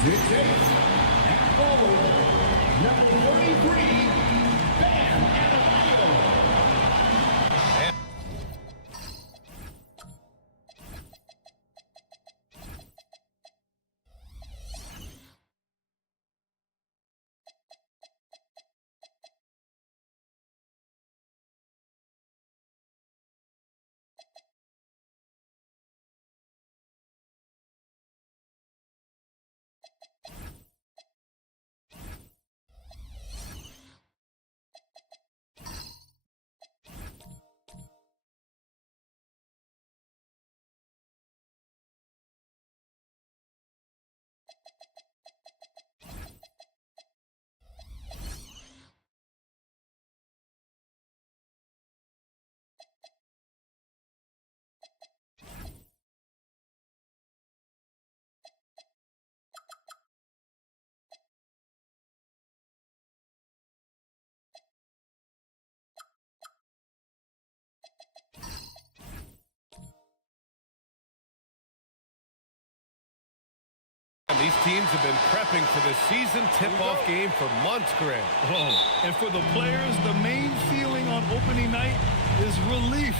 6'8", and forward, number 43, Bam Adebayo. These teams have been prepping for the season tip-off game for months, Grant. Oh, and for the players, the main feeling on opening night is relief.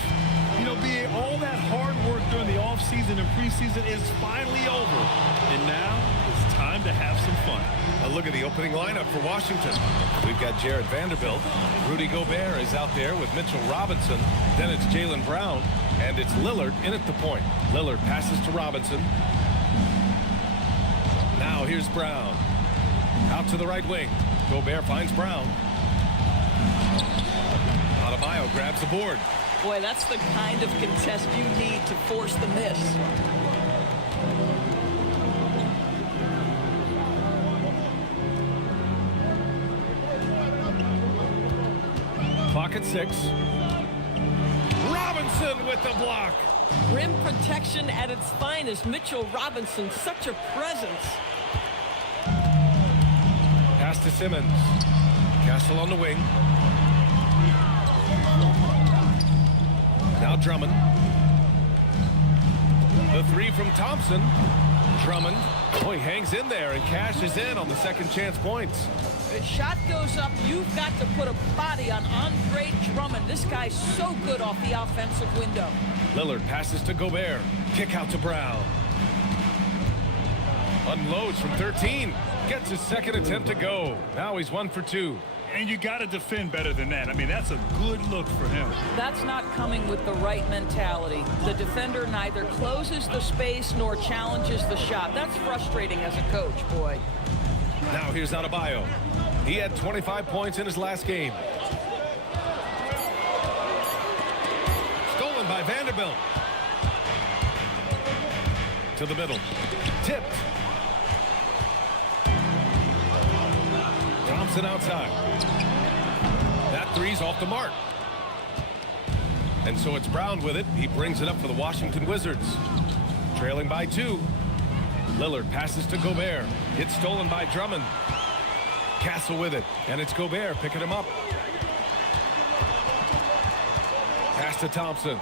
You know, being all that hard work during the offseason and preseason is finally over. And now it's time to have some fun. A look at the opening lineup for Washington. We've got Jared Vanderbilt. Rudy Gobert is out there with Mitchell Robinson. Then it's Jaylen Brown. And it's Lillard in at the point. Lillard passes to Robinson. Now here's Brown. Out to the right wing. Gobert finds Brown. Adebayo grabs the board. Boy, that's the kind of contest you need to force the miss. Clock at 6. Robinson with the block. Rim protection at its finest. Mitchell Robinson, such a presence. Pass to Simmons. Castle on the wing. Now Drummond. The three from Thompson. Drummond. Oh, he hangs in there and cashes in on the second chance points. The shot goes up. You've got to put a body on Andre Drummond. This guy's so good off the offensive window. Lillard passes to Gobert. Kick out to Brown. Unloads from 13. Gets his second attempt to go. Now he's 1 for 2. And you got to defend better than that. I mean, that's a good look for him. That's not coming with the right mentality. The defender neither closes the space nor challenges the shot. That's frustrating as a coach, boy. Now here's Adebayo. He had 25 points in his last game. Stolen by Vanderbilt. To the middle. Tipped. Thompson outside. That three's off the mark. And so it's Brown with it. He brings it up for the Washington Wizards. Trailing by 2. Lillard passes to Gobert. It's stolen by Drummond. Castle with it. And it's Gobert picking him up. Pass to Thompson.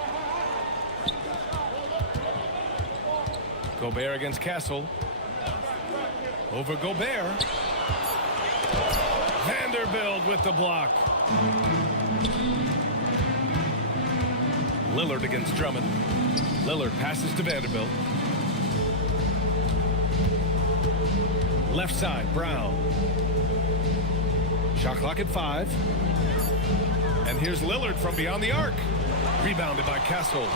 Gobert against Castle. Over Gobert. Vanderbilt with the block. Lillard against Drummond. Lillard passes to Vanderbilt. Left side, Brown. Shot clock at 5. And here's Lillard from beyond the arc. Rebounded by Castle.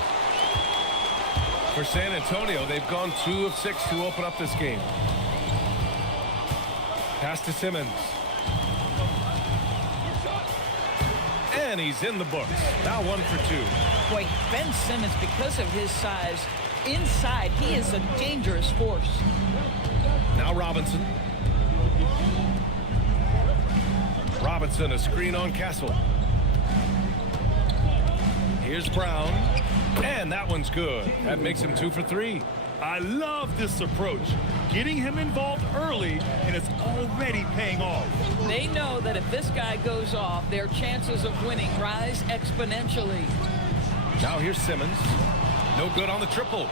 For San Antonio, they've gone 2 of 6 to open up this game. Pass to Simmons. And he's in the books. Now 1 for 2. Boy, Ben Simmons, because of his size, inside, he is a dangerous force. Now Robinson. Robinson, a screen on Castle. Here's Brown. And that one's good. That makes him 2 for 3. I love this approach. Getting him involved early, and it's already paying off. They know that if this guy goes off, their chances of winning rise exponentially. Now here's Simmons. No good on the triple.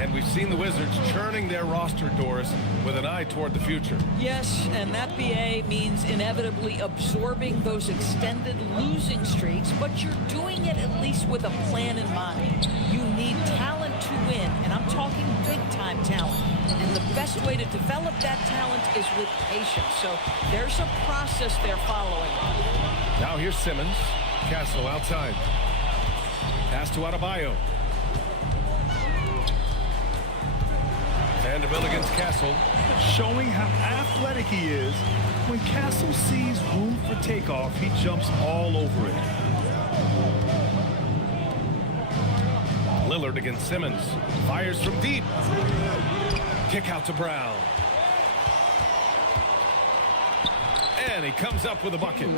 And we've seen the Wizards churning their roster, Doris, with an eye toward the future. Yes, and that BA means inevitably absorbing those extended losing streaks, but you're doing it at least with a plan in mind. You need talent to win, and I'm talking big-time talent. And the best way to develop that talent is with patience. So there's a process they're following. Now here's Simmons. Castle outside. Pass to Adebayo. Vanderbilt against Castle. Showing how athletic he is. When Castle sees room for takeoff, he jumps all over it. Lillard against Simmons. Fires from deep. Kick out to Brown. And he comes up with a bucket.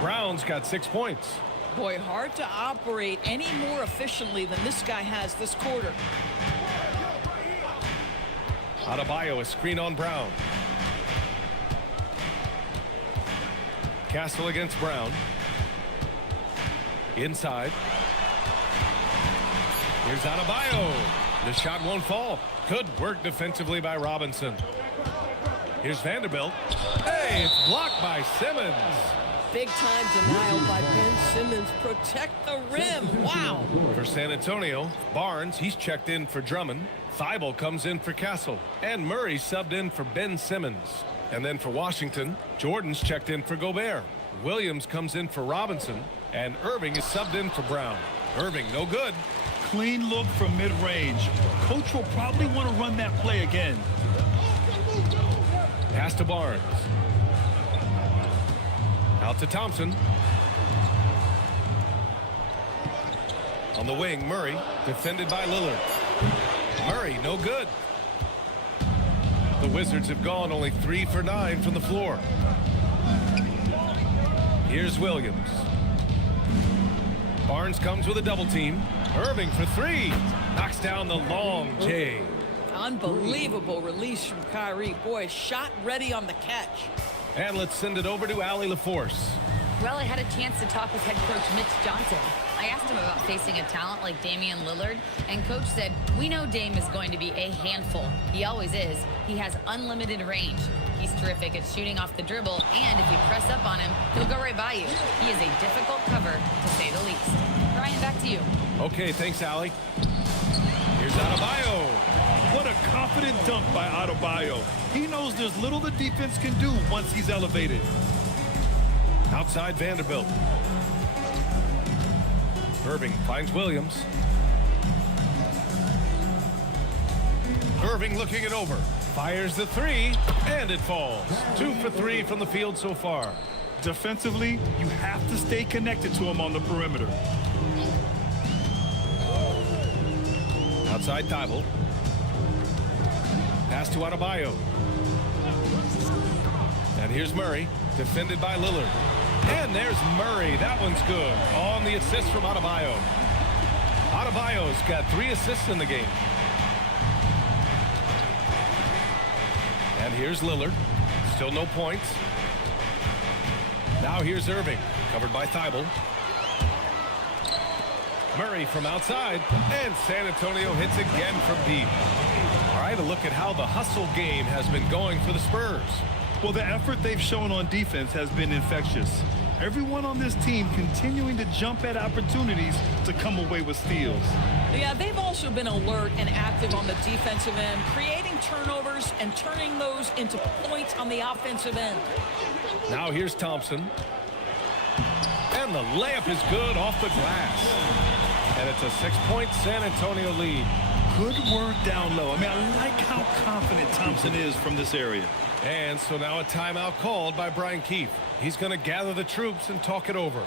Brown's got 6 points. Boy, hard to operate any more efficiently than this guy has this quarter. Adebayo, a screen on Brown. Castle against Brown. Inside. Here's Adebayo. The shot won't fall. Good work defensively by Robinson. Here's Vanderbilt. Hey, it's blocked by Simmons. Big-time denial by Ben Simmons. Protect the rim. Wow. For San Antonio, Barnes, he's checked in for Drummond. Thibault comes in for Castle. And Murray subbed in for Ben Simmons. And then for Washington, Jordan's checked in for Gobert. Williams comes in for Robinson. And Irving is subbed in for Brown. Irving, no good. Clean look from mid-range. Coach will probably want to run that play again. Pass to Barnes. Out to Thompson. On the wing, Murray, defended by Lillard. Murray, no good. The Wizards have gone only 3 for 9 from the floor. Here's Williams. Barnes comes with a double team. Irving for 3. Knocks down the long J. Unbelievable release from Kyrie. Boy, shot ready on the catch. And let's send it over to Allie LaForce. Well, I had a chance to talk with head coach Mitch Johnson. I asked him about facing a talent like Damian Lillard, and coach said, we know Dame is going to be a handful. He always is. He has unlimited range. He's terrific at shooting off the dribble, and if you press up on him, he'll go right by you. He is a difficult cover, to say the least. Ryan, back to you. Okay, thanks, Allie. Here's Adebayo. What a confident dunk by Adebayo. He knows there's little the defense can do once he's elevated. Outside Vanderbilt. Irving finds Williams. Irving looking it over. Fires the 3, and it falls. 2 for 3 from the field so far. Defensively, you have to stay connected to him on the perimeter. Outside Thibault. Pass to Adebayo. And here's Murray, defended by Lillard. And there's Murray. That one's good. On the assist from Adebayo. Adebayo's got 3 assists in the game. And here's Lillard. Still no points. Now here's Irving, covered by Thibault. Murray from outside, and San Antonio hits again from deep. All right, a look at how the hustle game has been going for the Spurs. Well, the effort they've shown on defense has been infectious. Everyone on this team continuing to jump at opportunities to come away with steals. Yeah, they've also been alert and active on the defensive end, creating turnovers and turning those into points on the offensive end. Now here's Thompson. And the layup is good off the glass. And it's a 6-point San Antonio lead. Good work down low. I mean, I like how confident Thompson is from this area. And so now a timeout called by Brian Keefe. He's going to gather the troops and talk it over.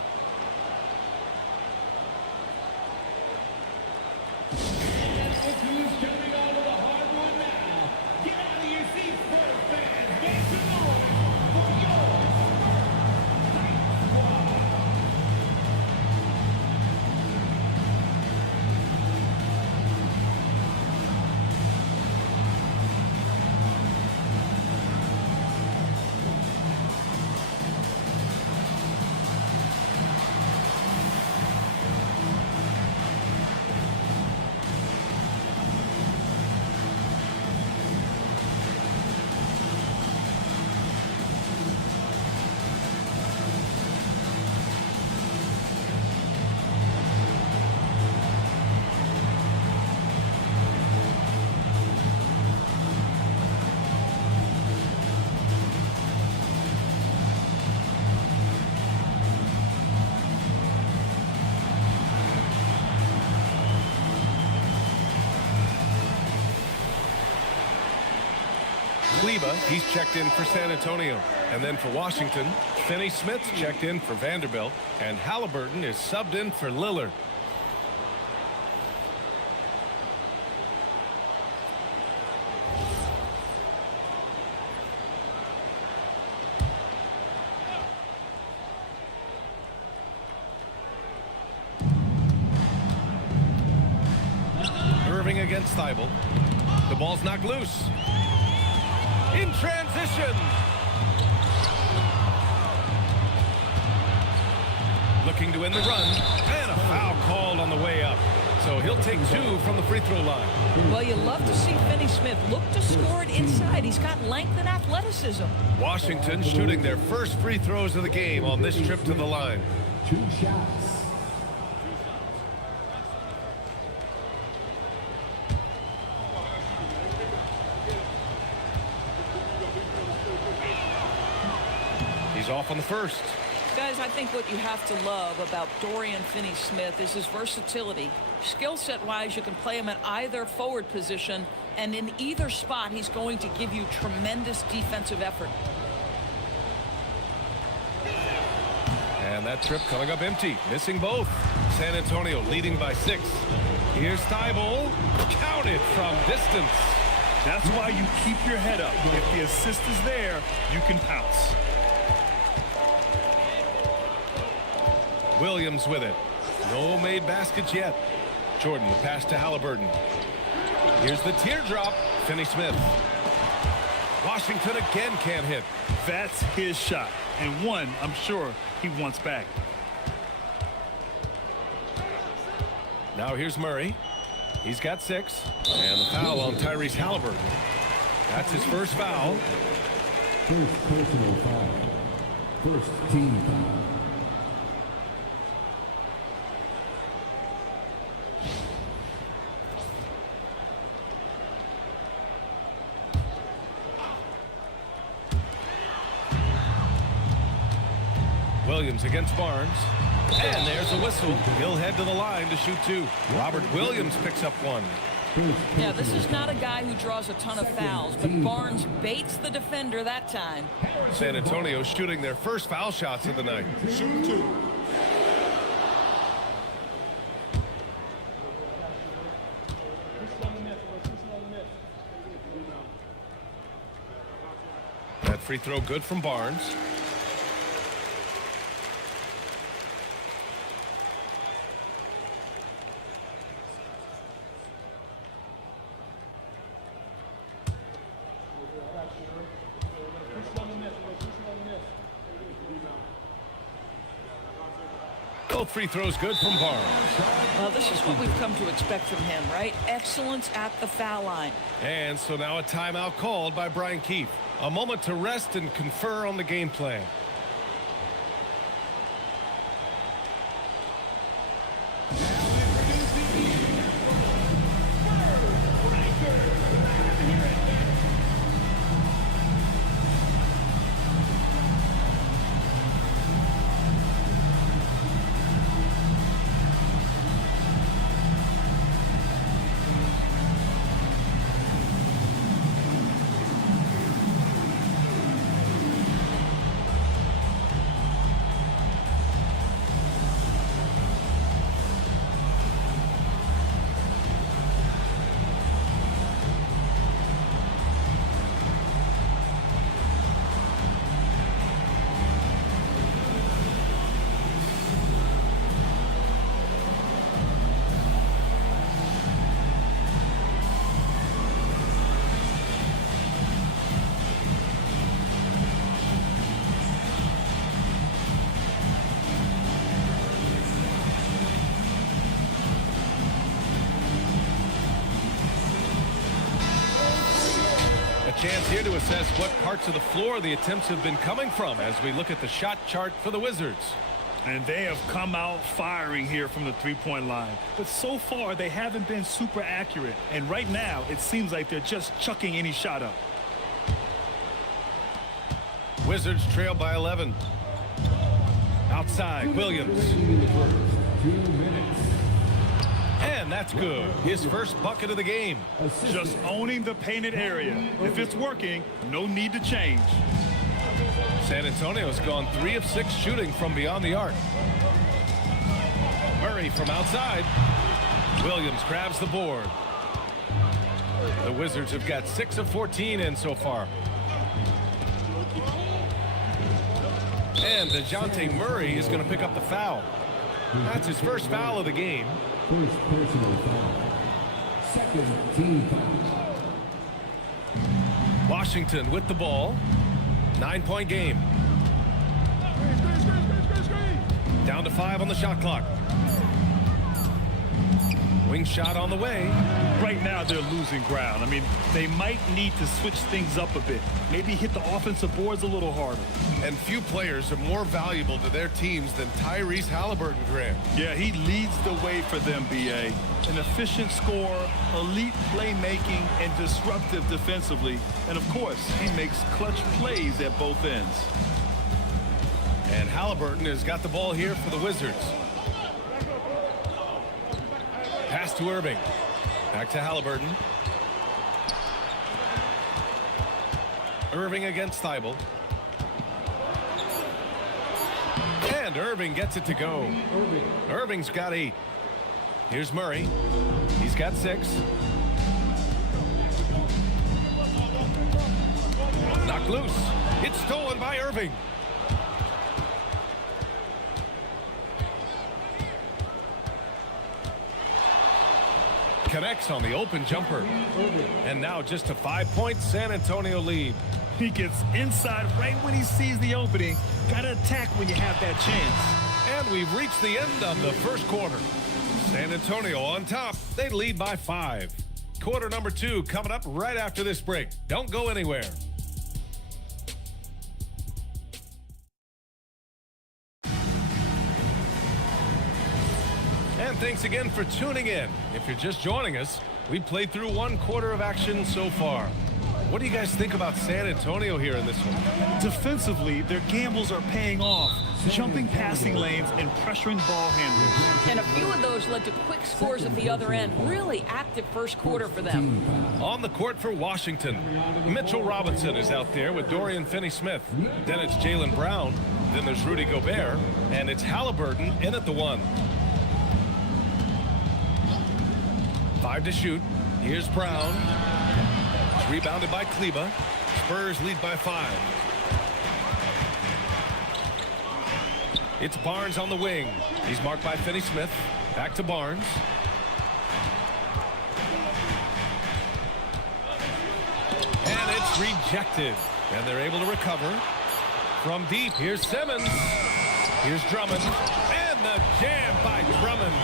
Kleba, he's checked in for San Antonio. And then for Washington, Finney Smith's checked in for Vanderbilt, and Halliburton is subbed in for Lillard. Irving against Thibault. The ball's knocked loose. In transition. Looking to win the run. And a foul called on the way up. So he'll take 2 from the free throw line. Well, you love to see Finney Smith look to score it inside. He's got length and athleticism. Washington shooting their first free throws of the game on this trip to the line. 2 shots. He's off on the first. Guys, I think what you have to love about Dorian Finney-Smith is his versatility. Skill set-wise, you can play him at either forward position, and in either spot, he's going to give you tremendous defensive effort. And that trip coming up empty, missing both. San Antonio leading by 6. Here's Thibault, counted from distance. That's why you keep your head up. If the assist is there, you can pounce. Williams with it. No made baskets yet. Jordan, the pass to Halliburton. Here's the teardrop. Finney Smith. Washington again can't hit. That's his shot, and one I'm sure he wants back. Now here's Murray. He's got 6. And the foul on Tyrese Halliburton. That's his first foul. First personal foul. First team foul. Williams against Barnes. And there's a whistle. He'll head to the line to shoot 2. Robert Williams picks up 1. Yeah, this is not a guy who draws a ton of fouls, but Barnes baits the defender that time. San Antonio shooting their first foul shots of the night. Shoot 2. That free throw good from Barnes. Both free throws good from Barnes. Well, this is what we've come to expect from him, right? Excellence at the foul line. And so now a timeout called by Brian Keefe. A moment to rest and confer on the game plan. Chance here to assess what parts of the floor the attempts have been coming from as we look at the shot chart for the Wizards. And they have come out firing here from the three-point line. But so far, they haven't been super accurate. And right now, it seems like they're just chucking any shot up. Wizards trail by 11. Outside, Williams. 2 minutes. And And that's good. His first bucket of the game. Just owning the painted area. If it's working, no need to change. San Antonio's gone 3 of 6 shooting from beyond the arc. Murray from outside. Williams grabs the board. The Wizards have got 6 of 14 in so far. And DeJounte Murray is going to pick up the foul. That's his first foul of the game. First personal foul. Second team foul. Washington with the ball. 9-point game. Down to 5 on the shot clock. Wing shot on the way. Right now, they're losing ground. I mean, they might need to switch things up a bit. Maybe hit the offensive boards a little harder. And few players are more valuable to their teams than Tyrese Halliburton, Grant. Yeah, he leads the way for them, B.A. An efficient scorer, elite playmaking, and disruptive defensively. And, of course, he makes clutch plays at both ends. And Halliburton has got the ball here for the Wizards. Pass to Irving. Back to Halliburton. Irving against Thibault. And Irving gets it to go. Irving's got 8. Here's Murray. He's got 6. Knocked loose. It's stolen by Irving. Connects on the open jumper. And now just a 5-point San Antonio lead. He gets inside right when he sees the opening. Got to attack when you have that chance. And we've reached the end of the first quarter. San Antonio on top. They lead by 5. Quarter number 2 coming up right after this break. Don't go anywhere. And thanks again for tuning in. If you're just joining us, we played through 1 quarter of action so far. What do you guys think about San Antonio here in this one? Defensively, their gambles are paying off. Jumping passing lanes and pressuring ball handlers. And a few of those led to quick scores at the other end. Really active first quarter for them. On the court for Washington, Mitchell Robinson is out there with Dorian Finney-Smith. Then it's Jaylen Brown. Then there's Rudy Gobert. And it's Halliburton in at the 1. 5 to shoot. Here's Brown. It's rebounded by Kleba. Spurs lead by 5. It's Barnes on the wing. He's marked by Finney-Smith. Back to Barnes. And it's rejected. And they're able to recover. From deep, here's Simmons. Here's Drummond. And the jam by Drummond.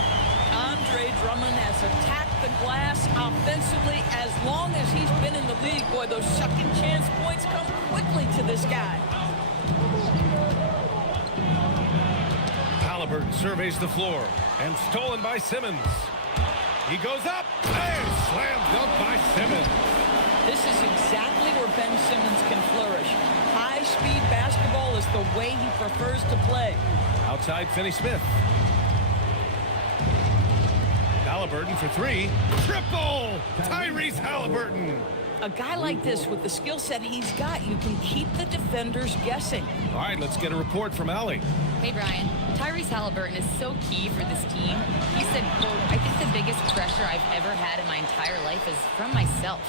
Andre Drummond has attacked the glass offensively as long as he's been in the league. Boy, those second chance points come quickly to this guy. Halliburton surveys the floor and stolen by Simmons. He goes up and slam dunk by Simmons. This is exactly where Ben Simmons can flourish. High-speed basketball is the way he prefers to play. Outside Finney-Smith. Halliburton for 3. Triple! Tyrese Halliburton. A guy like this with the skill set he's got, you can keep the defenders guessing. All right, let's get a report from Allie. Hey, Brian. Tyrese Halliburton is so key for this team. He said, quote, I think the biggest pressure I've ever had in my entire life is from myself.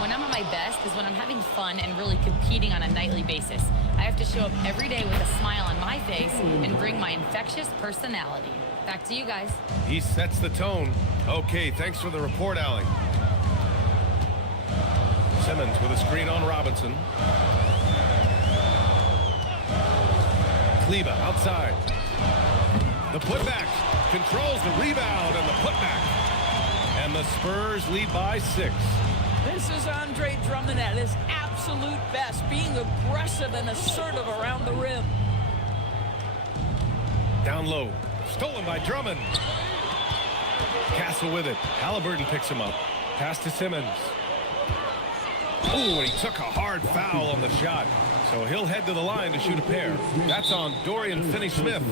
When I'm at my best is when I'm having fun and really competing on a nightly basis. I have to show up every day with a smile on my face and bring my infectious personality. Back to you guys. He sets the tone. Okay, thanks for the report, Allie. Simmons with a screen on Robinson. Kleba outside. The putback controls the rebound and the putback. And the Spurs lead by 6. This is Andre Drummond at his absolute best, being aggressive and assertive around the rim. Down low. Stolen by Drummond. Castle with it. Halliburton picks him up. Pass to Simmons. Ooh, and he took a hard foul on the shot. So he'll head to the line to shoot a pair. That's on Dorian Finney-Smith.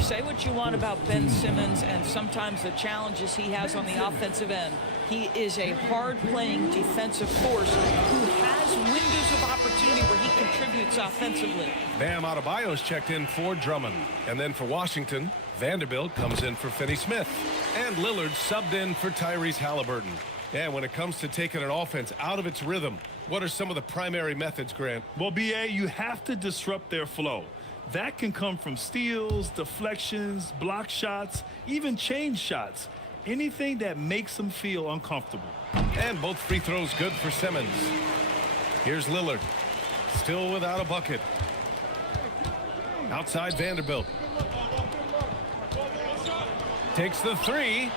Say what you want about Ben Simmons and sometimes the challenges he has on the offensive end. He is a hard-playing defensive force who has windows of opportunity where he contributes offensively. Bam Adebayo's checked in for Drummond. And then for Washington, Vanderbilt comes in for Finney-Smith. And Lillard subbed in for Tyrese Halliburton. And when it comes to taking an offense out of its rhythm, what are some of the primary methods, Grant? Well, BA, you have to disrupt their flow. That can come from steals, deflections, block shots, even change shots. Anything that makes them feel uncomfortable. And both free throws good for Simmons. Here's Lillard. Still without a bucket. Outside Vanderbilt. Takes the three.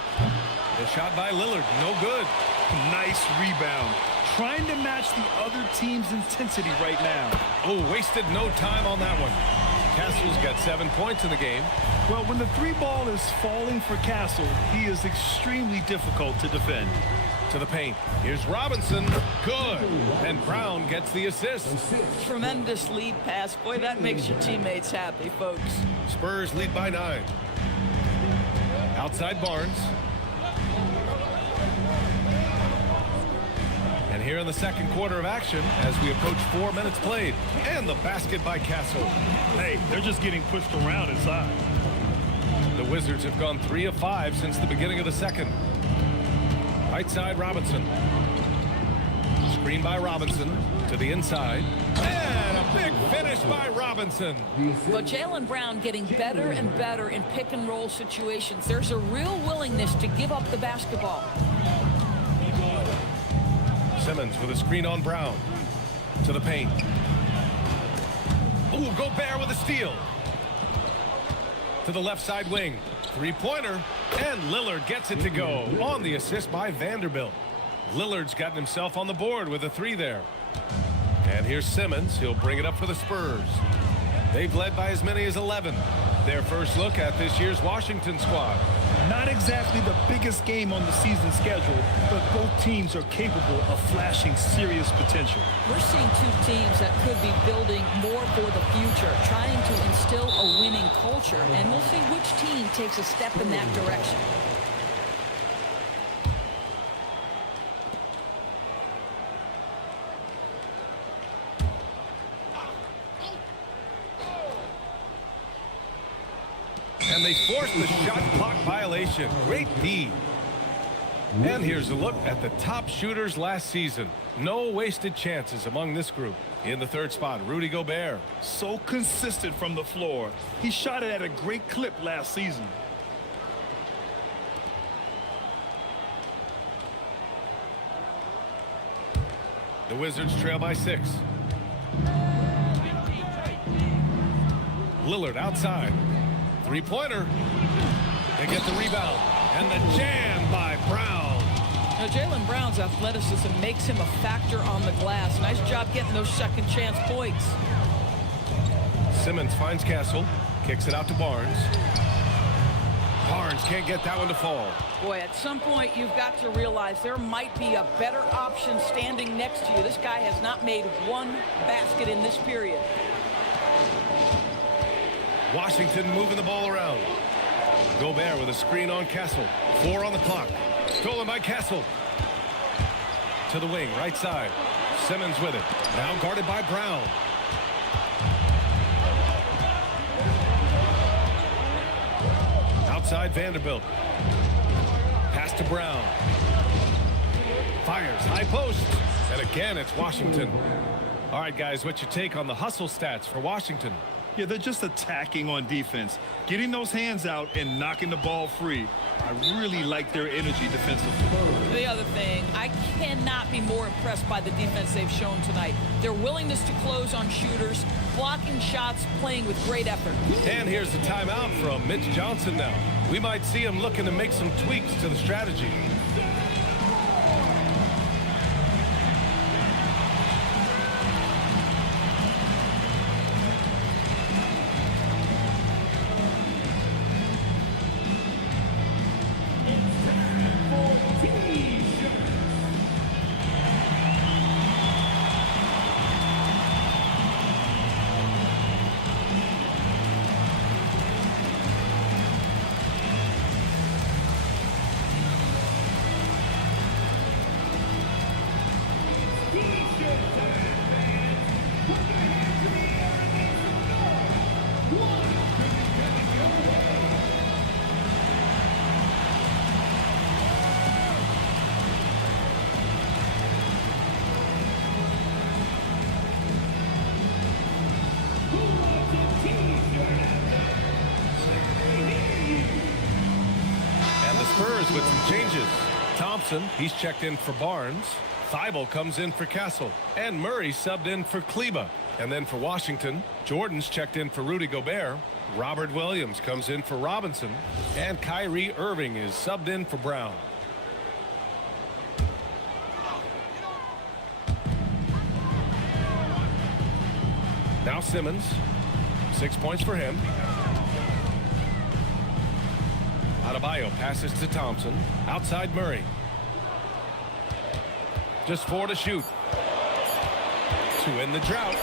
The shot by Lillard. No good. Nice rebound. Trying to match the other team's intensity right now. Oh, wasted no time on that one. Castle's got 7 points in the game. Well, when the three ball is falling for Castle, he is extremely difficult to defend. To the paint. Here's Robinson. Good. And Brown gets the assist. Tremendous lead pass. Boy, that makes your teammates happy, folks. Spurs lead by 9. Outside Barnes. And here in the second quarter of action as we approach 4 minutes played. And the basket by Castle. Hey, they're just getting pushed around inside. The Wizards have gone 3 of 5 since the beginning of the second. Right side Robinson. Screen by Robinson to the inside. And a big finish by Robinson. But Jaylen Brown getting better and better in pick and roll situations. There's a real willingness to give up the basketball. Simmons with a screen on Brown. To the paint. Ooh, Gobert with a steal. To the left side wing. Three-pointer. And Lillard gets it to go on the assist by Vanderbilt. Lillard's gotten himself on the board with a 3 there. And here's Simmons. He'll bring it up for the Spurs. They've led by as many as 11. Their first look at this year's Washington squad. Not exactly the biggest game on the season schedule, but both teams are capable of flashing serious potential. We're seeing two teams that could be building more for the future, trying to instill a winning culture, and we'll see which team takes a step in that direction. And they force the shot clock violation. Great D. And here's a look at the top shooters last season. No wasted chances among this group. In the third spot, Rudy Gobert. So consistent from the floor. He shot it at a great clip last season. The Wizards trail by 6. Lillard outside. Three-pointer. They get the rebound. And the jam by Brown. Now, Jaylen Brown's athleticism makes him a factor on the glass. Nice job getting those second chance points. Simmons finds Castle. Kicks it out to Barnes. Barnes can't get that one to fall. Boy, at some point you've got to realize there might be a better option standing next to you. This guy has not made one basket in this period. Washington moving the ball around. Gobert with a screen on Castle. 4 on the clock. Stolen by Castle. To the wing, right side. Simmons with it. Now guarded by Brown. Outside Vanderbilt. Pass to Brown. Fires, high post. And again, it's Washington. All right, guys, what's your take on the hustle stats for Washington? Yeah, they're just attacking on defense, getting those hands out and knocking the ball free. I really like their energy defensively. The other thing, I cannot be more impressed by the defense they've shown tonight. Their willingness to close on shooters, blocking shots, playing with great effort. And here's the timeout from Mitch Johnson now. We might see him looking to make some tweaks to the strategy. Spurs with some changes. Thompson, he's checked in for Barnes. Thibault comes in for Castle. And Murray subbed in for Kleba. And then for Washington, Jordan's checked in for Rudy Gobert. Robert Williams comes in for Robinson. And Kyrie Irving is subbed in for Brown. Now Simmons. 6 points for him. Adebayo passes to Thompson. Outside Murray. Just 4 to shoot. To win the drought.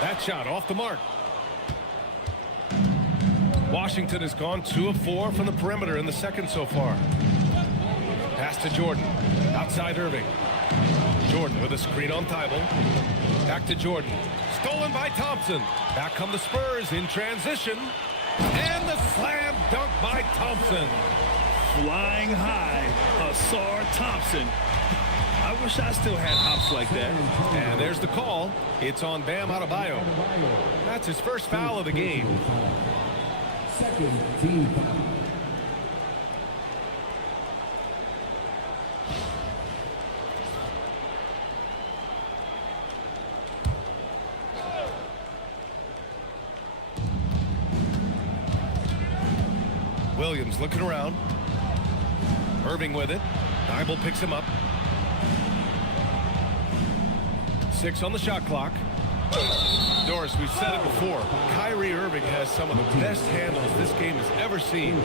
That shot off the mark. Washington has gone 2 of 4 from the perimeter in the second so far. Pass to Jordan. Outside Irving. Jordan with a screen on Thibault. Back to Jordan. Stolen by Thompson. Back come the Spurs in transition. And the slam dunk by Thompson. Flying high, Asar Thompson. I wish I still had hops like that. And there's the call. It's on Bam Adebayo. That's his first foul of the game. Second team foul. Williams looking around. Irving with it. Thibault picks him up. 6 on the shot clock. Doris, we've said it before. Kyrie Irving has some of the best handles this game has ever seen.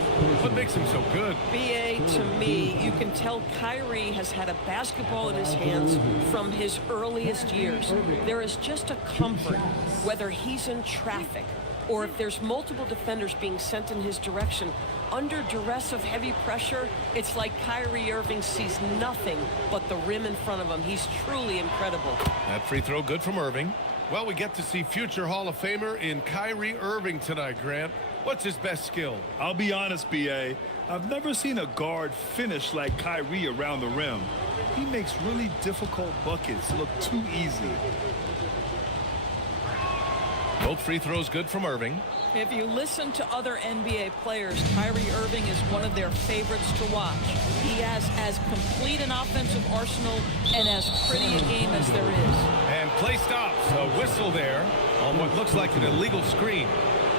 What makes him so good? BA, to me, you can tell Kyrie has had a basketball in his hands from his earliest years. There is just a comfort, whether he's in traffic or if there's multiple defenders being sent in his direction. Under duress of heavy pressure, it's like Kyrie Irving sees nothing but the rim in front of him. He's truly incredible. That free throw good from Irving. Well, we get to see future Hall of Famer in Kyrie Irving tonight, Grant. What's his best skill? I'll be honest, BA. I've never seen a guard finish like Kyrie around the rim. He makes really difficult buckets look too easy. Both free throws good from Irving. If you listen to other NBA players, Kyrie Irving is one of their favorites to watch. He has as complete an offensive arsenal and as pretty a game as there is. And play stops. A whistle there on what looks like an illegal screen.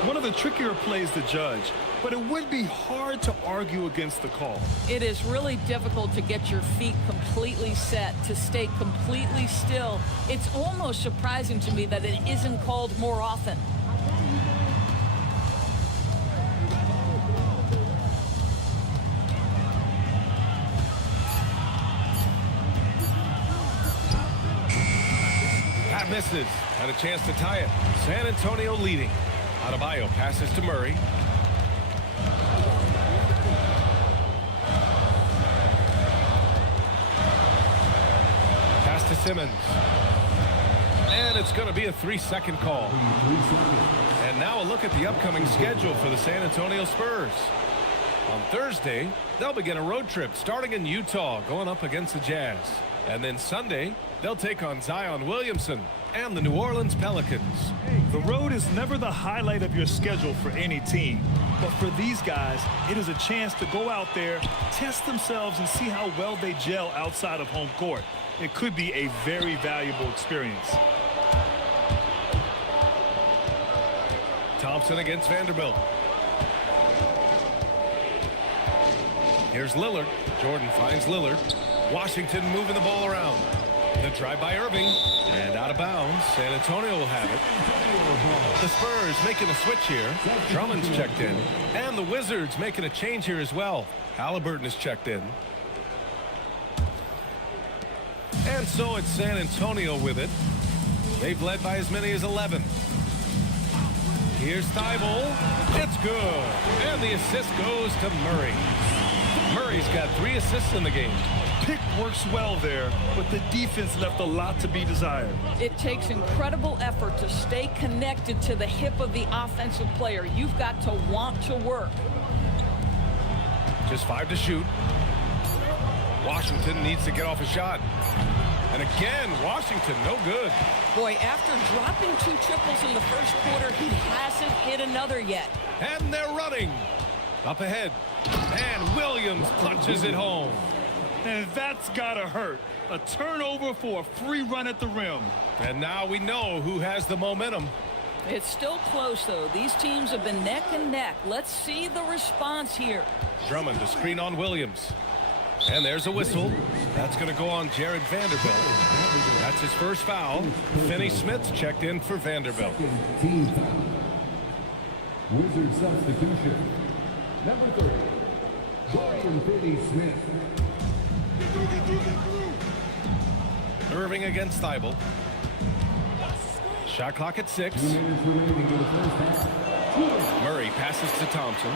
One of the trickier plays to judge, but it would be hard to argue against the call. It is really difficult to get your feet completely set, to stay completely still. It's almost surprising to me that it isn't called more often. That misses. Had a chance to tie it. San Antonio leading. Adebayo passes to Murray. Pass to Simmons. And it's going to be a 3-second call. And now a look at the upcoming schedule for the San Antonio Spurs. On Thursday, they'll begin a road trip starting in Utah, going up against the Jazz. And then Sunday, they'll take on Zion Williamson and the New Orleans Pelicans. The road is never the highlight of your schedule for any team. But for these guys, it is a chance to go out there, test themselves, and see how well they gel outside of home court. It could be a very valuable experience. Thompson against Vanderbilt. Here's Lillard. Jordan finds Lillard. Washington moving the ball around. The drive by Irving. And out of bounds. San Antonio will have it. The Spurs making a switch here. Drummond's checked in. And the Wizards making a change here as well. Halliburton is checked in. And so it's San Antonio with it. They've led by as many as 11. Here's Thibault. It's good. And the assist goes to Murray. Murray's got 3 assists in the game. Pick works well there, but the defense left a lot to be desired. It takes incredible effort to stay connected to the hip of the offensive player. You've got to want to work. Just 5 to shoot. Washington needs to get off a shot. And again, Washington, no good. Boy, after dropping 2 triples in the first quarter, he hasn't hit another yet. And they're running. Up ahead. And Williams punches it home. And that's gotta hurt. A turnover for a free run at the rim. And now we know who has the momentum. It's still close, though. These teams have been neck and neck. Let's see the response here. Drummond to screen on Williams. And there's a whistle. That's going to go on Jared Vanderbilt. That's his first foul. Finney Smith checked in for Vanderbilt. Second team foul. Wizard substitution. Number 3, Brian Finney-Smith. Irving against Thibault. Shot clock at 6. 2 minutes remaining in the first half. Murray passes to Thompson.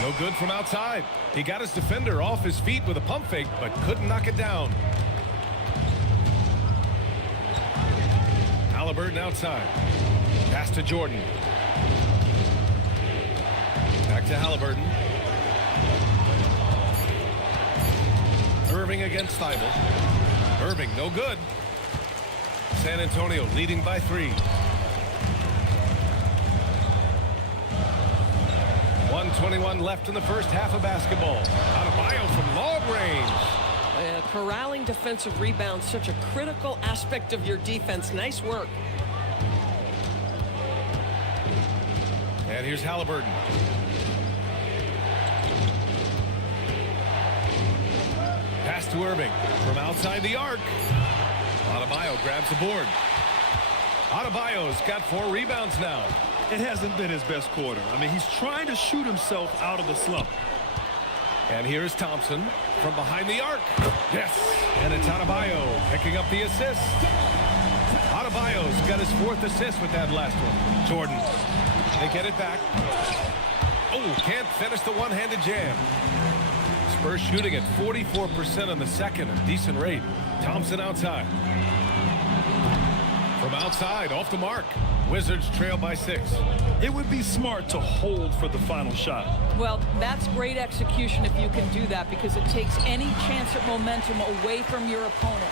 No good from outside. He got his defender off his feet with a pump fake, but couldn't knock it down. Halliburton outside. Pass to Jordan. Back to Halliburton. Irving against Thibault. Irving, no good. San Antonio leading by 3. 1:21 left in the first half of basketball. Adebayo from long range. Corralling defensive rebounds, such a critical aspect of your defense. Nice work. And here's Halliburton. Pass to Irving from outside the arc. Adebayo grabs the board. Adebayo's got 4 rebounds now. It hasn't been his best quarter. I mean, he's trying to shoot himself out of the slump. And here's Thompson from behind the arc. Yes. And it's Adebayo picking up the assist. Adebayo's got his 4th assist with that last one. Jordan. They get it back. Oh, can't finish the one-handed jam. Spurs shooting at 44% on the second, a decent rate. Thompson outside. From outside, off the mark. Wizards trail by 6. It would be smart to hold for the final shot. Well, that's great execution if you can do that, because it takes any chance at momentum away from your opponent.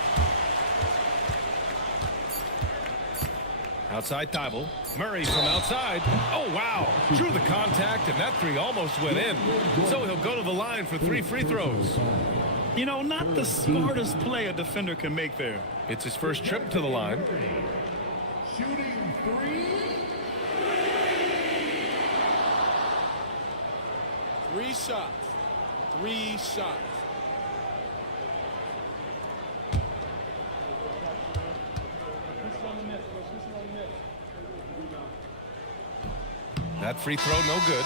Outside Thibault. Murray from outside. Oh, wow. Drew the contact, and that 3 almost went in. So he'll go to the line for 3 free throws. You know, not the smartest play a defender can make there. It's his first trip to the line. Shooting 3. 3 shots. 3 shots. That free throw, no good.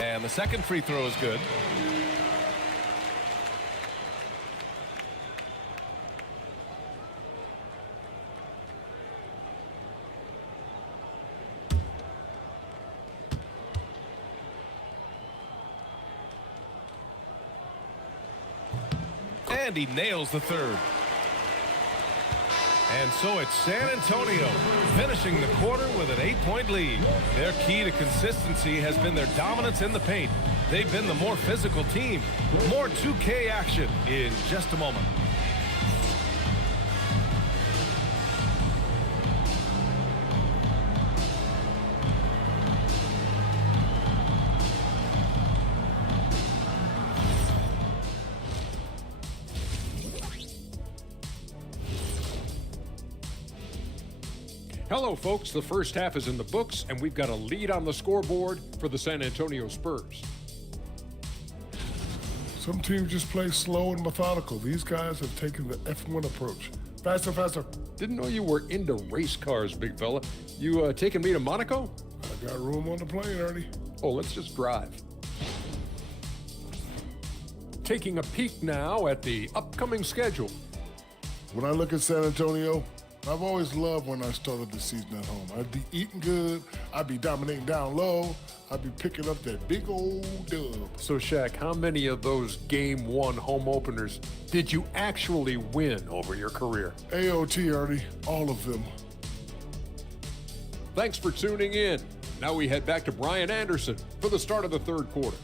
And the second free throw is good. And he nails the 3rd. And so it's San Antonio finishing the quarter with an 8-point lead. Their key to consistency has been their dominance in the paint. They've been the more physical team. More 2K action in just a moment. Hello, folks. The first half is in the books, and we've got a lead on the scoreboard for the San Antonio Spurs. Some teams just play slow and methodical. These guys have taken the F1 approach. Faster, faster. Didn't know you were into race cars, big fella. You taking me to Monaco? I got room on the plane, Ernie. Oh, let's just drive. Taking a peek now at the upcoming schedule. When I look at San Antonio, I've always loved when I started the season at home. I'd be eating good, I'd be dominating down low, I'd be picking up that big old dub. So, Shaq, how many of those Game 1 home openers did you actually win over your career? AOT, Ernie, all of them. Thanks for tuning in. Now we head back to Brian Anderson for the start of the third quarter.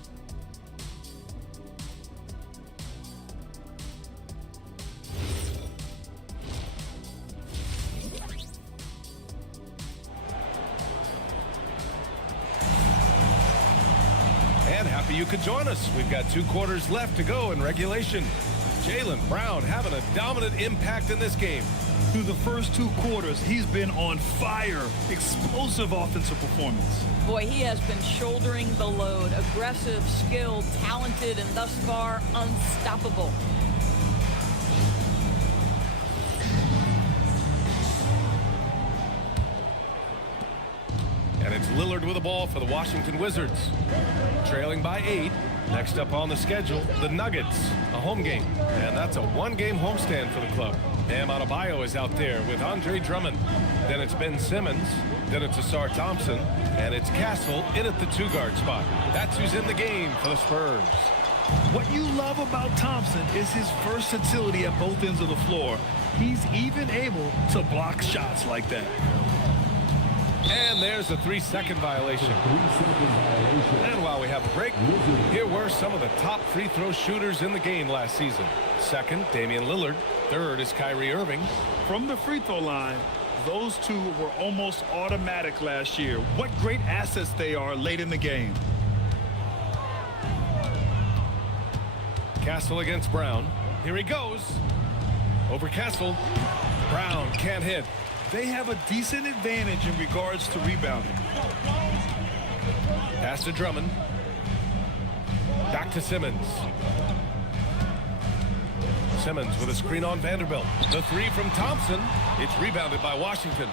And happy you could join us. We've got 2 quarters left to go in regulation. Jaylen Brown having a dominant impact in this game. Through the first 2 quarters, he's been on fire. Explosive offensive performance. Boy, he has been shouldering the load. Aggressive, skilled, talented, and thus far unstoppable. And it's Lillard with the ball for the Washington Wizards. Trailing by 8. Next up on the schedule, the Nuggets, a home game. And that's a 1-game homestand for the club. Bam Adebayo is out there with Andre Drummond. Then it's Ben Simmons. Then it's Asar Thompson. And it's Castle in at the 2-guard spot. That's who's in the game for the Spurs. What you love about Thompson is his versatility at both ends of the floor. He's even able to block shots like that. And there's a 3-second violation. And while we have a break, here were some of the top free throw shooters in the game last season. Second, Damian Lillard. Third is Kyrie Irving. From the free throw line, those two were almost automatic last year. What great assets they are late in the game. Castle against Brown. Here he goes. Over Castle. Brown can't hit. They have a decent advantage in regards to rebounding. Pass to Drummond. Back to Simmons. Simmons with a screen on Vanderbilt. The 3 from Thompson. It's rebounded by Washington.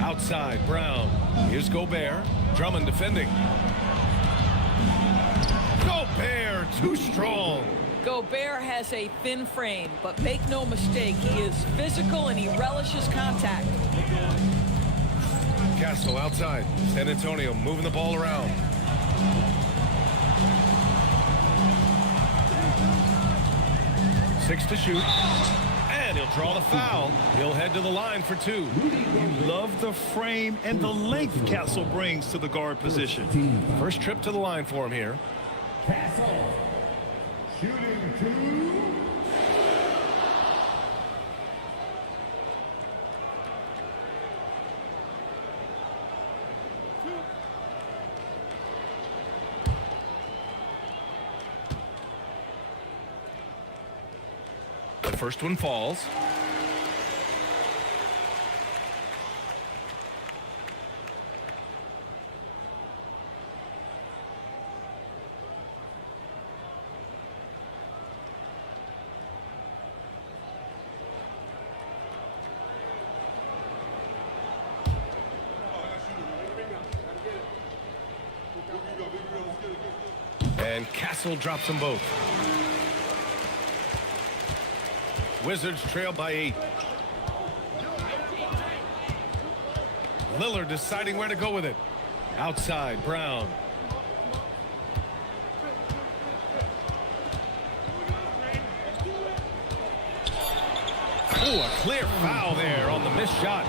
Outside, Brown. Here's Gobert. Drummond defending. Gobert, too strong. Gobert has a thin frame, but make no mistake, he is physical and he relishes contact. Castle outside. San Antonio moving the ball around. Six to shoot. And he'll draw the foul. He'll head to the line for 2. You love the frame and the length Castle brings to the guard position. First trip to the line for him here. Castle. Shooting 2. The first one falls. And Castle drops them both. Wizards trail by 8. Lillard deciding where to go with it. Outside, Brown. Ooh, a clear foul there on the missed shot.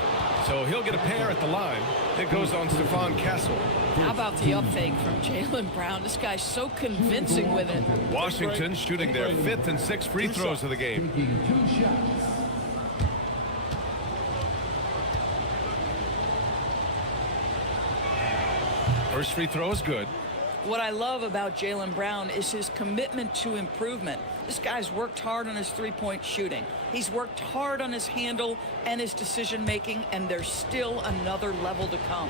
So he'll get a pair at the line. It goes on Stephon Castle. How about the up fake from Jaylen Brown? This guy's so convincing with it. Washington shooting their 5th and 6th free throws of the game. Taking 2 shots. First free throw is good. What I love about Jaylen Brown is his commitment to improvement. This guy's worked hard on his three-point shooting. He's worked hard on his handle and his decision-making, and there's still another level to come.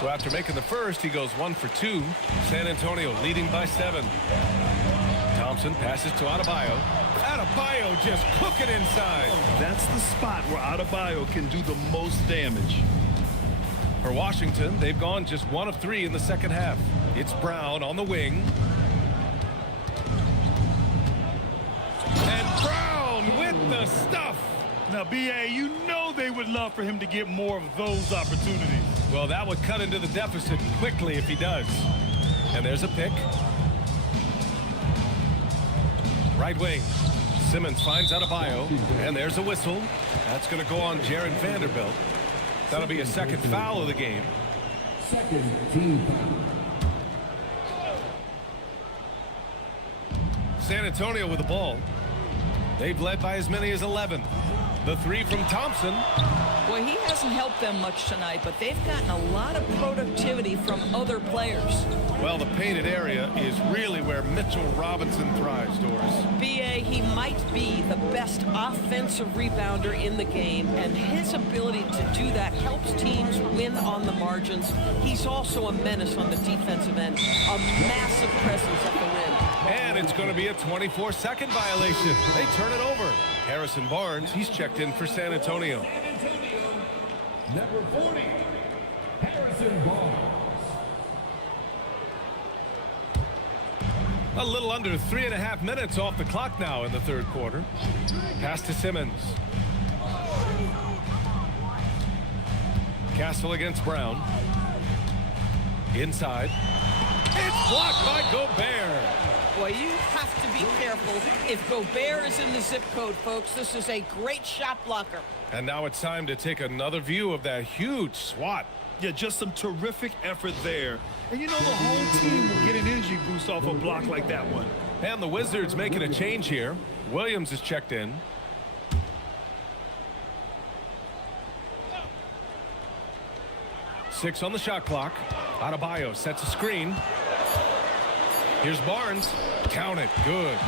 So after making the first, he goes 1 for 2. San Antonio leading by 7. Thompson passes to Adebayo. Adebayo just cooking inside. That's the spot where Adebayo can do the most damage. For Washington, they've gone just 1 of 3 in the second half. It's Brown on the wing. And Brown with the stuff. Now, B.A., you know they would love for him to get more of those opportunities. Well, that would cut into the deficit quickly if he does. And there's a pick. Right wing. Simmons finds Adebayo. And there's a whistle. That's going to go on Jared Vanderbilt. That'll be a second foul of the game. Second team foul. San Antonio with the ball. They've led by as many as 11. The 3 from Thompson. Well, he hasn't helped them much tonight, but they've gotten a lot of productivity from other players. Well, the painted area is really where Mitchell Robinson thrives, Doris. B.A., he might be the best offensive rebounder in the game, and his ability to do that helps teams win on the margins. He's also a menace on the defensive end, a massive presence at the rim. And it's going to be a 24-second violation. They turn it over. Harrison Barnes, he's checked in for San Antonio. Number 40, Harrison Barnes. A little under 3.5 minutes off the clock now in the third quarter. Pass to Simmons. Castle against Brown. Inside. It's blocked by Gobert. Boy, you have to be careful if Gobert is in the zip code, folks. This is a great shot blocker. And now it's time to take another view of that huge swat. Yeah, just some terrific effort there. And you know, the whole team will get an energy boost off a block like that one. And the Wizards making a change here. Williams is checked in. Six on the shot clock. Adebayo sets a screen. Here's Barnes. Count it. Good.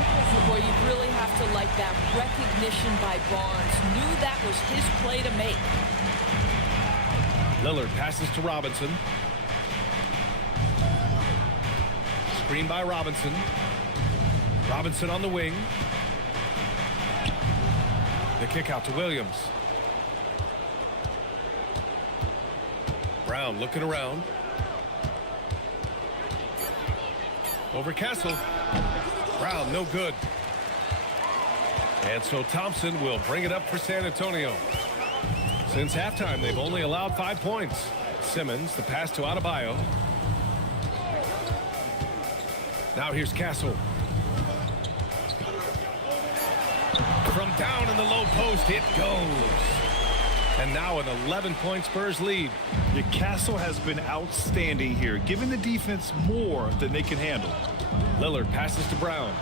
Boy, you really have to like that recognition by Barnes. Knew that was his play to make. Lillard passes to Robinson. Screen by Robinson. Robinson on the wing. The kick out to Williams. Brown looking around. Over Castle. Brown, no good. And so Thompson will bring it up for San Antonio. Since halftime, they've only allowed 5 points. Simmons, the pass to Adebayo. Now here's Castle. From down in the low post, it goes. And now an 11-point Spurs lead. Your Castle has been outstanding here, giving the defense more than they can handle. Lillard passes to Brown.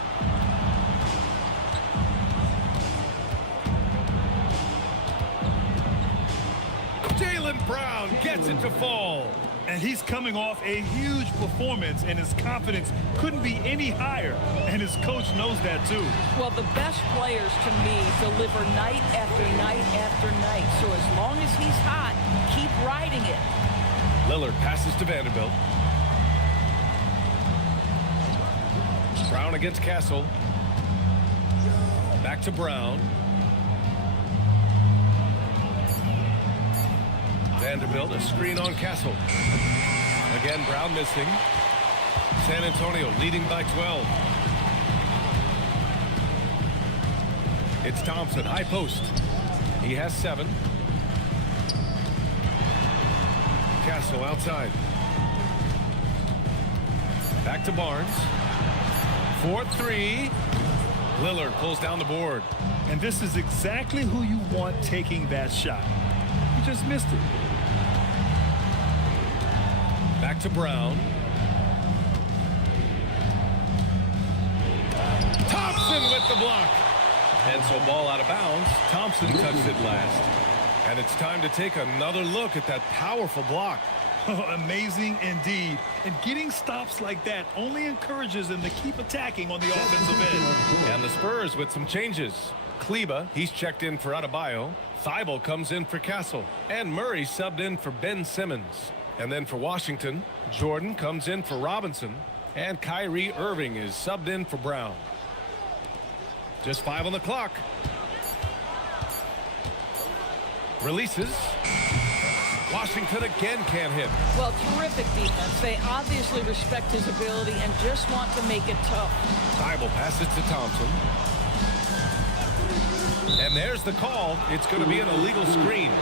Jaylen Brown gets it to fall. And he's coming off a huge performance, and his confidence couldn't be any higher. And his coach knows that, too. Well, the best players, to me, deliver night after night after night. So as long as he's hot, keep riding it. Lillard passes to Vanderbilt. Brown against Castle. Back to Brown. Vanderbilt, a screen on Castle. Again, Brown missing. San Antonio leading by 12. It's Thompson, high post. He has 7. Castle outside. Back to Barnes. 4-3. Lillard pulls down the board. And this is exactly who you want taking that shot. He just missed it. Back to Brown. Thompson with the block. And so ball out of bounds. Thompson touched it last. And it's time to take another look at that powerful block. Oh, amazing indeed. And getting stops like that only encourages them to keep attacking on the offensive end. And the Spurs with some changes. Kleba, he's checked in for Adebayo. Thibault comes in for Castle. And Murray subbed in for Ben Simmons. And then for Washington, Jordan comes in for Robinson. And Kyrie Irving is subbed in for Brown. Just 5 on the clock. Releases. Washington again can't hit. Well, terrific defense. They obviously respect his ability and just want to make it tough. Thibault passes to Thompson. And there's the call. It's going to be an illegal screen.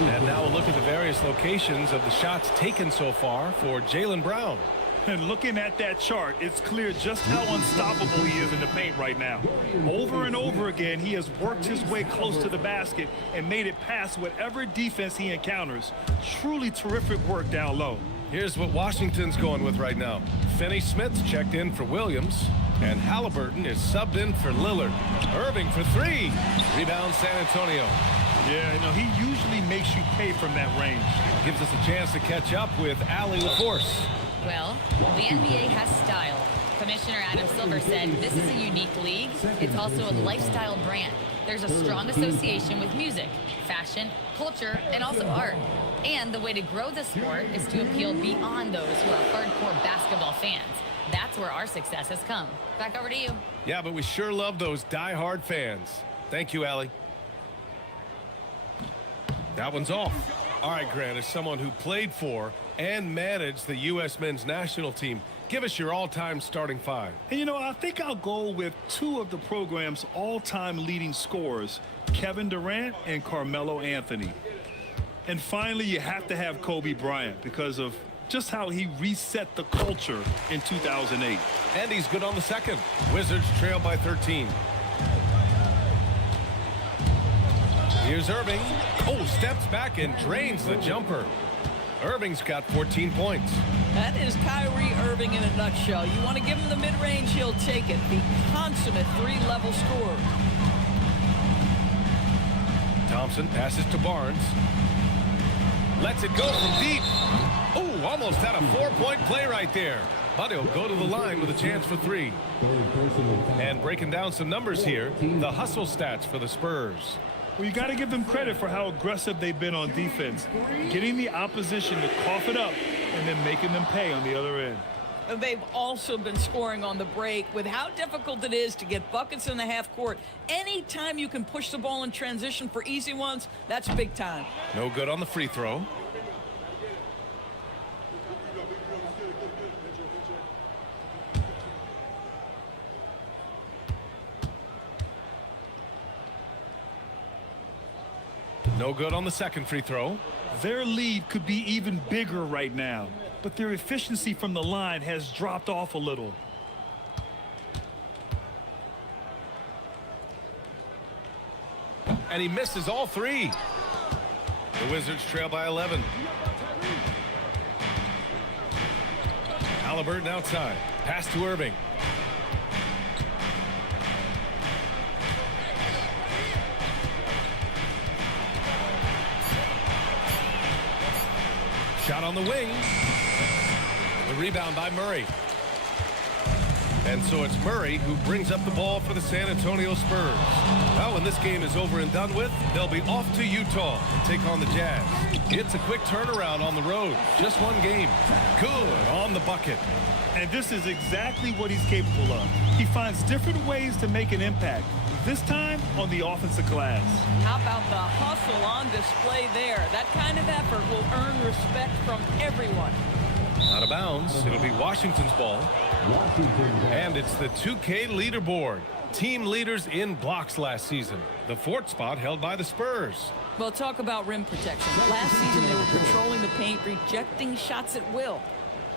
And now a look at the various locations of the shots taken so far for Jaylen Brown. And looking at that chart, it's clear just how unstoppable he is in the paint right now. Over and over again, he has worked his way close to the basket and made it past whatever defense he encounters. Truly terrific work down low. Here's what Washington's going with right now. Finney-Smith's checked in for Williams, and Halliburton is subbed in for Lillard. Irving for 3. Rebound San Antonio. Yeah, he usually makes you pay from that range. Gives us a chance to catch up with Allie LaForce. Well, the NBA has style. Commissioner Adam Silver said this is a unique league. It's also a lifestyle brand. There's a strong association with music, fashion, culture, and also art. And the way to grow the sport is to appeal beyond those who are hardcore basketball fans. That's where our success has come. Back over to you. Yeah, but we sure love those die-hard fans. Thank you, Allie. That one's off. All right, Grant, as someone who played for and managed the U.S. men's national team, give us your all-time starting 5. And, I think I'll go with 2 of the program's all-time leading scorers, Kevin Durant and Carmelo Anthony. And finally, you have to have Kobe Bryant because of just how he reset the culture in 2008. And he's good on the second. Wizards trail by 13. Here's Irving. Oh, steps back and drains the jumper. Irving's got 14 points. That is Kyrie Irving in a nutshell. You want to give him the mid-range, he'll take it. The consummate 3-level scorer. Thompson passes to Barnes. Lets it go from deep. Oh, almost had a 4-point play right there. But he'll go to the line with a chance for 3. And breaking down some numbers here, the hustle stats for the Spurs. Well, you got to give them credit for how aggressive they've been on defense, getting the opposition to cough it up and then making them pay on the other end. And they've also been scoring on the break. With how difficult it is to get buckets in the half court, anytime you can push the ball in transition for easy ones, that's big time. No good on the free throw. No good on the second free throw. Their lead could be even bigger right now, but their efficiency from the line has dropped off a little. And he misses all 3. The Wizards trail by 11. Halliburton outside. Pass to Irving. Shot on the wing. The rebound by Murray. And so it's Murray who brings up the ball for the San Antonio Spurs. Well, when this game is over and done with, they'll be off to Utah to take on the Jazz. It's a quick turnaround on the road. Just 1 game. Good on the bucket. And this is exactly what he's capable of. He finds different ways to make an impact. This time on the offensive glass. How about the hustle on display there? That kind of effort will earn respect from everyone. Out of bounds. It'll be Washington's ball. And it's the 2K leaderboard. Team leaders in blocks last season. The 4th spot held by the Spurs. Well, talk about rim protection. Last season, they were controlling the paint, rejecting shots at will.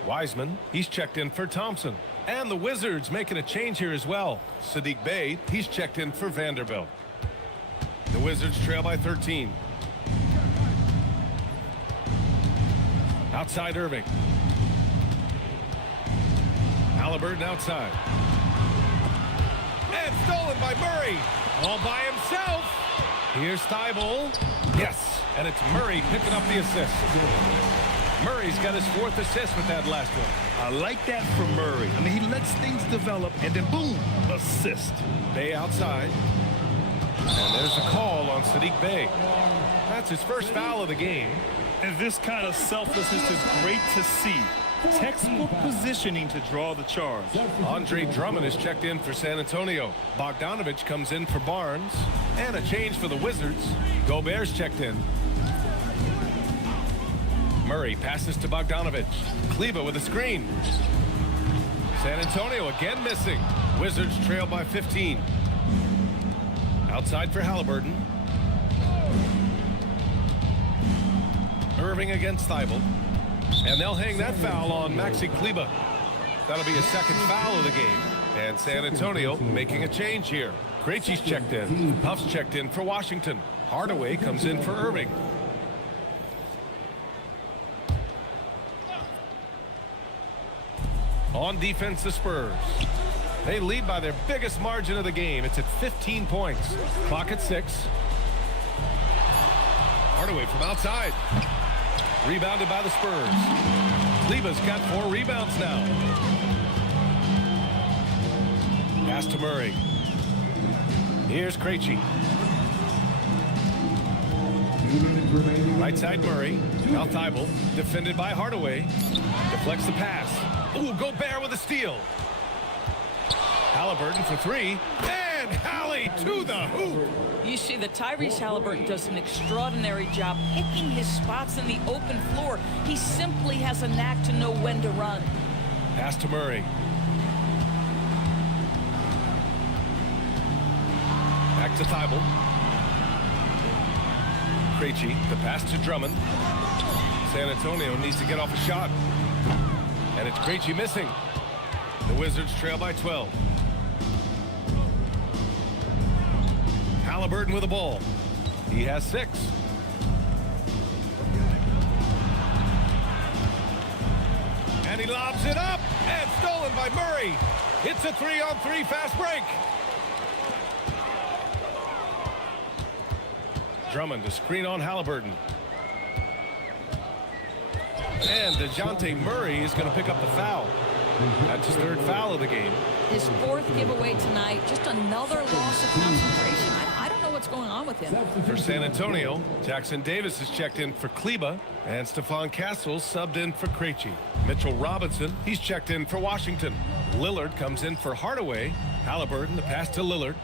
Wiseman, he's checked in for Thompson. And the Wizards making a change here as well. Saddiq Bey, he's checked in for Vanderbilt. The Wizards trail by 13. Outside Irving. Halliburton outside. And stolen by Murray. All by himself. Here's Thibault. Yes, and it's Murray picking up the assist. Murray's got his 4th assist with that last one. I like that from Murray. I mean, he lets things develop and then boom, assist. Bey outside. And there's a call on Saddiq Bey. That's his first foul of the game. And this kind of selflessness is great to see. Textbook positioning to draw the charge. Andre Drummond is checked in for San Antonio. Bogdanovich comes in for Barnes. And a change for the Wizards. Gobert's checked in. Murray passes to Bogdanovich. Kleba with a screen. San Antonio again missing. Wizards trail by 15. Outside for Halliburton. Irving against Thibault. And they'll hang that foul on Maxi Kleba. That'll be a second foul of the game. And San Antonio making a change here. Krejci's checked in. Huff's checked in for Washington. Hardaway comes in for Irving. On defense, the Spurs. They lead by their biggest margin of the game. It's at 15 points. Clock at 6. Hardaway from outside. Rebounded by the Spurs. Kleba's got 4 rebounds now. Pass to Murray. Here's Krejci. Right side Murray. Now Thibault. Defended by Hardaway. Deflects the pass. Ooh, Gobert with a steal. Halliburton for 3. And Hallie to the hoop. You see that Tyrese Halliburton does an extraordinary job picking his spots in the open floor. He simply has a knack to know when to run. Pass to Murray. Back to Thibault. Krejci, the pass to Drummond. San Antonio needs to get off a shot. And it's Krejci missing. The Wizards trail by 12. Halliburton with the ball. He has 6. And he lobs it up. And stolen by Murray. It's a 3-on-3 fast break. Drummond to screen on Halliburton. And DeJounte Murray is going to pick up the foul. That's his 3rd foul of the game. His 4th giveaway tonight. Just another loss of concentration. I don't know what's going on with him. For San Antonio, Jackson Davis is checked in for Kleba. And Stephon Castle subbed in for Krejci. Mitchell Robinson, he's checked in for Washington. Lillard comes in for Hardaway. Halliburton, the pass to Lillard.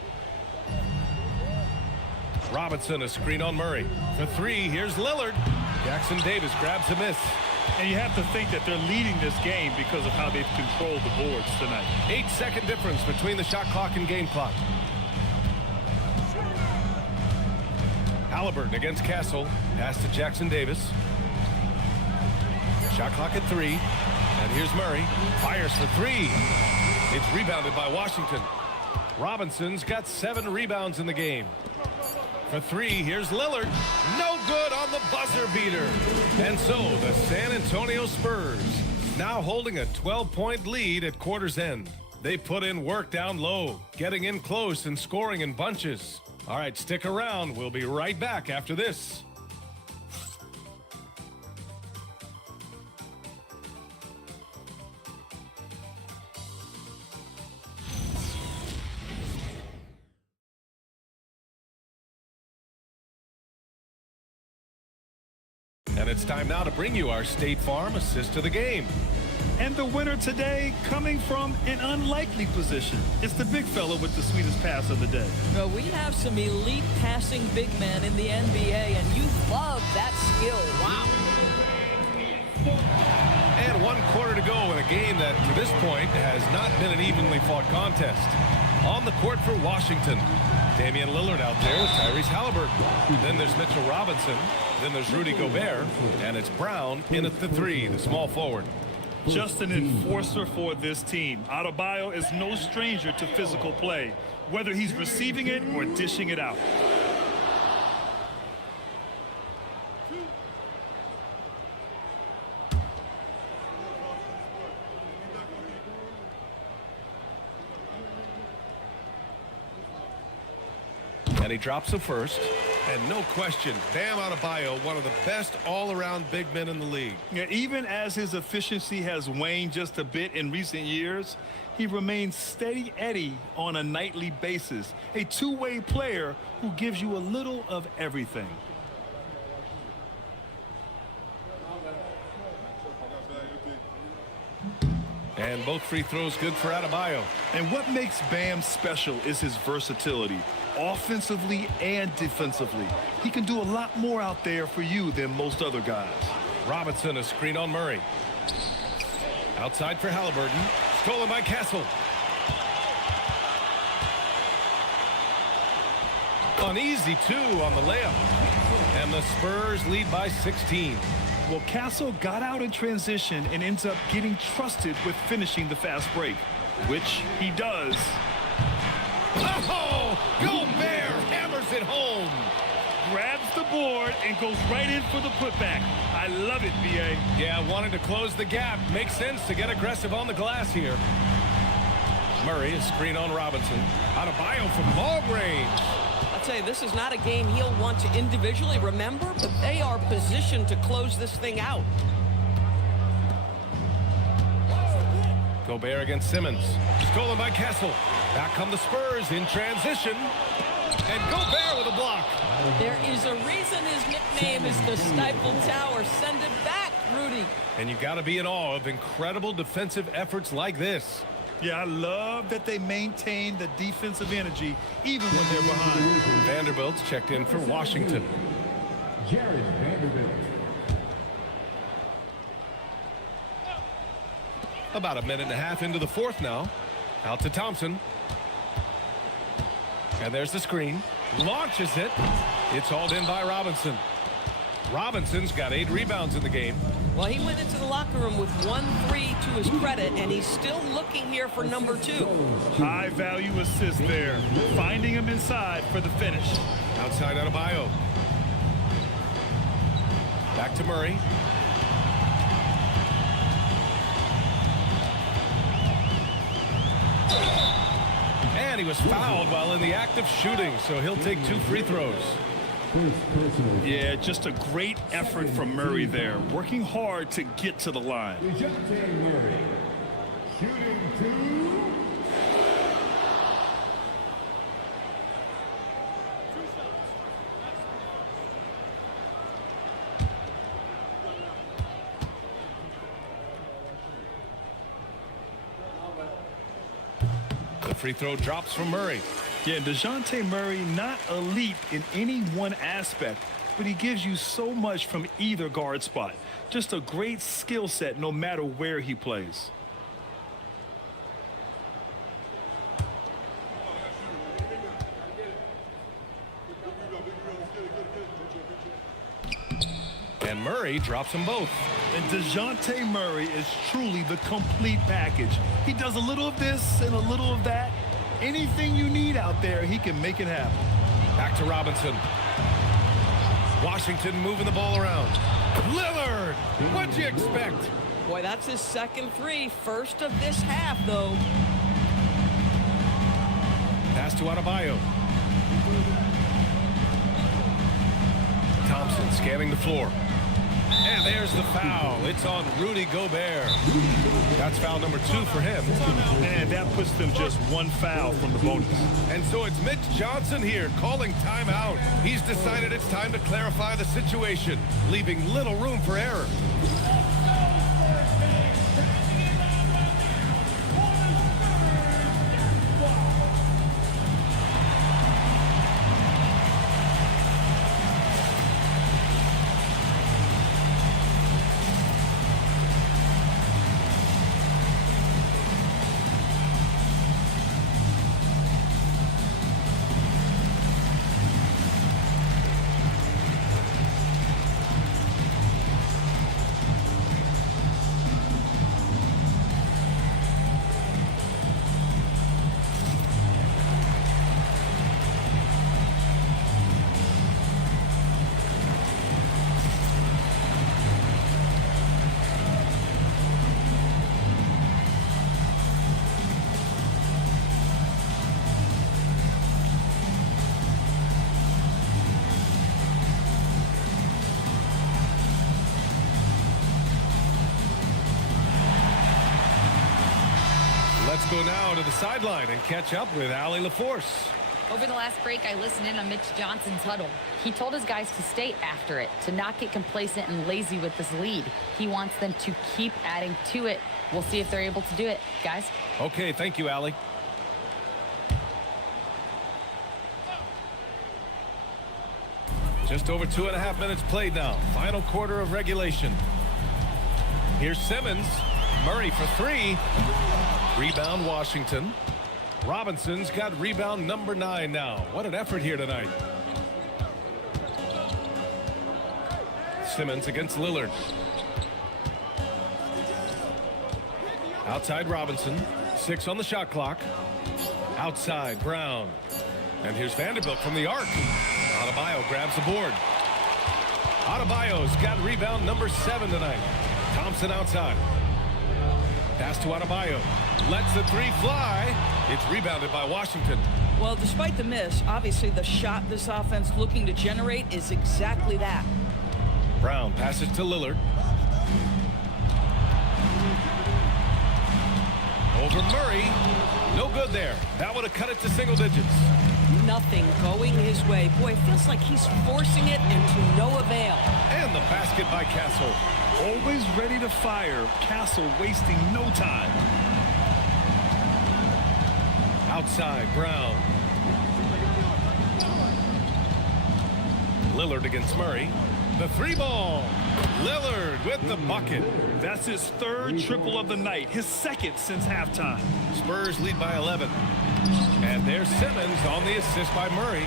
Robinson, a screen on Murray. For 3, here's Lillard. Jackson Davis grabs a miss. And you have to think that they're leading this game because of how they've controlled the boards tonight. 8-second difference between the shot clock and game clock. Halliburton against Castle. Pass to Jackson Davis. Shot clock at 3. And here's Murray. Fires for 3. It's rebounded by Washington. Robinson's got 7 rebounds in the game. For 3, here's Lillard. No good on the buzzer beater. And so the San Antonio Spurs now holding a 12-point lead at quarter's end. They put in work down low, getting in close and scoring in bunches. All right, stick around. We'll be right back after this. And it's time now to bring you our State Farm assist to the game. And the winner today coming from an unlikely position. It's the big fella with the sweetest pass of the day. Well, we have some elite passing big men in the NBA, and you love that skill. Wow. And 1 quarter to go in a game that, to this point, has not been an evenly fought contest. On the court for Washington, Damian Lillard out there with Tyrese Halliburton. Then there's Mitchell Robinson. Then there's Rudy Gobert. And it's Brown in at the 3, the small forward. Just an enforcer for this team. Adebayo is no stranger to physical play, whether he's receiving it or dishing it out. And he drops the first. And no question, Bam Adebayo, one of the best all-around big men in the league. Yeah, even as his efficiency has waned just a bit in recent years, he remains steady Eddie on a nightly basis. A two-way player who gives you a little of everything. And both free throws good for Adebayo. And what makes Bam special is his versatility, offensively and defensively. He can do a lot more out there for you than most other guys. Robinson, a screen on Murray. Outside for Halliburton. Stolen by Castle. An easy 2 on the layup. And the Spurs lead by 16. Well, Castle got out in transition and ends up getting trusted with finishing the fast break, which he does. Oh, Gobert hammers it home. Grabs the board and goes right in for the putback. I love it, B.A. Yeah, wanted to close the gap. Makes sense to get aggressive on the glass here. Murray, a screen on Robinson. Adebayo from long range. I'll tell you, this is not a game he'll want to individually remember, but they are positioned to close this thing out. Gobert against Simmons. Stolen by Castle. Back come the Spurs in transition. And Gobert with a block. There is a reason his nickname is the Stifled Tower. Send it back, Rudy. And you got to be in awe of incredible defensive efforts like this. Yeah, I love that they maintain the defensive energy even when they're behind. Vanderbilt's checked in for Washington. Jared Vanderbilt. About a minute and a half into the fourth now. Out to Thompson. And there's the screen. Launches it. It's hauled in by Robinson. Robinson's got 8 rebounds in the game. Well, he went into the locker room with 1 3 to his credit, and he's still looking here for number 2. High value assist there. Finding him inside for the finish. Outside Adebayo. Back to Murray. And he was fouled while in the act of shooting, so he'll take 2 free throws. Yeah, just a great effort from Murray there. Working hard to get to the line. DeJounte Murray. Shooting 2. The free throw drops from Murray. Yeah, DeJounte Murray, not elite in any one aspect, but he gives you so much from either guard spot. Just a great skill set no matter where he plays. And Murray drops them both. And DeJounte Murray is truly the complete package. He does a little of this and a little of that. Anything you need out there, he can make it happen. Back to Robinson. Washington moving the ball around. Lillard! What'd you expect? Boy, that's his second 3. First of this half, though. Pass to Adebayo. Thompson scanning the floor. And there's the foul. It's on Rudy Gobert. That's foul number 2 for him. And that puts them just 1 foul from the bonus. And so it's Mitch Johnson here calling timeout. He's decided it's time to clarify the situation, leaving little room for error. Let's go now to the sideline and catch up with Allie LaForce. Over the last break, I listened in on Mitch Johnson's huddle. He told his guys to stay after it, to not get complacent and lazy with this lead. He wants them to keep adding to it. We'll see if they're able to do it, guys. Okay, thank you, Allie. Just over 2.5 minutes played now. Final quarter of regulation. Here's Simmons. Murray for three. Rebound, Washington. Robinson's got rebound number 9 now. What an effort here tonight. Simmons against Lillard. Outside Robinson. 6 on the shot clock. Outside Brown. And here's Vanderbilt from the arc. Adebayo grabs the board. Adebayo's got rebound number 7 tonight. Thompson outside. Pass to Adebayo. Lets the three fly. It's rebounded by Washington. Well, despite the miss, obviously the shot this offense looking to generate is exactly that. Brown passes to Lillard. Over Murray. No good there. That would have cut it to single digits. Nothing going his way. Boy, it feels like he's forcing it and to no avail. And the basket by Castle. Always ready to fire. Castle wasting no time. Outside Brown. Lillard against Murray. The three ball. Lillard with the bucket. That's his 3rd triple of the night. His 2nd since halftime. Spurs lead by 11. And there's Simmons on the assist by Murray.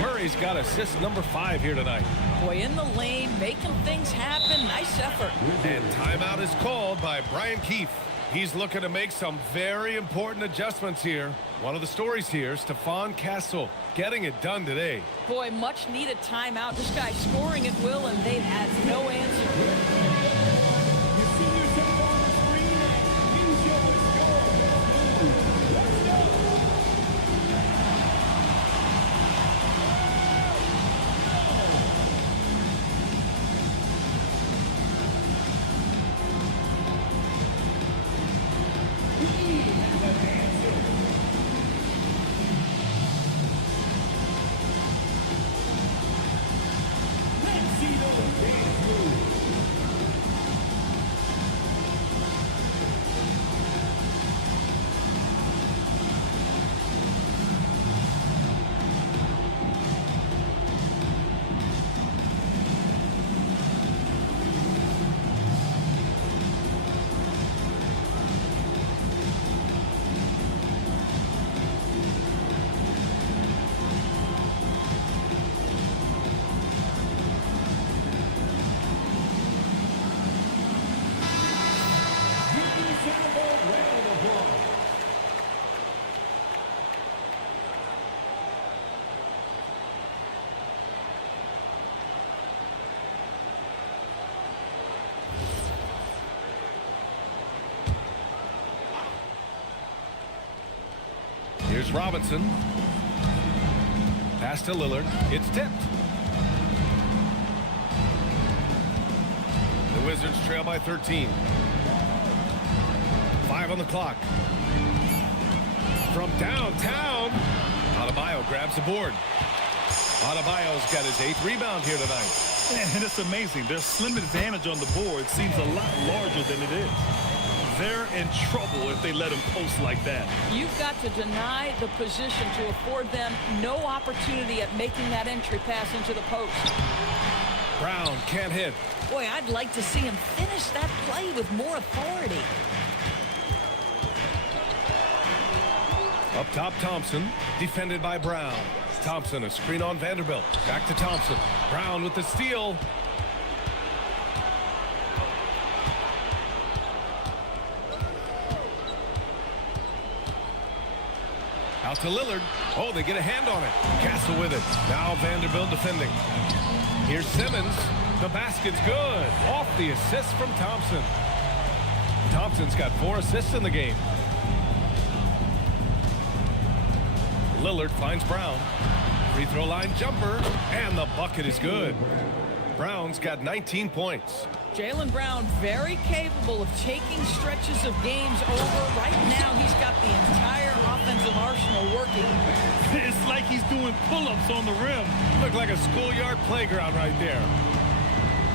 Murray's got assist number 5 here tonight. Boy, in the lane, making things happen. Nice effort. And timeout is called by Brian Keefe. He's looking to make some very important adjustments here. One of the stories here, Stephon Castle getting it done today. Boy, much needed timeout. This guy scoring at will, and they've had no answer. Here's Robinson. Pass to Lillard. It's tipped. The Wizards trail by 13. 5 on the clock. From downtown, Adebayo grabs the board. Adebayo's got his 8th rebound here tonight. And it's amazing. Their slim advantage on the board seems a lot larger than it is. They're in trouble if they let him post like that. You've got to deny the position to afford them no opportunity at making that entry pass into the post. Brown can't hit. Boy, I'd like to see him finish that play with more authority. Up top, Thompson, defended by Brown. Thompson, a screen on Vanderbilt. Back to Thompson. Brown with the steal. Out to Lillard. Oh, they get a hand on it. Castle with it. Now Vanderbilt defending. Here's Simmons. The basket's good. Off the assist from Thompson. Thompson's got 4 assists in the game. Lillard finds Brown. Free throw line jumper. And the bucket is good. Brown's got 19 points. Jaylen Brown very capable of taking stretches of games over. Right now, he's got the entire offensive arsenal working. It's like he's doing pull-ups on the rim. Looked like a schoolyard playground right there.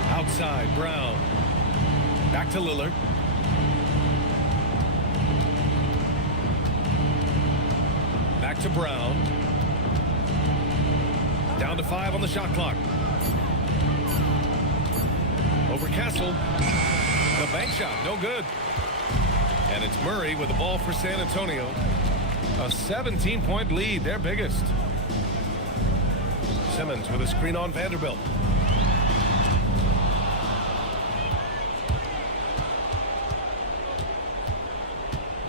Outside, Brown. Back to Lillard. Back to Brown. Down to 5 on the shot clock. Over Castle. The bank shot, no good. And it's Murray with the ball for San Antonio. A 17-point lead, their biggest. Simmons with a screen on Vanderbilt.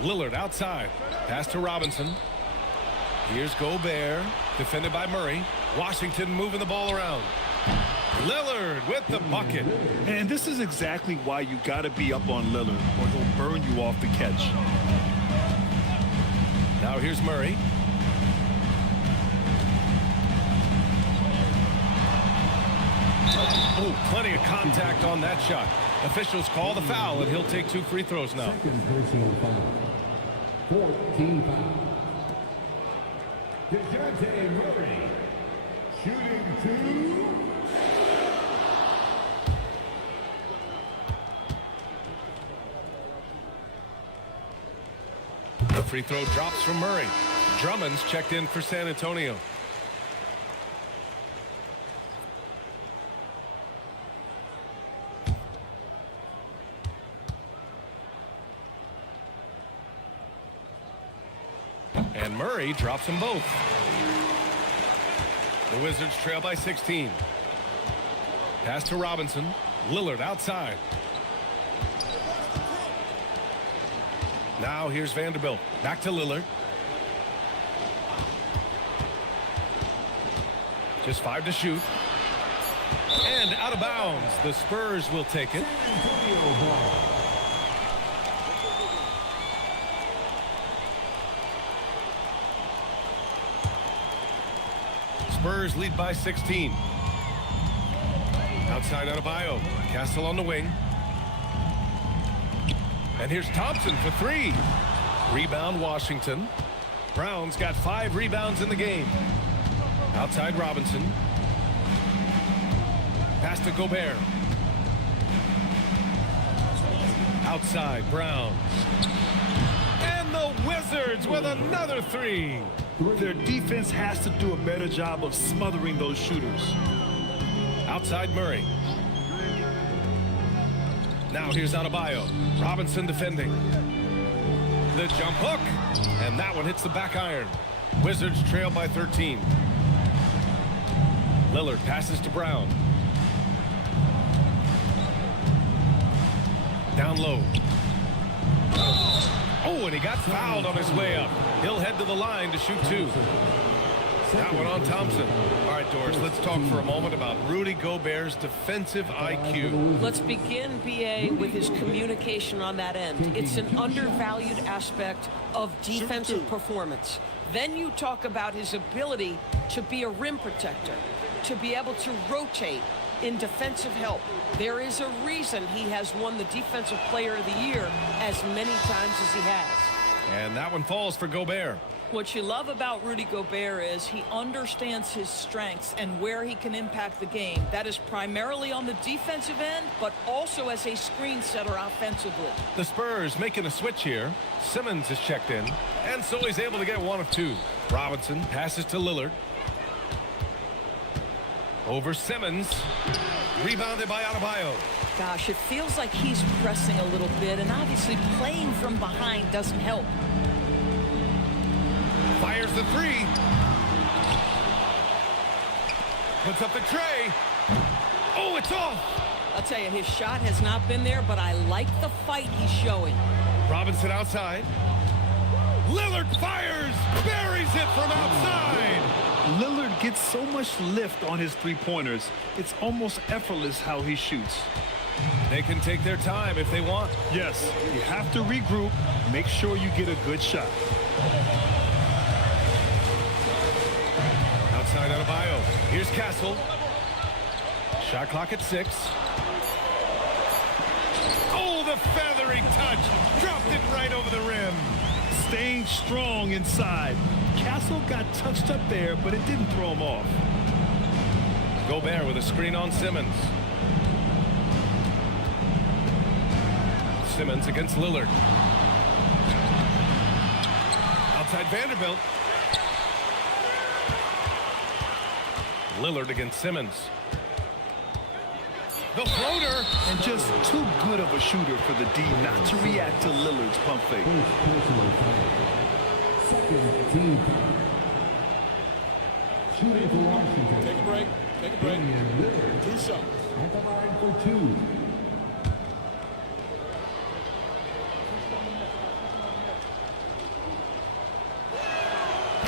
Lillard outside. Pass to Robinson. Here's Gobert. Defended by Murray. Washington moving the ball around. Lillard with the bucket. And this is exactly why you got to be up on Lillard, or he'll burn you off the catch. Now here's Murray. Oh, plenty of contact on that shot. Officials call the foul, and he'll take 2 free throws now. Second personal foul. 14 foul. DeJounte Murray. Shooting 2. The free throw drops from Murray. Drummond's checked in for San Antonio. And Murray drops them both. The Wizards trail by 16. Pass to Robinson. Lillard outside. Now here's Vanderbilt. Back to Lillard. Just 5 to shoot. And out of bounds. The Spurs will take it. Spurs lead by 16. Outside Adebayo. Castle on the wing. And here's Thompson for 3. Rebound Washington. Brown's got 5 rebounds in the game. Outside Robinson. Pass to Gobert. Outside Brown. And the Wizards with another 3. Their defense has to do a better job of smothering those shooters. Outside Murray. Now here's Adebayo. Robinson defending. The jump hook. And that one hits the back iron. Wizards trail by 13. Lillard passes to Brown. Down low. Oh, and he got fouled on his way up. He'll head to the line to shoot 2. That one on Thompson. All right, Doris, let's talk for a moment about Rudy Gobert's defensive IQ. Let's begin, BA, with his communication on that end. It's an undervalued aspect of defensive performance. Then you talk about his ability to be a rim protector, to be able to rotate in defensive help. There is a reason he has won the Defensive Player of the Year as many times as he has. And that one falls for Gobert. What you love about Rudy Gobert is he understands his strengths and where he can impact the game. That is primarily on the defensive end, but also as a screen setter offensively. The Spurs making a switch here. Simmons is checked in, and so he's able to get 1 of 2. Robinson passes to Lillard. Over Simmons. Rebounded by Adebayo. Gosh, it feels like he's pressing a little bit, and obviously playing from behind doesn't help. Fires the 3. Puts up the tray. Oh, it's off. I'll tell you, his shot has not been there, but I like the fight he's showing. Robinson outside. Lillard fires. Buries it from outside. Lillard gets so much lift on his three-pointers. It's almost effortless how he shoots. They can take their time if they want. Yes, you have to regroup. Make sure you get a good shot. Outside Adebayo. Here's Castle. Shot clock at 6. Oh, the feathery touch. Dropped it right over the rim. Staying strong inside. Castle got touched up there, but it didn't throw him off. Gobert with a screen on Simmons. Simmons against Lillard. Outside Vanderbilt. Lillard against Simmons. The floater. And just too good of a shooter for the D not to react to Lillard's pump fake. Second team foul. Shooting for Washington. Take a break. Take a break. Damian Lillard 2 shots. at the line for 2.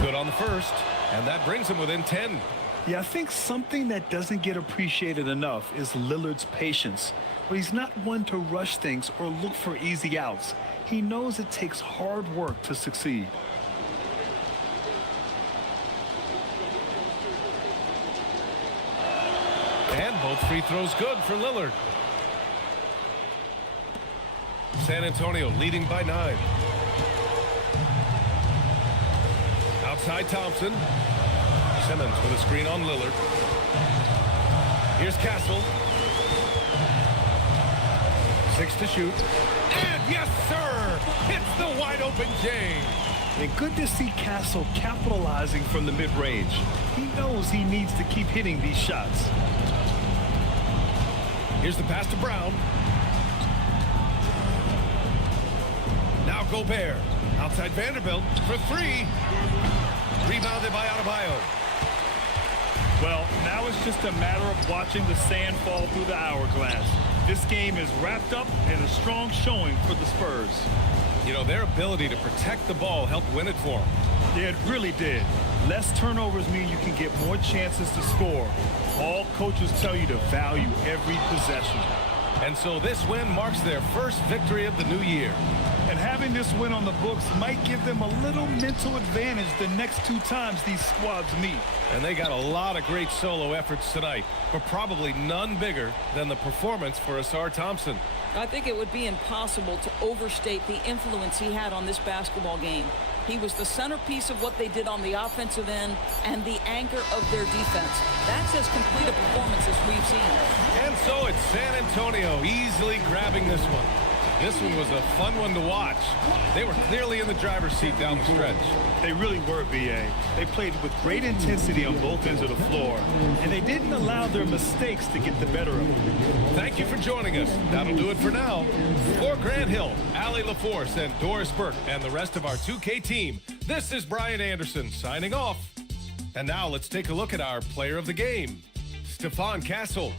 Good on the first, and that brings him within 10. Yeah, I think something that doesn't get appreciated enough is Lillard's patience. But he's not one to rush things or look for easy outs. He knows it takes hard work to succeed. And both free throws good for Lillard. San Antonio leading by 9. Outside Thompson. Simmons with a screen on Lillard. Here's Castle. 6 to shoot. And yes, sir! Hits the wide open J. And good to see Castle capitalizing from the mid-range. He knows he needs to keep hitting these shots. Here's the pass to Brown. Now Gobert. Outside Vanderbilt for 3. Rebounded by Adebayo. Well, now it's just a matter of watching the sand fall through the hourglass. This game is wrapped up in a strong showing for the Spurs. You know, their ability to protect the ball helped win it for them. Yeah, it really did. Less turnovers mean you can get more chances to score. All coaches tell you to value every possession. And so this win marks their first victory of the new year. And having this win on the books might give them a little mental advantage the next 2 times these squads meet. And they got a lot of great solo efforts tonight, but probably none bigger than the performance for Asar Thompson. I think it would be impossible to overstate the influence he had on this basketball game. He was the centerpiece of what they did on the offensive end and the anchor of their defense. That's as complete a performance as we've seen. And so it's San Antonio easily grabbing this one. This one was a fun one to watch. They were clearly in the driver's seat down the stretch. They really were, BA. They played with great intensity on both ends of the floor, and they didn't allow their mistakes to get the better of them. Thank you for joining us. That'll do it for now. For Grant Hill, Allie LaForce, and Doris Burke, and the rest of our 2K team, this is Brian Anderson signing off. And now let's take a look at our player of the game, Stephon Castle.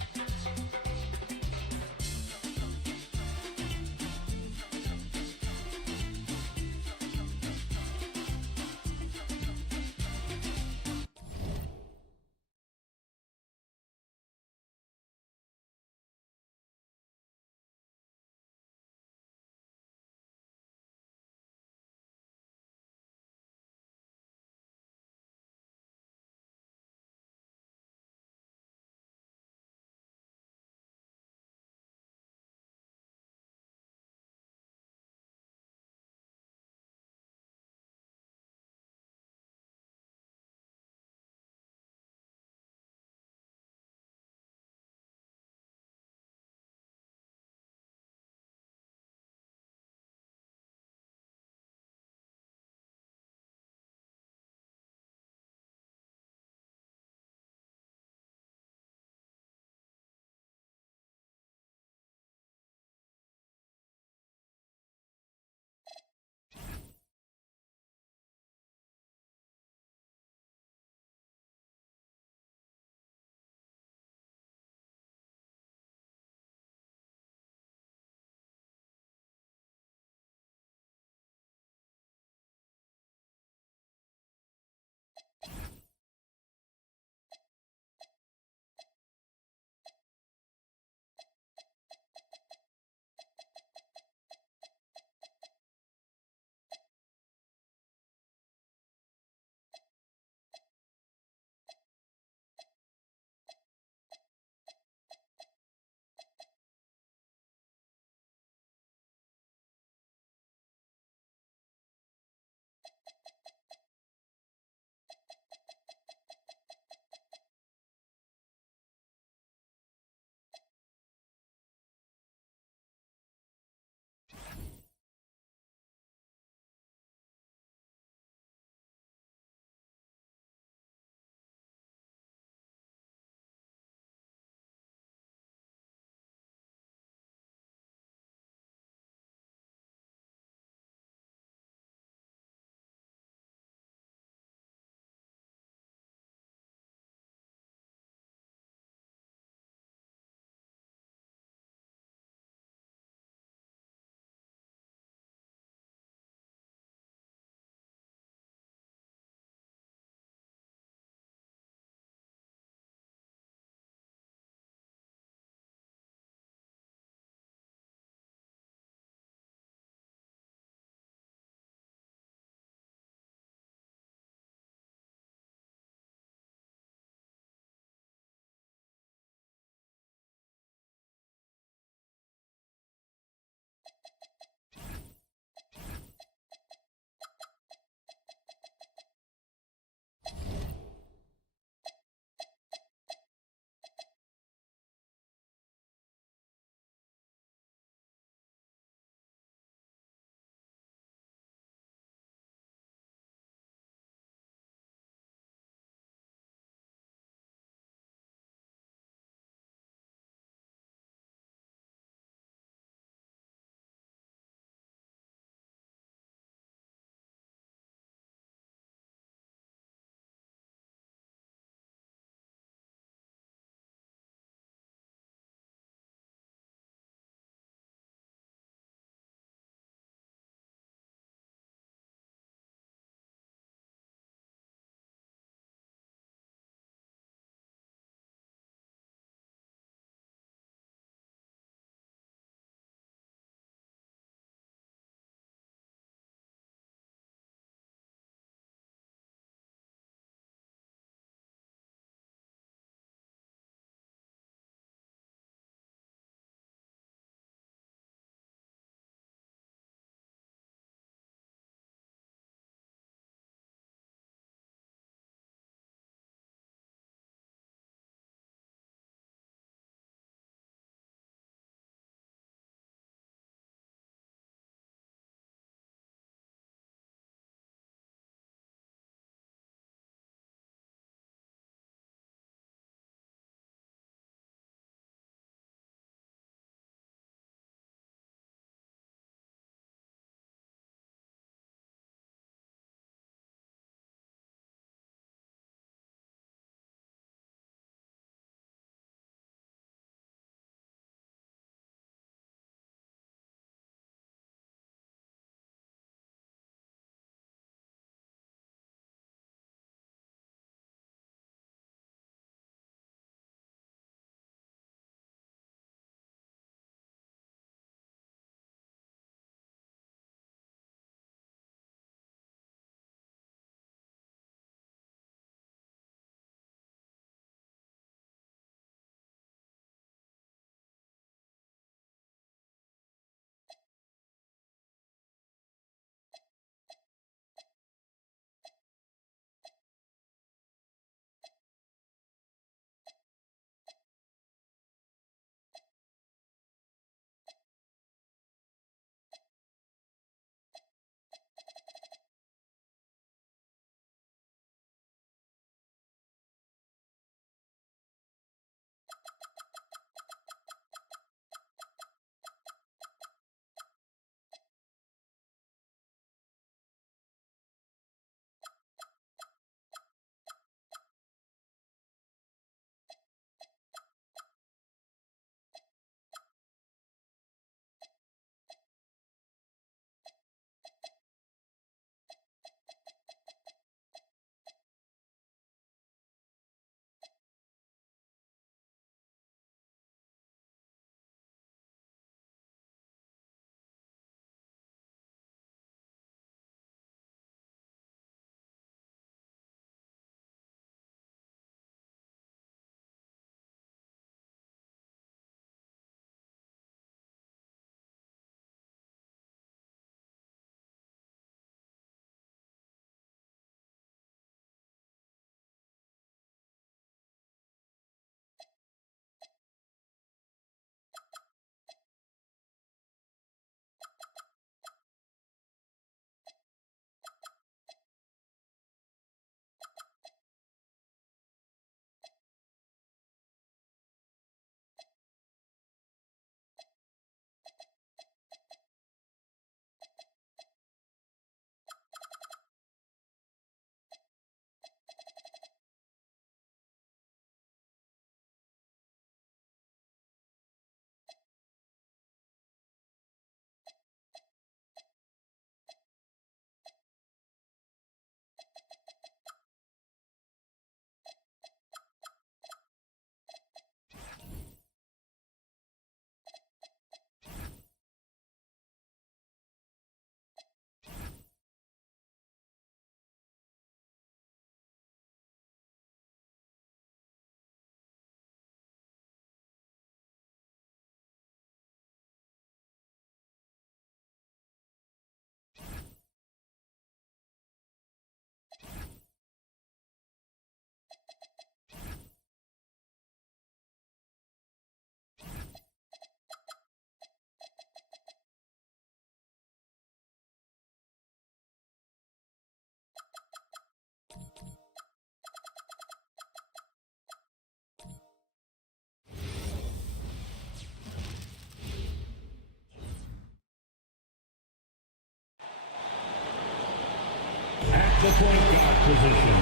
the point guard position.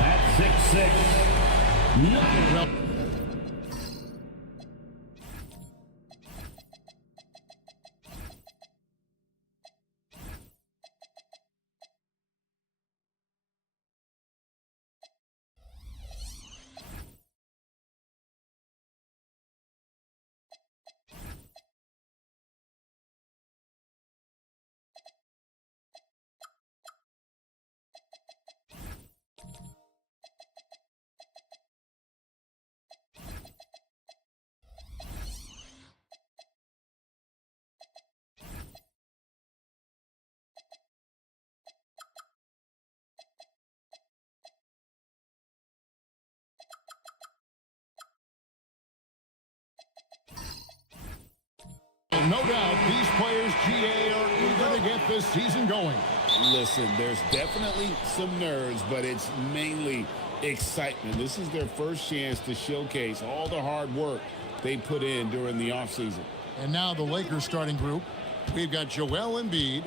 At 6'6", nothing. No doubt these players, GA, are eager to get this season going. Listen, there's definitely some nerves, but it's mainly excitement. This is their first chance to showcase all the hard work they put in during the offseason. And now the Lakers starting group. We've got Joel Embiid.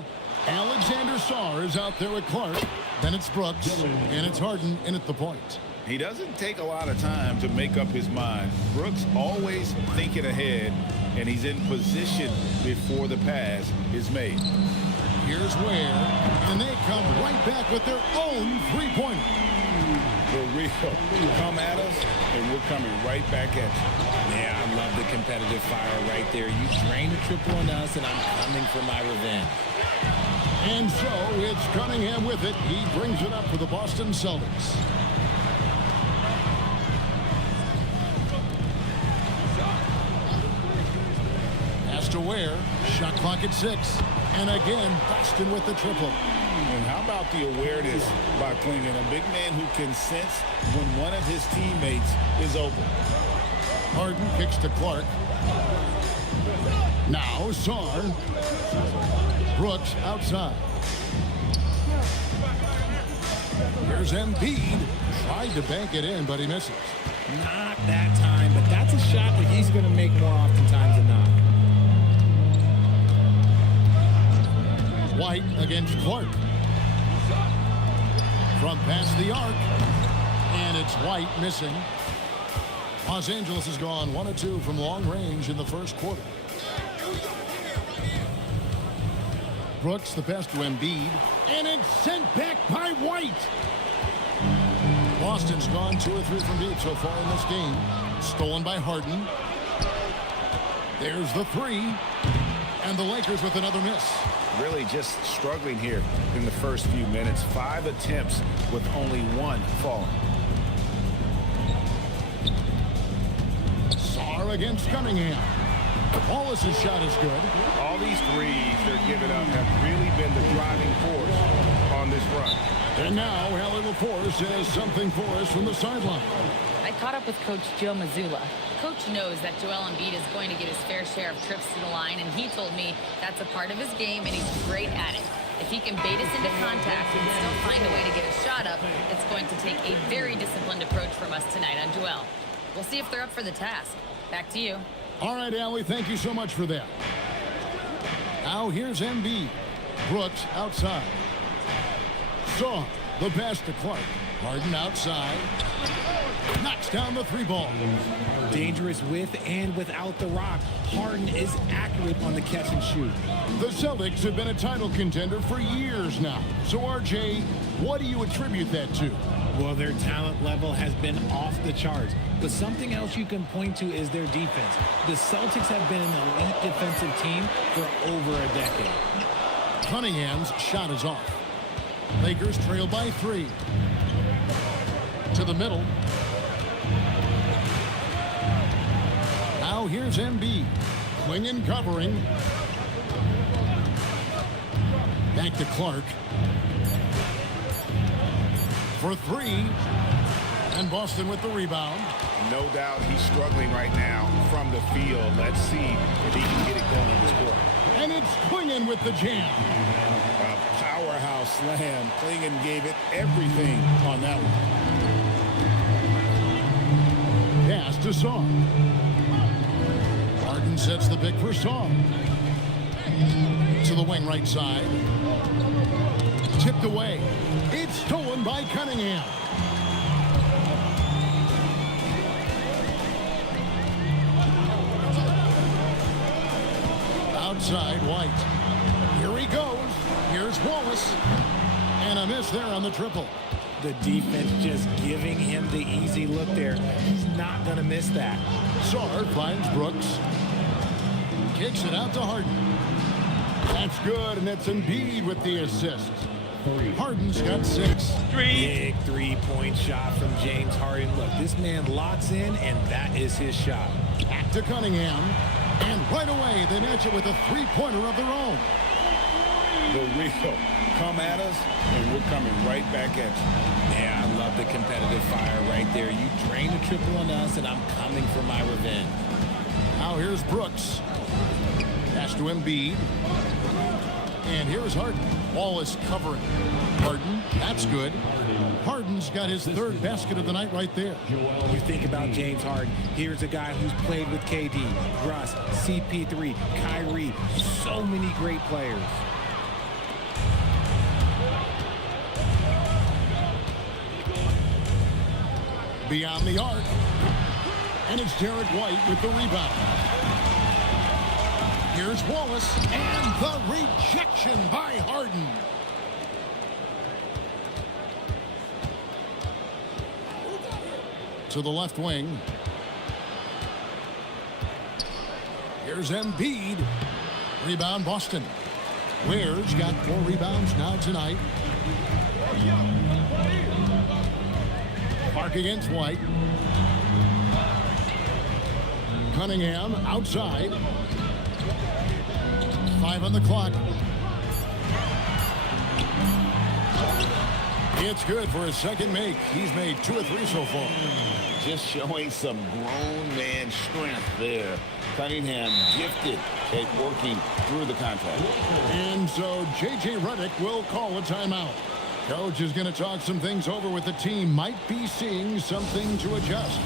Alexander Sarr is out there with Clark. Then it's Brooks, and it's Harden in at the point. He doesn't take a lot of time to make up his mind. Brooks always thinking ahead, and he's in position before the pass is made. Here's Ware, and they come right back with their own three-pointer. For real. Come at us, and we're coming right back at you. Yeah, I love the competitive fire right there. You drain a triple on us, and I'm coming for my revenge. And so it's Cunningham with it. He brings it up for the Boston Celtics. To Ware, shot clock at 6, and again Boston with the triple. And how about the awareness by Klingon, a big man who can sense when one of his teammates is open. Harden kicks to Clark. Now Sarr. Brooks outside. Here's Embiid. Tried to bank it in, but he misses. Not that time, but that's a shot that he's going to make more oftentimes than not. White against Clark. From past the arc. And it's White missing. Los Angeles has gone 1 of 2 from long range in the first quarter. Brooks, the pass to Embiid. And it's sent back by White. Boston's gone 2 or 3 from deep so far in this game. Stolen by Harden. There's the 3. And the Lakers with another miss. Really just struggling here in the first few minutes. 5 attempts with only 1 falling. Sarr against Cunningham. Wallace's shot is good. All these threes they're giving up have really been the driving force on this run. And now Allie LaForce has something for us from the sideline. I caught up with Coach Joe Mazzulla. Coach knows that Joel Embiid is going to get his fair share of trips to the line, and he told me that's a part of his game, and he's great at it. If he can bait us into contact and still find a way to get a shot up, it's going to take a very disciplined approach from us tonight on Joel. We'll see if they're up for the task. Back to you. All right, Allie, thank you so much for that. Now here's Embiid. Brooks outside. Sarr, the pass to Clark. Harden outside. Knocks down the 3-ball. Dangerous with and without the rock. Harden is accurate on the catch and shoot. The Celtics have been a title contender for years now. So, RJ, what do you attribute that to? Well, their talent level has been off the charts. But something else you can point to is their defense. The Celtics have been an elite defensive team for over a decade. Cunningham's shot is off. Lakers trail by 3. To the middle. Now here's Embiid. Klingon covering. Back to Clark. For 3. And Boston with the rebound. No doubt he's struggling right now from the field. Let's see if he can get it going in this quarter. And it's Klingon with the jam. A powerhouse slam. Klingon gave it everything on that one. Pass to Sarr. Harden sets the pick for Sarr. To the the wing right side. Tipped away. It's stolen by Cunningham. Outside, White. Here he goes. Here's Wallace. And a miss there on the triple. The defense just giving him the easy look there. He's not going to miss that. Saar finds Brooks. Kicks it out to Harden. That's good, and it's Embiid with the assist. Harden's got 6. Big three-point shot from James Harden. Look, this man locks in, and that is his shot. Back to Cunningham. And right away, they match it with a three-pointer of their own. The real come at us, and we're coming right back at you. Yeah, I love the competitive fire right there. You drain a triple on us, and I'm coming for my revenge. Now here's Brooks. Pass to Embiid. And here's Harden. Wallace covering. Harden, that's good. Harden's got his 3rd basket of the night right there. You think about James Harden. Here's a guy who's played with KD, Russ, CP3, Kyrie. So many great players. Beyond the arc. And it's Derek White with the rebound. Here's Wallace. And the rejection by Harden. To the left wing. Here's Embiid. Rebound Boston. Ware's got 4 rebounds now tonight. Mark against White. Cunningham outside. 5 on the clock. It's good for his second make. He's made 2 of 3 so far. Just showing some grown man strength there. Cunningham gifted at working through the contact. And so J.J. Redick will call a timeout. Coach is going to talk some things over with the team. Might be seeing something to adjust.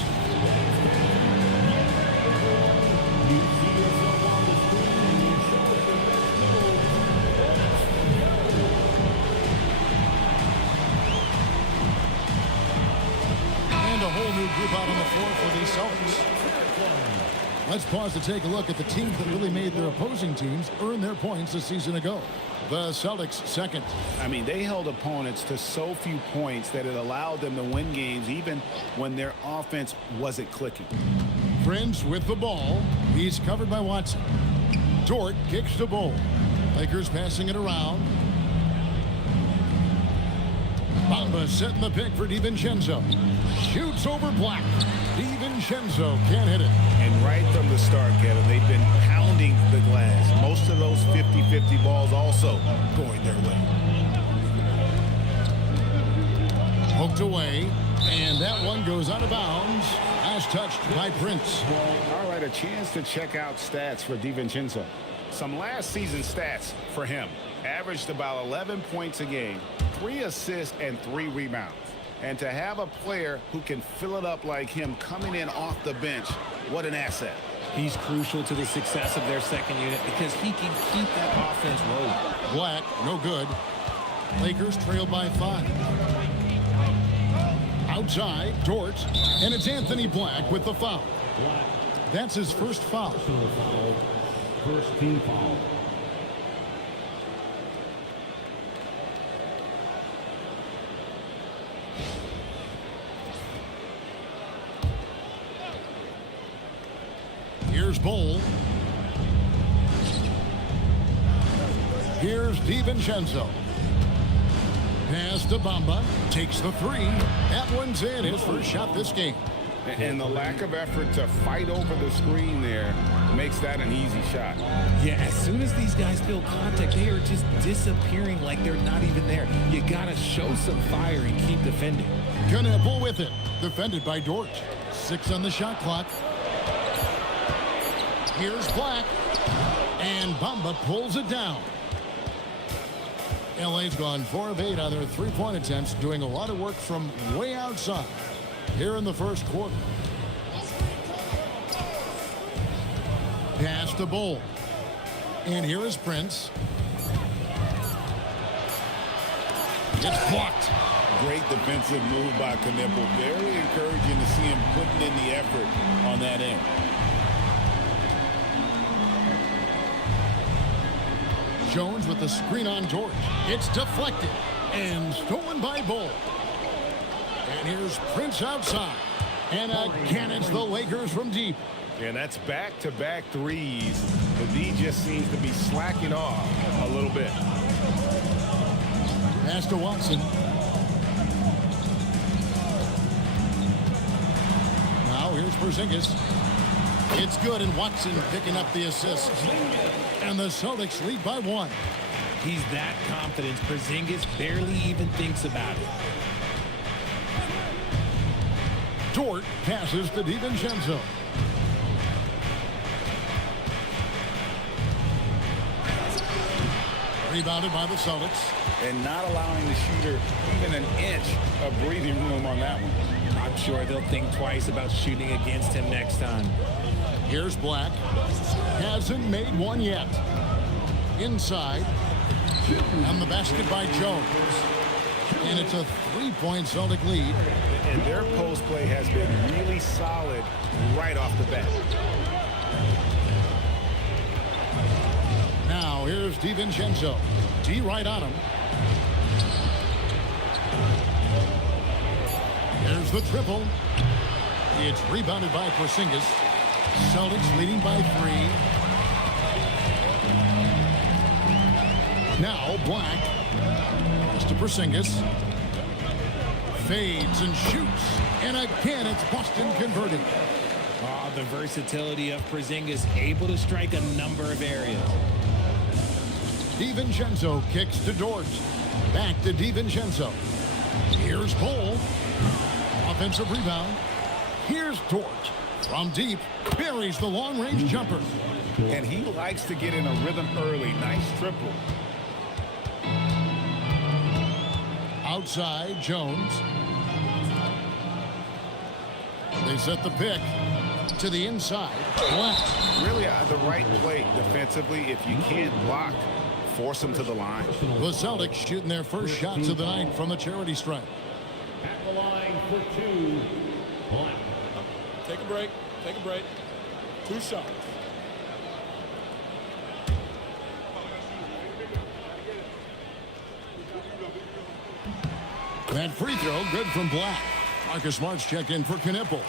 And a whole new group out on the floor for the Celtics. Let's pause to take a look at the teams that really made their opposing teams earn their points a season ago. The Celtics second. I mean, they held opponents to so few points that it allowed them to win games even when their offense wasn't clicking. Prince with the ball. He's covered by Watson. Dort kicks the ball. Lakers passing it around. Bamba setting the pick for DiVincenzo. Shoots over Black. DiVincenzo can't hit it. And right from the start, Kevin, they've been pounding the glass. Most of those 50-50 balls also going their way. Hooked away. And that one goes out of bounds as touched by Prince. All right, a chance to check out stats for DiVincenzo. Some last season stats for him. Averaged about 11 points a game, 3 assists, and 3 rebounds. And to have a player who can fill it up like him coming in off the bench, what an asset. He's crucial to the success of their second unit because he can keep that offense rolling. Black, no good. Lakers trail by 5. Outside, Dort, and it's Anthony Black with the foul. That's his first foul. First team foul. Here's Bull. Here's DiVincenzo. Pass to Bamba. Takes the 3. That one's in. His first shot this game. And the lack of effort to fight over the screen there makes that an easy shot. Yeah, as soon as these guys feel contact, they are just disappearing like they're not even there. You got to show some fire and keep defending. Knueppel with it. Defended by Dort. 6 on the shot clock. Here's Black. And Bamba pulls it down. LA's gone 4 of 8 on their 3-point attempts, doing a lot of work from way outside here in the first quarter. Pass to Bull. And here is Prince. It's blocked. Great defensive move by Knipple. Very encouraging to see him putting in the effort on that end. Jones with the screen on George. It's deflected and stolen by Bull. And here's Prince outside. And again, it's the Lakers from deep. And that's back-to-back threes. The D just seems to be slacking off a little bit. Pass to Watson. Now here's Porzingis. It's good, and Watson picking up the assist. And the Celtics lead by 1. He's that confident. Porzingis barely even thinks about it. Dort passes to DiVincenzo. Rebounded by the Celtics. And not allowing the shooter even an inch of breathing room on that one. I'm sure they'll think twice about shooting against him next time. Here's Black. Hasn't made one yet. Inside. And the basket by Jones. And it's a 3-point Celtic lead. And their post play has been really solid right off the bat. Now here's DiVincenzo. D right on him. There's the triple. It's rebounded by Porzingis. Celtics leading by 3. Now Black. Pass to Porzingis. Fades and shoots. And again, it's Boston converting. Oh, the versatility of Porzingis, able to strike a number of areas. DiVincenzo kicks to Dort. Back to DiVincenzo. Here's Bull. Offensive rebound. Here's Dort. From deep, buries the long-range jumper. And he likes to get in a rhythm early. Nice triple. Outside, Jones. They set the pick to the inside. Black. Really the right play defensively. If you can't block, force them to the line. The Celtics shooting their first shots of the night from the charity stripe. At the line for 2. Black. Take a break. Take a break. 2 shots. That free throw good from Black. Marcus Smart's checked in for Knipple.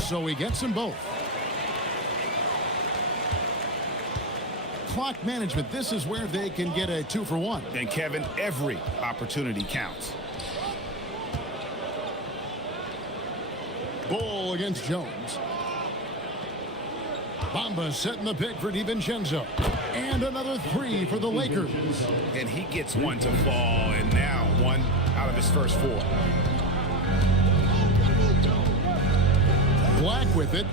So he gets them both. Clock management. This is where they can get a 2-for-1. And Kevin, every opportunity counts. Bull against Jones. Bamba setting the pick for DiVincenzo. And another 3 for the Lakers. And he gets one to fall, and now 1 out of his first 4. Black with it.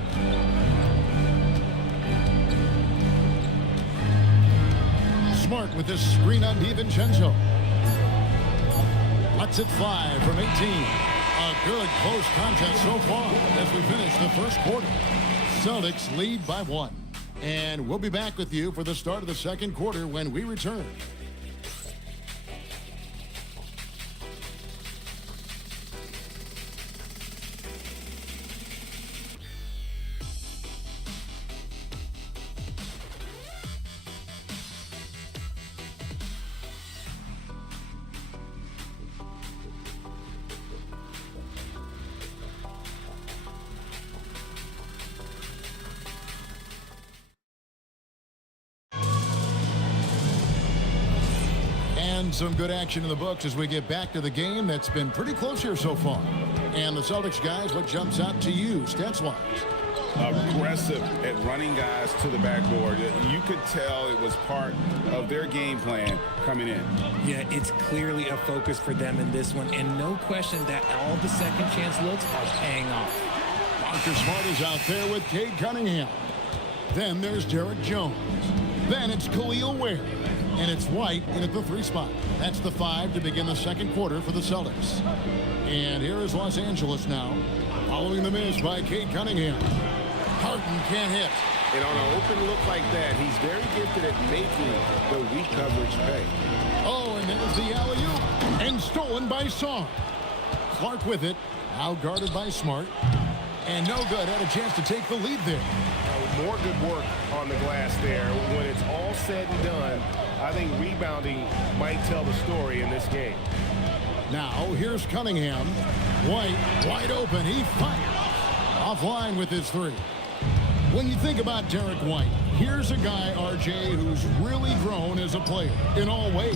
Smart with this screen on DiVincenzo. Lets it fly from 18. A good close contest so far as we finish the first quarter. Celtics lead by 1. And we'll be back with you for the start of the second quarter when we return. Some good action in the books as we get back to the game that's been pretty close here so far. And the Celtics guys, what jumps out to you stats-wise? Aggressive at running guys to the backboard. You could tell it was part of their game plan coming in. Yeah, it's clearly a focus for them in this one, and no question that all the second chance looks are paying off. Marcus Smart is out there with Cade Cunningham. Then there's Derek Jones. Then it's Khalil Ware. And it's White in at the 3 spot. That's the 5 to begin the second quarter for the Celtics. And here is Los Angeles now, following the miss by Cade Cunningham. Harden can't hit. And on an open look like that, he's very gifted at making the weak coverage pay. Oh, and there's the alley-oop. And stolen by Song. Clark with it. Now guarded by Smart. And no good. Had a chance to take the lead there. More good work on the glass there. When it's all said and done, I think rebounding might tell the story in this game. Now, here's Cunningham. White, wide open. He fires. Offline with his three. When you think about Derek White, here's a guy, RJ, who's really grown as a player in all ways.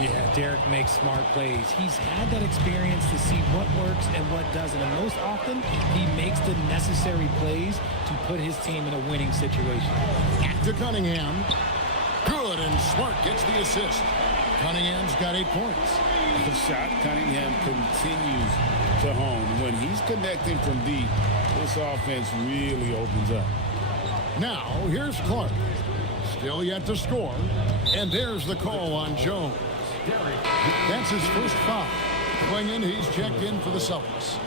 Yeah, Derek makes smart plays. He's had that experience to see what works and what doesn't. And most often, he makes the necessary plays to put his team in a winning situation. Back to Cunningham. Good, and Smart gets the assist. Cunningham's got 8 points. The shot Cunningham continues to hone. When he's connecting from deep, this offense really opens up. Now, here's Clark. Still yet to score. And there's the call on Jones. That's his first foul. Swinging, he's checked in for the Celtics.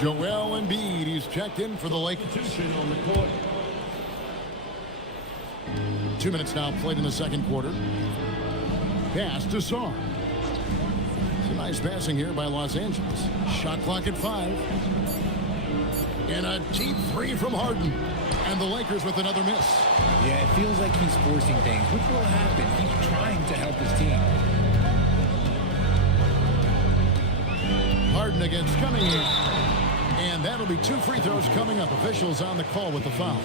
Joel Embiid, he's checked in for the Lakers. 2 minutes now played in the second quarter. Pass to Song. It's a nice passing here by Los Angeles. Shot clock at 5. And a deep three from Harden. And the Lakers with another miss. Yeah, it feels like he's forcing things, which will happen. He's trying to help his team. Harden against Cunningham. And that'll be 2 free throws coming up. Officials on the call with the foul.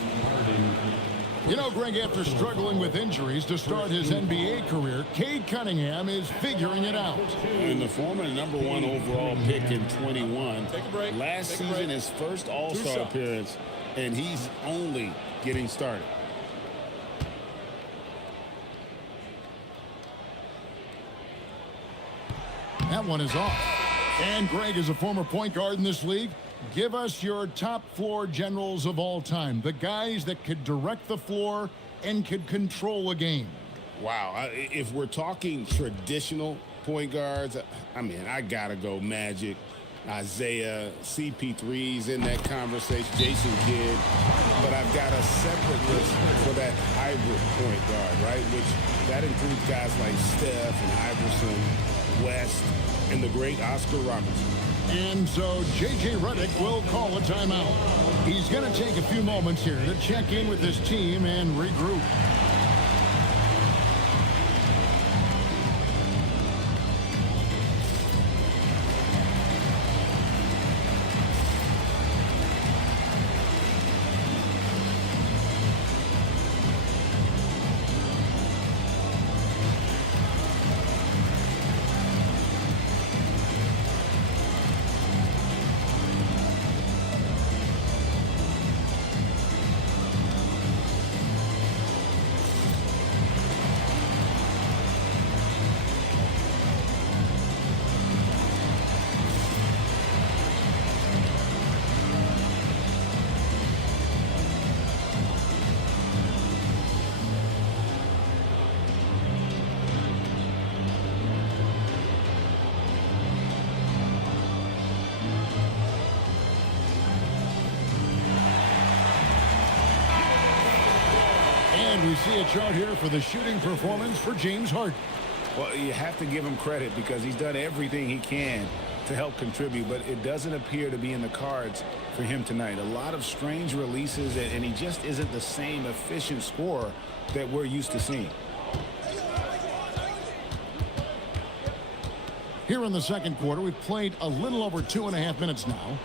You know, Greg, after struggling with injuries to start his NBA career, Cade Cunningham is figuring it out. And the former #1 overall pick in 21. Last season, his first All-Star appearance, and he's only getting started. That one is off. And Greg is a former point guard in this league. Give us your top floor generals of all time. The guys that could direct the floor and could control a game. Wow. If we're talking traditional point guards, I mean, I got to go Magic, Isaiah, CP3's in that conversation, Jason Kidd. But I've got a separate list for that hybrid point guard, right? Which that includes guys like Steph and Iverson, West, and the great Oscar Robertson. And so J.J. Redick will call a timeout. He's going to take a few moments here to check in with his team and regroup. And we see a chart here for the shooting performance for James Harden. Well, you have to give him credit because he's done everything he can to help contribute, but it doesn't appear to be in the cards for him tonight. A lot of strange releases, and he just isn't the same efficient scorer that we're used to seeing. Here in the second quarter, we've played a little over 2.5 minutes now.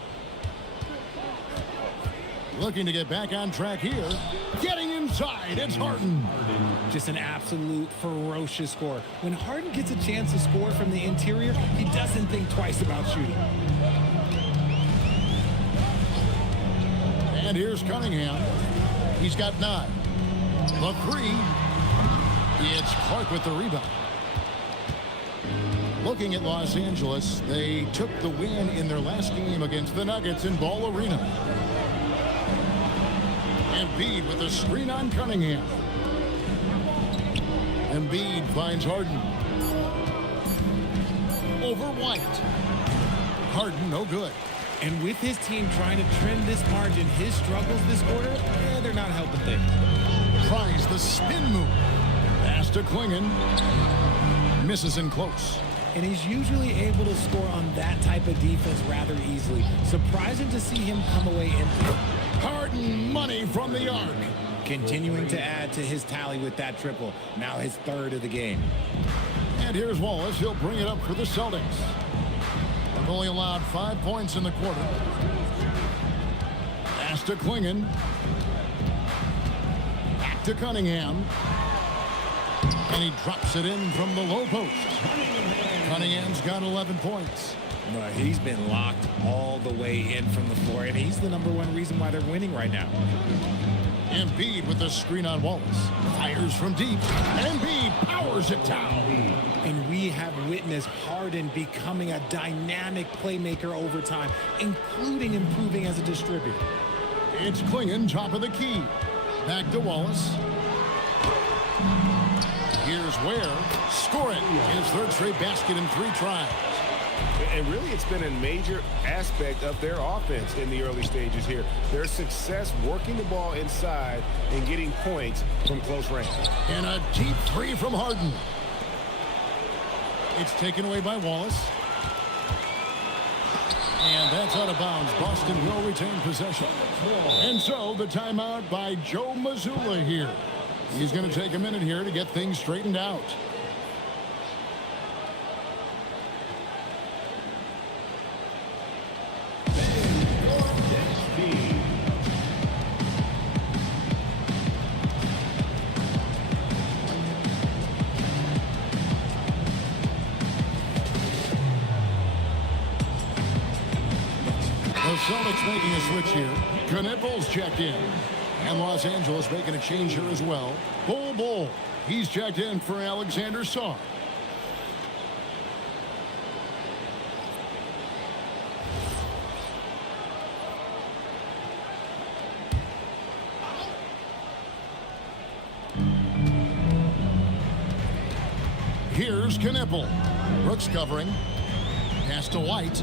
Looking to get back on track here. Getting inside, it's Harden. Just an absolute ferocious score. When Harden gets a chance to score from the interior, he doesn't think twice about shooting. And here's Cunningham. He's got 9. The 3. It's Clark with the rebound. Looking at Los Angeles, they took the win in their last game against the Nuggets in Ball Arena. Embiid with a screen on Cunningham. Embiid finds Harden. Over White. Harden, no good. And with his team trying to trim this margin, his struggles this quarter, they're not helping things. Tries the spin move. Pass to Klingon. Misses in close. And he's usually able to score on that type of defense rather easily. Surprising to see him come away empty. Harden money from the arc. Continuing to add to his tally with that triple. Now his third of the game. And here's Wallace. He'll bring it up for the Celtics. They've only allowed 5 points in the quarter. Pass to Klingon. Back to Cunningham. And he drops it in from the low post. Cunningham's got 11 points. Well, he's been locked all the way in from the floor, and he's the #1 reason why they're winning right now. Embiid with the screen on Wallace. Fires from deep. Embiid powers it down. And we have witnessed Harden becoming a dynamic playmaker over time, including improving as a distributor. It's Klingon, top of the key. Back to Wallace. Here's Ware. Score it. His third straight basket in 3 tries. And really, it's been a major aspect of their offense in the early stages here. Their success working the ball inside and getting points from close range. And a deep 3 from Harden. It's taken away by Wallace. And that's out of bounds. Boston will retain possession. And so the timeout by Joe Mazzulla here. He's going to take a minute here to get things straightened out. The Celtics making a switch here. Knippel's checked in. And Los Angeles making a change here as well. Bull. He's checked in for Alexander Saw. Here's Knippel. Brooks covering. Pass to White.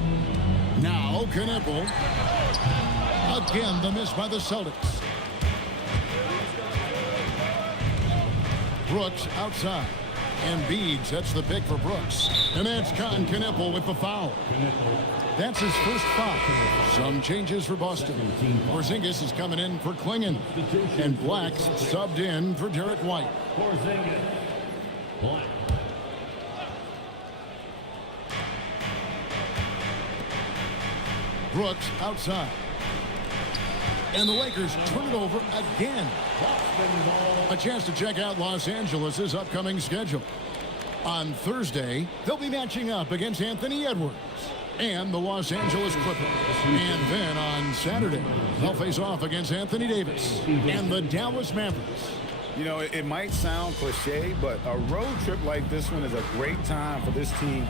Now Knippel. Again, the miss by the Celtics. Brooks outside. Embiid sets the pick for Brooks. And that's Knippel with the foul. That's his first foul. Some changes for Boston. Porzingis is coming in for Klingon. And Black's subbed in for Derek White. Black. Brooks outside. And the Lakers turn it over again. A chance to check out Los Angeles' upcoming schedule. On Thursday, they'll be matching up against Anthony Edwards and the Los Angeles Clippers. And then on Saturday, they'll face off against Anthony Davis and the Dallas Mavericks. You know, it might sound cliche, but a road trip like this one is a great time for this team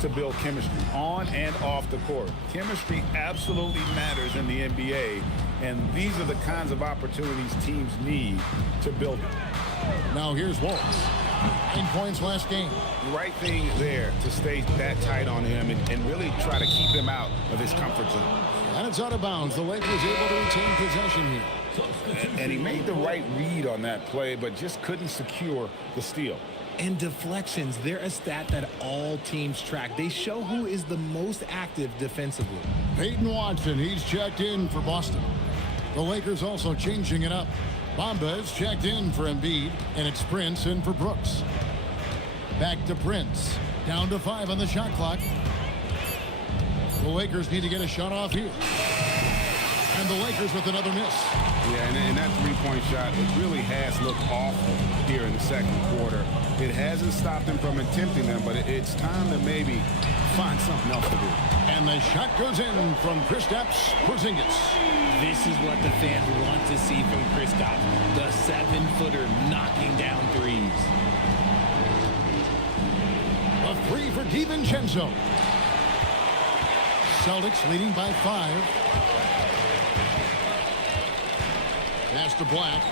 to build chemistry on and off the court. Chemistry absolutely matters in the NBA, and these are the kinds of opportunities teams need to build it. Now here's Walt. 9 points last game. The right thing there to stay that tight on him and really try to keep him out of his comfort zone. And it's out of bounds. The Lakers able to retain possession here. And he made the right read on that play, but just couldn't secure the steal. And deflections, they're a stat that all teams track. They show who is the most active defensively. Peyton Watson, he's checked in for Boston. The Lakers also changing it up. Bamba is checked in for Embiid, and it's Prince in for Brooks. Back to Prince. Down to 5 on the shot clock. The Lakers need to get a shot off here. And the Lakers with another miss. Yeah, and that three-point shot, it really has looked awful here in the second quarter. It hasn't stopped them from attempting them, but it's time to maybe find something else to do. And the shot goes in from Kristaps Porzingis. This is what the fans want to see from Kristaps, the 7-footer knocking down threes. A 3 for DiVincenzo. Celtics leading by 5. Pass to Black.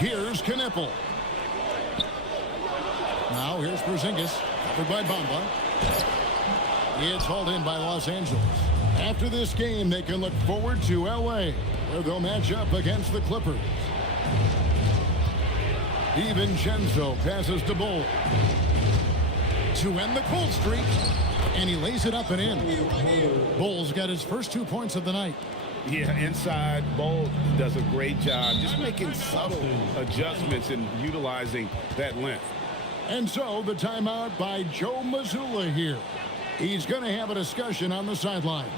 Here's Knippel. Now here's Porzingis. Covered by Bamba. It's hauled in by Los Angeles. After this game, they can look forward to L.A., where they'll match up against the Clippers. DiVincenzo passes to Bull to end the cold streak, and he lays it up and in. Bull's got his first 2 points of the night. Yeah, inside, Bull does a great job just making subtle adjustments and utilizing that length. And so the timeout by Joe Mazzulla here. He's going to have a discussion on the sideline.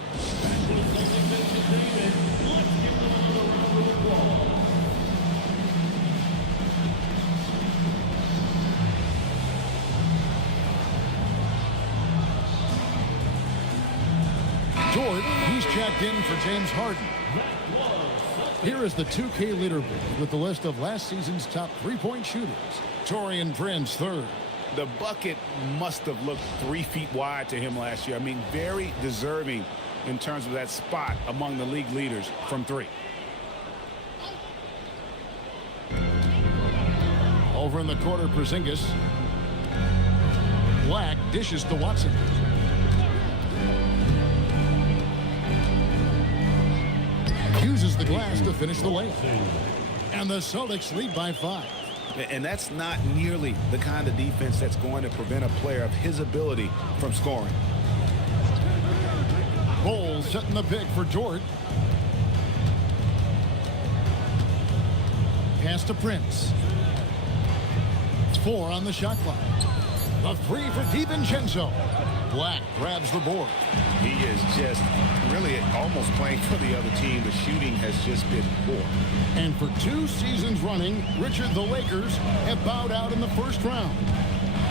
Dort, he's checked in for James Harden. Here is the 2K leaderboard with the list of last season's top three-point shooters. Taurean Prince, third. The bucket must have looked 3 feet wide to him last year. I mean, very deserving in terms of that spot among the league leaders from 3. Over in the corner, Porzingis. Black dishes to Watson. Uses the glass to finish the layup. And the Celtics lead by 5. And that's not nearly the kind of defense that's going to prevent a player of his ability from scoring. Bull setting the pick for Dort. Pass to Prince. 4 on the shot clock. A 3 for DiVincenzo. Black grabs the board. He is just really almost playing for the other team. The shooting has just been poor. And for 2 seasons running, Richard, the Lakers have bowed out in the first round.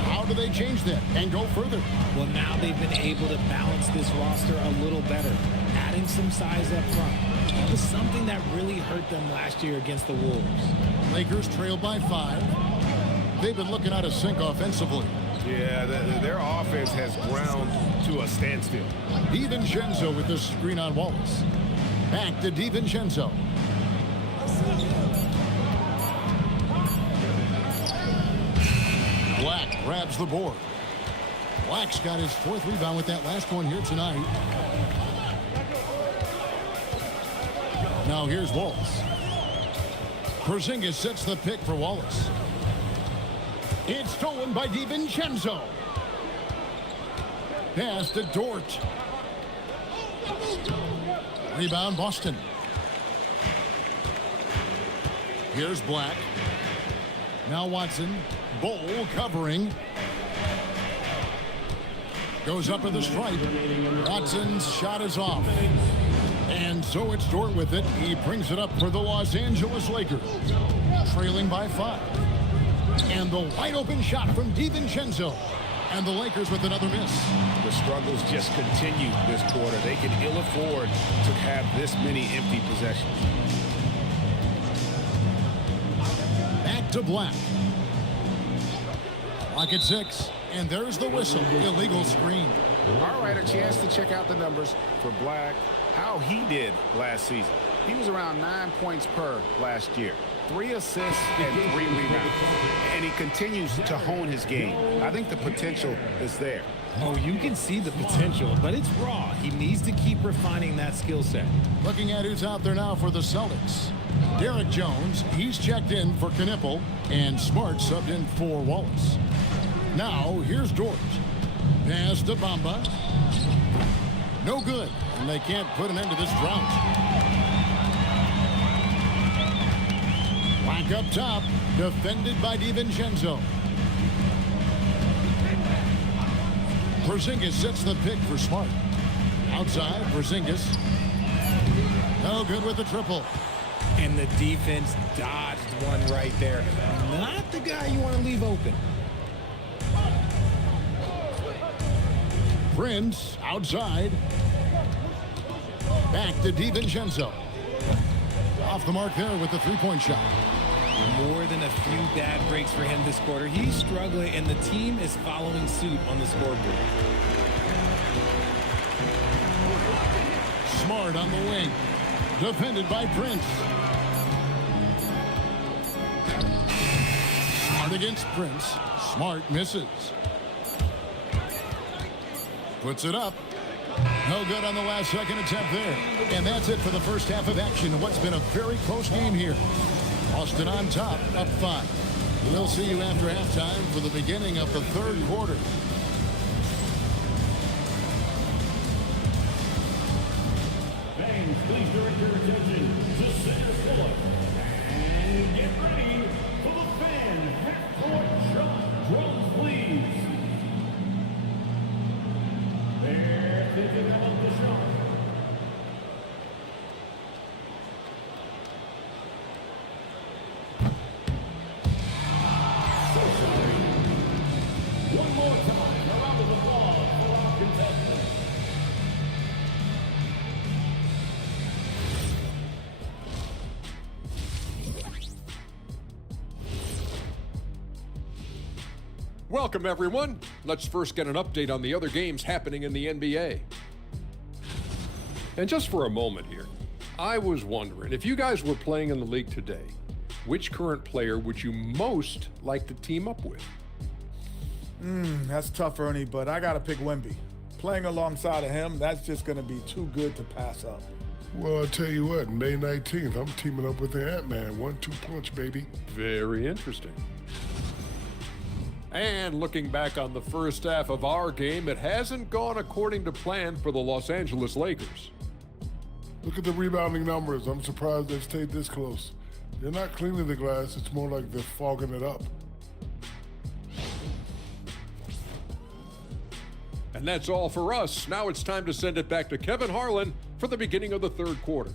How do they change that and go further? Well, now they've been able to balance this roster a little better, adding some size up front. That was something that really hurt them last year against the Wolves. Lakers trail by 5. They've been looking out of sync offensively. Yeah, their offense has ground to a standstill. DiVincenzo with the screen on Wallace. Back to DiVincenzo. Black grabs the board. Black's got his 4th rebound with that last one here tonight. Now here's Wallace. Porzingis sets the pick for Wallace. It's stolen by DiVincenzo. Pass to Dort. Rebound Boston. Here's Black. Now Watson. Bull covering. Goes up with the stripe. Watson's shot is off. And so it's Dort with it. He brings it up for the Los Angeles Lakers. Trailing by 5. And the wide open shot from DiVincenzo. And the Lakers with another miss. The struggles just continue this quarter. They can ill afford to have this many empty possessions. Back to Black. Clock at 6. And there's the whistle. Illegal screen. All right, a chance to check out the numbers for Black. How he did last season. He was around 9 points per last year. 3 assists and 3 rebounds. And he continues to hone his game. I think the potential is there. Oh, you can see the potential, but it's raw. He needs to keep refining that skill set. Looking at who's out there now for the Celtics. Derek Jones, he's checked in for Knipple, and Smart subbed in for Wallace. Now, here's Dort. Pass to Bamba. No good, and they can't put an end to this drought. Black up top, defended by DiVincenzo. Porzingis sets the pick for Smart. Outside, Porzingis. No good with the triple. And the defense dodged one right there. Not the guy you want to leave open. Prince outside. Back to DiVincenzo. Off the mark there with the three-point shot. More than a few bad breaks for him this quarter. He's struggling, and the team is following suit on the scoreboard. Smart on the wing. Defended by Prince. Smart against Prince. Smart misses. Puts it up. No good on the last second attempt there. And that's it for the first half of action. What's been a very close game here. Austin on top, up 5. We'll see you after halftime for the beginning of the third quarter. Fans, please direct your attention to center court. And get ready for the fan half-court shot. Drums, please. They're thinking about the shot. So sorry. One more time. A round of applause for our contestants. Welcome, everyone. Let's first get an update on the other games happening in the NBA. And just for a moment here, I was wondering, if you guys were playing in the league today, which current player would you most like to team up with? That's tough, Ernie, but I got to pick Wemby. Playing alongside of him, that's just going to be too good to pass up. Well, I'll tell you what, May 19th, I'm teaming up with the Ant-Man. 1-2 punch, baby. Very interesting. And looking back on the first half of our game, it hasn't gone according to plan for the Los Angeles Lakers. Look at the rebounding numbers. I'm surprised they've stayed this close. They're not cleaning the glass. It's more like they're fogging it up. And that's all for us. Now it's time to send it back to Kevin Harlan for the beginning of the third quarter.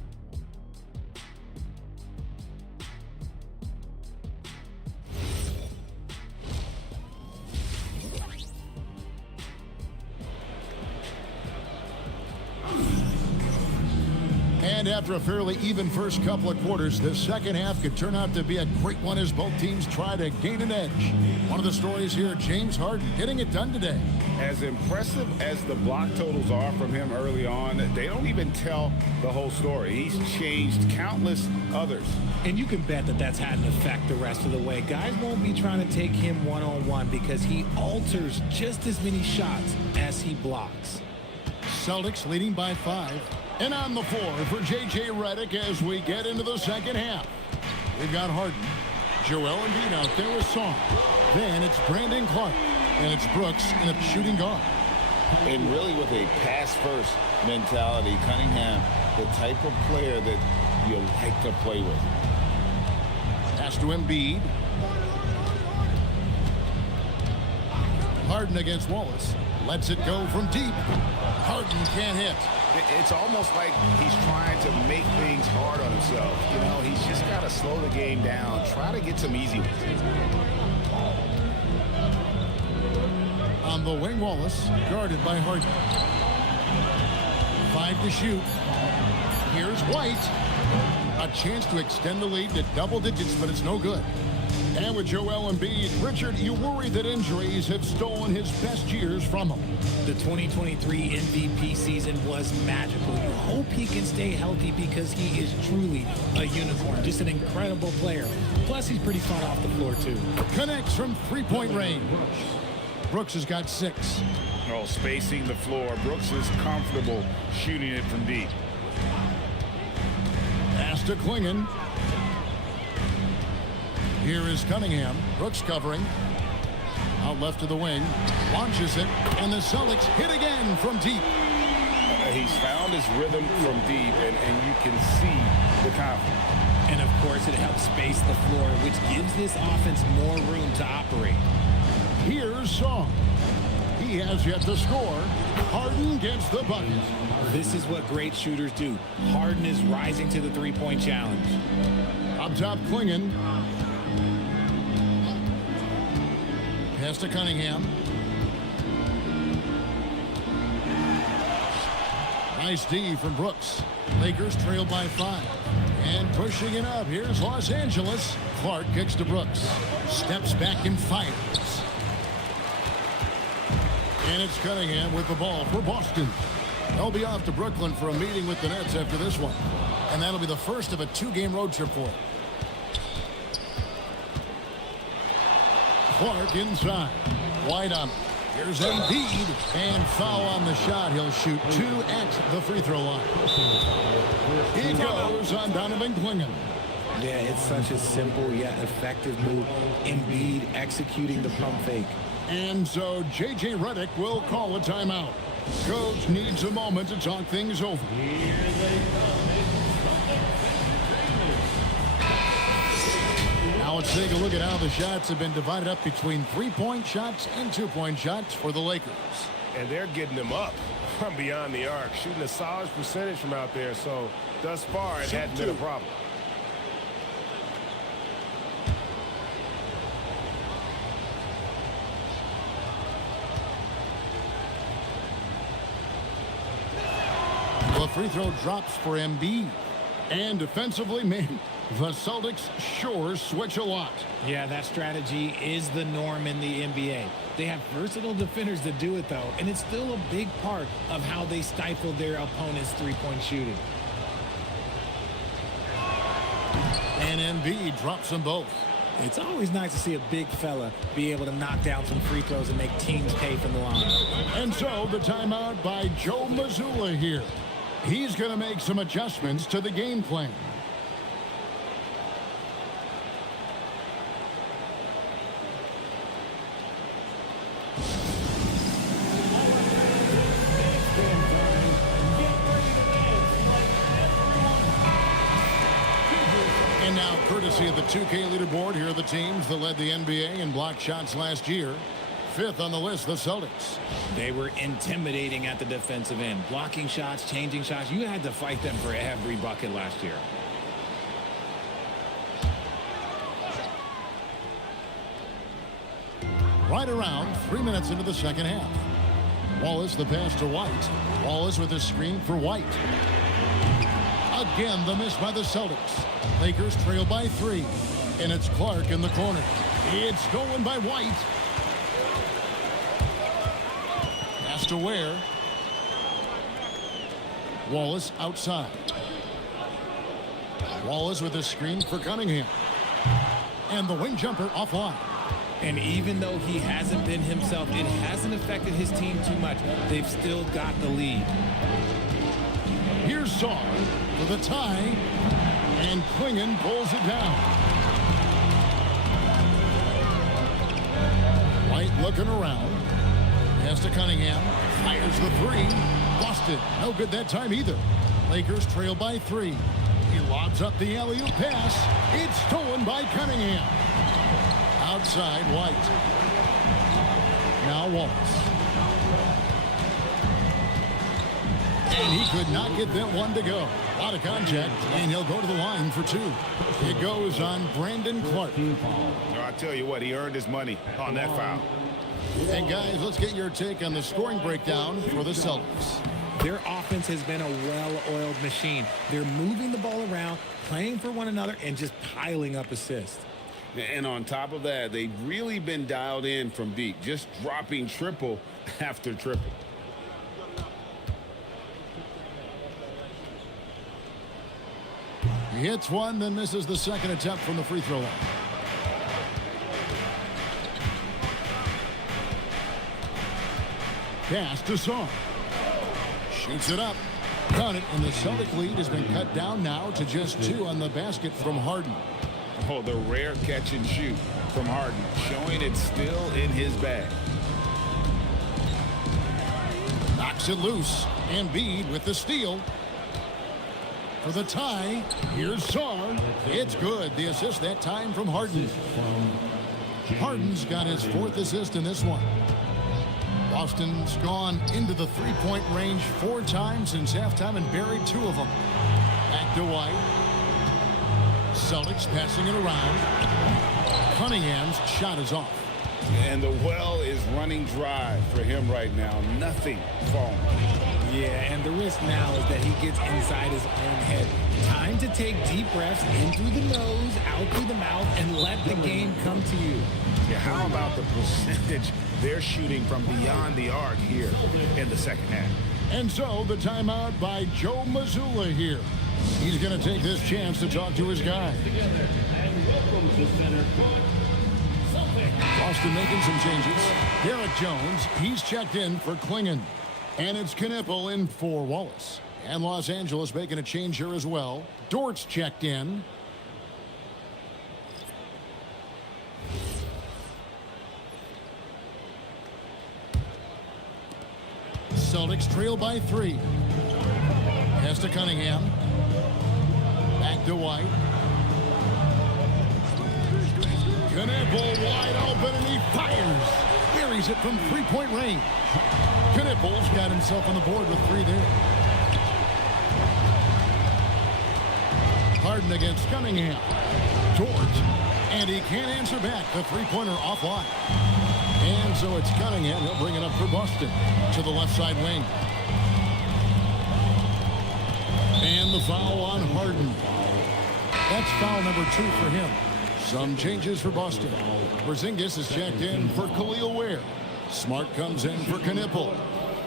And after a fairly even first couple of quarters, the second half could turn out to be a great one as both teams try to gain an edge. One of the stories here, James Harden getting it done today. As impressive as the block totals are from him early on, they don't even tell the whole story. He's changed countless others. And you can bet that that's had an effect the rest of the way. Guys won't be trying to take him one-on-one because he alters just as many shots as he blocks. Celtics leading by 5. And on the floor for J.J. Redick as we get into the second half. We've got Harden, Joel Embiid out there with Song. Then it's Brandon Clark, and it's Brooks in a shooting guard. And really with a pass-first mentality, Cunningham, the type of player that you like to play with. Pass to Embiid. Harden against Wallace. Lets it go from deep. Harden can't hit. It's almost like he's trying to make things hard on himself. You know, he's just got to slow the game down, try to get some easy ones. On the wing, Wallace, guarded by Harden. 5 to shoot. Here's White. A chance to extend the lead to double digits, but it's no good. And with Joel Embiid, Richard, you worry that injuries have stolen his best years from him. The 2023 MVP season was magical. You hope he can stay healthy because he is truly a unicorn, just an incredible player. Plus, he's pretty fun off the floor, too. Connects from three-point range. Brooks has got 6. Oh, spacing the floor. Brooks is comfortable shooting it from deep. Pass to Klingon. Here is Cunningham. Brooks covering. Out left to the wing. Launches it. And the Celtics hit again from deep. He's found his rhythm from deep, and you can see the confidence. And, of course, it helps space the floor, which gives this offense more room to operate. Here's Song. He has yet to score. Harden gets the bucket. This is what great shooters do. Harden is rising to the three-point challenge. Up top, Klingon. Pass to Cunningham. Nice D from Brooks. Lakers trail by 5. And pushing it up. Here's Los Angeles. Clark kicks to Brooks. Steps back and fires. And it's Cunningham with the ball for Boston. They'll be off to Brooklyn for a meeting with the Nets after this one. And that'll be the first of a 2-game road trip for him. Clark inside. White on. Here's Embiid, and foul on the shot. He'll shoot 2 at the free throw line. He goes on Donovan Clingan. Yeah, it's such a simple yet effective move. Embiid executing the pump fake. And so J.J. Redick will call a timeout. Coach needs a moment to talk things over. Now let's take a look at how the shots have been divided up between 3-point shots and 2-point shots for the Lakers. And they're getting them up from beyond the arc, shooting a solid percentage from out there. So thus far, it hadn't been a problem. The free throw drops for Embiid. And defensively, man, the Celtics sure switch a lot. Yeah, that strategy is the norm in the NBA. They have versatile defenders to do it, though, and it's still a big part of how they stifle their opponent's three-point shooting. And Embiid drops them both. It's always nice to see a big fella be able to knock down some free throws and make teams pay from the line. And so the timeout by Joe Mazzulla here. He's going to make some adjustments to the game plan. And now, courtesy of the 2K leaderboard, here are the teams that led the NBA in block shots last year. 5th on the list, the Celtics. They were intimidating at the defensive end. Blocking shots, changing shots. You had to fight them for every bucket last year. Right around 3 minutes into the second half. Wallace the pass to White. Wallace with a screen for White. Again, the miss by the Celtics. Lakers trail by 3. And it's Clark in the corner. It's stolen by White. Pass to Ware. Wallace outside. Wallace with a screen for Cunningham. And the wing jumper offline. And even though he hasn't been himself, it hasn't affected his team too much. They've still got the lead. Here's Saw for the tie. And Clingan pulls it down. White looking around. Pass to Cunningham. Fires the 3. Busted. No good that time either. Lakers trail by 3. He lobs up the alley-oop pass. It's stolen by Cunningham. Outside White. Now Wallace. And he could not get that one to go. A lot of contact, and he'll go to the line for 2. It goes on Brandon Clark. I tell you what, he earned his money on that foul. And guys, let's get your take on the scoring breakdown for the Celtics. Their offense has been a well-oiled machine. They're moving the ball around, playing for one another, and just piling up assists. And on top of that, they've really been dialed in from deep, just dropping triple after triple. He hits one, then misses the second attempt from the free throw line. Pass to Song. Shoots it up. Done it, and the Celtic lead has been cut down now to just 2 on the basket from Harden. Oh, the rare catch and shoot from Harden, showing it's still in his bag. Knocks it loose. Embiid with the steal. For the tie, here's Song. It's good. The assist that time from Harden. Harden's got his 4th assist in this one. Boston's gone into the 3-point range 4 times since halftime and buried 2 of them. Back to White. Celtics passing it around. Cunningham's shot is off. And the well is running dry for him right now. Nothing falling. Yeah, and the risk now is that he gets inside his own head. Time to take deep breaths in through the nose, out through the mouth, and let the game come to you. Yeah, how about the percentage they're shooting from beyond the arc here in the second half? And so the timeout by Joe Mazzulla here. He's going to take this chance to talk to his guy. And welcome to center court, Celtics. Boston making some changes. Derek Jones, he's checked in for Klingon. And it's Knipple in for Wallace. And Los Angeles making a change here as well. Dort's checked in. Celtics trail by 3. Pass to Cunningham. Back to White. Knipple wide open and he fires. Buries it from three-point range. Knipple's got himself on the board with 3 there. Harden against Cunningham. Dort. And he can't answer back. The three-pointer offline. And so it's Cunningham. He'll bring it up for Boston to the left side wing. And the foul on Harden. That's foul number 2 for him. Some changes for Boston. Porzingis is checked in for Khalil Ware. Smart comes in for Knipple.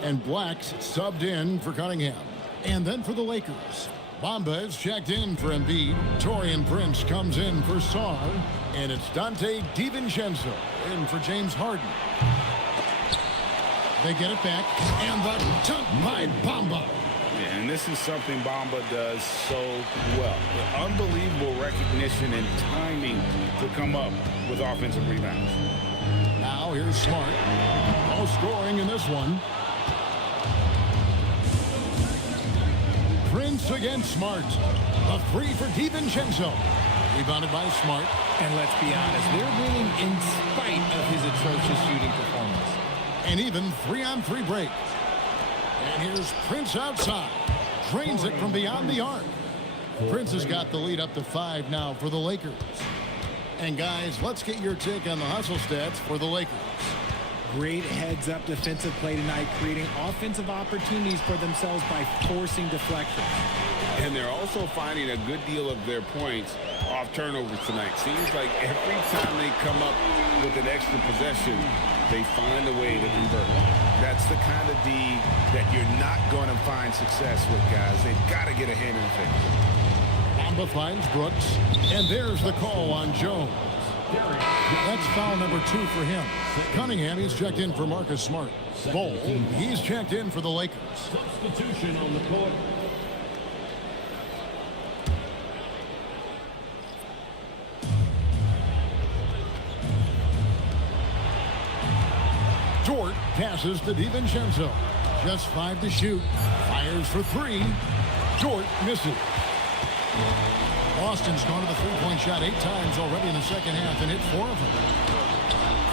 And Black's subbed in for Cunningham. And then for the Lakers, Bamba is checked in for Embiid. Taurean Prince comes in for Sarr. And it's Dante DiVincenzo in for James Harden. They get it back. And the dunk by Bamba. Yeah, and this is something Bamba does so well. The unbelievable recognition and timing to come up with offensive rebounds. Now here's Smart. No scoring in this one. Prince against Smart. A 3 for DiVincenzo. Rebounded by Smart. And let's be honest, they're winning in spite of his atrocious shooting performance. An even 3-on-3 break. And here's Prince outside. Drains it from beyond the arc. Prince has got the lead up to 5 now for the Lakers. And guys, let's get your take on the hustle stats for the Lakers. Great heads-up defensive play tonight, creating offensive opportunities for themselves by forcing deflections. And they're also finding a good deal of their points off turnovers tonight. Seems like every time they come up with an extra possession, they find a way to convert. That's the kind of D that you're not going to find success with, guys. They've got to get a hand in the face. Bamba finds Brooks. And there's the call on Jones. That's foul number 2 for him. Cunningham, he's checked in for Marcus Smart. Bol, he's checked in for the Lakers. Substitution on the court. Dort passes to DiVincenzo. Just 5 to shoot. Fires for 3. Dort misses. Boston's gone to the three-point shot 8 times already in the second half and hit 4 of them.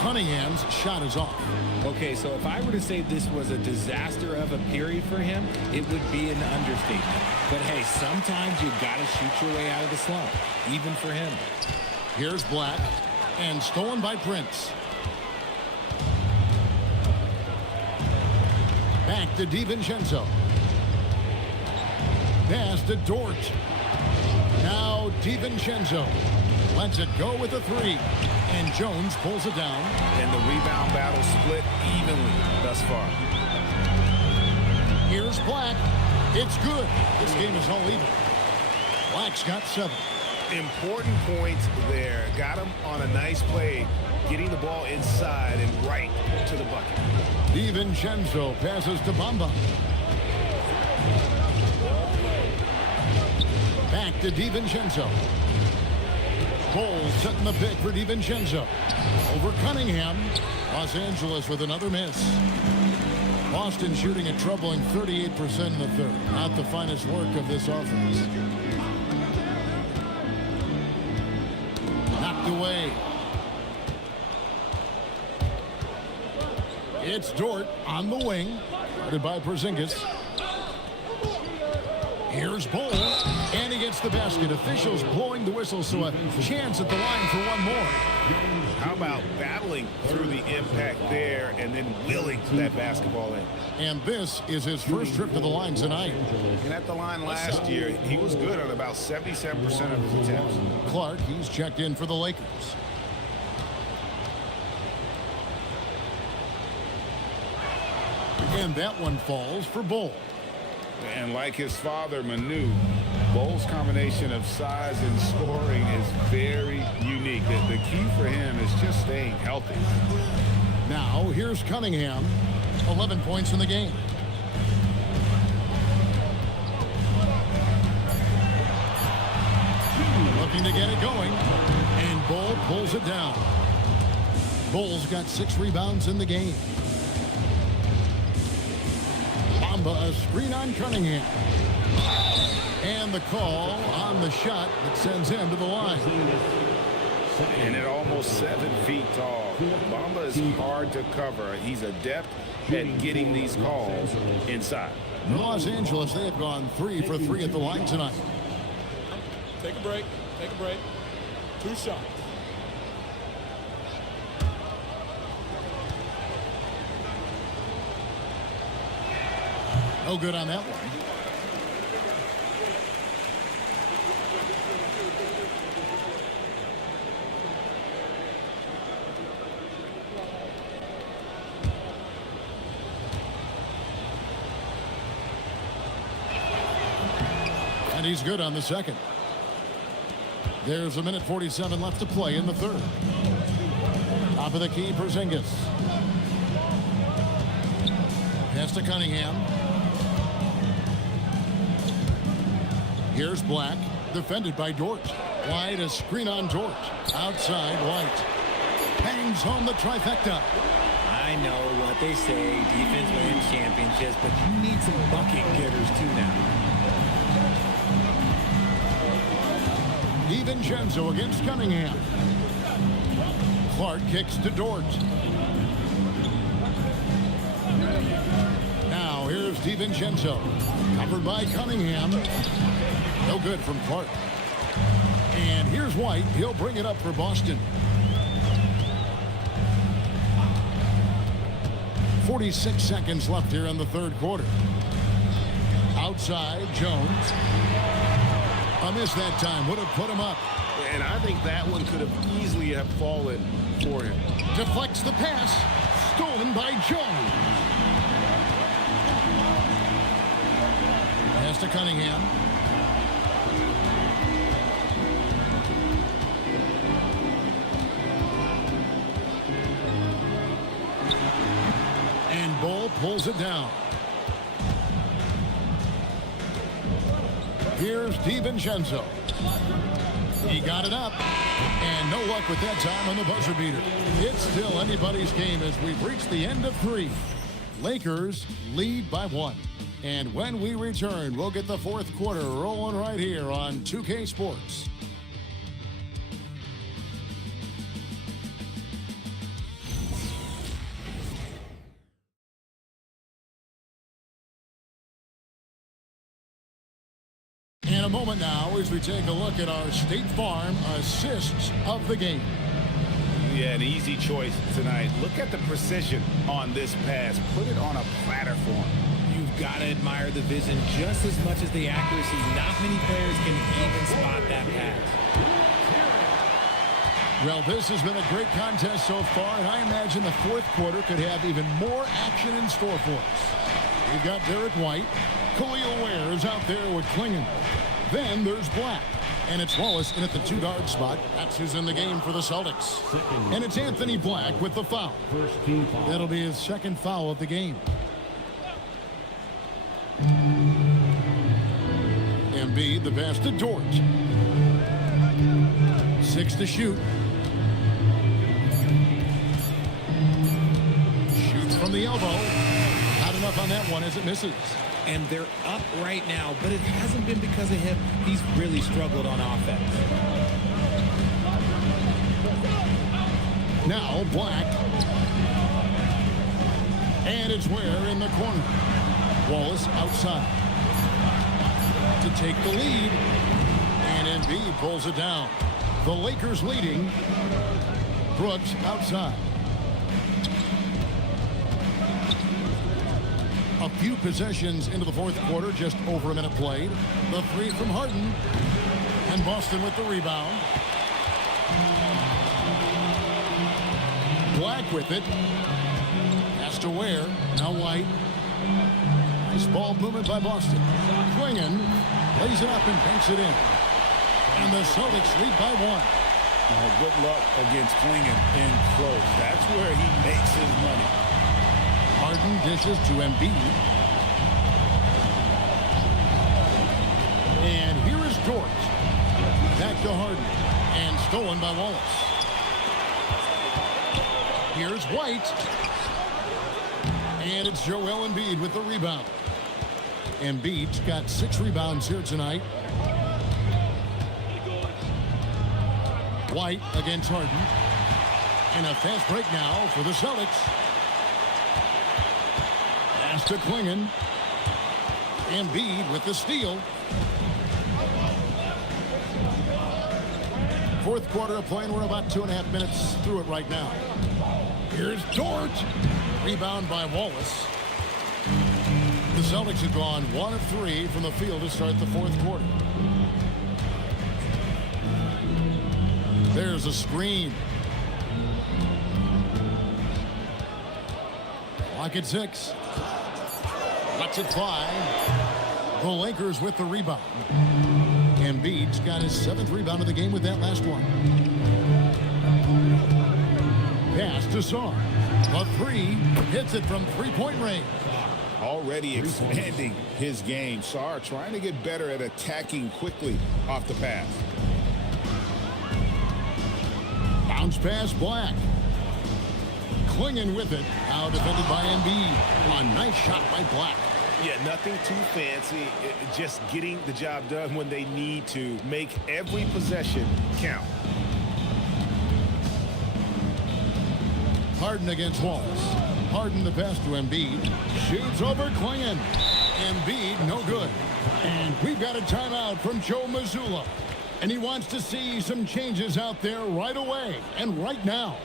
Cunningham's shot is off. Okay, so if I were to say this was a disaster of a period for him, it would be an understatement. But hey, sometimes you've got to shoot your way out of the slump, even for him. Here's Black, and stolen by Prince. Back to DiVincenzo. Pass to Dort. Now DiVincenzo lets it go with a 3. And Jones pulls it down. And the rebound battle split evenly thus far. Here's Black. It's good. This game is all even. Black's got 7. Important points there. Got him on a nice play, getting the ball inside and right to the bucket. DiVincenzo passes to Bamba. Back to DiVincenzo. Bol setting the pick for DiVincenzo. Over Cunningham. Los Angeles with another miss. Boston shooting a troubling 38% in the third. Not the finest work of this offense. Knocked away. It's Dort on the wing. Guarded by Porzingis. Here's Bol, and he gets the basket. Officials blowing the whistle, so a chance at the line for one more. How about battling through the impact there and then willing that basketball in? And this is his first trip to the line tonight. And at the line last year, he was good on about 77% of his attempts. Clark, he's checked in for the Lakers. And that one falls for Bol. And like his father, Manu, Bo's combination of size and scoring is very unique. The key for him is just staying healthy. Now, here's Cunningham. 11 points in the game. Looking to get it going. And Bo pulls it down. Bo's got 6 rebounds in the game. Bamba, a screen on Cunningham. And the call on the shot that sends him to the line. And at almost 7 feet tall, Bamba is hard to cover. He's adept at getting these calls inside. Los Angeles, they have gone 3 for 3 at the line tonight. Take a break. Take a break. 2 shots. No good on that one. And he's good on the second. There's a minute 47 left to play in the third. Top of the key, Porzingis. Pass to Cunningham. Here's Black, defended by Dort. White, a screen on Dort. Outside, White. Bangs home the trifecta. I know what they say, defense wins championships, but you need some bucket getters too now. DiVincenzo against Cunningham. Clark kicks to Dort. Now here's DiVincenzo. Covered by Cunningham. No good from Clark. And here's White. He'll bring it up for Boston. 46 seconds left here in the third quarter. Outside, Jones. A miss that time. Would have put him up. And I think that one could have easily have fallen for him. Deflects the pass. Stolen by Jones. Pass to Cunningham. And Bo pulls it down. Here's DiVincenzo. He got it up. And no luck with that time on the buzzer beater. It's still anybody's game as we've reached the end of 3. Lakers lead by 1. And when we return, we'll get the fourth quarter rolling right here on 2K Sports. In a moment now as we take a look at our State Farm assists of the game. Yeah, an easy choice tonight. Look at the precision on this pass. Put it on a platter for him. You've got to admire the vision just as much as the accuracy. Not many players can even spot that pass. Well, this has been a great contest so far, and I imagine the fourth quarter could have even more action in store for us. We've got Derek White. Khalil Ware is out there with Klingon. Then there's Black. And it's Wallace in at the 2-guard spot. That's who's in the game for the Celtics. And it's Anthony Black with the foul. That'll be his second foul of the game. Embiid, the pass to Dort. 6 to shoot. Shoots from the elbow. Not enough on that one as it misses. And they're up right now, but it hasn't been because of him. He's really struggled on offense. Now Black. And it's Ware in the corner. Wallace outside. To take the lead. And Embiid pulls it down. The Lakers leading. Brooks outside. A few possessions into the fourth quarter, just over a minute played. The 3 from Harden. And Boston with the rebound. Black with it. Pass to Ware. Now White. Nice ball movement by Boston. Klingon Lays it up and banks it in. And the Celtics lead by 1. Oh, good luck against Klingon in close. That's where he makes his money. Harden dishes to Embiid. And here is Dort. Back to Harden. And stolen by Wallace. Here's White. And it's Joel Embiid with the rebound. Embiid's got 6 rebounds here tonight. White against Harden. And a fast break now for the Celtics. Pass to Klingon. Embiid with the steal. Fourth quarter of play, and we're about 2.5 minutes through it right now. Here's Dort. Rebound by Wallace. The Celtics have gone 1 of 3 from the field to start the fourth quarter. There's a screen. Clock at 6. Lets it fly. The Lakers with the rebound. Embiid's got his 7th rebound of the game with that last one. Pass to Sarr. A 3. Hits it from 3-point range. Already expanding his game. Sarr trying to get better at attacking quickly off the pass. Bounce pass, Black. Klingon with it. Now defended by Embiid. A nice shot by Black. Yeah, nothing too fancy. Just getting the job done when they need to. Make every possession count. Harden against Wallace. Harden the pass to Embiid. Shoots over Klingon. Embiid, no good. And we've got a timeout from Joe Mazzulla. And he wants to see some changes out there right away and right now.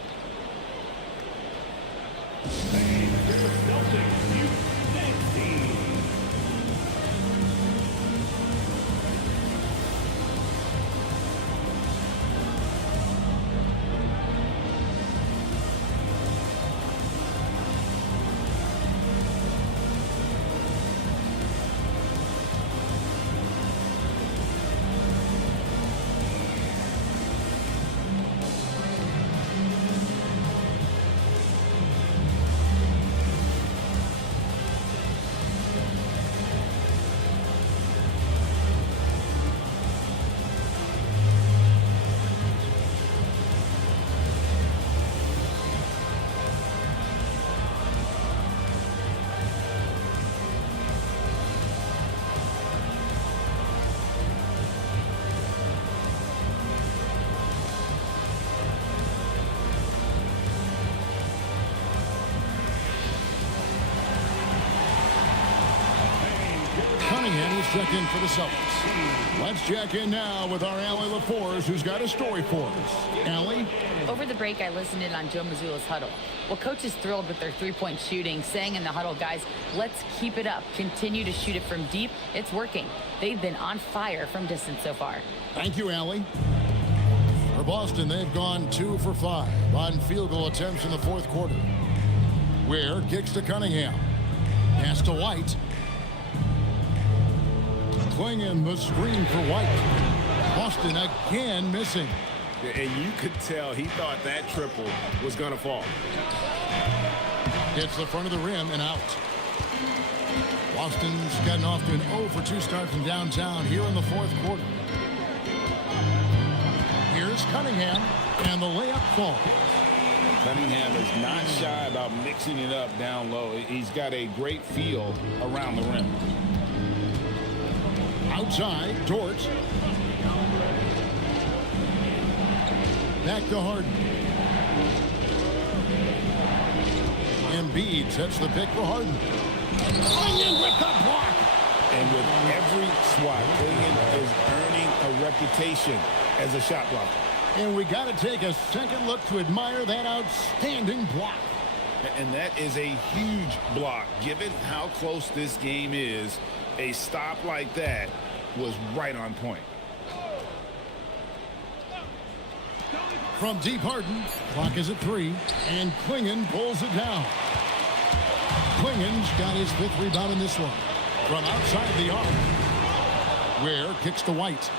Check in for the Celtics. Let's check in now with our Allie LaForce, who's got a story for us. Allie? Over the break, I listened in on Joe Mazzulla's huddle. Well, coach is thrilled with their three-point shooting, saying in the huddle, guys, let's keep it up. Continue to shoot it from deep. It's working. They've been on fire from distance so far. Thank you, Allie. For Boston, they've gone 2 for 5 on field goal attempts in the fourth quarter. Ware kicks to Cunningham. Pass to White. Klingon the screen for White. Boston again missing. And you could tell he thought that triple was going to fall. Hits the front of the rim and out. Boston's gotten off to an 0 for 2 start from downtown here in the fourth quarter. Here's Cunningham, and the layup falls. Cunningham is not shy about mixing it up down low. He's got a great feel around the rim. Outside, Dort. Back to Harden. Embiid sets the pick for Harden. Klingon with the block. And with every swat, Klingon is earning a reputation as a shot blocker. And we got to take a second look to admire that outstanding block. And that is a huge block. Given how close this game is, a stop like that was right on point. From deep, Harden. Clock is at 3. And Klingon pulls it down. Klingon's got his 5th rebound in this one. From outside the arc. Ware kicks to White.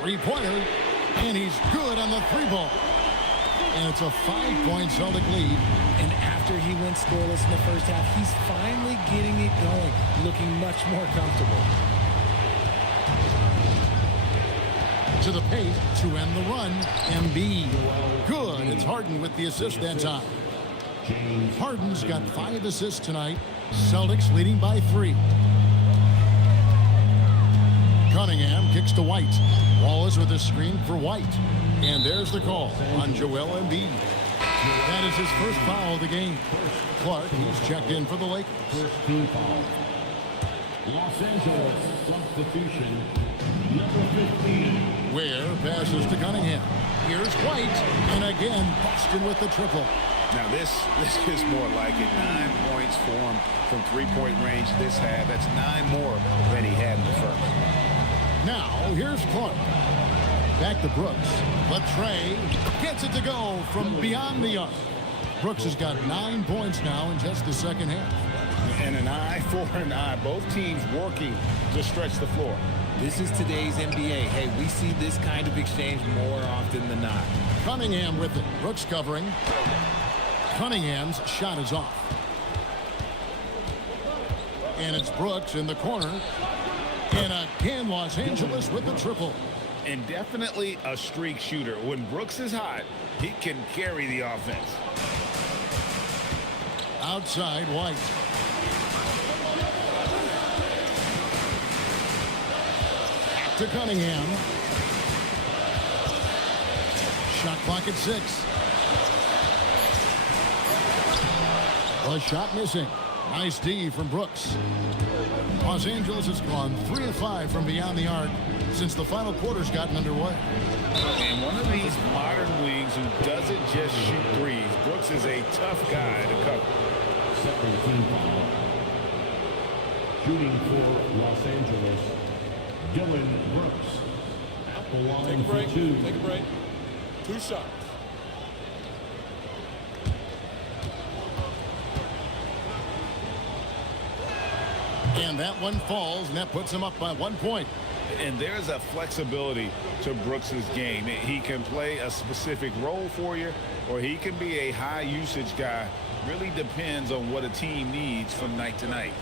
Three-pointer, and he's good on the three ball. And it's a 5-point Celtic lead. And after he went scoreless in the first half, he's finally getting it going, looking much more comfortable. To the paint to end the run. Embiid. Good. It's Harden with the assist that time. Harden's got 5 assists tonight. Celtics leading by 3. Cunningham kicks to White. Wallace with a screen for White. And there's the call on Joel Embiid. That is his first foul of the game. Clark, who's checked in for the Lakers. First team foul. Los Angeles substitution, number 15. Ware passes to Cunningham. Here's White. And again, Boston with the triple. Now this is more like it. 9 points for him from three-point range this half. That's 9 more than he had in the first. Now, here's Clark. Back to Brooks. Latrey gets it to go from beyond the arc. Brooks has got 9 points now in just the second half. And an eye for an eye. Both teams working to stretch the floor. This is today's NBA. Hey, we see this kind of exchange more often than not. Cunningham with it. Brooks covering. Cunningham's shot is off. And it's Brooks in the corner. And again, Los Angeles with the triple. And definitely a streak shooter. When Brooks is hot, he can carry the offense. Outside, White. Back to Cunningham. Shot clock at 6. A shot missing. Nice D from Brooks. Los Angeles has gone 3 of 5 from beyond the arc since the final quarter's gotten underway. And one of these modern leagues who doesn't just shoot threes. Brooks is a tough guy to cover. Second team foul. Shooting for Los Angeles, Dylan Brooks. At the line for 2. Take a break. 2 shots. And that one falls, and that puts him up by 1 point. And there's a flexibility to Brooks's game. He can play a specific role for you, or he can be a high usage guy. Really depends on what a team needs from night to night.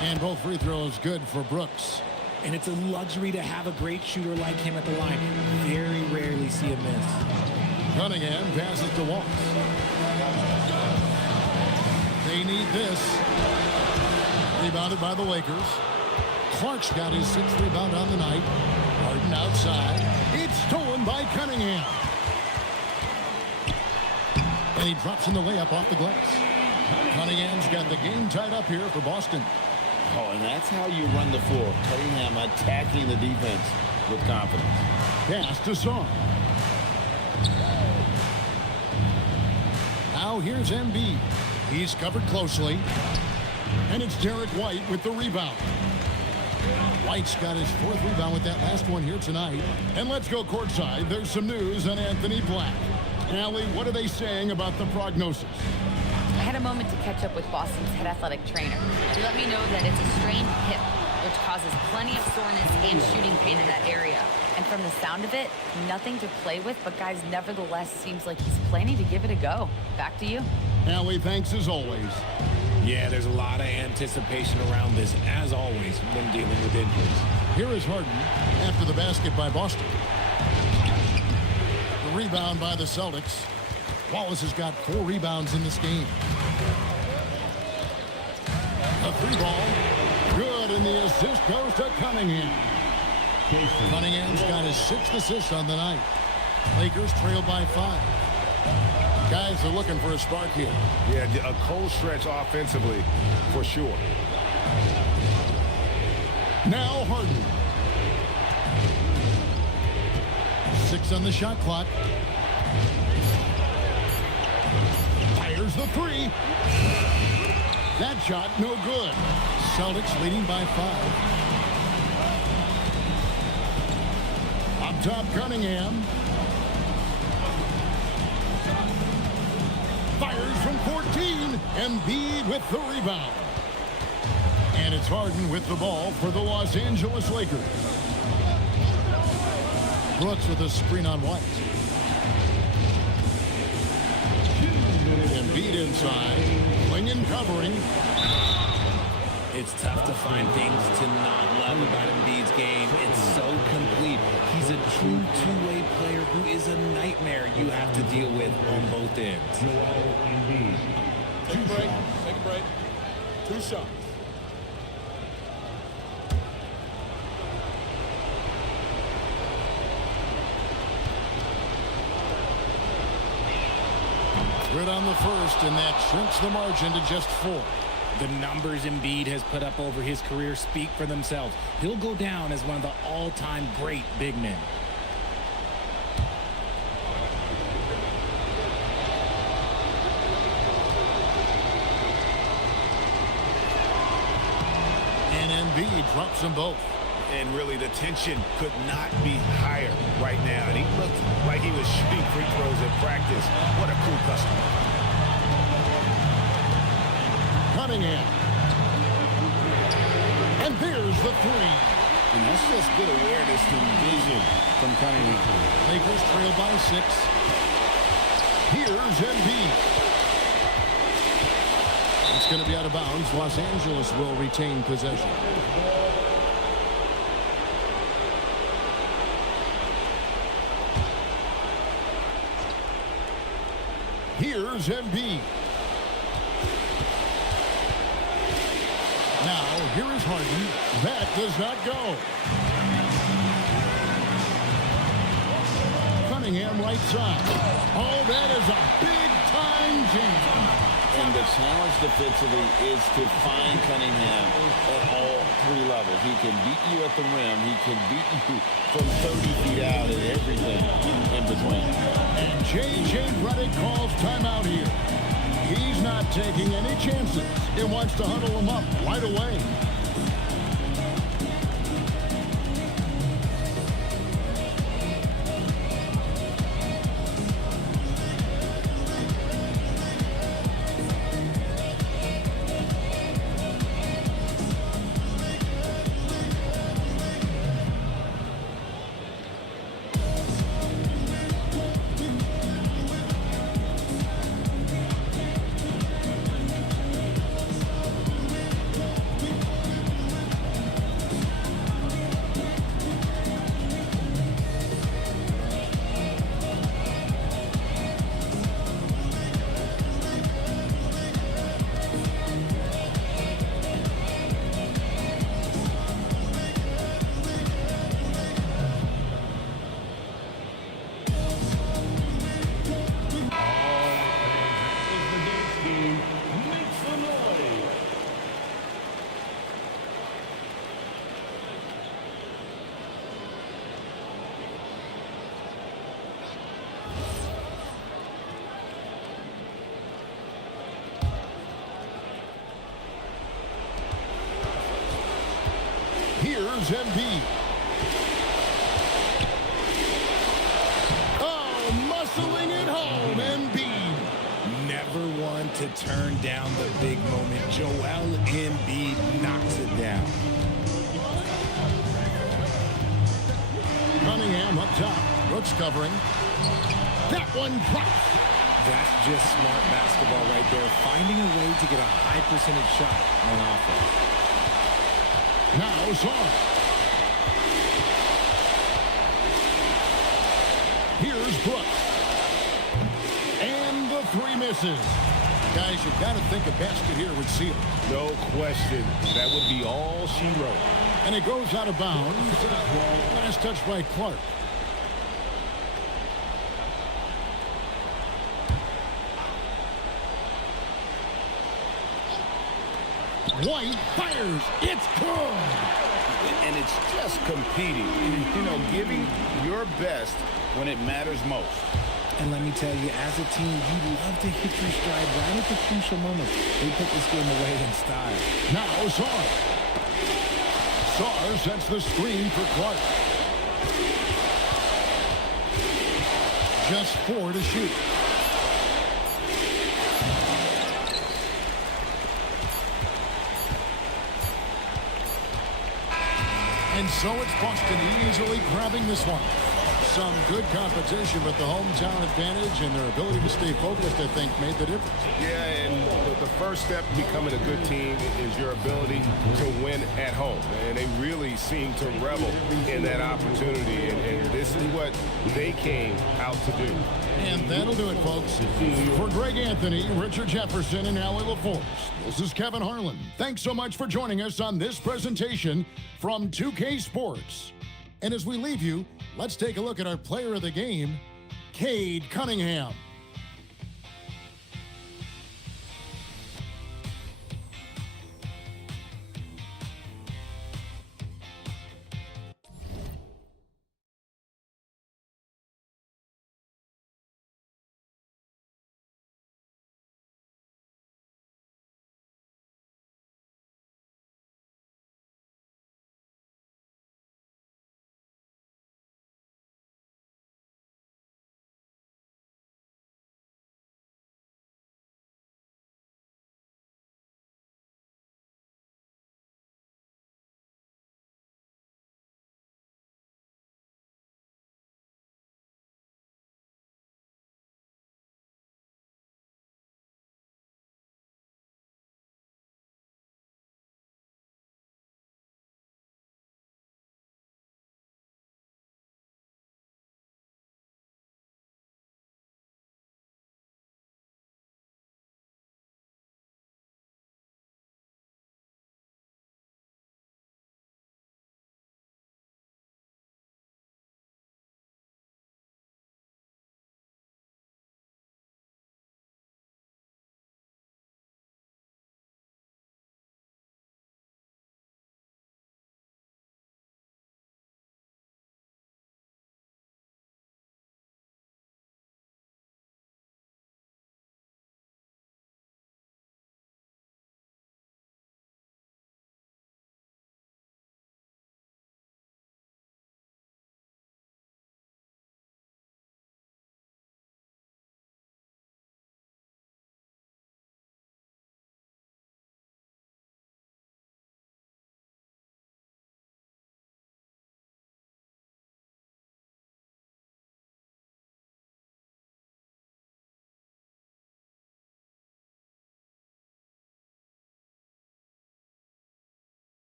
And both free throws good for Brooks. And it's a luxury to have a great shooter like him at the line. Very rarely see a miss. Cunningham passes to Walsh. They need this. Rebounded by the Lakers. Clark's got his 6th rebound on the night. Harden outside. It's stolen by Cunningham. And he drops in the layup off the glass. Cunningham's got the game tied up here for Boston. Oh, and that's how you run the floor. Cunningham attacking the defense with confidence. Pass to Song. Now here's Embiid. He's covered closely. And it's Derek White with the rebound. White's got his 4th rebound with that last one here tonight. And let's go courtside. There's some news on Anthony Black. Allie, what are they saying about the prognosis? I had a moment to catch up with Boston's head athletic trainer. He let me know that it's a strained hip, which causes plenty of soreness and shooting pain in that area. And from the sound of it, nothing to play with, but guys, nevertheless, seems like he's planning to give it a go. Back to you. Allie, thanks as always. Yeah, there's a lot of anticipation around this, as always, when dealing with injuries. Here is Harden after the basket by Boston. The rebound by the Celtics. Wallace has got 4 rebounds in this game. A 3-ball. Good, and the assist goes to Cunningham. Cunningham's got his 6th assist on the night. Lakers trail by 5. Guys are looking for a spark here. Yeah, a cold stretch offensively, for sure. Now Harden. 6 on the shot clock. Fires the 3. That shot no good. Celtics leading by 5. Up top, Cunningham. Fires Harden. Embiid with the rebound. And it's Harden with the ball for the Los Angeles Lakers. Brooks with a screen on White. Embiid inside. Lingen covering. It's tough to find things to not love about Embiid's game. It's so complete. He's a true two-way player who is a nightmare you have to deal with on both ends. Take a break. Take a break. 2 shots. Good on the first, and that shrinks the margin to just 4. The numbers Embiid has put up over his career speak for themselves. He'll go down as one of the all-time great big men. And Embiid drops them both. And really, the tension could not be higher right now. And he looked like he was shooting free throws in practice. What a cool customer. Cunningham. And there's the 3. And that's just good awareness and vision from Cunningham. Lakers trail by 6. Here's Embiid. It's going to be out of bounds. Los Angeles will retain possession. Here's Embiid. Now, here is Harden. That does not go. Cunningham right side. Oh, that is a big-time jam. And the challenge defensively is to find Cunningham at all 3 levels. He can beat you at the rim. He can beat you from 30 feet out and everything in between. And J.J. Redick calls timeout here. He's not taking any chances. He wants to huddle him up right away. Here's Embiid. Oh, muscling it home, Embiid. Never one to turn down the big moment. Joel Embiid knocks it down. Cunningham up top. Brooks covering. That one drops. That's just smart basketball right there. Finding a way to get a high percentage shot on offense. Now Zon. Here's Brooks. And the 3 misses. Guys, you've got to think a basket here would seal it. No question. That would be all she wrote. And it goes out of bounds. Last touch by Clark. White fires. It's good. And it's just competing. You know, giving your best when it matters most. And let me tell you, as a team, you love to hit your stride right at the crucial moments. They put this game away in style. Now Sarr. Sarr sets the screen for Clark. Just 4 to shoot. And so it's Boston easily grabbing this one. Some good competition, but the hometown advantage and their ability to stay focused, I think, made the difference. Yeah, and the first step to becoming a good team is your ability to win at home. And they really seem to revel in that opportunity. And this is what they came out to do. And that'll do it, folks. For Greg Anthony, Richard Jefferson, and Allie LaForce, this is Kevin Harlan. Thanks so much for joining us on this presentation from 2K Sports. And as we leave you, let's take a look at our player of the game, Cade Cunningham.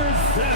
number 7.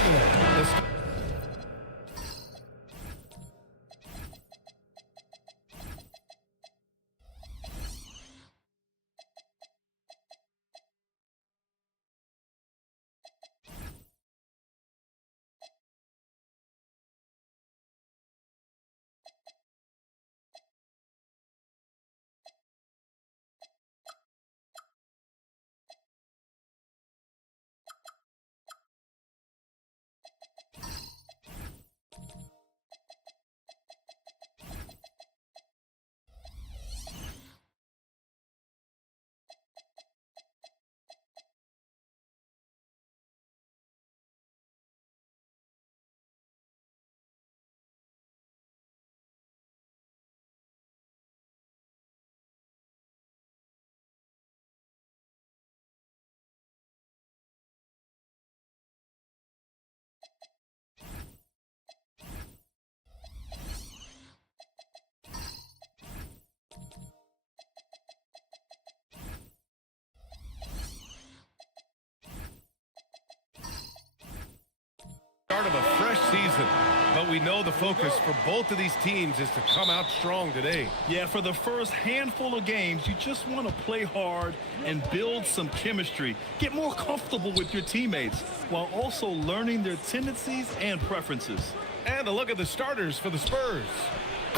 Start of a fresh season, but we know the focus for both of these teams is to come out strong today. Yeah, for the first handful of games, you just want to play hard and build some chemistry. Get more comfortable with your teammates while also learning their tendencies and preferences. And a look at the starters for the Spurs.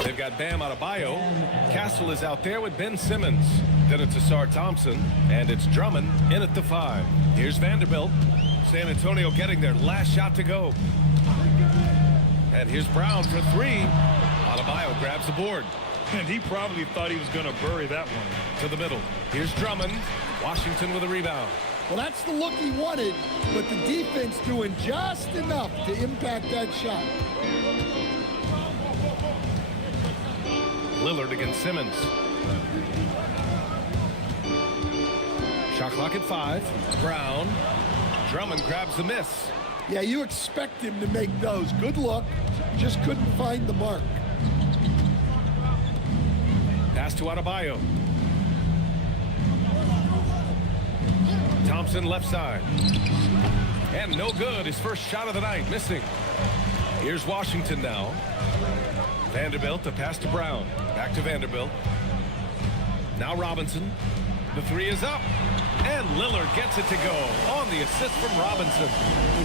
They've got Bam Adebayo. Castle is out there with Ben Simmons. Then it's Asar Thompson, and it's Drummond in at the 5. Here's Vanderbilt. San Antonio getting their last shot to go. And here's Brown for 3. Adebayo grabs the board. And he probably thought he was going to bury that one. To the middle. Here's Drummond. Washington with a rebound. Well, that's the look he wanted, but the defense doing just enough to impact that shot. Lillard against Simmons. Shot clock at 5. Brown. Drummond grabs the miss. Yeah, you expect him to make those. Good luck. Just couldn't find the mark. Pass to Adebayo. Thompson left side. And no good. His first shot of the night, missing. Here's Washington now. Vanderbilt, the pass to Brown. Back to Vanderbilt. Now Robinson. The 3 is up. And Lillard gets it to go on the assist from Robinson.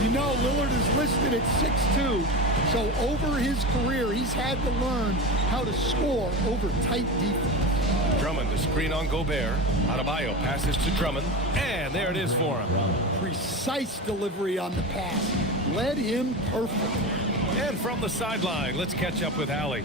You know, Lillard is listed at 6'2", so over his career, he's had to learn how to score over tight defense. Drummond to screen on Gobert. Adebayo passes to Drummond, and there it is for him. Precise delivery on the pass. Led him perfect. And from the sideline, let's catch up with Allie.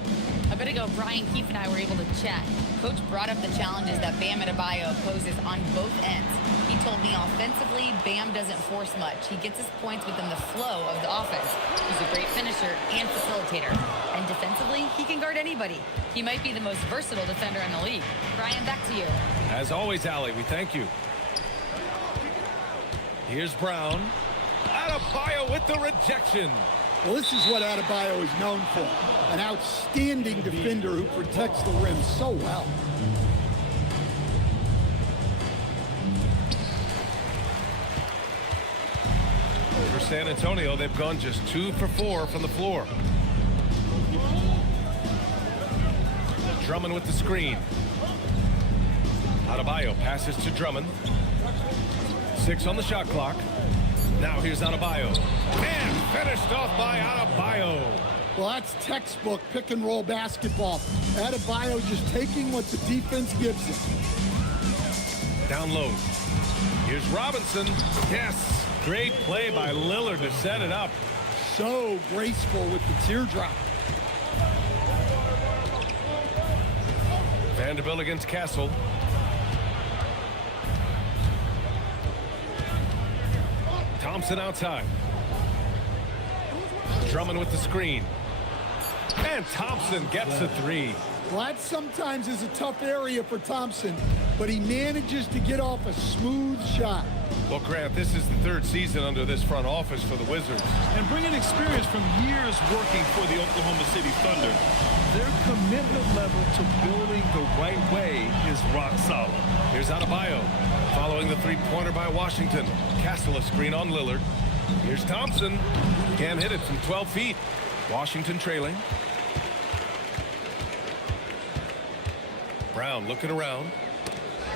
A bit ago, Brian Keefe and I were able to chat. Coach brought up the challenges that Bam Adebayo poses on both ends. He told me offensively, Bam doesn't force much. He gets his points within the flow of the offense. He's a great finisher and facilitator. And defensively, he can guard anybody. He might be the most versatile defender in the league. Brian, back to you. As always, Allie, we thank you. Here's Brown. Adebayo with the rejection. Well, this is what Adebayo is known for. An outstanding defender who protects the rim so well. For San Antonio, they've gone just 2 for 4 from the floor. Drummond with the screen. Adebayo passes to Drummond. 6 on the shot clock. Now here's Adebayo. And finished off by Adebayo. Well, that's textbook pick-and-roll basketball. Adebayo just taking what the defense gives him. Down low. Here's Robinson. Yes. Great play by Lillard to set it up. So graceful with the teardrop. Vanderbilt against Castle. Thompson outside. Drummond with the screen. And Thompson gets a 3. Well, that sometimes is a tough area for Thompson, but he manages to get off a smooth shot. Well, Grant, this is the 3rd season under this front office for the Wizards. And bringing experience from years working for the Oklahoma City Thunder, their commitment level to building the right way is rock solid. Here's Adebayo following the 3-pointer by Washington. Castle a screen on Lillard. Here's Thompson. Can't hit it from 12 feet. Washington trailing. Brown looking around.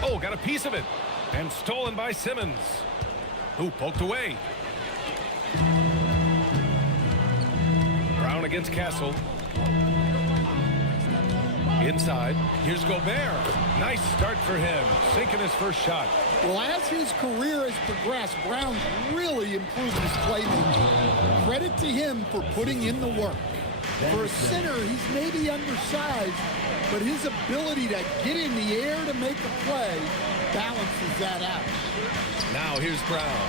Oh, got a piece of it. And stolen by Simmons. Who poked away. Brown against Castle. Inside. Here's Gobert. Nice start for him. Sinking his first shot. Well, as his career has progressed, Brown's really improved his playmaking. Credit to him for putting in the work. For a center, he's maybe undersized, but his ability to get in the air to make a play balances that out. Now here's Brown.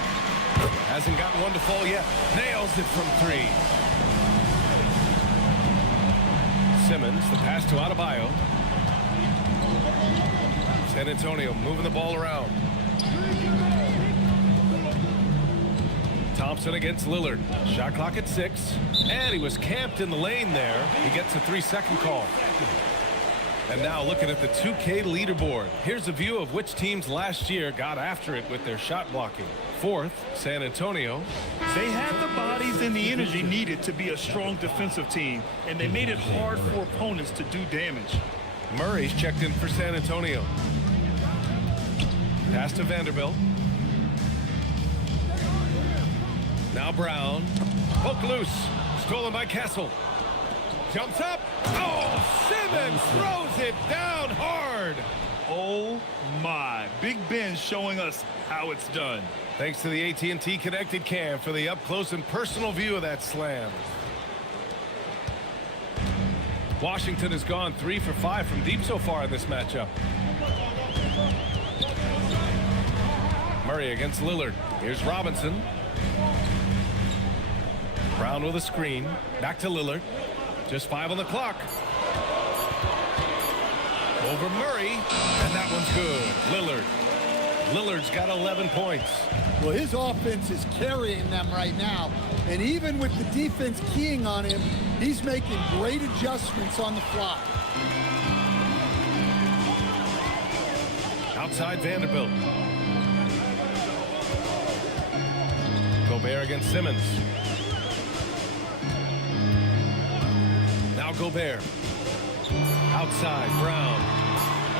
Hasn't gotten one to fall yet. Nails it from 3. Simmons, the pass to Adebayo. San Antonio moving the ball around. Thompson against Lillard. Shot clock at 6. And he was camped in the lane there. He gets a 3-second call. And now looking at the 2K leaderboard. Here's a view of which teams last year got after it with their shot blocking. 4th, San Antonio. They had the bodies and the energy needed to be a strong defensive team, and they made it hard for opponents to do damage. Murray's checked in for San Antonio. Pass to Vanderbilt. Now Brown. Poke loose. Stolen by Castle. Jumps up. Oh, Simmons throws it down hard. Oh, my. Big Ben showing us how it's done. Thanks to the AT&T Connected Cam for the up-close and personal view of that slam. Washington has gone 3 for 5 from deep so far in this matchup. Murray against Lillard. Here's Robinson. Brown with a screen. Back to Lillard. Just 5 on the clock. Over Murray. And that one's good. Lillard. Lillard's got 11 points. Well, his offense is carrying them right now. And even with the defense keying on him, he's making great adjustments on the fly. Outside Vanderbilt. Gobert against Simmons. Now Gobert. Outside Brown.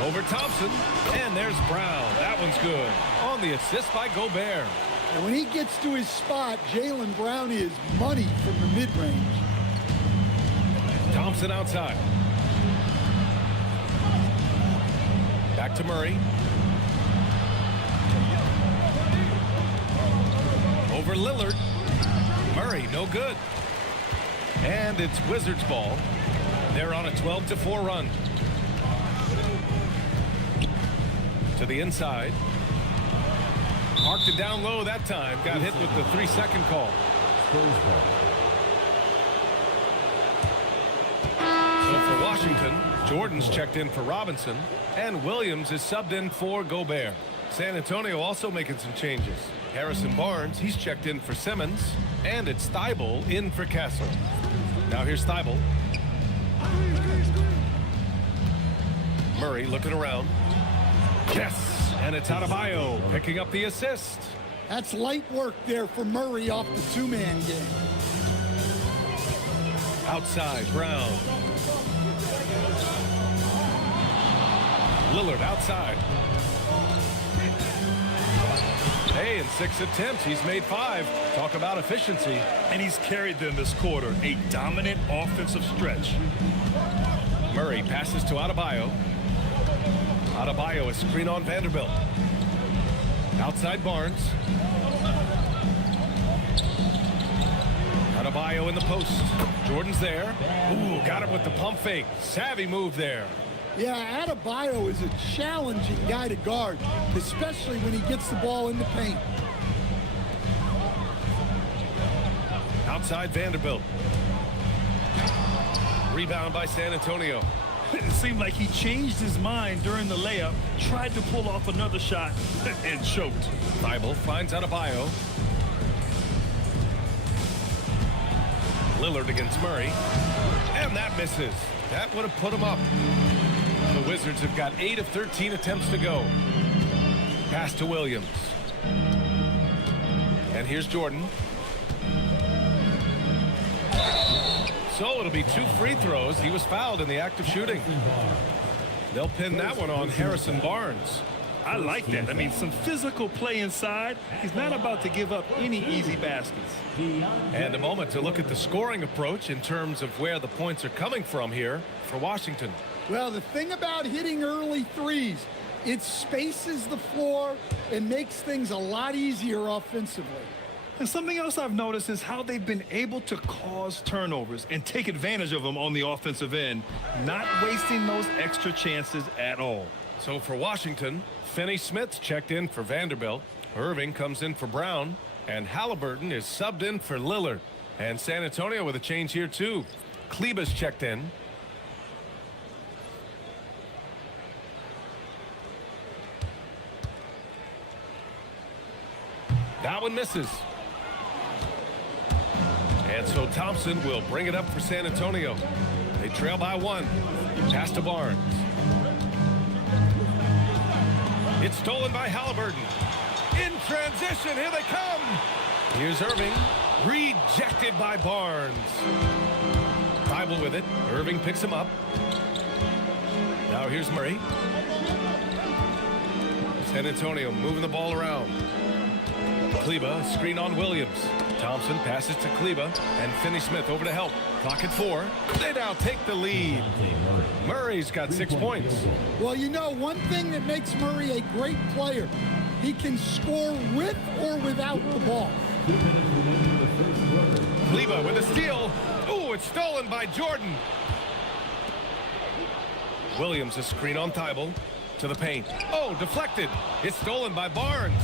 Over Thompson. And there's Brown. That one's good. On the assist by Gobert. And when he gets to his spot, Jaylen Brown is money from the mid-range. Thompson outside. Back to Murray. Over Lillard. Murray, no good. And it's Wizards ball. They're on a 12-4 run. To the inside. Parked it down low that time. Got hit with the 3-second call. So for Washington, Jordan's checked in for Robinson. And Williams is subbed in for Gobert. San Antonio also making some changes. Harrison Barnes, he's checked in for Simmons. And it's Thibault in for Castle. Now here's Thibault. Murray looking around. Yes, and it's Adebayo picking up the assist. That's light work there for Murray off the two-man game. Outside, Brown. Lillard outside. Hey, in 6 attempts, he's made 5. Talk about efficiency. And he's carried them this quarter. A dominant offensive stretch. Murray passes to Adebayo. Adebayo is screen on Vanderbilt. Outside Barnes. Adebayo in the post. Jordan's there. Ooh, got him with the pump fake. Savvy move there. Yeah, Adebayo is a challenging guy to guard, especially when he gets the ball in the paint. Outside Vanderbilt. Rebound by San Antonio. It seemed like he changed his mind during the layup, tried to pull off another shot, and choked. Thibault finds Adebayo. Lillard against Murray. And that misses. That would have put him up. The Wizards have got 8 of 13 attempts to go. Pass to Williams. And here's Jordan. So it'll be 2 free throws. He was fouled in the act of shooting. They'll pin that one on Harrison Barnes. I like that. I mean, some physical play inside. He's not about to give up any easy baskets. And a moment to look at the scoring approach in terms of where the points are coming from here for Washington. Well, the thing about hitting early threes, it spaces the floor and makes things a lot easier offensively. And something else I've noticed is how they've been able to cause turnovers and take advantage of them on the offensive end, not wasting those extra chances at all. So for Washington, Finney Smith's checked in for Vanderbilt. Irving comes in for Brown. And Halliburton is subbed in for Lillard. And San Antonio with a change here too. Kleber's checked in. That one misses. And so Thompson will bring it up for San Antonio. They trail by 1. Pass to Barnes. It's stolen by Halliburton. In transition, here they come. Here's Irving. Rejected by Barnes. Bible with it. Irving picks him up. Now here's Murray. San Antonio moving the ball around. Kleber, screen on Williams. Thompson passes to Kleber, and Finney Smith over to help. Clock at 4. They now take the lead. Murray's got 6 points. Well, you know, one thing that makes Murray a great player, he can score with or without the ball. Kleber with a steal. Ooh, it's stolen by Jordan. Williams, a screen on Thibault. To the paint. Oh, deflected. It's stolen by Barnes.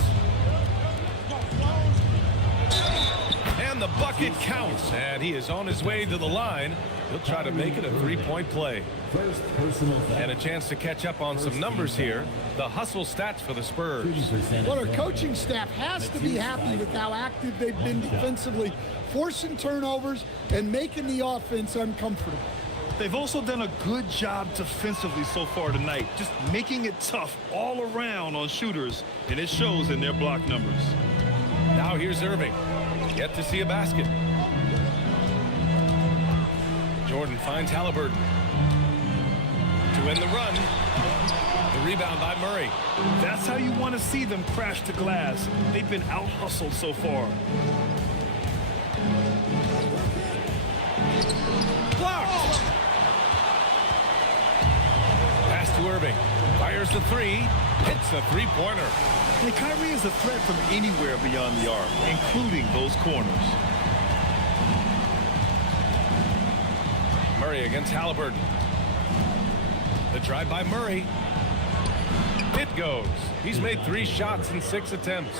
And the bucket counts, and he is on his way to the line. He'll try to make it a 3-point play. And a chance to catch up on some numbers here. The hustle stats for the Spurs. Well, our coaching staff has to be happy with how active they've been defensively, forcing turnovers and making the offense uncomfortable. They've also done a good job defensively so far tonight, just making it tough all around on shooters, and it shows in their block numbers. Now here's Irving. Yet to see a basket. Jordan finds Halliburton. To win the run. The rebound by Murray. That's how you want to see them crash the glass. They've been out-hustled so far. Blocked! Pass to Irving. Fires the 3. Hits a 3-pointer. And Kyrie is a threat from anywhere beyond the arc, including those corners. Murray against Halliburton. The drive by Murray. It goes. He's made 3 shots in 6 attempts.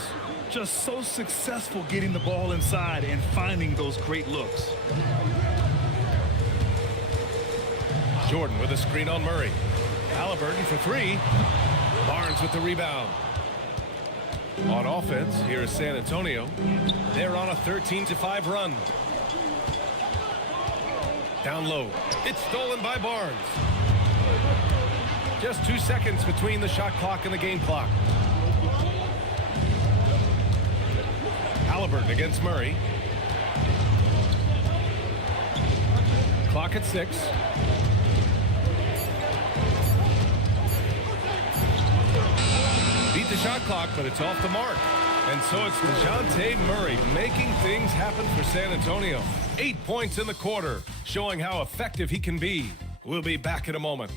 Just so successful getting the ball inside and finding those great looks. Jordan with a screen on Murray. Halliburton for 3. Barnes with the rebound. On offense, here is San Antonio. They're on a 13-5 run. Down low. It's stolen by Barnes. Just 2 seconds between the shot clock and the game clock. Halliburton against Murray. Clock at 6. Beat the shot clock, but it's off the mark. And so it's DeJounte Murray making things happen for San Antonio. 8 points in the quarter, showing how effective he can be. We'll be back in a moment.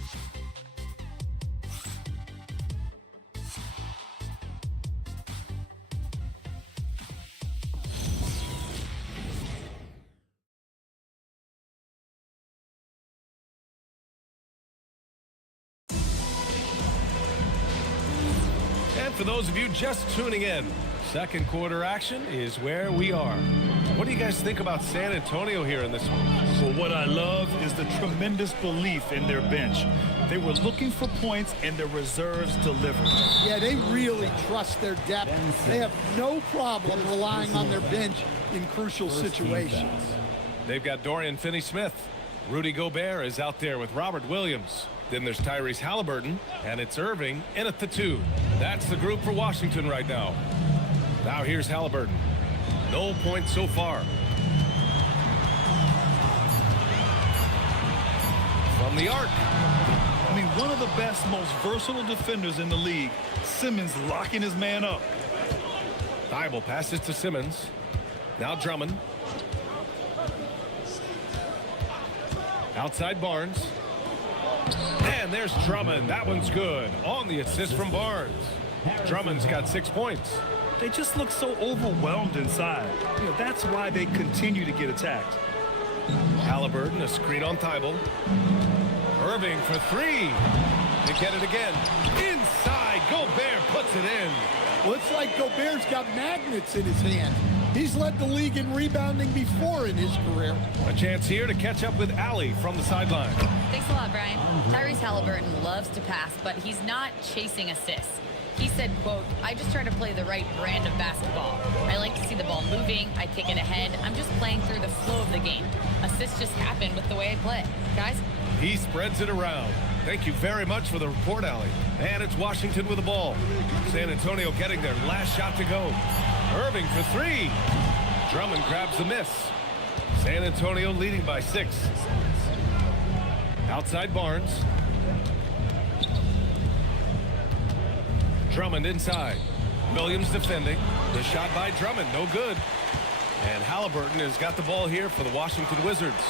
For those of you just tuning in, second quarter action is where we are. What do you guys think about San Antonio here in this one? Well, what I love is the tremendous belief in their bench. They were looking for points and their reserves delivered. Yeah, they really trust their depth. They have no problem relying on their bench in crucial situations. They've got Dorian Finney-Smith. Rudy Gobert is out there with Robert Williams. Then there's Tyrese Halliburton, and it's Irving in at the 2. That's the group for Washington right now. Now here's Halliburton. No points so far. from the arc. I mean, one of the best, most versatile defenders in the league. Simmons locking his man up. Thibault passes to Simmons. Now Drummond. Outside Barnes. And there's Drummond. That one's good. On the assist from Barnes. Drummond's got 6 points. They just look so overwhelmed inside. You know, that's why they continue to get attacked. Halliburton, a screen on Thibault. Irving for three. They get it again. Inside. Gobert puts it in. Well, it's like Gobert's got magnets in his hand. He's led the league in rebounding before in his career. A chance here to catch up with Allie from the sideline. Thanks a lot, Brian. Tyrese Halliburton loves to pass, but he's not chasing assists. He said, quote, "I just try to play the right brand of basketball. I like to see the ball moving. I kick it ahead. I'm just playing through the flow of the game. Assists just happen with the way I play." Guys? He spreads it around. Thank you very much for the report, Allie. And it's Washington with the ball. San Antonio getting their last shot to go. Irving for three. Drummond grabs the miss. San Antonio leading by 6. Outside Barnes. Drummond inside. Williams defending. The shot by Drummond, no good. And Halliburton has got the ball here for the Washington Wizards.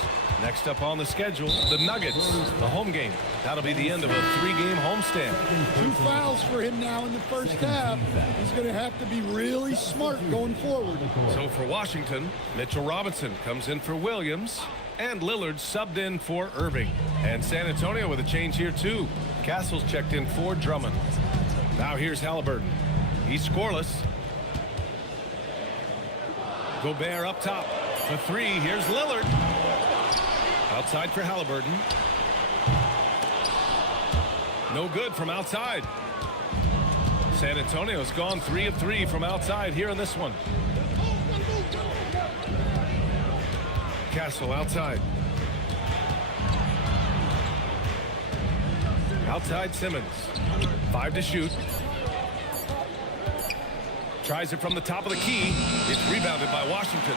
Next up on the schedule, the Nuggets, the home game. That'll be the end of a 3-game homestand. 2 fouls for him now in the first half. He's going to have to be really smart going forward. So for Washington, Mitchell Robinson comes in for Williams, and Lillard subbed in for Irving. And San Antonio with a change here too. Castle's checked in for Drummond. Now here's Halliburton. He's scoreless. Gobert up top for three. Here's Lillard. Outside for Halliburton. No good from outside. San Antonio's gone 3 of 3 from outside here in this one. Castle outside. Outside Simmons. 5 to shoot. Tries it from the top of the key. It's rebounded by Washington.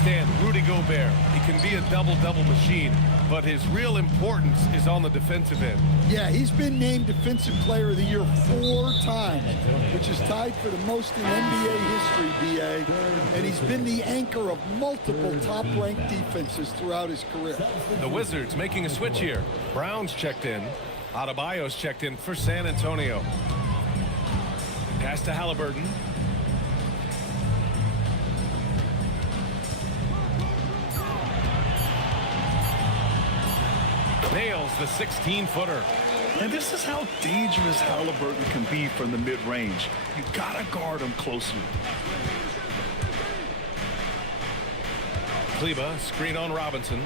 Stand Rudy Gobert. He can be a double-double machine, but his real importance is on the defensive end. Yeah, he's been named Defensive Player of the Year 4 times, which is tied for the most in NBA history, BA. And he's been the anchor of multiple top-ranked defenses throughout his career. The Wizards making a switch here. Brown's checked in. Adebayo's checked in for San Antonio. Pass to Halliburton. Nails the 16-footer. And this is how dangerous Halliburton can be from the mid-range. You gotta guard him closely. Kleba, screen on Robinson.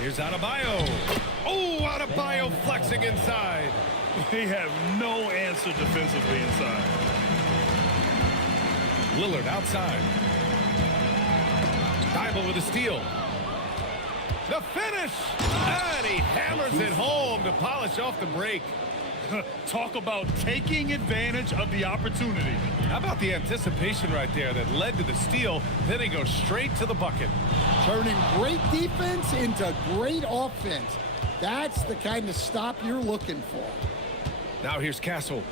Here's Adebayo. Oh, Adebayo flexing inside. They have no answer defensively inside. Lillard outside. Thibault with a steal. The finish! And he hammers it home to polish off the break. Talk about taking advantage of the opportunity. How about the anticipation right there that led to the steal? Then he goes straight to the bucket. Turning great defense into great offense. That's the kind of stop you're looking for. Now here's Castle.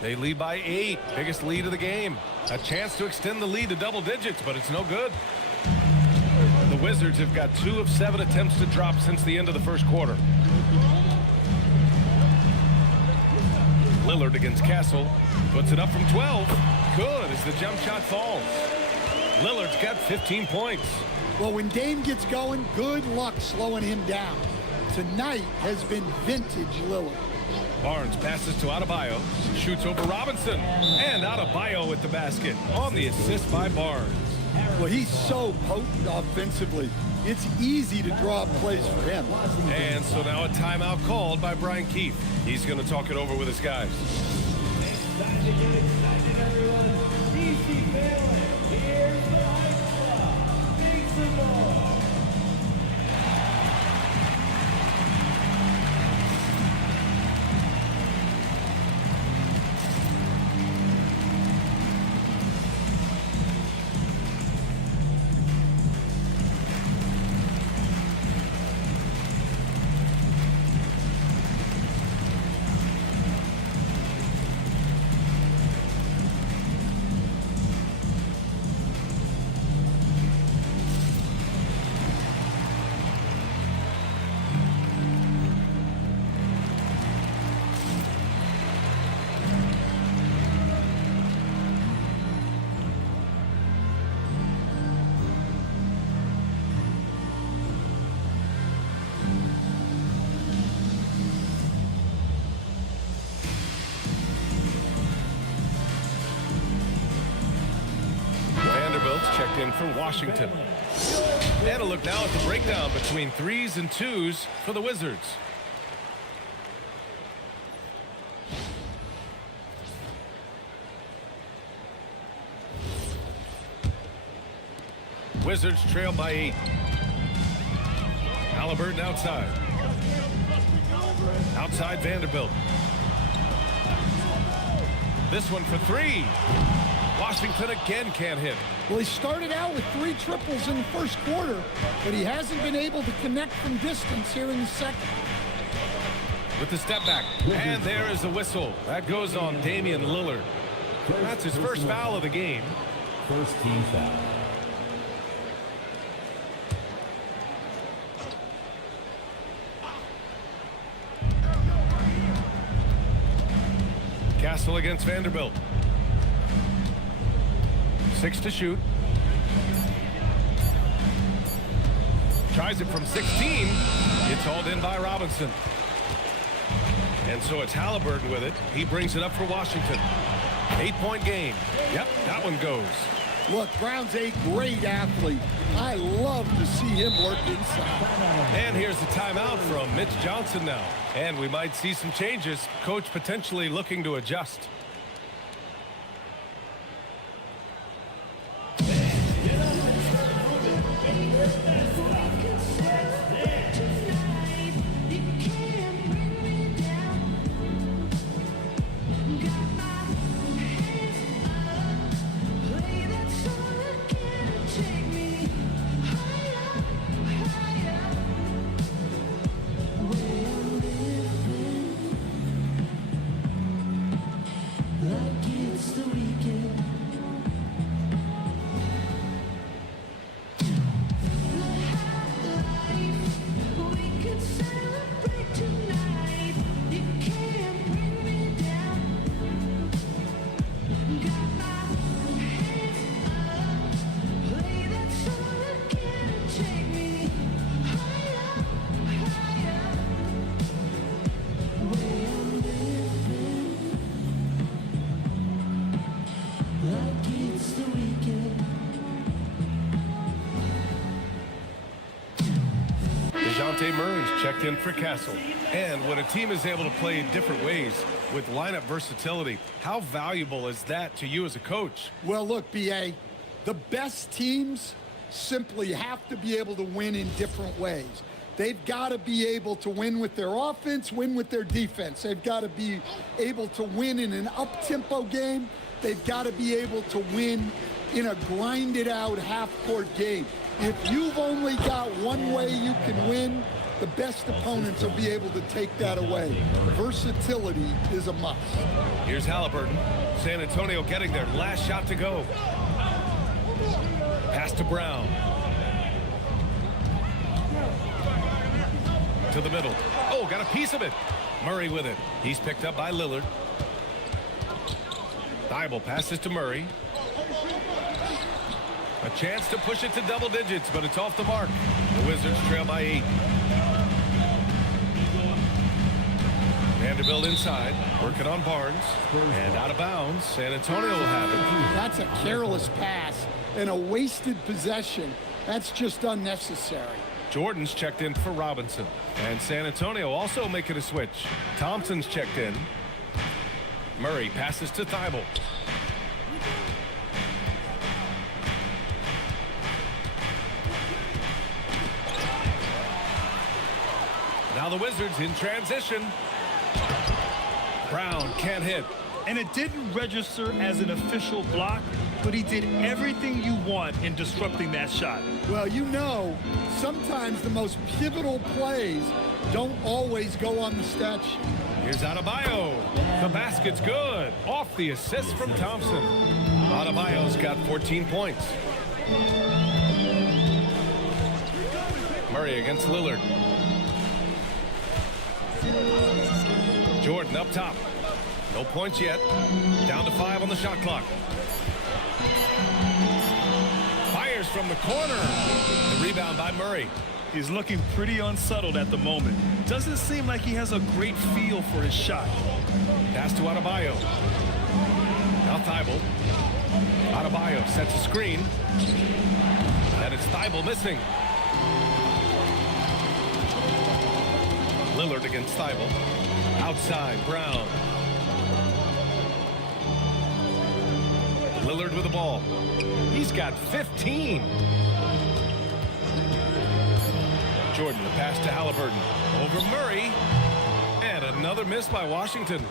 They lead by 8. Biggest lead of the game. A chance to extend the lead to double digits, but it's no good. The Wizards have got 2 of 7 attempts to drop since the end of the first quarter. Lillard against Castle. Puts it up from 12. Good as the jump shot falls. Lillard's got 15 points. Well, when Dame gets going, good luck slowing him down. Tonight has been vintage Lillard. Barnes passes to Adebayo. Shoots over Robinson. And Adebayo at the basket on the assist by Barnes. Well, he's so potent offensively. It's easy to draw plays for him. And so now a timeout called by Brian Keefe. He's going to talk it over with his guys. It's time to get excited, everyone. DC family, here's the Lights Club. Big Simone. Vanderbilt's checked in for Washington. And a look now at the breakdown between 3s and 2s for the Wizards. Wizards trail by 8. Halliburton outside. Outside Vanderbilt. This one for 3. Washington again can't hit. Well, he started out with 3 triples in the first quarter, but he hasn't been able to connect from distance here in the second. With the step back. And there is the whistle. That goes on Damian Lillard. That's his first foul of the game. First team foul. Castle against Vanderbilt. 6 to shoot. Tries it from 16. It's hauled in by Robinson. And so it's Halliburton with it. He brings it up for Washington. 8-point game. Yep, that one goes. Look, Brown's a great athlete. I love to see him work inside. And here's the timeout from Mitch Johnson now. And we might see some changes. Coach potentially looking to adjust. Murray's checked in for Castle. And when a team is able to play different ways with lineup versatility, how valuable is that to you as a coach? Well, look, B.A., the best teams simply have to be able to win in different ways. They've got to be able to win with their offense, win with their defense. They've got to be able to win in an up-tempo game. They've got to be able to win in a grinded-out half-court game. If you've only got one way you can win, the best opponents will be able to take that away. Versatility is a must. Here's Halliburton. San Antonio getting their last shot to go. Pass to Brown. To the middle. Oh, got a piece of it. Murray with it. He's picked up by Lillard. Thibault passes to Murray. A chance to push it to double digits, but it's off the mark. The Wizards trail by 8. Vanderbilt inside, working on Barnes. And out of bounds, San Antonio will have it. That's a careless pass and a wasted possession. That's just unnecessary. Jordan's checked in for Robinson. And San Antonio also making a switch. Thompson's checked in. Murray passes to Thibault. Now the Wizards in transition. Brown can't hit. And it didn't register as an official block, but he did everything you want in disrupting that shot. Well, you know, sometimes the most pivotal plays don't always go on the stat sheet. Here's Adebayo. The basket's good. Off the assist from Thompson. Adebayo's got 14 points. Murray against Lillard. Jordan up top. No points yet. Down to 5 on the shot clock. Fires from the corner. The rebound by Murray. He's looking pretty unsettled at the moment. Doesn't seem like he has a great feel for his shot. Pass to Adebayo. Now Thibault. Adebayo sets a screen. And it's Thibault missing. Lillard against Thibault. Outside, Brown. Lillard with the ball. He's got 15. Jordan, the pass to Halliburton. Over Murray. And another miss by Washington.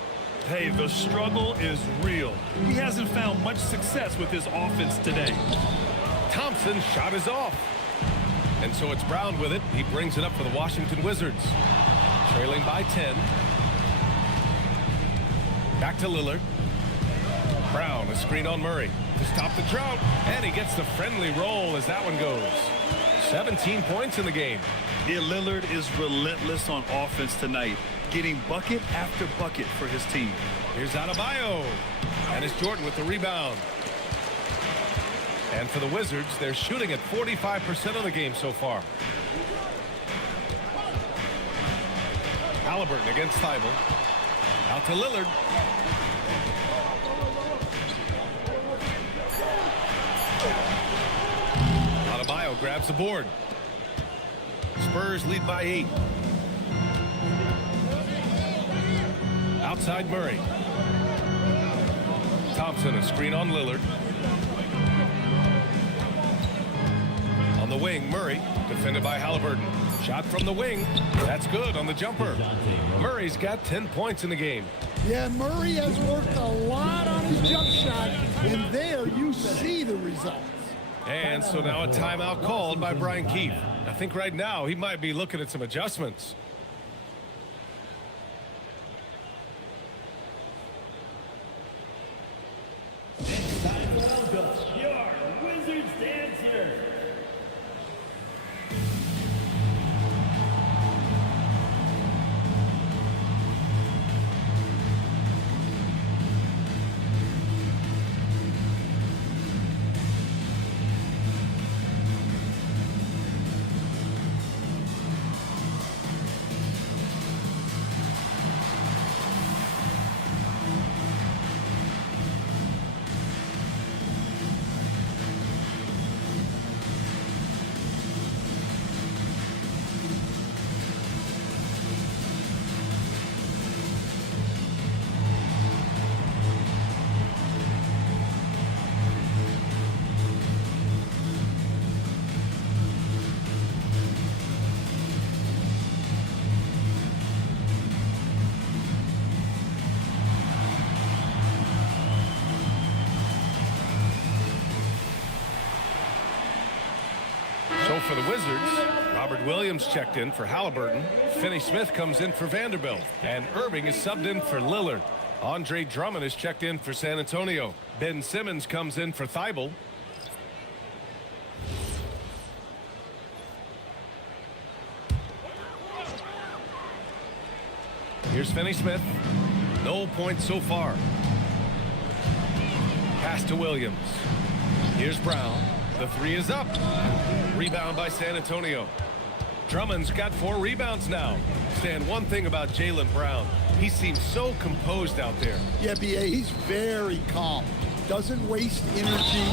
Hey, the struggle is real. He hasn't found much success with his offense today. Thompson's shot is off. And so it's Brown with it. He brings it up for the Washington Wizards. Trailing by 10. Back to Lillard. Brown, a screen on Murray to stop the drought. And he gets the friendly roll as that one goes. 17 points in the game. Yeah, Lillard is relentless on offense tonight, getting bucket after bucket for his team. Here's Adebayo. And it's Jordan with the rebound. And for the Wizards, they're shooting at 45% of the game so far. Halliburton against Thibault. Out to Lillard. Adebayo grabs the board. Spurs lead by 8. Outside Murray. Thompson, a screen on Lillard. On the wing, Murray, defended by Halliburton. Shot from the wing. That's good on the jumper. Murray's got 10 points in the game. Yeah, Murray has worked a lot on his jump shot, and there you see the results. And so now a timeout called by Brian Keefe. I think right now he might be looking at some adjustments. It's time to welcome your Wizards dancers. So for the Wizards, Robert Williams checked in for Halliburton. Finney Smith comes in for Vanderbilt. And Irving is subbed in for Lillard. Andre Drummond is checked in for San Antonio. Ben Simmons comes in for Thibault. Here's Finney Smith. No points so far. Pass to Williams. Here's Brown. The three is up. Rebound by San Antonio. Drummond's got 4 rebounds now. Stan, one thing about Jaylen Brown, he seems so composed out there. Yeah, B.A., he's very calm. Doesn't waste energy.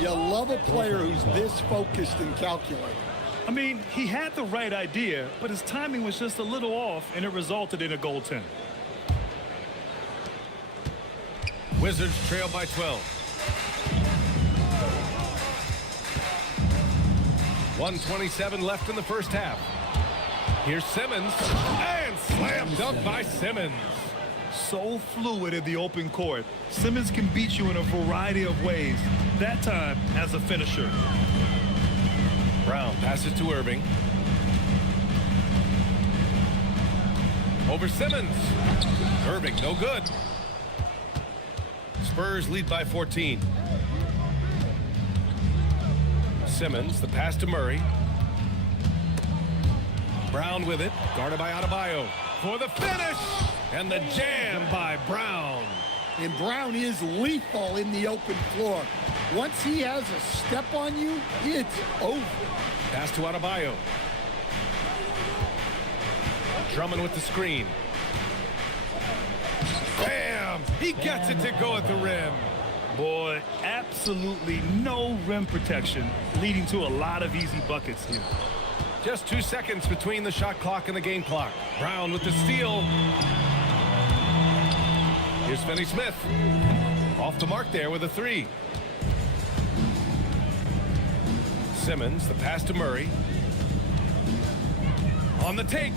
You love a player who's this focused and calculated. I mean, he had the right idea, but his timing was just a little off, and it resulted in a goaltend. Wizards trail by 12. 1:27 left in the first half. Here's Simmons, and slam dunk by Simmons. So fluid in the open court. Simmons can beat you in a variety of ways, that time as a finisher. Brown passes to Irving. Over Simmons. Irving, no good. Spurs lead by 14. Simmons, the pass to Murray. Brown with it, guarded by Adebayo. For the finish, and the jam by Brown. And Brown is lethal in the open floor. Once he has a step on you, it's over. Pass to Adebayo. Drummond with the screen. Bam! He gets it to go at the rim. Boy, absolutely no rim protection, leading to a lot of easy buckets here. Just 2 seconds between the shot clock and the game clock. Brown with the steal. Here's Finney Smith. Off the mark there with a three. Simmons, the pass to Murray. On the take.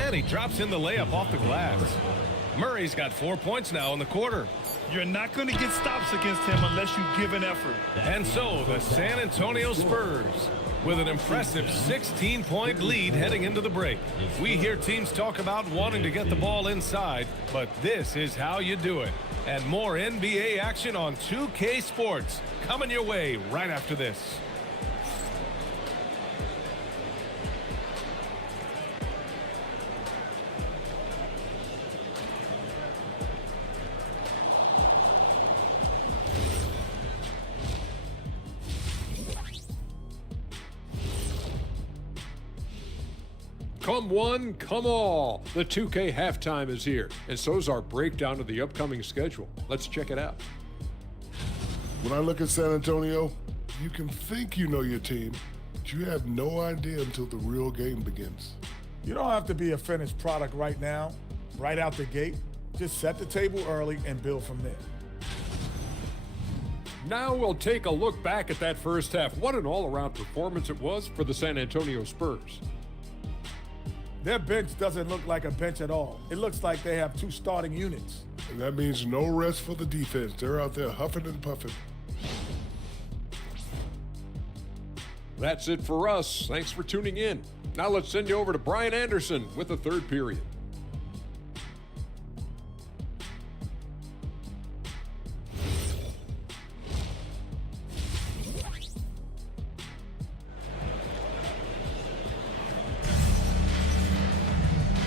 And he drops in the layup off the glass. Murray's got 4 points now in the quarter. You're not going to get stops against him unless you give an effort. And so the San Antonio Spurs with an impressive 16-point lead heading into the break. We hear teams talk about wanting to get the ball inside, but this is how you do it. And more NBA action on 2K Sports coming your way right after this. Come one, come all. The 2K halftime is here, and so's our breakdown of the upcoming schedule. Let's check it out. When I look at San Antonio, you can think you know your team, but you have no idea until the real game begins. You don't have to be a finished product right now, right out the gate. Just set the table early and build from there. Now we'll take a look back at that first half. What an all-around performance it was for the San Antonio Spurs. Their bench doesn't look like a bench at all. It looks like they have two starting units. And that means no rest for the defense. They're out there huffing and puffing. That's it for us. Thanks for tuning in. Now let's send you over to Brian Anderson with the third period.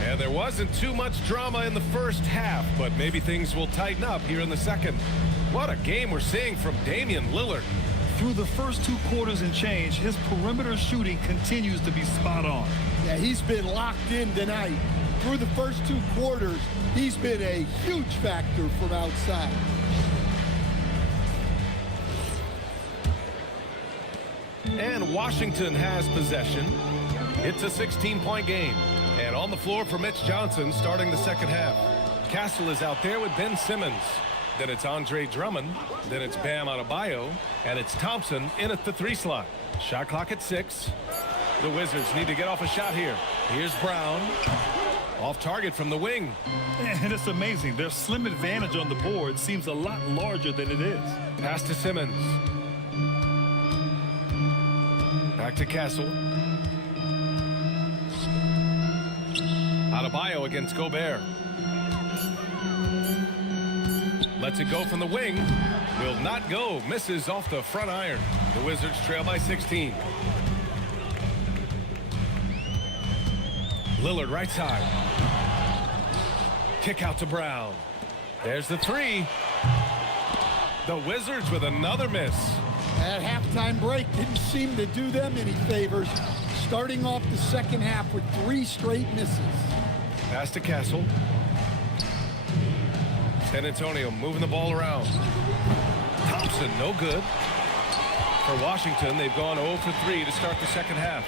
And there wasn't too much drama in the first half, but maybe things will tighten up here in the second. What a game we're seeing from Damian Lillard. Through the first 2 quarters and change, his perimeter shooting continues to be spot on. Yeah, he's been locked in tonight. Through the first 2 quarters, he's been a huge factor from outside. And Washington has possession. It's a 16-point game. And on the floor for Mitch Johnson starting the second half. Castle is out there with Ben Simmons. Then it's Andre Drummond. Then it's Bam Adebayo. And it's Thompson in at the 3 slot. Shot clock at 6. The Wizards need to get off a shot here. Here's Brown. Off target from the wing. And it's amazing. Their slim advantage on the board seems a lot larger than it is. Pass to Simmons. Back to Castle. Adebayo against Gobert. Lets it go from the wing. Will not go. Misses off the front iron. The Wizards trail by 16. Lillard right side. Kick out to Brown. There's the 3. The Wizards with another miss. That halftime break didn't seem to do them any favors. Starting off the second half with 3 straight misses. Pass to Castle. San Antonio moving the ball around. Thompson, no good. For Washington, they've gone 0 for 3 to start the second half.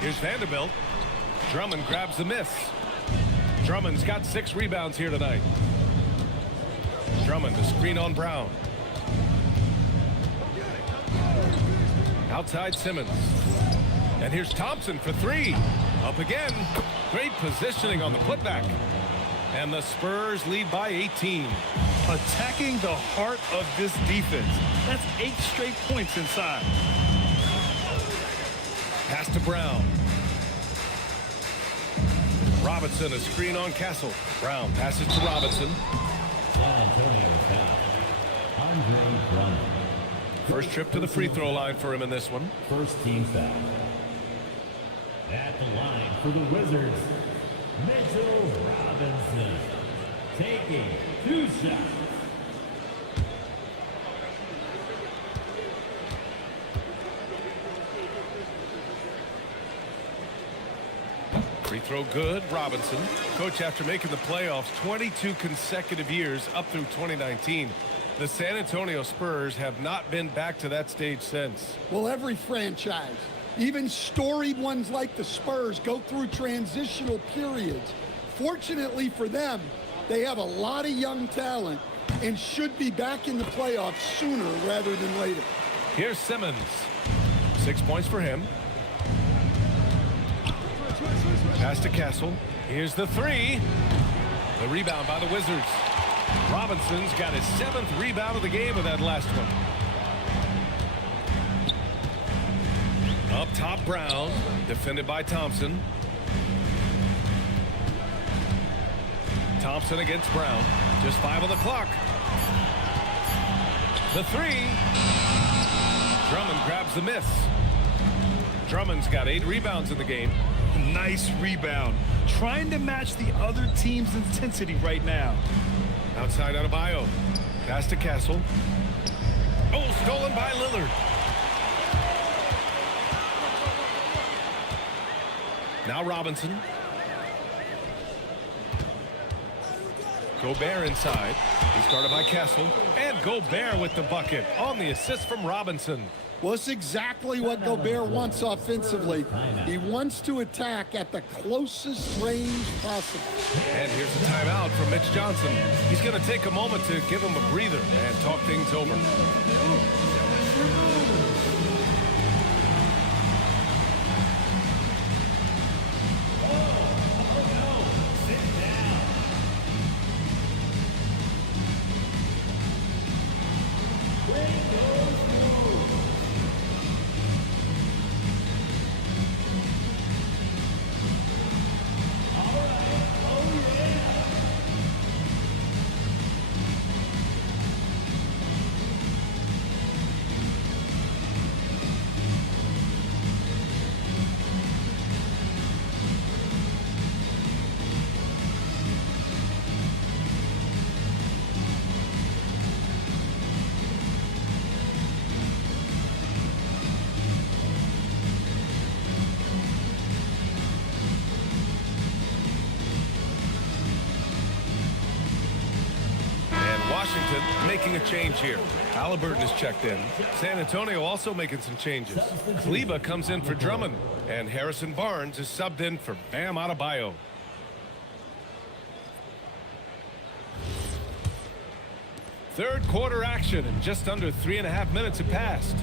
Here's Vanderbilt. Drummond grabs the miss. Drummond's got 6 rebounds here tonight. Drummond, the screen on Brown. Outside Simmons. And here's Thompson for 3. Up again. Great positioning on the putback. And the Spurs lead by 18. Attacking the heart of this defense. That's 8 straight points inside. Pass to Brown. Robinson, a screen on Castle. Brown passes to Robinson. San Antonio foul. Andre Drummond. First trip to the free throw line for him in this one. First team foul. At the line for the Wizards, Mitchell Robinson. Taking 2 shots. Free throw good. Robinson. Coach, after making the playoffs 22 consecutive years up through 2019, the San Antonio Spurs have not been back to that stage since. Well, every franchise, even storied ones like the Spurs, go through transitional periods. Fortunately for them, they have a lot of young talent and should be back in the playoffs sooner rather than later. Here's Simmons. 6 points for him. Pass to Castle. Here's the three. The rebound by the Wizards. Robinson's got his 7th rebound of the game with that last one. Up top, Brown. Defended by Thompson. Thompson against Brown. Just 5 on the clock. The three. Drummond grabs the miss. Drummond's got 8 rebounds in the game. Nice rebound. Trying to match the other team's intensity right now. Outside Adebayo. Pass to Castle. Oh, stolen by Lillard. Now Robinson. Gobert inside. He's guarded by Castle. And Gobert with the bucket on the assist from Robinson. Well, it's exactly what Gobert wants offensively. He wants to attack at the closest range possible. And here's a timeout from Mitch Johnson. He's going to take a moment to give him a breather and talk things over. Washington making a change here. Halliburton is checked in. San Antonio also making some changes. Kleber comes in for Drummond. And Harrison Barnes is subbed in for Bam Adebayo. Third quarter action, and just under 3.5 minutes have passed.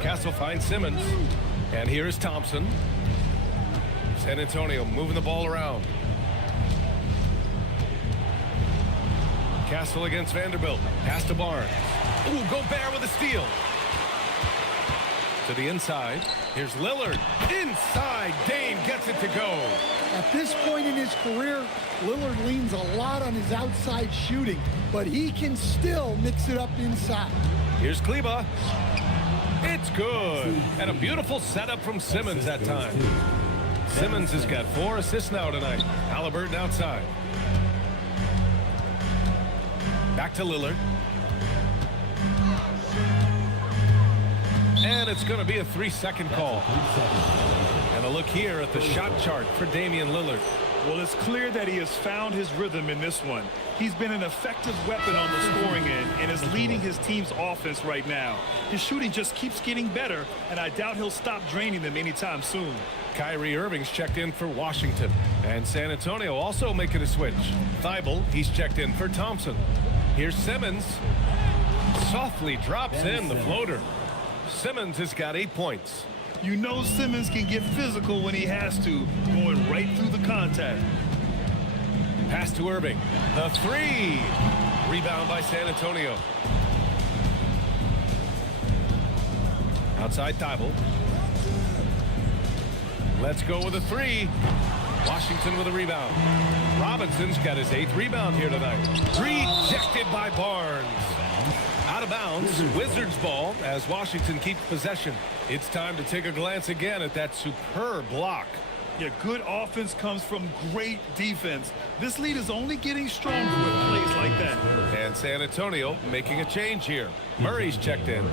Castle finds Simmons. And here is Thompson. San Antonio moving the ball around. Castle against Vanderbilt. Pass to Barnes. Ooh, Gobert with a steal. To the inside. Here's Lillard. Inside. Dame gets it to go. At this point in his career, Lillard leans a lot on his outside shooting, but he can still mix it up inside. Here's Kleber. It's good. And a beautiful setup from Simmons that time. Simmons has got 4 assists now tonight. Halliburton outside. Back to Lillard. And it's going to be a 3-second call. And a look here at the shot chart for Damian Lillard. Well, it's clear that he has found his rhythm in this one. He's been an effective weapon on the scoring end and is leading his team's offense right now. His shooting just keeps getting better, and I doubt he'll stop draining them anytime soon. Kyrie Irving's checked in for Washington. And San Antonio also making a switch. Thibault, he's checked in for Thompson. Here's Simmons. Softly drops in the floater. Simmons has got 8 points. You know Simmons can get physical when he has to, going right through the contact. Pass to Irving. The three. Rebound by San Antonio. Outside Thibault. Let's go with a three. Washington with a rebound. Robinson's got his 8th rebound here tonight. Rejected by Barnes. Out of bounds. Wizards ball as Washington keeps possession. It's time to take a glance again at that superb block. Yeah, good offense comes from great defense. This lead is only getting stronger with plays like that. And San Antonio making a change here. Murray's checked in.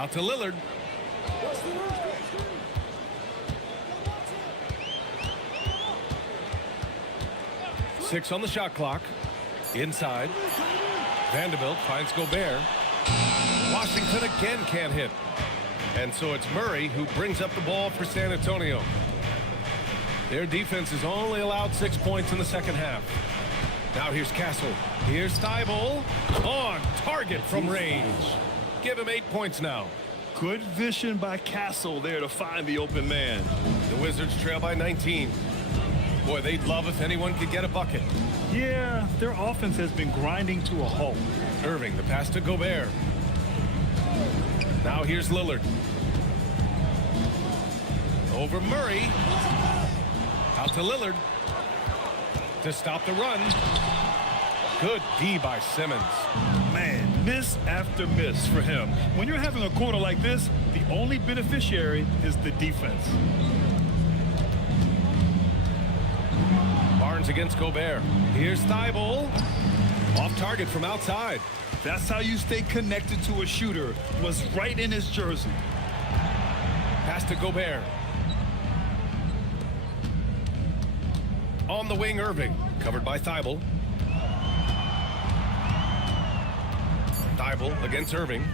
Out to Lillard. Six on the shot clock. Inside. Vanderbilt finds Gobert. Washington again can't hit. And so it's Murray who brings up the ball for San Antonio. Their defense has only allowed 6 points in the second half. Now here's Castle. Here's Thibault. On target from range. Give him 8 points now. Good vision by Castle there to find the open man. The Wizards trail by 19. Boy, they'd love if anyone could get a bucket. Yeah, their offense has been grinding to a halt. Irving, the pass to Gobert. Now here's Lillard. Over Murray. Out to Lillard. To stop the run. Good D by Simmons. Man, miss after miss for him. When you're having a quarter like this, the only beneficiary is the defense. Barnes against Gobert. Here's Thibault. Off target from outside. That's how you stay connected to a shooter. Was right in his jersey. Pass to Gobert. On the wing, Irving. Covered by Thibault. Thibault against Irving.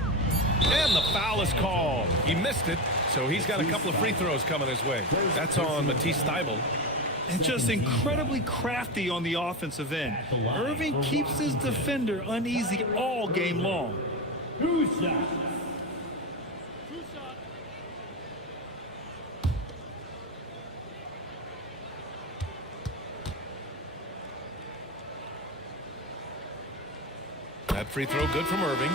And the foul is called. He missed it, so he's got a couple of free throws coming his way. That's on Matisse Thibault. And just incredibly crafty on the offensive end. Irving keeps his defender uneasy all game long. That free throw good from Irving.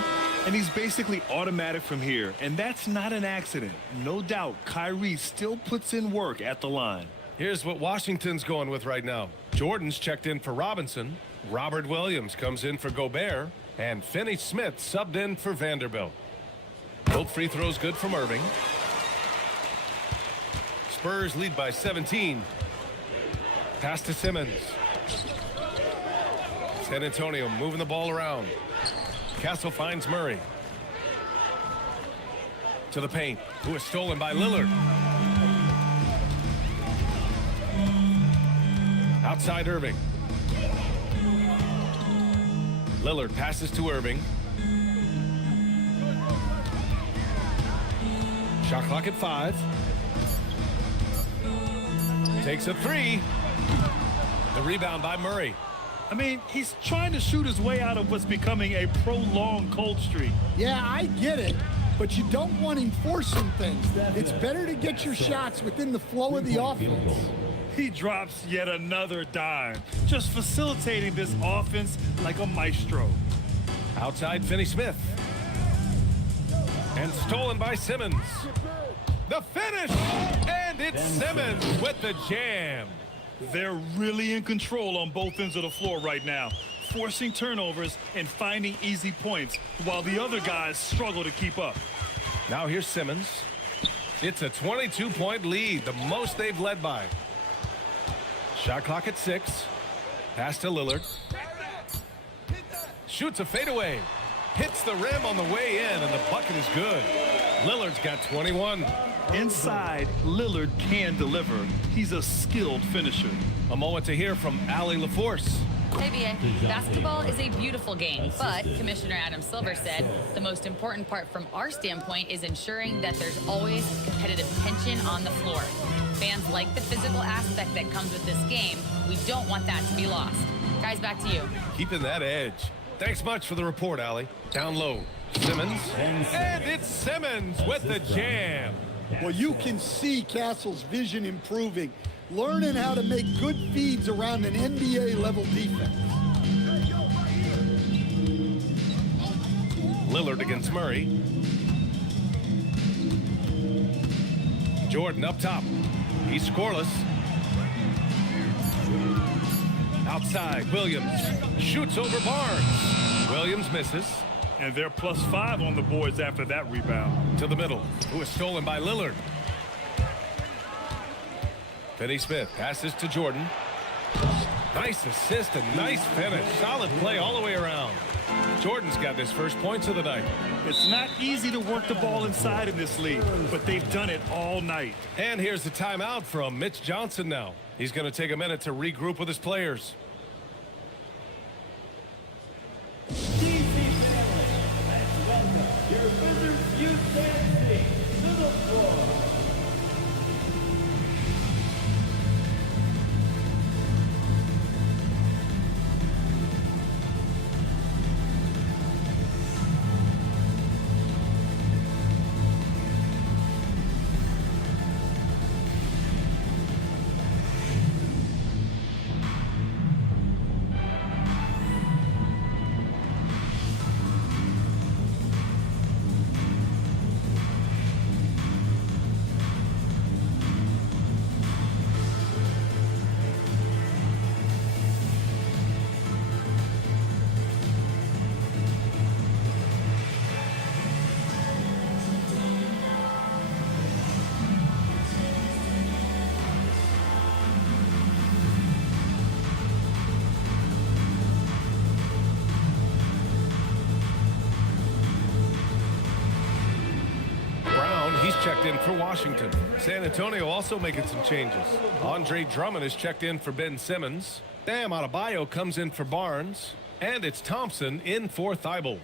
And he's basically automatic from here. And that's not an accident. No doubt, Kyrie still puts in work at the line. Here's what Washington's going with right now. Jordan's checked in for Robinson. Robert Williams comes in for Gobert. And Finney-Smith subbed in for Vanderbilt. Both free throws good from Irving. Spurs lead by 17. Pass to Simmons. San Antonio moving the ball around. Castle finds Murray. To the paint. Who is stolen by Lillard. Outside Irving. Lillard passes to Irving. Shot clock at 5. Takes a 3. The rebound by Murray. I mean, he's trying to shoot his way out of what's becoming a prolonged cold streak. Yeah, I get it, but you don't want him forcing things. It's better to get your shots within the flow of the offense. He drops yet another dime, just facilitating this offense like a maestro. Outside Finney-Smith. And stolen by Simmons. The finish! And it's Simmons with the jam. They're really in control on both ends of the floor right now, forcing turnovers and finding easy points while the other guys struggle to keep up. Now here's Simmons. It's a 22-point lead, the most they've led by. Shot clock at 6. Pass to Lillard. Shoots a fadeaway. Hits the rim on the way in, and the bucket is good. Lillard's got 21. Inside, Lillard can deliver. He's a skilled finisher. A moment to hear from Allie LaForce. Hey, BA. Basketball is a beautiful game, but Commissioner Adam Silver said the most important part from our standpoint is ensuring that there's always competitive tension on the floor. Fans like the physical aspect that comes with this game. We don't want that to be lost. Guys, back to you. Keeping that edge. Thanks much for the report, Allie. Down low, Simmons. And it's Simmons with the jam. Well, you can see Castle's vision improving, learning how to make good feeds around an NBA-level defense. Lillard against Murray. Jordan up top. He's scoreless. Outside, Williams shoots over Barnes. Williams misses. And they're +5 on the boards after that rebound. To the middle, who is stolen by Lillard. Finney-Smith passes to Jordan. Nice assist and nice finish. Solid play all the way around. Jordan's got his first points of the night. It's not easy to work the ball inside in this league, but they've done it all night. And here's the timeout from Mitch Johnson now. He's going to take a minute to regroup with his players. DC family, let's welcome your Wizards youth dance team to the floor. He's checked in for Washington. San Antonio also making some changes. Andre Drummond is checked in for Ben Simmons. Bam Adebayo comes in for Barnes. And it's Thompson in for Thibault.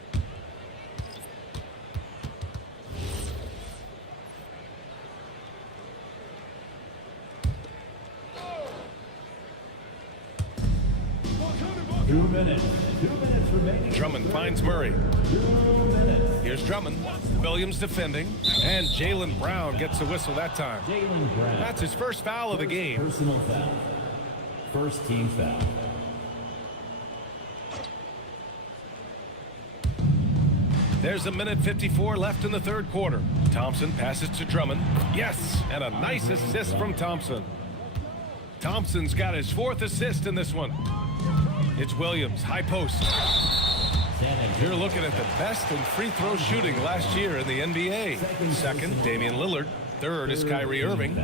Two minutes remaining. Drummond finds Murray. Here's Drummond. Williams defending. And Jaylen Brown gets a whistle that time. Jaylen Brown. That's his first foul of the game. Personal foul. First team foul. There's a minute 54 left in the third quarter. Thompson passes to Drummond. Yes, and a nice assist from Thompson. Thompson's got his fourth assist in this one. It's Williams, high post. You're looking at the best in free throw shooting last year in the NBA. Second, Damian Lillard. Third is Kyrie Irving.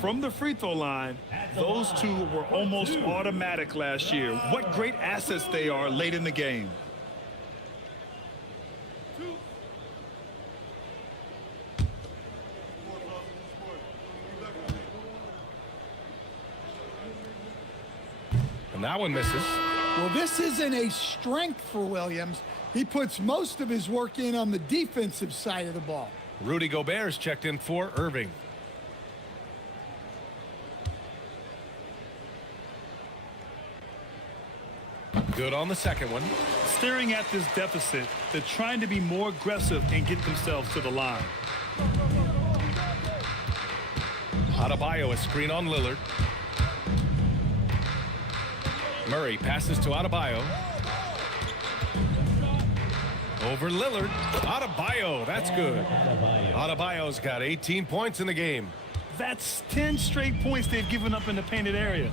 From the free throw line, those two were almost automatic last year. What great assets they are late in the game. And that one misses. Well, this isn't a strength for Williams. He puts most of his work in on the defensive side of the ball. Rudy Gobert's checked in for Irving. Good on the second one. Staring at this deficit, they're trying to be more aggressive and get themselves to the line. Adebayo, a screen on Lillard. Murray passes to Adebayo. Over Lillard. Adebayo, that's good. Adebayo's got 18 points in the game. That's 10 straight points they've given up in the painted area.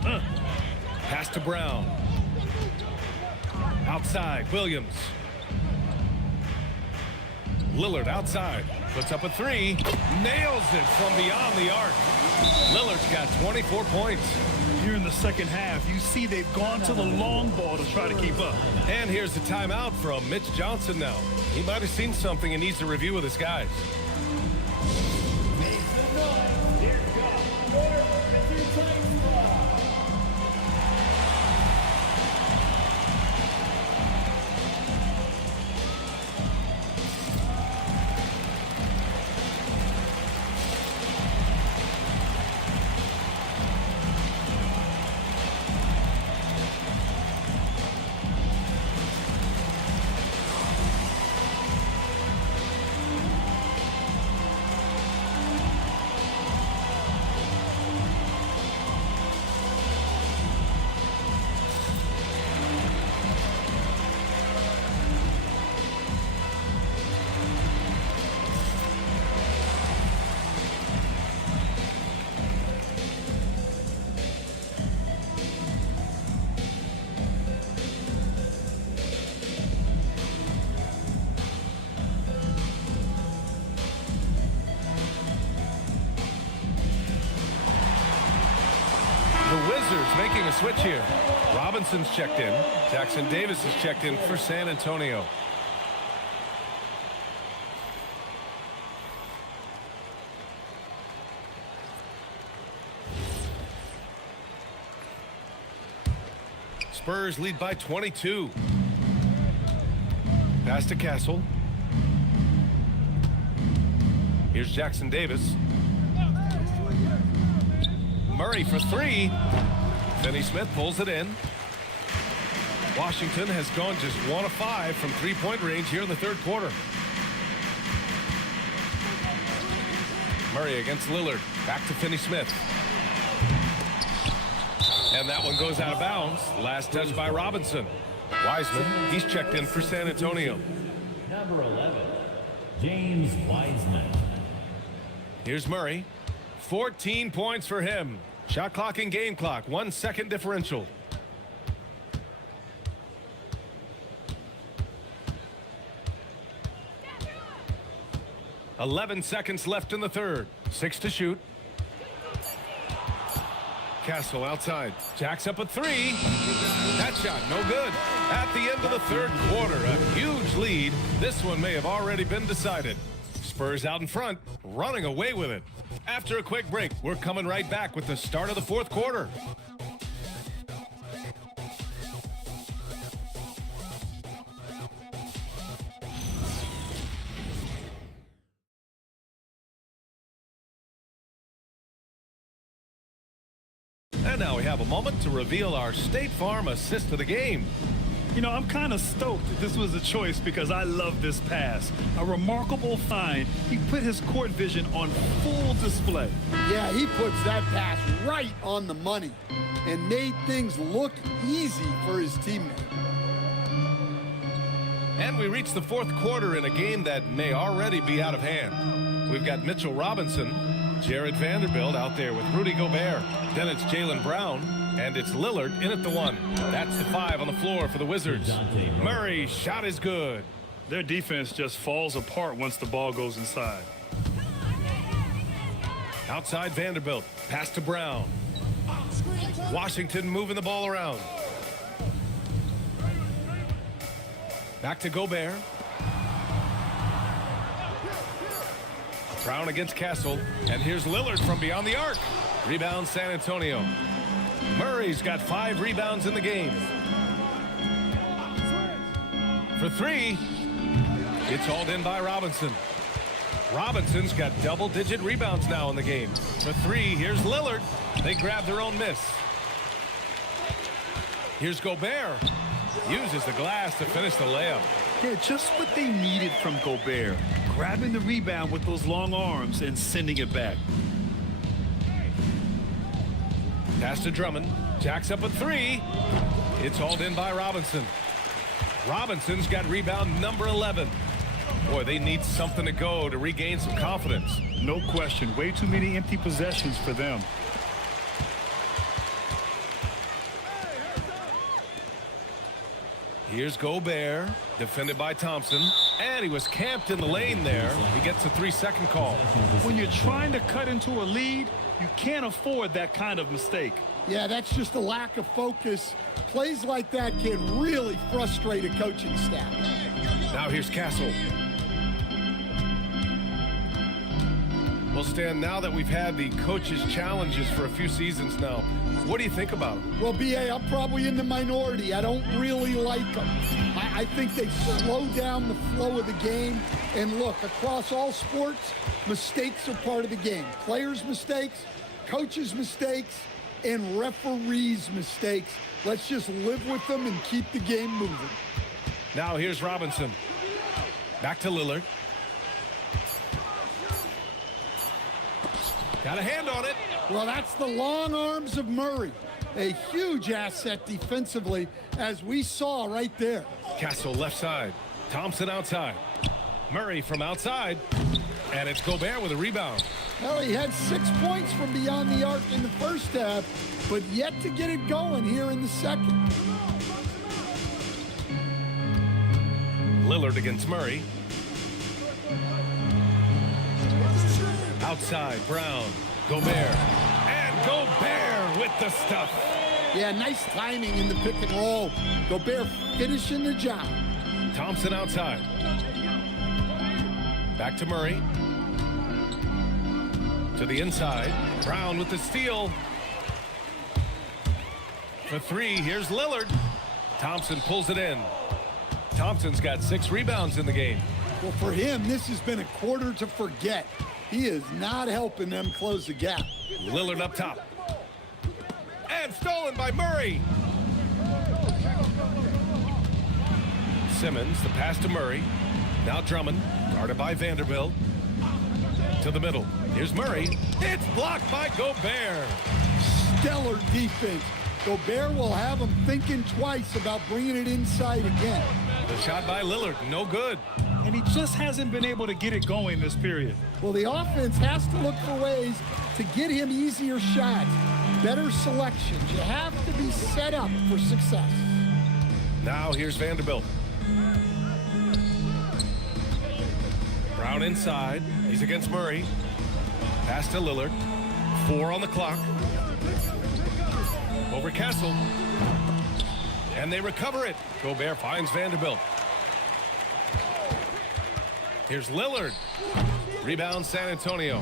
Pass to Brown. Outside, Williams. Lillard outside. Puts up a three. Nails it from beyond the arc. Lillard's got 24 points. Here in the second half, you see they've gone to the long ball to try to keep up. And here's the timeout from Mitch Johnson now. He might have seen something and needs to review with his guys. Make some noise. Here comes your Wizards squad. making a switch here. Robinson's checked in. Jackson Davis is checked in for San Antonio. Spurs lead by 22. Pass to Castle. Here's Jackson Davis. Murray for three. Finney Smith pulls it in. Washington has gone just 1 of 5 from three-point range here in the third quarter. Murray against Lillard. Back to Finney Smith. And that one goes out of bounds. Last touch by Robinson. Wiseman, he's checked in for San Antonio. Number 11, James Wiseman. Here's Murray. 14 points for him. Shot clock and game clock. 1 second differential. .11 seconds left in the third. 6 to shoot. Castle outside. Jacks up a three. That shot no good. At the end of the third quarter, a huge lead. This one may have already been decided. Spurs out in front, running away with it. After a quick break, we're coming right back with the start of the fourth quarter. And now we have a moment to reveal our State Farm assist of the game. You know, I'm kind of stoked that this was a choice because I love this pass. A remarkable find. He put his court vision on full display. Yeah, he puts that pass right on the money and made things look easy for his teammate. And we reach the fourth quarter in a game that may already be out of hand. We've got Mitchell Robinson, Jared Vanderbilt out there with Rudy Gobert. Then it's Jaylen Brown, and it's Lillard in at the 1. That's the 5 on the floor for the Wizards. Murray's shot is good. Their defense just falls apart once the ball goes inside. Outside Vanderbilt, pass to Brown. Washington moving the ball around. Back to Gobert. Brown against Castle, and here's Lillard from beyond the arc. Rebound San Antonio. Murray's got 5 rebounds in the game. For 3, it's hauled in by Robinson. Robinson's got double-digit rebounds now in the game. For 3, here's Lillard. They grab their own miss. Here's Gobert. Uses the glass to finish the layup. Yeah, just what they needed from Gobert. Grabbing the rebound with those long arms and sending it back. Pass to Drummond. Jacks up a 3. It's hauled in by Robinson. Robinson's got rebound number 11. Boy, they need something to go to regain some confidence. No question. Way too many empty possessions for them. Here's Gobert, defended by Thompson, and he was camped in the lane there. He gets a 3-second call. When you're trying to cut into a lead, you can't afford that kind of mistake. Yeah, that's just a lack of focus. Plays like that can really frustrate a coaching staff. Now here's Castle. Well, Stan, now that we've had the coaches' challenges for a few seasons now, what do you think about them? Well, B.A., I'm probably in the minority. I don't really like them. I think they slow down the flow of the game. And look, across all sports, mistakes are part of the game. Players' mistakes, coaches' mistakes, and referees' mistakes. Let's just live with them and keep the game moving. Now here's Robinson. Back to Lillard. Got a hand on it. Well, that's the long arms of Murray. A huge asset defensively, as we saw right there. Castle left side. Thompson outside. Murray from outside. And it's Gobert with a rebound. Well, he had 6 points from beyond the arc in the first half, but yet to get it going here in the second. Lillard against Murray. Outside, Brown, Gobert, and Gobert with the stuff. Yeah, nice timing in the pick and roll. Gobert finishing the job. Thompson outside. Back to Murray. To the inside. Brown with the steal. For three, here's Lillard. Thompson pulls it in. Thompson's got 6 rebounds in the game. Well, for him, this has been a quarter to forget. He is not helping them close the gap. Lillard up top. And stolen by Murray. Simmons, the pass to Murray. Now Drummond, guarded by Vanderbilt. To the middle. Here's Murray. It's blocked by Gobert. Stellar defense. Gobert will have him thinking twice about bringing it inside again. The shot by Lillard, no good. And he just hasn't been able to get it going this period. Well, the offense has to look for ways to get him easier shots, better selections. You have to be set up for success. Now here's Vanderbilt. Brown inside. He's against Murray. Pass to Lillard. 4 on the clock. Over Castle. And they recover it. Gobert finds Vanderbilt. Here's Lillard. Rebound San Antonio.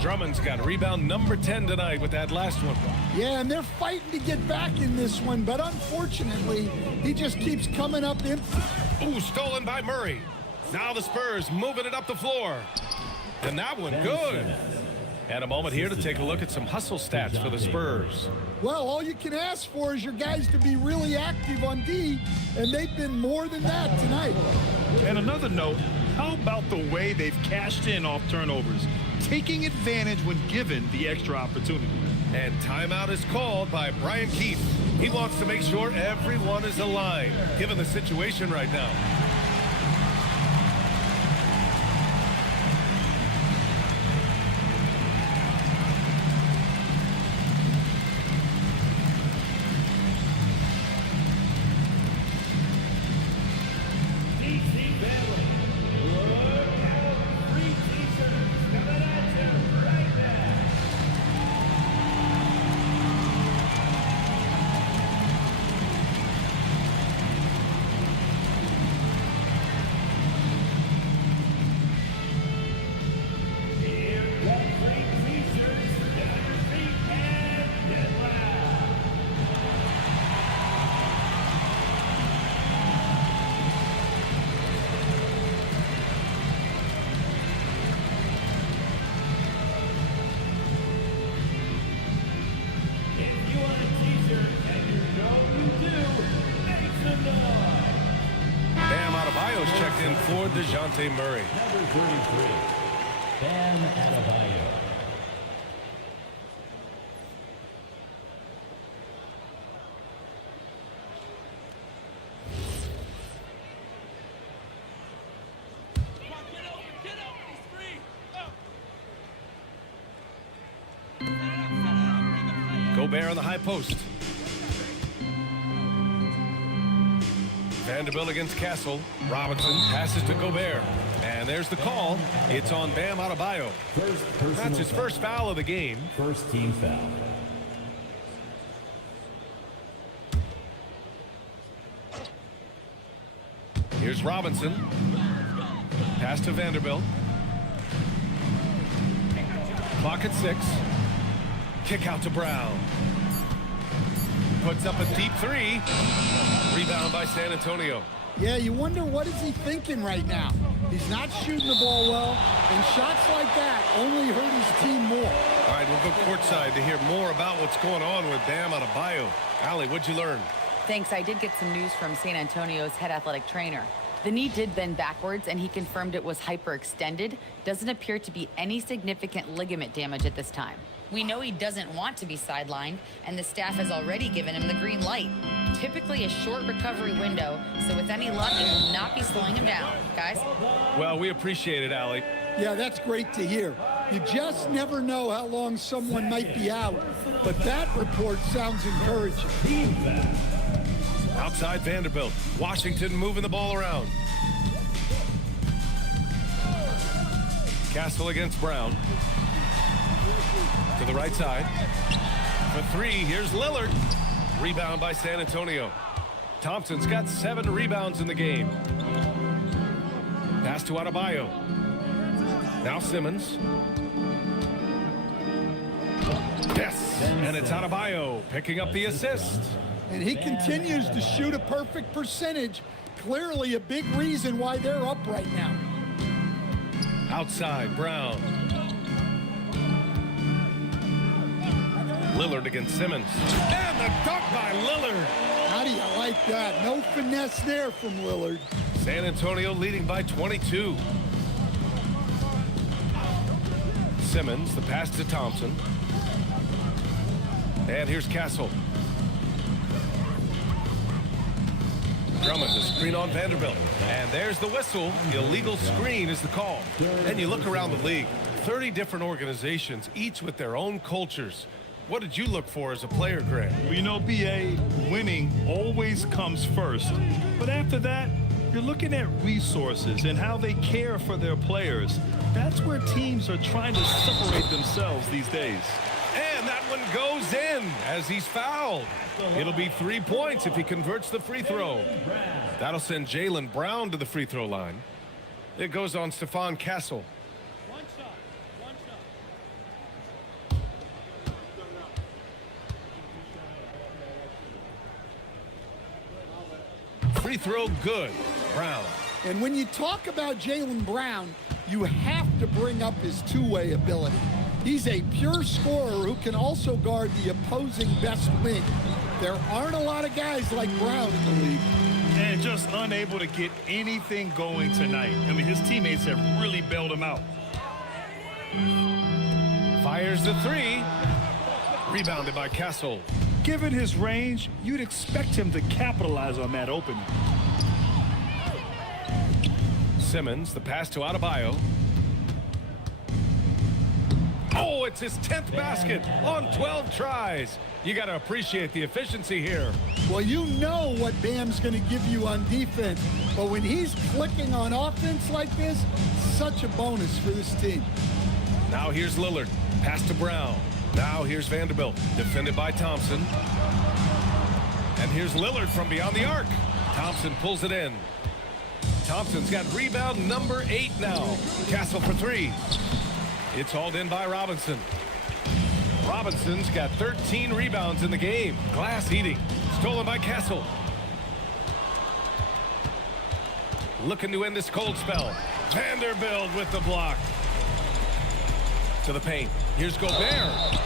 Drummond's got rebound number 10 tonight with that last one. Yeah, and they're fighting to get back in this one, but unfortunately, he just keeps coming up empty. Ooh, stolen by Murray. Now the Spurs moving it up the floor. And that one good. And a moment here to take a look at some hustle stats for the Spurs. Well, all you can ask for is your guys to be really active on D, and they've been more than that tonight. And another note, how about the way they've cashed in off turnovers, taking advantage when given the extra opportunity? And timeout is called by Brian Keith. He wants to make sure everyone is aligned, given the situation right now. For DeJounte Murray. Number 33, Bam Adebayo. Gobert on the high post. Vanderbilt against Castle. Robinson passes to Gobert. And there's the call. It's on Bam Adebayo. That's his first foul of the game. First team foul. Here's Robinson. Pass to Vanderbilt. Clock at 6. Kick out to Brown. Puts up a deep 3. Rebound by San Antonio. Yeah, you wonder what is he thinking right now. He's not shooting the ball well, and shots like that only hurt his team more. All right, we'll go courtside to hear more about what's going on with Bam Adebayo. Allie, what'd you learn? Thanks. I did get some news from San Antonio's head athletic trainer. The knee did bend backwards, and he confirmed it was hyperextended. Doesn't appear to be any significant ligament damage at this time. We know he doesn't want to be sidelined, and the staff has already given him the green light. Typically a short recovery window, so with any luck, it will not be slowing him down. Guys? Well, we appreciate it, Allie. Yeah, that's great to hear. You just never know how long someone might be out, but that report sounds encouraging. Outside Vanderbilt. Washington moving the ball around. Castle against Brown. To the right side. For 3, here's Lillard. Rebound by San Antonio. Thompson's got 7 rebounds in the game. Pass to Adebayo. Now Simmons. Yes, and it's Adebayo picking up the assist. And he continues to shoot a perfect percentage. Clearly a big reason why they're up right now. Outside, Brown. Lillard against Simmons. And the dunk by Lillard. How do you like that? No finesse there from Lillard. San Antonio leading by 22. Simmons, the pass to Thompson. And here's Castle. Drummond, the screen on Vanderbilt. And there's the whistle. Illegal screen is the call. And you look around the league, 30 different organizations, each with their own cultures. What did you look for as a player, Greg? Well, you know, BA, winning always comes first. But after that, you're looking at resources and how they care for their players. That's where teams are trying to separate themselves these days. And that one goes in as he's fouled. It'll be 3 points if he converts the free throw. That'll send Jaylen Brown to the free throw line. It goes on Stephon Castle. Free throw good. Brown. And when you talk about Jaylen Brown, you have to bring up his two-way ability. He's a pure scorer who can also guard the opposing best wing. There aren't a lot of guys like Brown in the league. And just unable to get anything going tonight. I mean, his teammates have really bailed him out. Fires the 3. Rebounded by Castle. Given his range, you'd expect him to capitalize on that opening. Simmons, the pass to Adebayo. Oh, it's his 10th basket on 12 tries. You got to appreciate the efficiency here. Well, you know what Bam's going to give you on defense, but when he's clicking on offense like this, such a bonus for this team. Now here's Lillard. Pass to Brown. Now here's Vanderbilt. Defended by Thompson. And here's Lillard from beyond the arc. Thompson pulls it in. Thompson's got rebound number 8 now. Castle for 3. It's hauled in by Robinson. Robinson's got 13 rebounds in the game. Glass eating. Stolen by Castle. Looking to end this cold spell. Vanderbilt with the block. To the paint. Here's Gobert.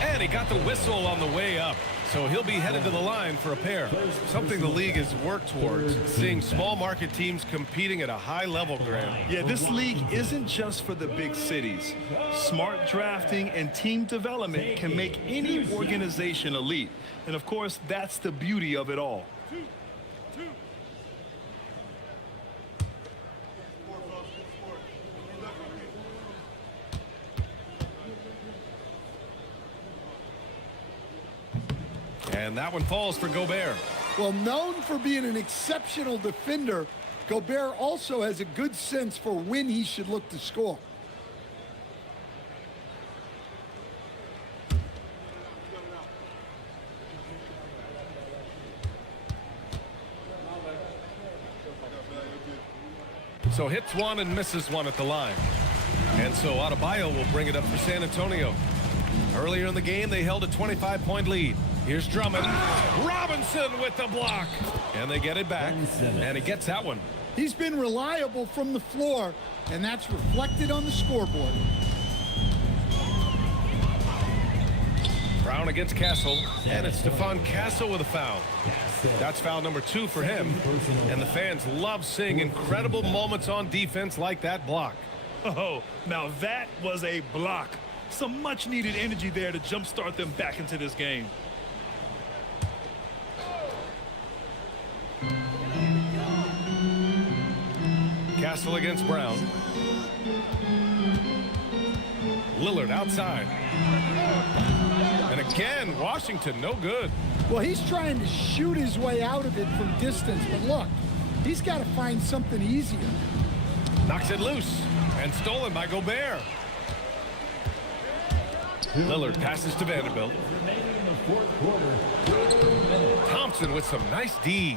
And he got the whistle on the way up. So he'll be headed to the line for a pair. Something the league has worked towards. Seeing small market teams competing at a high level, Graham. Yeah, this league isn't just for the big cities. Smart drafting and team development can make any organization elite. And of course, that's the beauty of it all. And that one falls for Gobert. Well, known for being an exceptional defender, Gobert also has a good sense for when he should look to score. So hits one and misses one at the line. And so Adebayo will bring it up for San Antonio. Earlier in the game, they held a 25-point lead. Here's Drummond. Robinson with the block. And they get it back. And he gets that one. He's been reliable from the floor, and that's reflected on the scoreboard. Brown against Castle. And it's Stephon Castle with a foul. That's foul number 2 for him. And the fans love seeing incredible moments on defense like that block. Oh, now that was a block. Some much-needed energy there to jumpstart them back into this game. Castle against Brown. Lillard outside. And again, Washington, no good. Well, he's trying to shoot his way out of it from distance, but look, he's got to find something easier. Knocks it loose and stolen by Gobert. Lillard passes to Vanderbilt. Thompson with some nice D.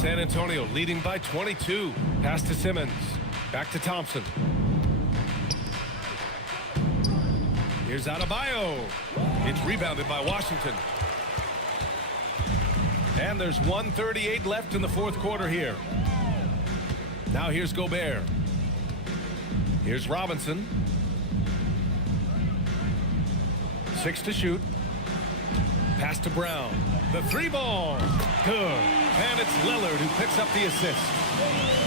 San Antonio leading by 22. Pass to Simmons. Back to Thompson. Here's Adebayo. It's rebounded by Washington. And there's 1:38 left in the fourth quarter here. Now here's Gobert. Here's Robinson. 6 to shoot. Pass to Brown. The 3-ball. Good. And it's Lillard who picks up the assist.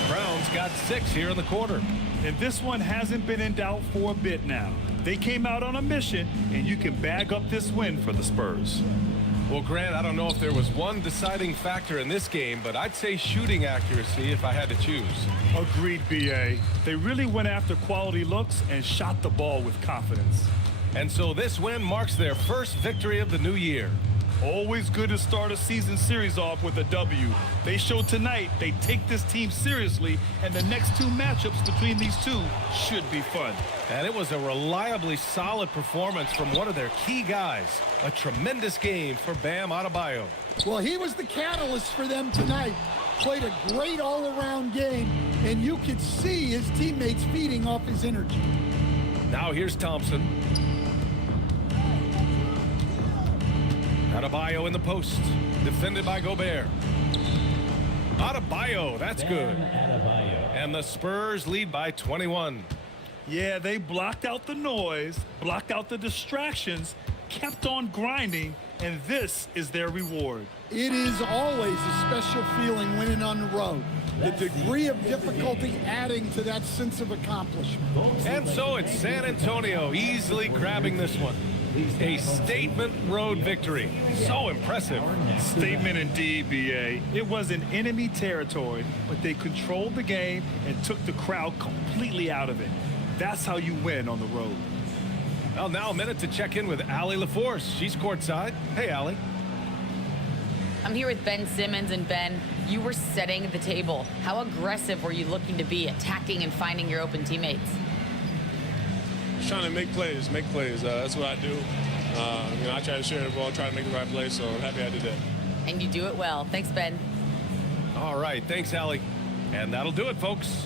Brown's got 6 here in the quarter. And this one hasn't been in doubt for a bit now. They came out on a mission, and you can bag up this win for the Spurs. Well, Grant, I don't know if there was one deciding factor in this game, but I'd say shooting accuracy if I had to choose. Agreed, B.A. They really went after quality looks and shot the ball with confidence. And so this win marks their first victory of the new year. Always good to start a season series off with a W. They showed tonight they take this team seriously, and the next 2 matchups between these two should be fun. And it was a reliably solid performance from one of their key guys. A tremendous game for Bam Adebayo. Well, he was the catalyst for them tonight. Played a great all-around game, and you could see his teammates feeding off his energy. Now here's Thompson. Adebayo in the post, defended by Gobert. Adebayo, that's good. And the Spurs lead by 21. Yeah, they blocked out the noise, blocked out the distractions, kept on grinding, and this is their reward. It is always a special feeling winning on the road. The degree of difficulty adding to that sense of accomplishment. And so it's San Antonio easily grabbing this one. A statement road victory. So impressive. Statement indeed, B.A. It was in enemy territory, but they controlled the game and took the crowd completely out of it. That's how you win on the road. Well, now a minute to check in with Allie LaForce. She's courtside. Hey, Allie. I'm here with Ben Simmons, and Ben, you were setting the table. How aggressive were you looking to be, attacking and finding your open teammates? Just trying to make plays. That's what I do. I try to share the ball, try to make the right play, so I'm happy I did that. And you do it well. Thanks, Ben. All right, thanks, Allie. And that'll do it, folks.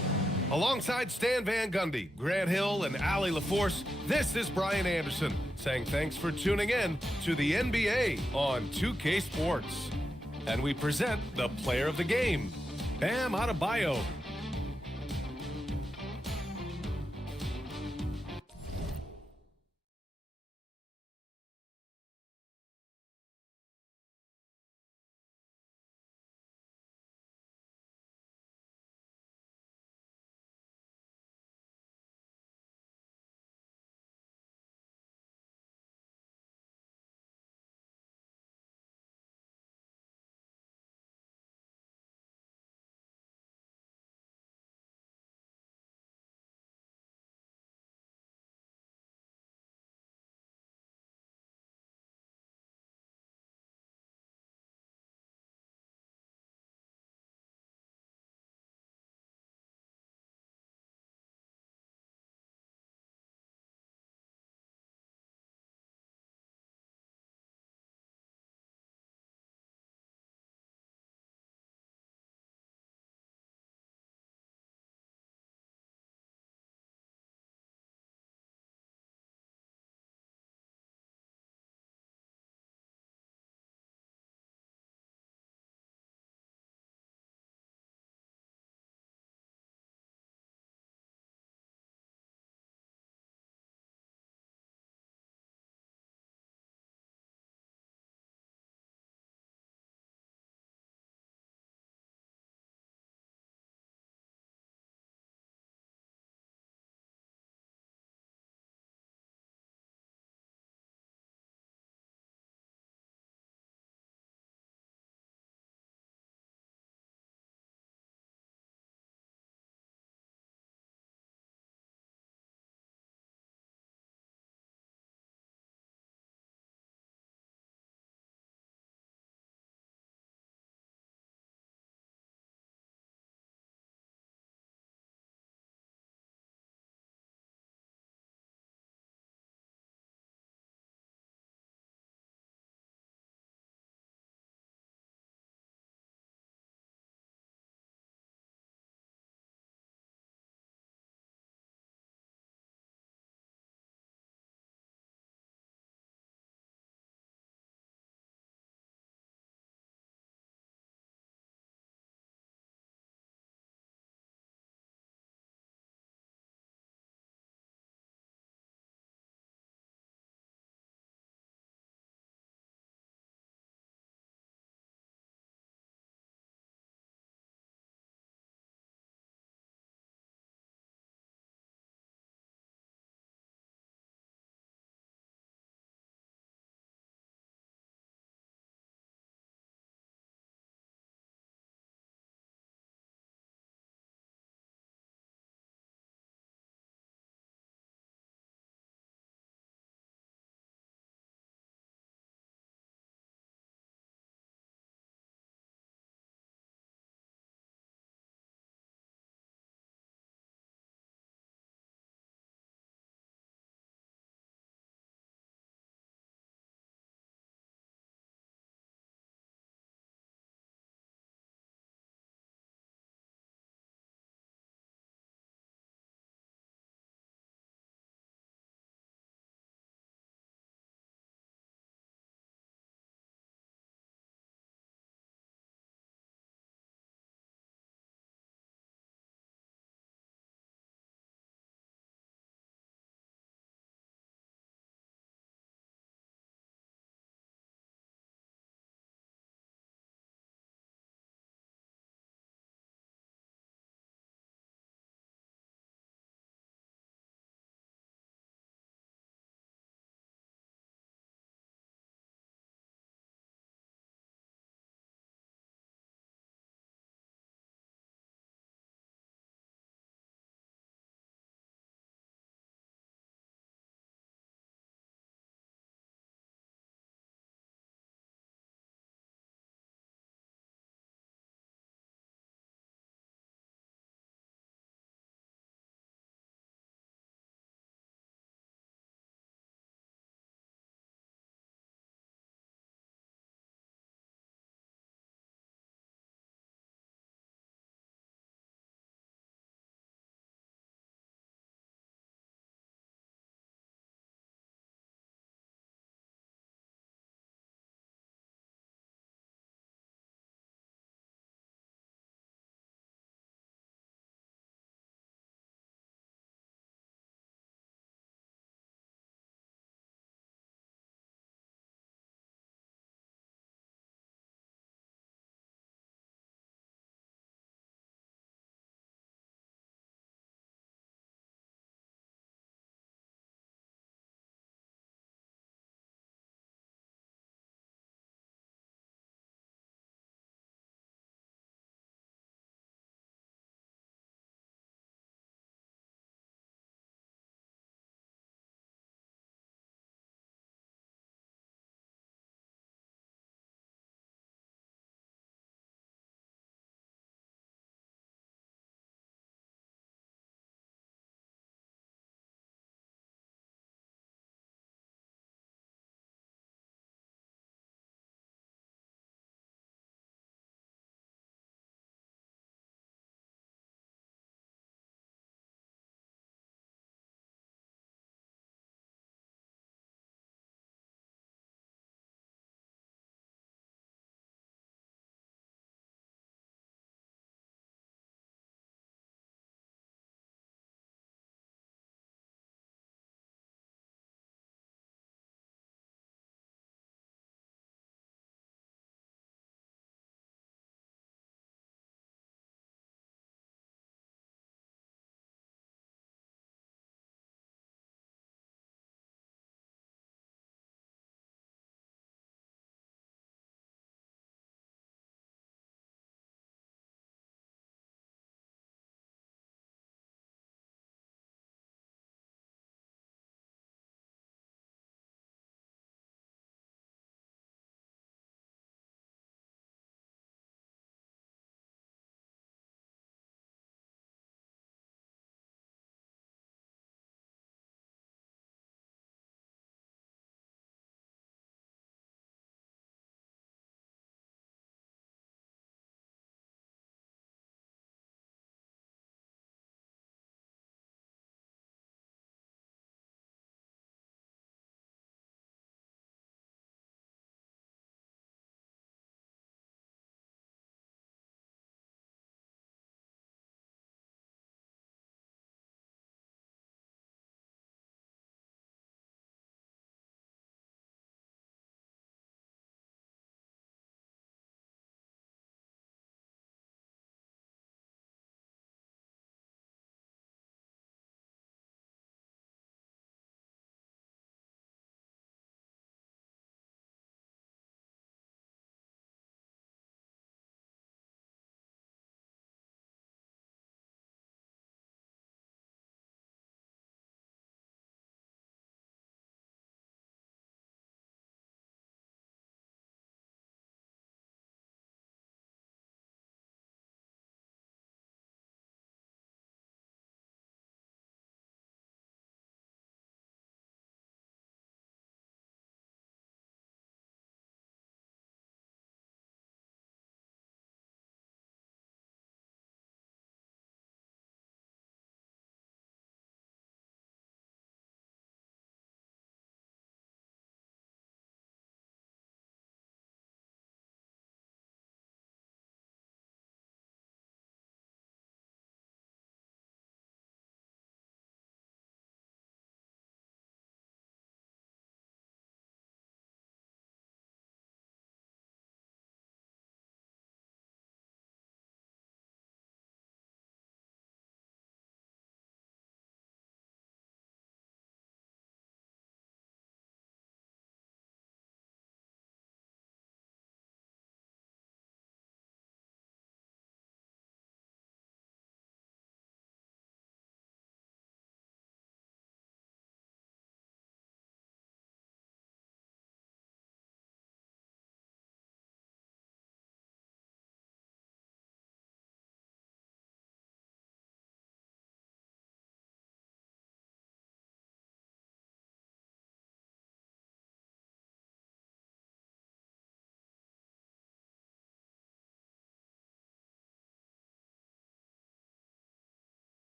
Alongside Stan Van Gundy, Grant Hill, and Allie LaForce, this is Brian Anderson saying thanks for tuning in to the NBA on 2K Sports. And we present the player of the game, Bam Adebayo.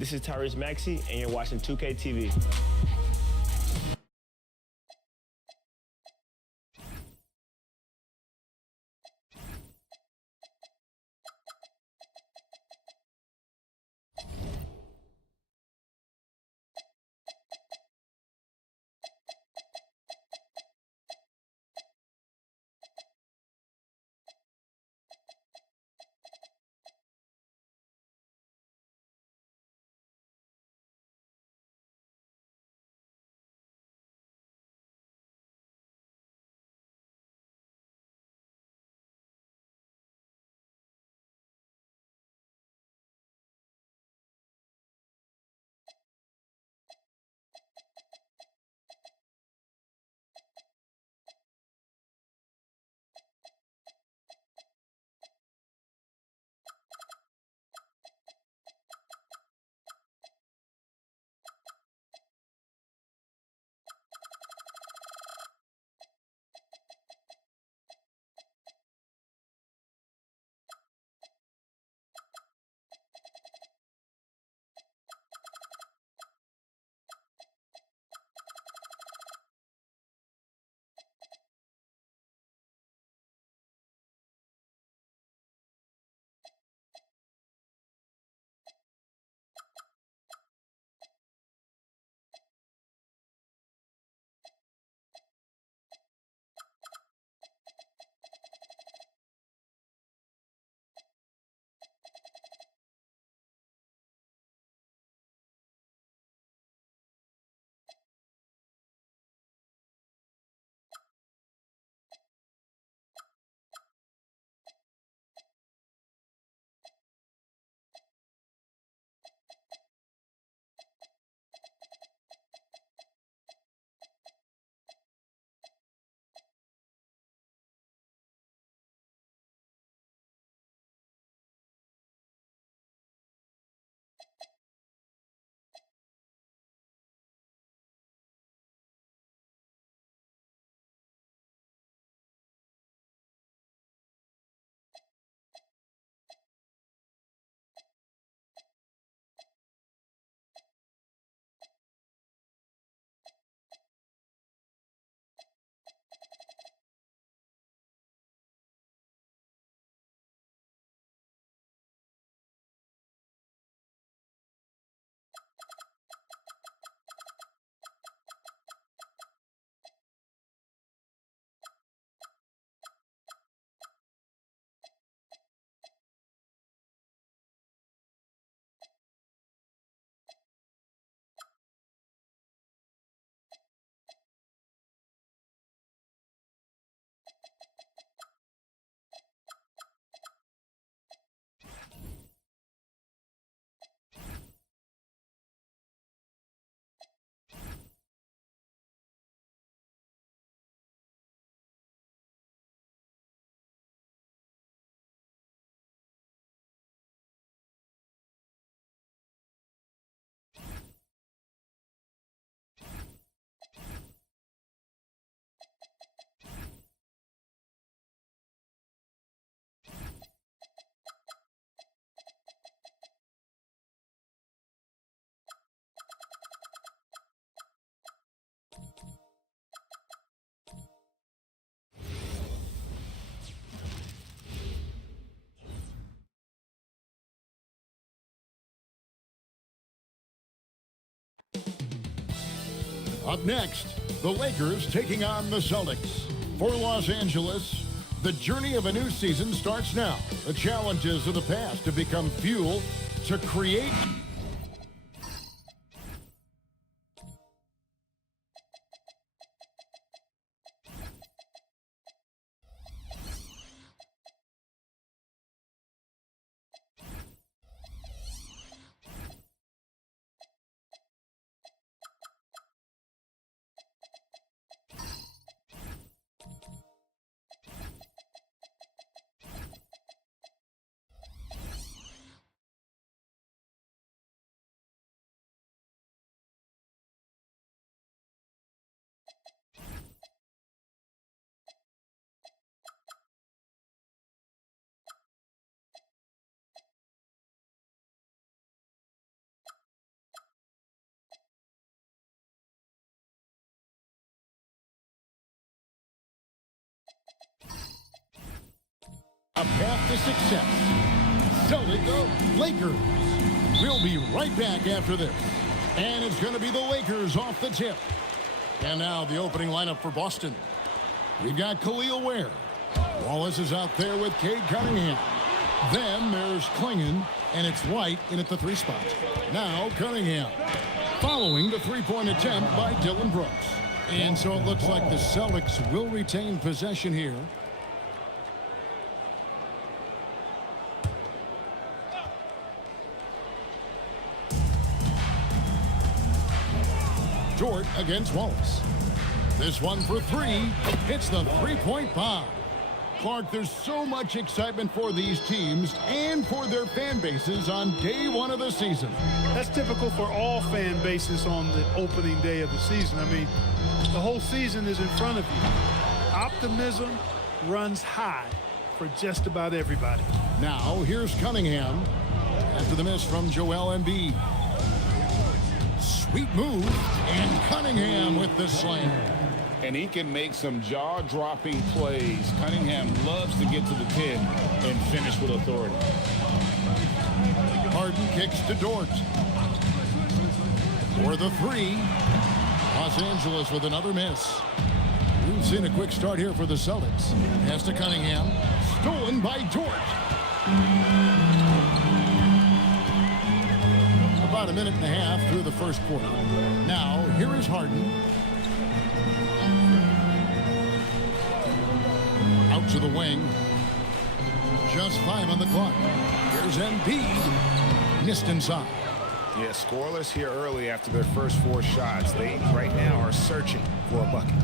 This is Tyrese Maxey, and you're watching 2K TV. Up next, the Lakers taking on the Celtics. For Los Angeles, the journey of a new season starts now. The challenges of the past have become fuel to create a path to success. Celtics, Lakers. We'll be right back after this. And it's going to be the Lakers off the tip. And now the opening lineup for Boston. We've got Khalil Ware. Wallace is out there with Cade Cunningham. Then there's Klingon, and it's White in at the 3 spot. Now Cunningham, following the 3-point attempt by Dylan Brooks. And so it looks like the Celtics will retain possession here. Dort against Wallace. This one for 3. Hits the 3-point bomb. Clark, there's so much excitement for these teams and for their fan bases on day 1 of the season. That's typical for all fan bases on the opening day of the season. I mean, the whole season is in front of you. Optimism runs high for just about everybody. Now, here's Cunningham after the miss from Joel Embiid. Sweet move, and Cunningham with the slam. And he can make some jaw-dropping plays. Cunningham loves to get to the 10 and finish with authority. Harden kicks to Dort. For the 3. Los Angeles with another miss. We've seen a quick start here for the Celtics. Pass to Cunningham. Stolen by Dort. About a minute and a half through the first quarter. Now, here is Harden. Out to the wing. Just 5 on the clock. Here's Embiid. Missed inside. Yeah, scoreless here early after their first 4 shots. They right now are searching for a bucket.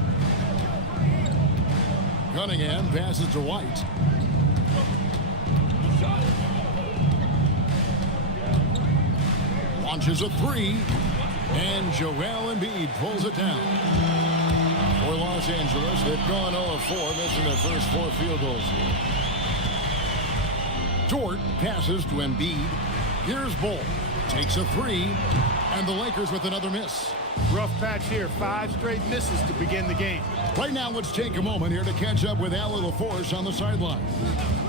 Cunningham passes to White. Launches a 3. And Joel Embiid pulls it down. For Los Angeles, they've gone 0-4, missing their first 4 field goals. Dort passes to Embiid. Here's Bull. Takes a 3. And the Lakers with another miss. Rough patch here. 5 straight misses to begin the game. Right now, let's take a moment here to catch up with Allie LaForce on the sideline.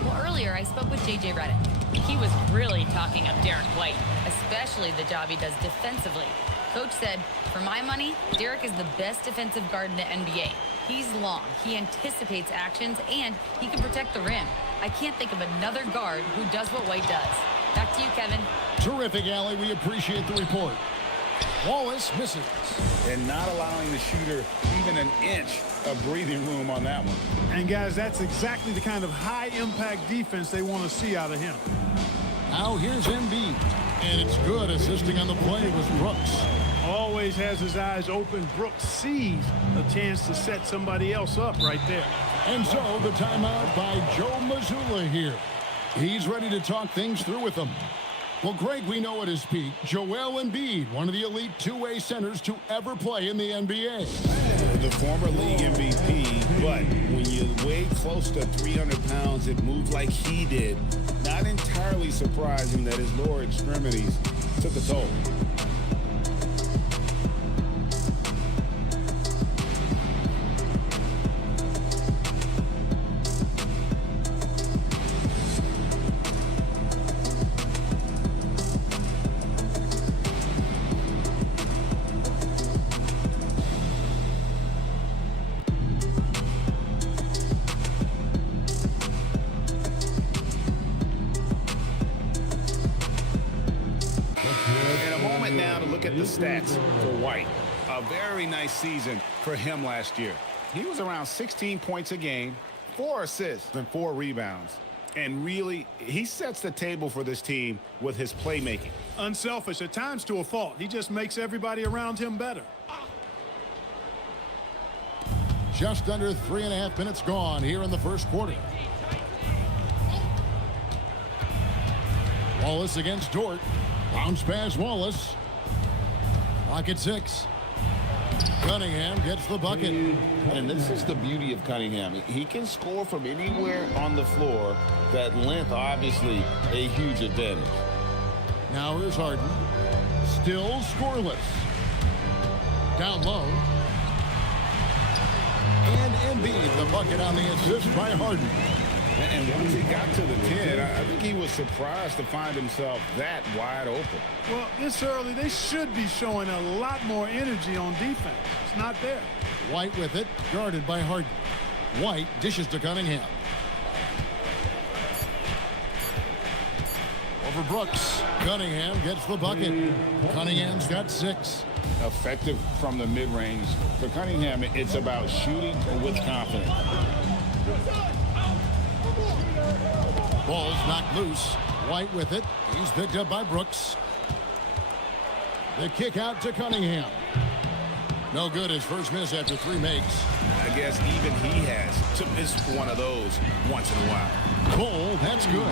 Well, earlier I spoke with J.J. Redick. He was really talking up Derek White, especially the job he does defensively. Coach said, for my money, Derek is the best defensive guard in the NBA. He's long, he anticipates actions, and he can protect the rim. I can't think of another guard who does what White does. Back to you, Kevin. Terrific, Allie. We appreciate the report. Wallace misses. And not allowing the shooter even an inch of breathing room on that one. And, guys, that's exactly the kind of high-impact defense they want to see out of him. Now here's Embiid. And it's good. Assisting on the play was Brooks. Always has his eyes open. Brooks sees a chance to set somebody else up right there. And so the timeout by Joe Mazzulla here. He's ready to talk things through with them. Well, Greg, we know at his peak, Joel Embiid, one of the elite 2-way centers to ever play in the NBA. The former league MVP, but when you weigh close to 300 pounds, it moved like he did. Not entirely surprising that his lower extremities took a toll. The stats for White. A very nice season for him last year. He was around 16 points a game, 4 assists, and 4 rebounds. And really, he sets the table for this team with his playmaking. Unselfish, at times to a fault. He just makes everybody around him better. Just under 3.5 minutes gone here in the first quarter. Wallace against Dort. Bounce pass Wallace. Clock at 6. Cunningham gets the bucket. And this is the beauty of Cunningham. He can score from anywhere on the floor. That length, obviously, a huge advantage. Now here's Harden. Still scoreless. Down low. And Embiid, the bucket on the assist by Harden. And once he got to the 10, I think he was surprised to find himself that wide open. Well, this early, they should be showing a lot more energy on defense. It's not there. White with it, guarded by Harden. White dishes to Cunningham. Over Brooks. Cunningham gets the bucket. Cunningham's got 6. Effective from the mid-range. For Cunningham, it's about shooting with confidence. Ball's knocked loose. White with it. He's picked up by Brooks. The kick out to Cunningham. No good. His first miss after 3 makes. I guess even he has to miss one of those once in a while. Cole, that's good.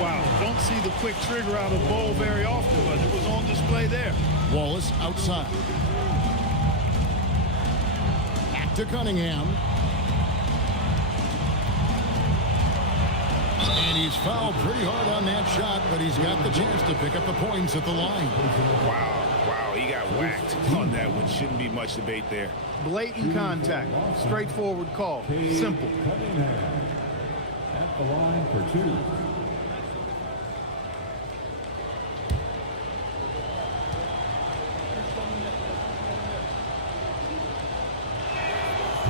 Wow, don't see the quick trigger out of Bol very often, but it was on display there. Wallace outside. Back to Cunningham. And he's fouled pretty hard on that shot, but he's got the chance to pick up the points at the line. Wow, he got whacked on that one. Shouldn't be much debate there. Blatant contact. Straightforward call. Simple. At the line for 2.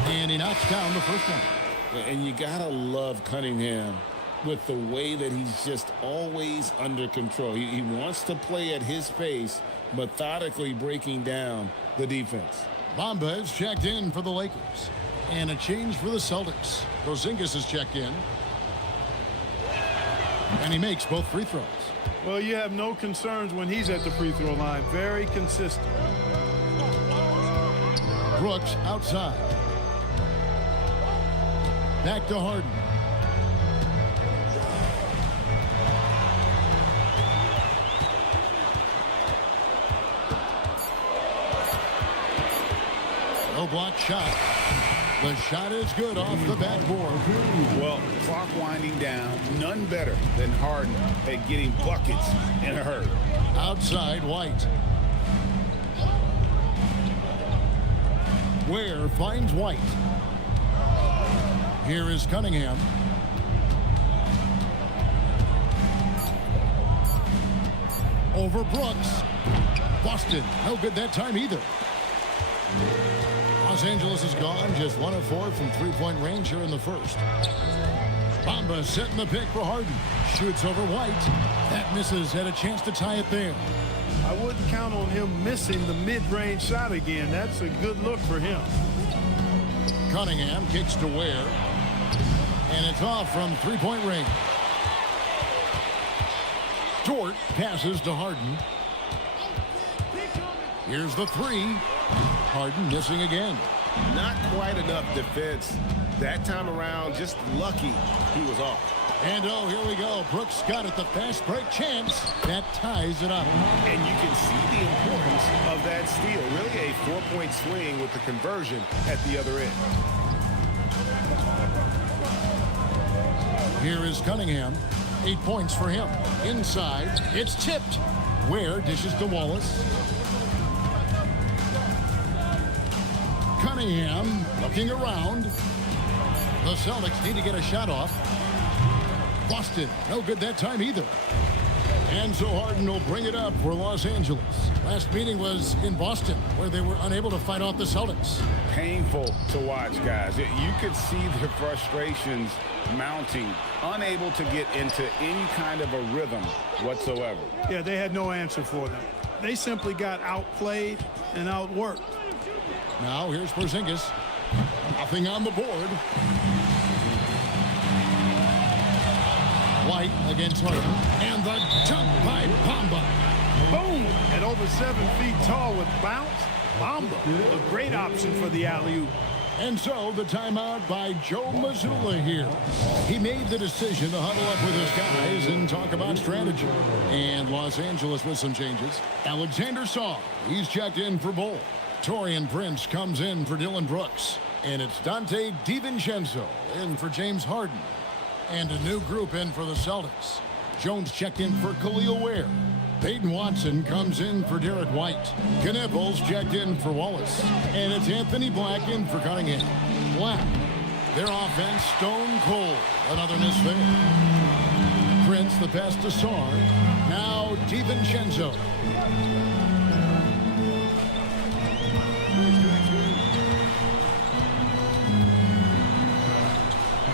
And he knocks down the first one. And you gotta love Cunningham with the way that he's just always under control. He wants to play at his pace, methodically breaking down the defense. Bamba is checked in for the Lakers. And a change for the Celtics. Porzingis is checked in. And he makes both free throws. Well, you have no concerns when he's at the free throw line. Very consistent. Brooks outside. Back to Harden. No block shot. The shot is good off the backboard. Well, clock winding down. None better than Harden at getting buckets in a hurry. Outside, White. Ware finds White. Here is Cunningham. Over Brooks. Busted. No good that time either. Los Angeles is gone. Just 1 of 4 from three-point range here in the first. Bamba setting the pick for Harden. Shoots over White. That misses. Had a chance to tie it there. I wouldn't count on him missing the mid-range shot again. That's a good look for him. Cunningham kicks to Ware. And it's off from three-point range. Dort passes to Harden. Here's the 3. Harden missing again. Not quite enough defense. That time around, just lucky he was off. And oh, here we go. Brooks got it. The fast break chance. That ties it up. And you can see the importance of that steal. Really a 4-point swing with the conversion at the other end. Here is Cunningham. 8 points for him. Inside. It's tipped. Ware dishes to Wallace. Cunningham looking around. The Celtics need to get a shot off. Busted. No good that time either. And so Harden will bring it up for Los Angeles. Last meeting was in Boston, where they were unable to fight off the Celtics. Painful to watch, guys. You could see the frustrations mounting, unable to get into any kind of a rhythm whatsoever. Yeah, they had no answer for them. They simply got outplayed and outworked. Now here's Porzingis. Nothing on the board. White against Harden. And the dunk by Bamba. Boom! At over 7 feet tall with bounce, Bamba, a great option for the alley-oop. And so the timeout by Joe Mazzulla here. He made the decision to huddle up with his guys and talk about strategy. And Los Angeles with some changes. Alexander Saw, he's checked in for Bol. Torian Prince comes in for Dylan Brooks. And it's Dante DiVincenzo in for James Harden. And a new group in for the Celtics. Jones checked in for Khalil Ware. Peyton Watson comes in for Derek White. Knipples checked in for Wallace. And it's Anthony Black in for Cunningham. Black Their offense stone cold. Another miss there. Prince, the pass to Sarr. Now DiVincenzo.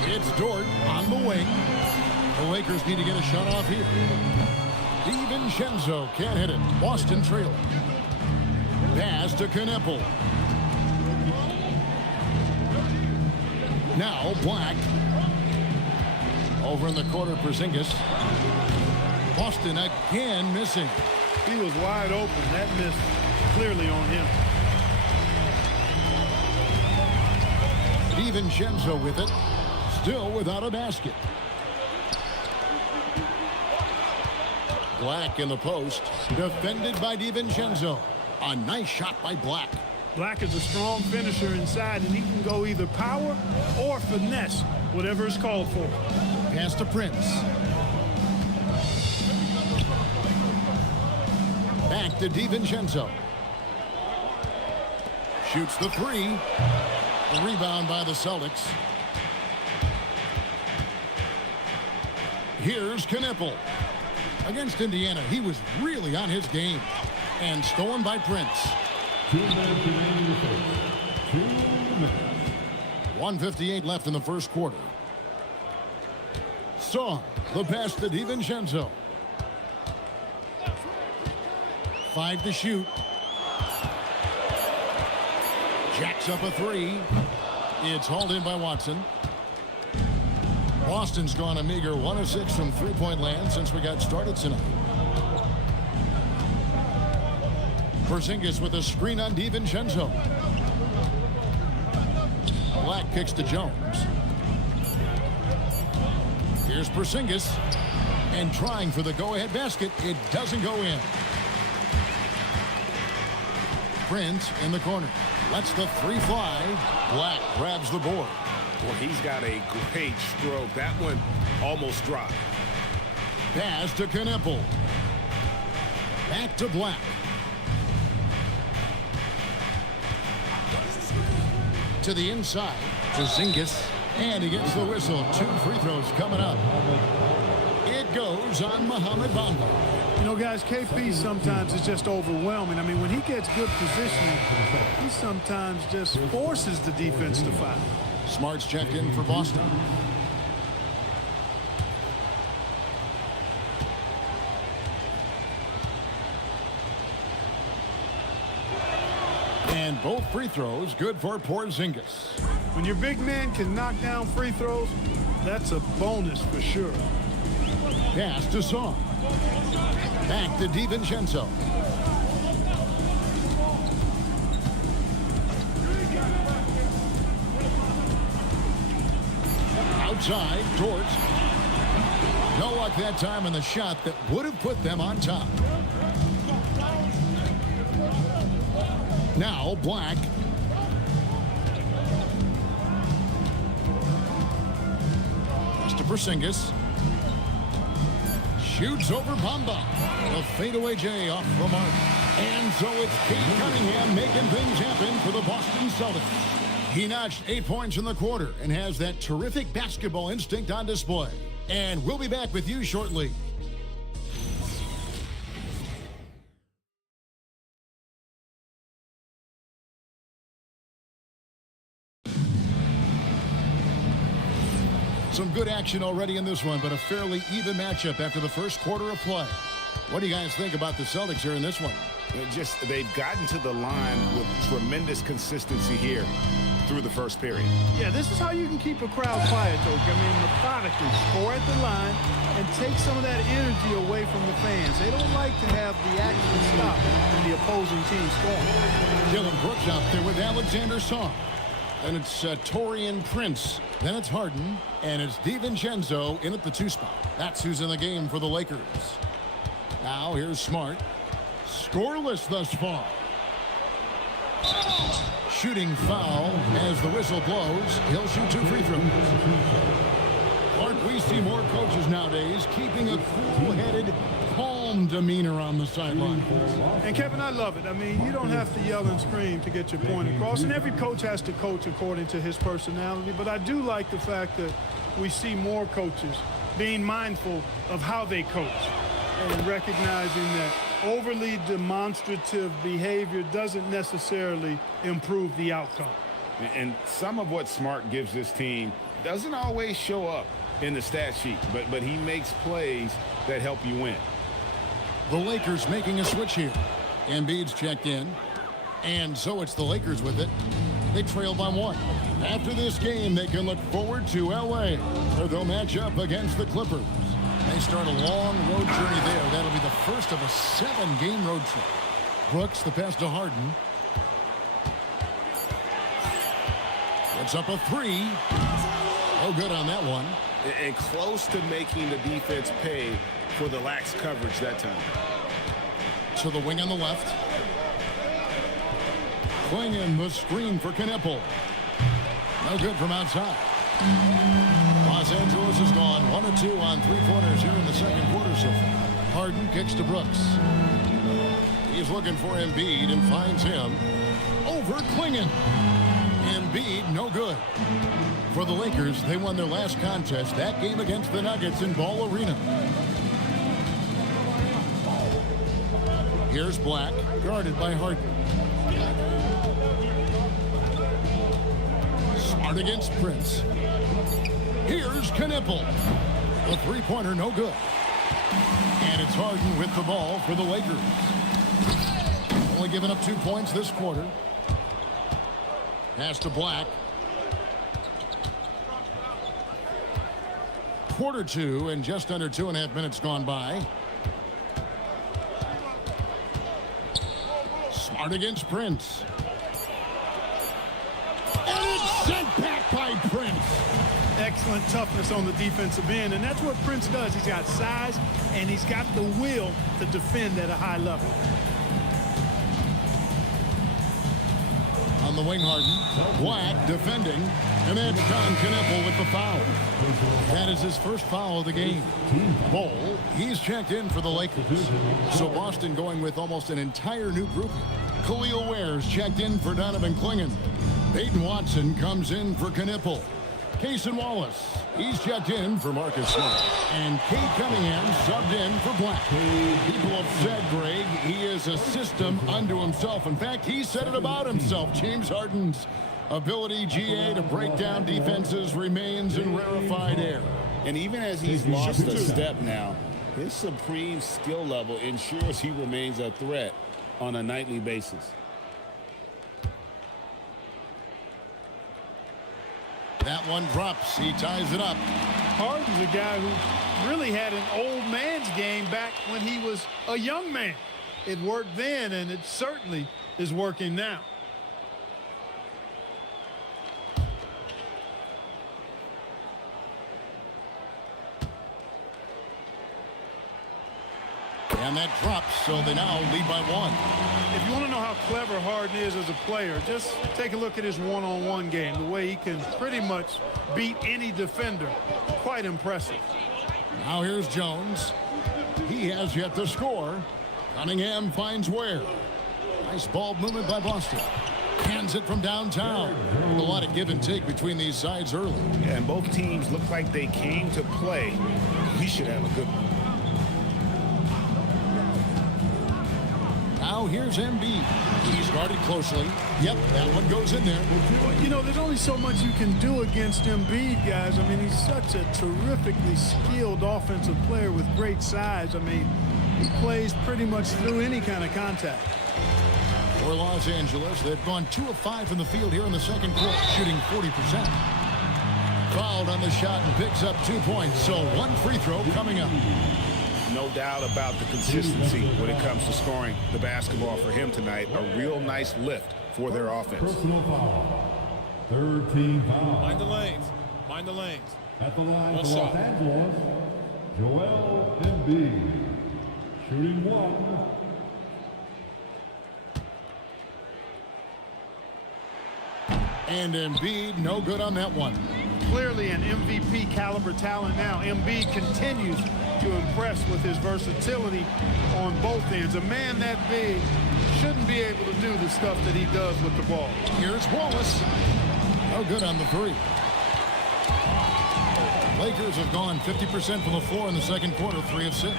It's Dort on the wing. The Lakers need to get a shot off here. DiVincenzo can't hit it. Boston trailing. Pass to Kneppel. Now Black. Over in the corner, Porzingis. Boston again missing. He was wide open. That miss clearly on him. DiVincenzo with it. Still without a basket. Black in the post. Defended by DiVincenzo. A nice shot by Black. Black is a strong finisher inside, and he can go either power or finesse, whatever is called for. Pass to Prince. Back to DiVincenzo. Shoots the three. The rebound by the Celtics. Here's Kneppel. Against Indiana, he was really on his game. And stolen by Prince. 1:58 left in the first quarter. Sarr, the pass to DiVincenzo. 5 to shoot. Jacks up a three. It's hauled in by Watson. Boston's gone a meager 1 of 6 from three-point land since we got started tonight. Porzingis with a screen on DiVincenzo. Black kicks to Jones. Here's Porzingis. And trying for the go-ahead basket. It doesn't go in. Prince in the corner. Lets the three fly. Black grabs the board. Well, he's got a great stroke. That one almost dropped. Pass to Kneppel. Back to Black. To the inside. Porzingis. And he gets the whistle. 2 free throws coming up. It goes on Mohamed Bamba. You know, guys, KP sometimes is just overwhelming. I mean, when he gets good position, he sometimes just forces the defense to foul. Smart's checked in for Boston. And both free throws good for Porzingis. When your big man can knock down free throws, that's a bonus for sure. Pass to Sarr. Back to DiVincenzo. Outside, Dort. No luck that time on the shot that would have put them on top. Now Black. Pass to Porzingis. Shoots over Bamba. The fadeaway J off the mark. And so it's Kate Cunningham making things happen for the Boston Celtics. He notched 8 points in the quarter and has that terrific basketball instinct on display. And we'll be back with you shortly. Some good action already in this one, but a fairly even matchup after the first quarter of play. What do you guys think about the Celtics here in this one? They've gotten to the line with tremendous consistency here through the first period. Yeah, this is how you can keep a crowd quiet, though. I mean, methodically score at the line and take some of that energy away from the fans. They don't like to have the action stop and the opposing team scoring. Dylan Brooks out there with Alexander Sarr. Then it's Taurean Prince. Then it's Harden. And it's DiVincenzo in at the 2 spot. That's who's in the game for the Lakers. Now here's Smart. Scoreless thus far. Shooting foul as the whistle blows. He'll shoot 2 free throws. Clark, we see more coaches nowadays keeping a cool-headed, calm calm demeanor on the sideline. And Kevin, I love it. I mean, you don't have to yell and scream to get your point across, and every coach has to coach according to his personality. But I do like the fact that we see more coaches being mindful of how they coach and recognizing that overly demonstrative behavior doesn't necessarily improve the outcome. And some of what Smart gives this team doesn't always show up in the stat sheet, but he makes plays that help you win. The Lakers making a switch here. Embiid's checked in, and so it's the Lakers with it. They trail by 1. After this game, they can look forward to L.A., where they'll match up against the Clippers. They start a long road journey there. That'll be the first of a 7-game road trip. Brooks, the pass to Harden. It's up a 3. No good on that one. And close to making the defense pay for the lax coverage that time. To the wing on the left. Clingan, the screen for Knipple. No good from outside. Los Angeles has gone 1 of 2 on 3-pointers here in the second quarter so far. Harden kicks to Brooks. He's looking for Embiid and finds him over Clingan. Embiid, no good. For the Lakers, they won their last contest, that game against the Nuggets in Ball Arena. Here's Black, guarded by Harden. Smart against Prince. Here's Knipple. A 3-pointer, no good. And it's Harden with the ball for the Lakers. Only giving up 2 points this quarter. Pass to Black. Quarter 2 and just under 2.5 minutes gone by. Smart against Prince. And it's sent back by Prince. Excellent toughness on the defensive end, and that's what Prince does. He's got size, and he's got the will to defend at a high level. On the wing, Harden. Black defending, and that's Don Knipple with the foul. That is his first foul of the game. Bol, he's checked in for the Lakers. So Boston going with almost an entire new group. Khalil Ware's checked in for Donovan Clingan. Peyton Watson comes in for Knipple. Cason Wallace, he's checked in for Marcus Smart. And Kate Cunningham subbed in for Black. People have said, Greg, he is a system unto himself. In fact, he said it about himself. James Harden's ability, GA, to break down defenses remains in rarefied air. And even as he's lost a step now, his supreme skill level ensures he remains a threat on a nightly basis. That one drops. He ties it up. Harden's a guy who really had an old man's game back when he was a young man. It worked then, and it certainly is working now. And that drops, so they now lead by 1. If you want to know how clever Harden is as a player, just take a look at his one-on-one game. The way he can pretty much beat any defender. Quite impressive. Now here's Jones. He has yet to score. Cunningham finds Ware. Nice ball movement by Boston. Hands it from downtown. A lot of give and take between these sides early. Yeah, and both teams look like they came to play. We should have a good one. Now here's Embiid. He's guarded closely. Yep, that one goes in there. Well, you know, there's only so much you can do against Embiid, guys. I mean, he's such a terrifically skilled offensive player with great size. I mean, he plays pretty much through any kind of contact. For Los Angeles, they've gone 2 of 5 in the field here in the second quarter, shooting 40%. Fouled on the shot and picks up 2 points, so 1 free throw coming up. No doubt about the consistency when it comes to scoring the basketball for him tonight. A real nice lift for their offense. Personal foul. Third team foul. Mind the lanes. Mind the lanes. At the line One for shot. Los Angeles, Joel Embiid. Shooting 1. And Embiid, no good on that one. clearly an MVP caliber talent now. Embiid continues to impress with his versatility on both ends. A man that big shouldn't be able to do the stuff that he does with the ball. Here's Wallace. No good on the three. Lakers have gone 50% from the floor in the second quarter, 3 of 6.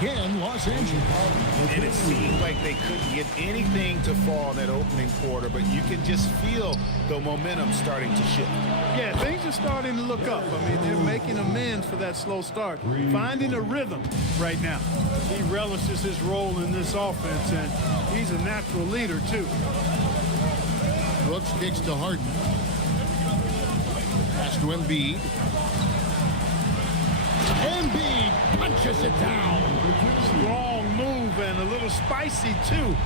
Again, Los Angeles. And it seemed like they couldn't get anything to fall in that opening quarter, but you can just feel the momentum starting to shift. Yeah, things are starting to look up. I mean, they're making amends for that slow start. Finding a rhythm right now. He relishes his role in this offense, and he's a natural leader, too. Brooks kicks to Harden. Pass to Embiid. Embiid punches it down. Strong move and a little spicy, too.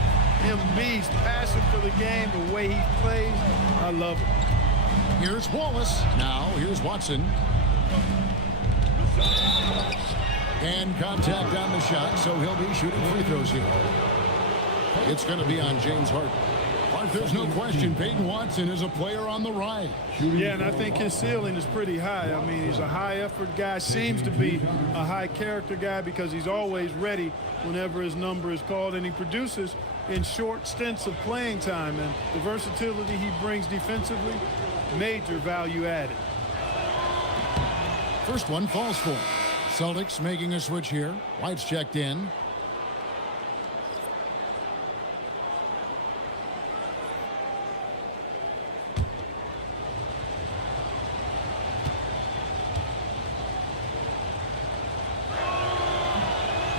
Embiid's passion for the game, the way he plays, I love it. Here's Wallace. Now, here's Watson. And contact on the shot, so he'll be shooting free throws here. It's going to be on James Harden. But there's no question Peyton Watson is a player on the rise. Yeah, and I think his ceiling is pretty high. I mean, he's a high-effort guy, seems to be a high-character guy because he's always ready whenever his number is called, and he produces in short stints of playing time, and the versatility he brings defensively, major value added. First one falls for him. Celtics making a switch here. White's checked in.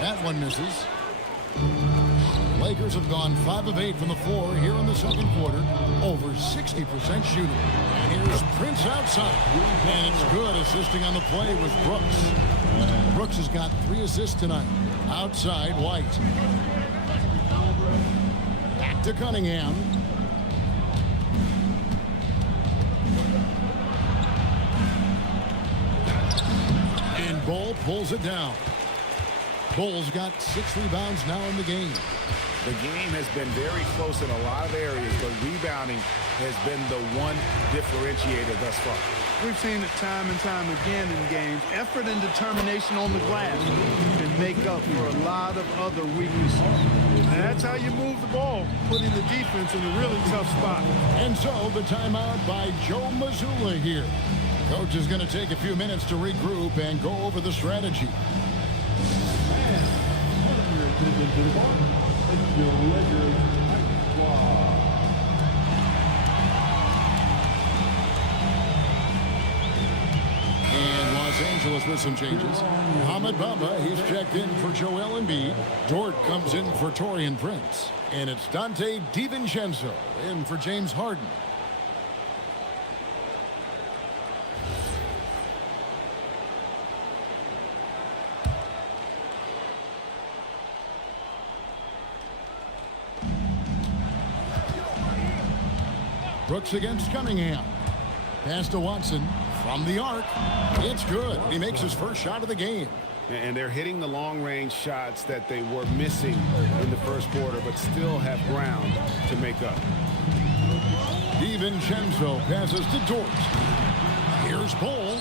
That one misses. Lakers have gone 5 of 8 from the floor here in the second quarter. Over 60% shooting. And here's Prince outside. And it's good, assisting on the play with Brooks. Brooks has got 3 assists tonight. Outside, White. Back to Cunningham. And Bull pulls it down. Bull's got 6 rebounds now in the game. The game has been very close in a lot of areas, but rebounding has been the one differentiator thus far. We've seen it time and time again in games. Effort and determination on the glass can make up for a lot of other weaknesses. And that's how you move the ball, putting the defense in a really tough spot. And so the timeout by Joe Mazzulla here. Coach is going to take a few minutes to regroup and go over the strategy. And Los Angeles with some changes. Mohamed Bamba, he's checked in for Joel Embiid. Dort comes in for Taurean Prince. And it's Dante DiVincenzo in for James Harden. Brooks against Cunningham. Pass to Watson from the arc. It's good. He makes his first shot of the game. And they're hitting the long-range shots that they were missing in the first quarter, but still have ground to make up. DiVincenzo passes to Dort. Here's Bull,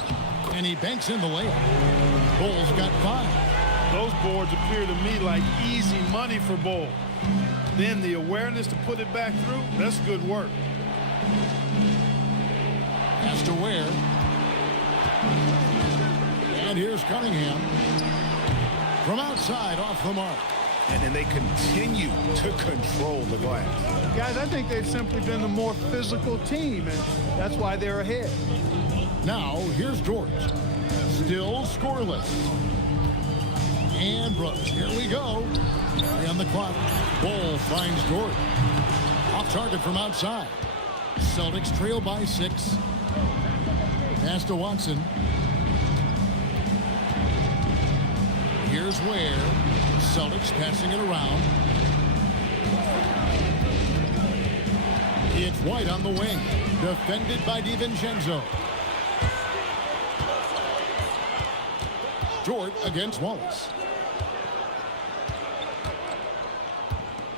and he banks in the layup. Bull's got 5. Those boards appear to me like easy money for Bull. Then the awareness to put it back through, that's good work. Pass to Ware. And here's Cunningham. From outside, off the mark. And then they continue to control the glass. Guys, I think they've simply been the more physical team, and that's why they're ahead. Now, here's Dort. Still scoreless. And Brooks, here we go. 3 on the clock. Bull finds Dort. Off target from outside. Celtics trail by 6. Pass to Watson. Here's Ware. Celtics passing it around. It's White on the wing. Defended by DiVincenzo. Dort against Wallace.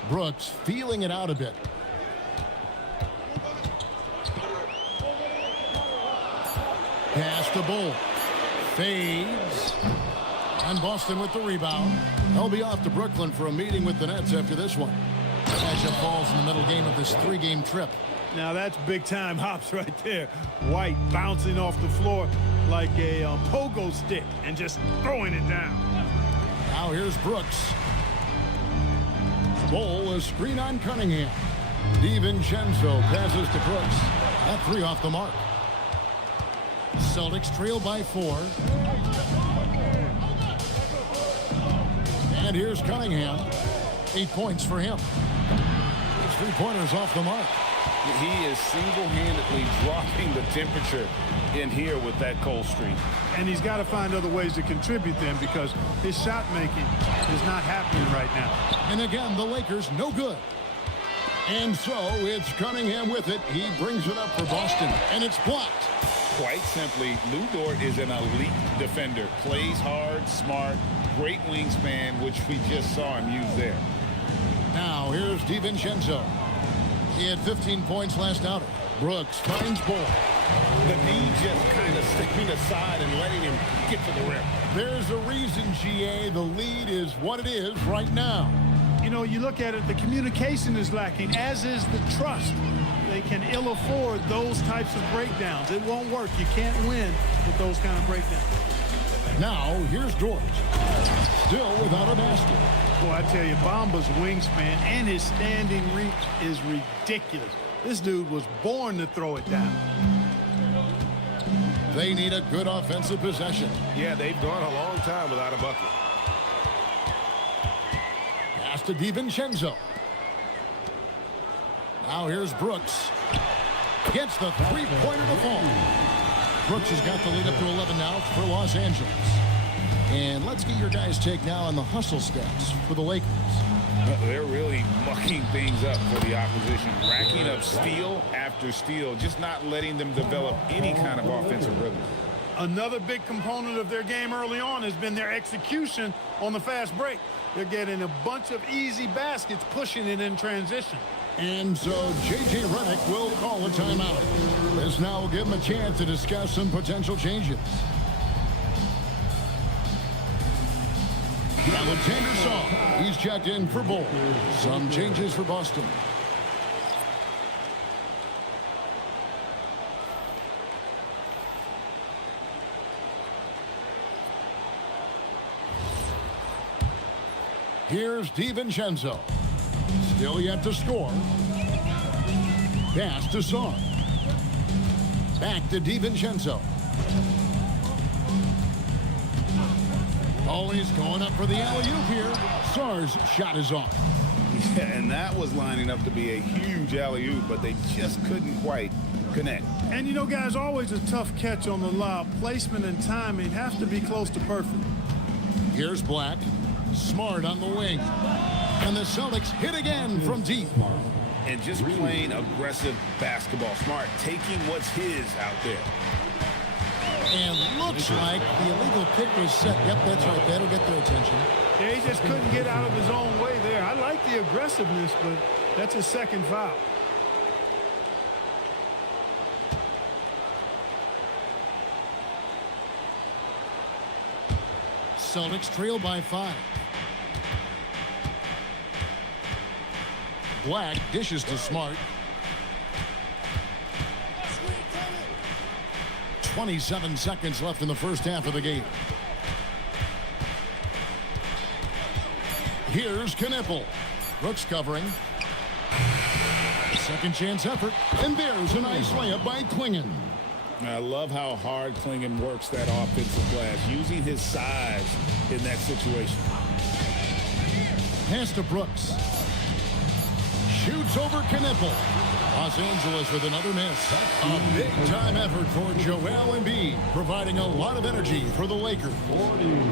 Brooks feeling it out a bit. Pass to Bull. Fades. And Boston with the rebound. They'll be off to Brooklyn for a meeting with the Nets after this one. Matchup falls in the middle game of this 3-game trip. Now that's big-time hops right there. White bouncing off the floor like a pogo stick and just throwing it down. Now here's Brooks. Bull, a screen on Cunningham. DiVincenzo passes to Brooks. That 3 off the mark. Celtics trail by 4. And here's Cunningham. 8 points for him. His 3-pointers off the mark. He is single-handedly dropping the temperature in here with that cold streak. And he's got to find other ways to contribute them because his shot making is not happening right now. And again, the Lakers no good. And so it's Cunningham with it. He brings it up for Boston, and it's blocked. Quite simply, Lou Dort is an elite defender. Plays hard, smart, great wingspan, which we just saw him use there. Now here's DiVincenzo. He had 15 points last outing. Brooks finds Bull. The D just kind of stepping aside and letting him get to the rim. There's a reason, GA, the lead is what it is right now. You know, you look at it, the communication is lacking, as is the trust. They can ill afford those types of breakdowns. It won't work. You can't win with those kind of breakdowns. Now, here's George. Still without a basket. Boy, I tell you, Bamba's wingspan and his standing reach is ridiculous. This dude was born to throw it down. They need a good offensive possession. Yeah, they've gone a long time without a bucket. Pass to DiVincenzo. Now here's Brooks. Gets the 3-pointer to fall. Brooks has got the lead up to 11 now for Los Angeles. And let's get your guys' take now on the hustle stats for the Lakers. They're really mucking things up for the opposition, racking up steal after steal, just not letting them develop any kind of offensive rhythm. Another big component of their game early on has been their execution on the fast break. They're getting a bunch of easy baskets, pushing it in transition. And so J.J. Redick will call a timeout. This now will give him a chance to discuss some potential changes. Alexander Song, he's checked in for Bull. Some changes for Boston. Here's DiVincenzo. Still yet to score. Pass to Song. Back to DiVincenzo. Always going up for the alley-oop here. Sarr's shot is off. Yeah, and that was lining up to be a huge alley-oop, but they just couldn't quite connect. And you know, guys, always a tough catch on the lob. Placement and timing have to be close to perfect. Here's Black. Smart on the wing. And the Celtics hit again from deep. And just playing aggressive basketball. Smart, taking what's his out there. And looks like the illegal kick was set. Yep, that's right. That'll get their attention. Yeah, he just couldn't get out of his own way there. I like the aggressiveness, but that's a second foul. Celtics trail by 5. Black dishes to Smart. 27 seconds left in the first half of the game. Here's Knipple. Brooks covering. Second chance effort. And there's a nice layup by Klingon. I love how hard Klingon works that offensive glass, using his size in that situation. Pass to Brooks. Shoots over Knipple. Los Angeles with another miss. A big-time effort for Joel Embiid, providing a lot of energy for the Lakers.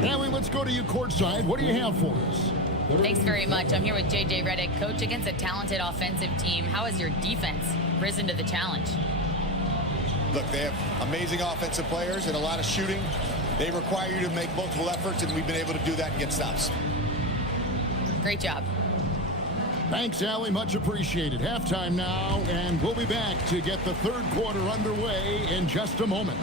Allie, let's go to you courtside. What do you have for us? Thanks very much. I'm here with J.J. Redick. Coach, against a talented offensive team, how has your defense risen to the challenge? Look, they have amazing offensive players and a lot of shooting. They require you to make multiple efforts, and we've been able to do that and get stops. Great job. Thanks, Allie. Much appreciated. Halftime now, and we'll be back to get the third quarter underway in just a moment.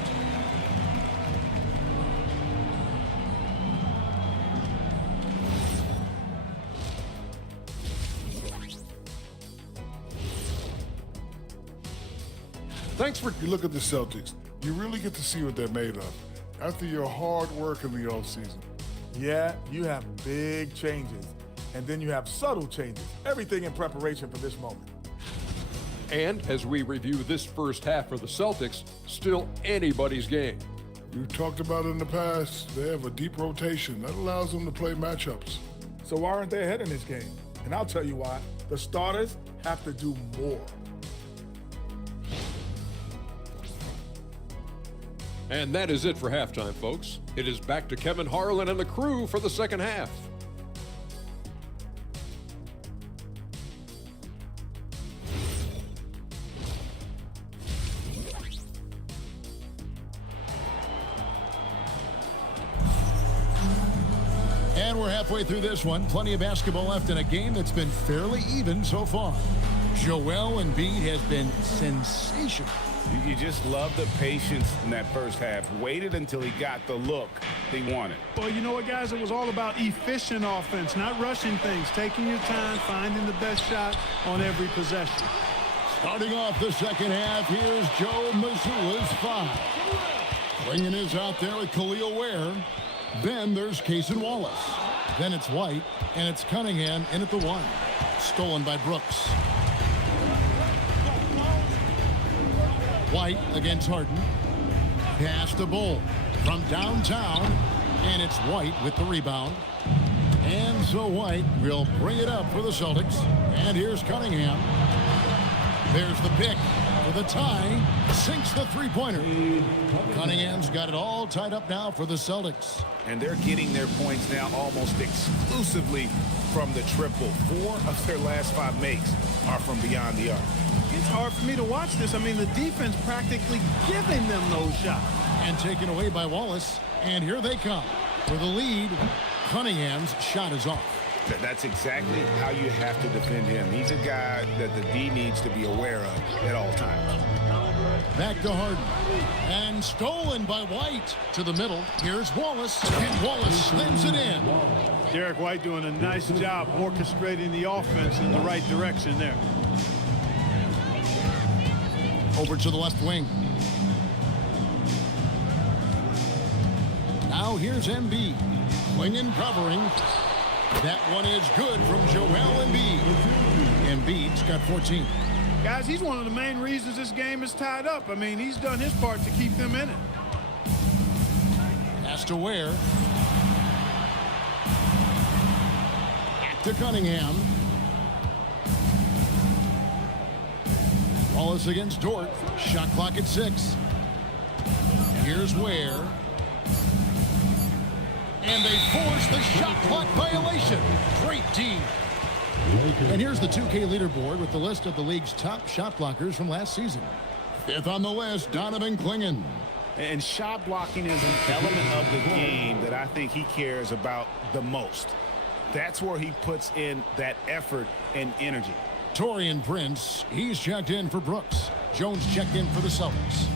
Thanks for... You look at the Celtics, you really get to see what they're made of. After your hard work in the offseason. Yeah, you have big changes. And then you have subtle changes. Everything in preparation for this moment. And as we review this first half for the Celtics, still anybody's game. We've talked about it in the past. They have a deep rotation. That allows them to play matchups. So why aren't they ahead in this game? And I'll tell you why. The starters have to do more. And that is it for halftime, folks. It is back to Kevin Harlan and the crew for the second half. And we're halfway through this one. Plenty of basketball left in a game that's been fairly even so far. Joel Embiid has been sensational. You just love the patience in that first half. Waited until he got the look he wanted. Well, you know what, guys? It was all about efficient offense, not rushing things, taking your time, finding the best shot on every possession. Starting off the second half, here's Joe Mazzulla's 5. Clingan is out there with Khalil Ware. Then there's Cason Wallace. Then it's White, and it's Cunningham in at the 1. Stolen by Brooks. White against Harden. Pass to Bull from downtown, and it's White with the rebound. And so White will bring it up for the Celtics. And here's Cunningham. There's the pick for the tie. Sinks the three-pointer. Cunningham's got it all tied up now for the Celtics. And they're getting their points now almost exclusively from the triple. 4 of their last 5 makes are from beyond the arc. It's hard for me to watch this. I mean, the defense practically giving them those shots. And taken away by Wallace. And here they come for the lead. Cunningham's shot is off. That's exactly how you have to defend him. He's a guy that the D needs to be aware of at all times. Back to Harden. And stolen by White to the middle. Here's Wallace. And Wallace slams it in. Derek White doing a nice job orchestrating the offense in the right direction there. Over to the left wing. Now here's Embiid. Clingan covering. That one is good from Joel Embiid. Embiid's got 14. Guys, he's one of the main reasons this game is tied up. I mean, he's done his part to keep them in it. Pass to Ware. Back to Cunningham. Wallace against Dort. Shot clock at 6. Here's Ware. And they force the shot clock violation. Great D. And here's the 2K leaderboard with the list of the league's top shot blockers from last season. 5th on the list, Donovan Clingan. And shot blocking is an element of the game that I think he cares about the most. That's where he puts in that effort and energy. Taurean Prince, he's checked in for Brooks. Jones checked in for the Celtics.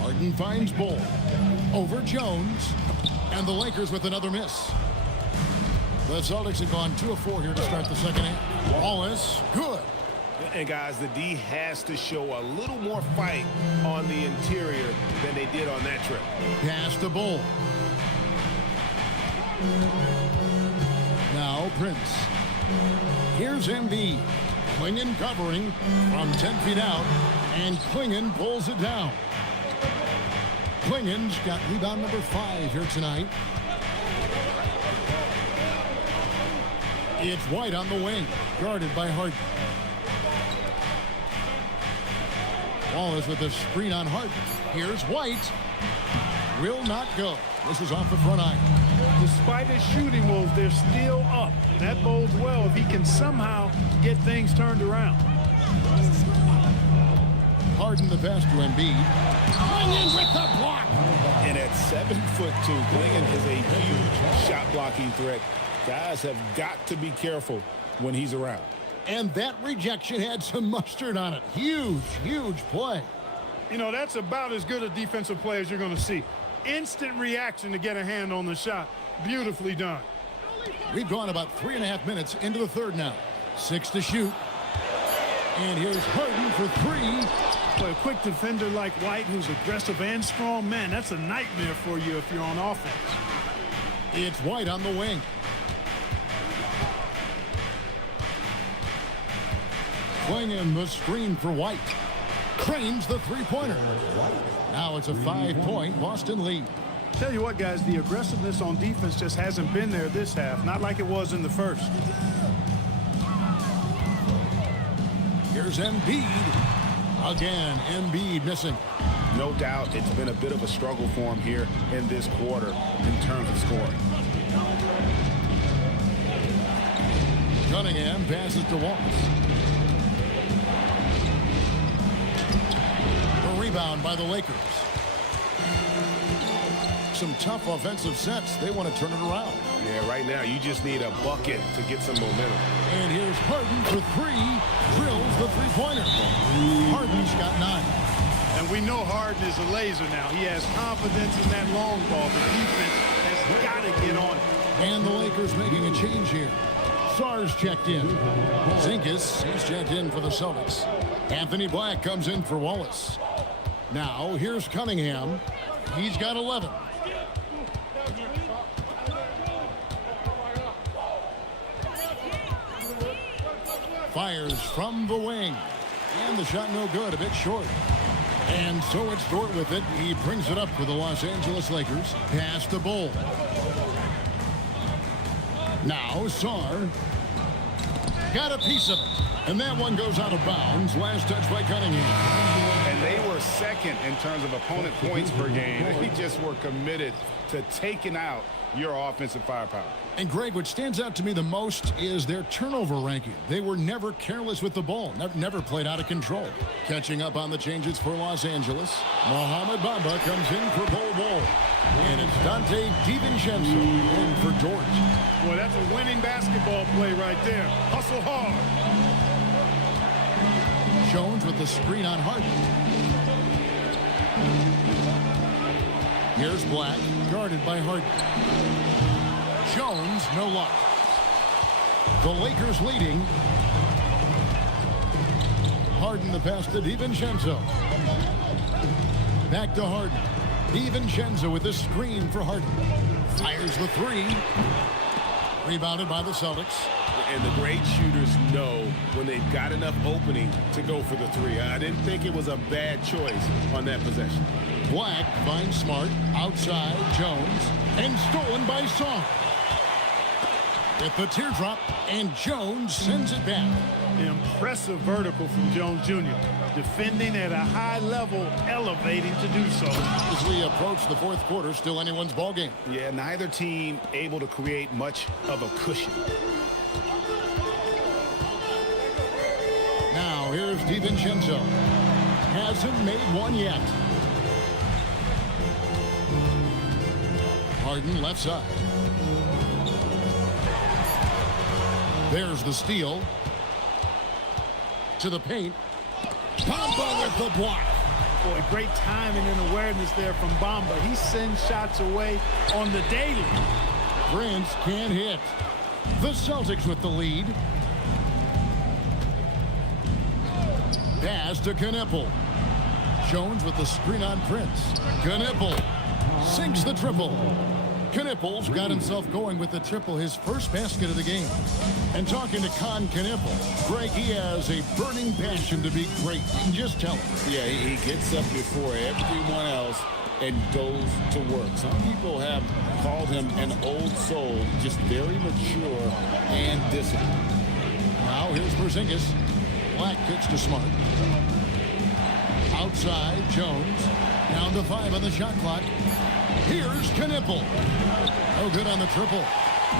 Harden finds Bull. Over Jones. And the Lakers with another miss. The Celtics have gone 2 of 4 here to start the second half. Wallace, good. And guys, the D has to show a little more fight on the interior than they did on that trip. Pass to Bull. Now Prince. Here's Embiid. Clingan covering from 10 feet out. And Clingan pulls it down. Clingan's got rebound number 5 here tonight. It's White on the wing, guarded by Harden. Wallace with the screen on Harden. Here's White. Will not go. This is off the front iron. Despite his shooting woes, they're still up. That bodes well if he can somehow get things turned around. Harden the pass to Embiid. Clingan with the block. And at 7'2", Clingan is a huge shot blocking threat. Guys have got to be careful when he's around. And that rejection had some mustard on it. Huge, huge play. You know, that's about as good a defensive play as you're going to see. Instant reaction to get a hand on the shot. Beautifully done. We've gone about 3.5 minutes into the third now. 6 to shoot. And here's Harden for three. Boy, a quick defender like White, who's aggressive and strong, man, that's a nightmare for you if you're on offense. It's White on the wing. Flinging the screen for White. Cranes the three-pointer. Now it's a 5-point Boston lead. Tell you what, guys, the aggressiveness on defense just hasn't been there this half. Not like it was in the first. Here's Embiid. Again, Embiid missing. No doubt it's been a bit of a struggle for him here in this quarter in terms of scoring. Cunningham passes to Wallace. A rebound by the Lakers. Some tough offensive sets. They want to turn it around. Yeah, right now you just need a bucket to get some momentum. And here's Harden for three. Drills the three-pointer. Harden's got 9. And we know Harden is a laser now. He has confidence in that long ball. The defense has got to get on it. And the Lakers making a change here. Sar's checked in. Zinkas is checked in for the Celtics. Anthony Black comes in for Wallace. Now here's Cunningham. He's got 11. Fires from the wing. And the shot no good, a bit short. And so it's Dort with it. He brings it up for the Los Angeles Lakers. Pass to Bull. Now Sar. Got a piece of it. And that one goes out of bounds. Last touch by Cunningham. And they were second in terms of opponent points per game. They just were committed to taking out your offensive firepower. And Greg, what stands out to me the most is their turnover ranking. They were never careless with the ball, never played out of control. Catching up on the changes for Los Angeles, Mohamed Bamba comes in for Bol. And it's Dante DiVincenzo in for Dort. Boy, that's a winning basketball play right there. Hustle hard. Jones with the screen on Harden. Here's Black, guarded by Harden. Jones, no luck. The Lakers leading. Harden the pass to DiVincenzo. Back to Harden. DiVincenzo with the screen for Harden. Fires the three. Rebounded by the Celtics. And the great shooters know when they've got enough opening to go for the three. I didn't think it was a bad choice on that possession. Black finds Smart. Outside, Jones. And stolen by Song. With the teardrop, and Jones sends it back. Impressive vertical from Jones Jr. Defending at a high level, elevating to do so. As we approach the fourth quarter, still anyone's ball game. Yeah, neither team able to create much of a cushion. Now here's DiVincenzo. Hasn't made one yet. Harden left side. There's the steal. To the paint. Bamba with the block. Boy, great timing and awareness there from Bamba. He sends shots away on the daily. Prince can't hit. The Celtics with the lead. Pass to Knipple. Jones with the screen on Prince. Knipple sinks the triple. Knipple's got himself going with the triple, his first basket of the game. And talking to Knipple, Greg, he has a burning passion to be great. You can just tell him. Yeah, he gets up before everyone else and goes to work. Some people have called him an old soul, just very mature and disciplined. Now here's Porzingis. Black kicks to Smart. Outside, Jones. Down to 5 on the shot clock. Here's Knipple. No good on the triple.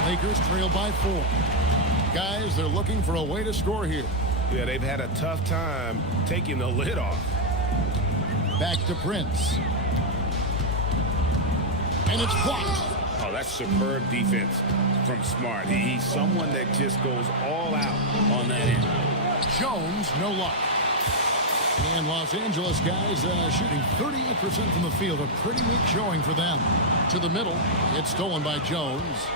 Lakers trail by 4. Guys, they're looking for a way to score here. Yeah, they've had a tough time taking the lid off. Back to Prince. And it's blocked. Oh, that's superb defense from Smart. He's someone that just goes all out on that end. Jones, no luck. And Los Angeles guys shooting 38% from the field. A pretty weak showing for them. To the middle. It's stolen by Jones.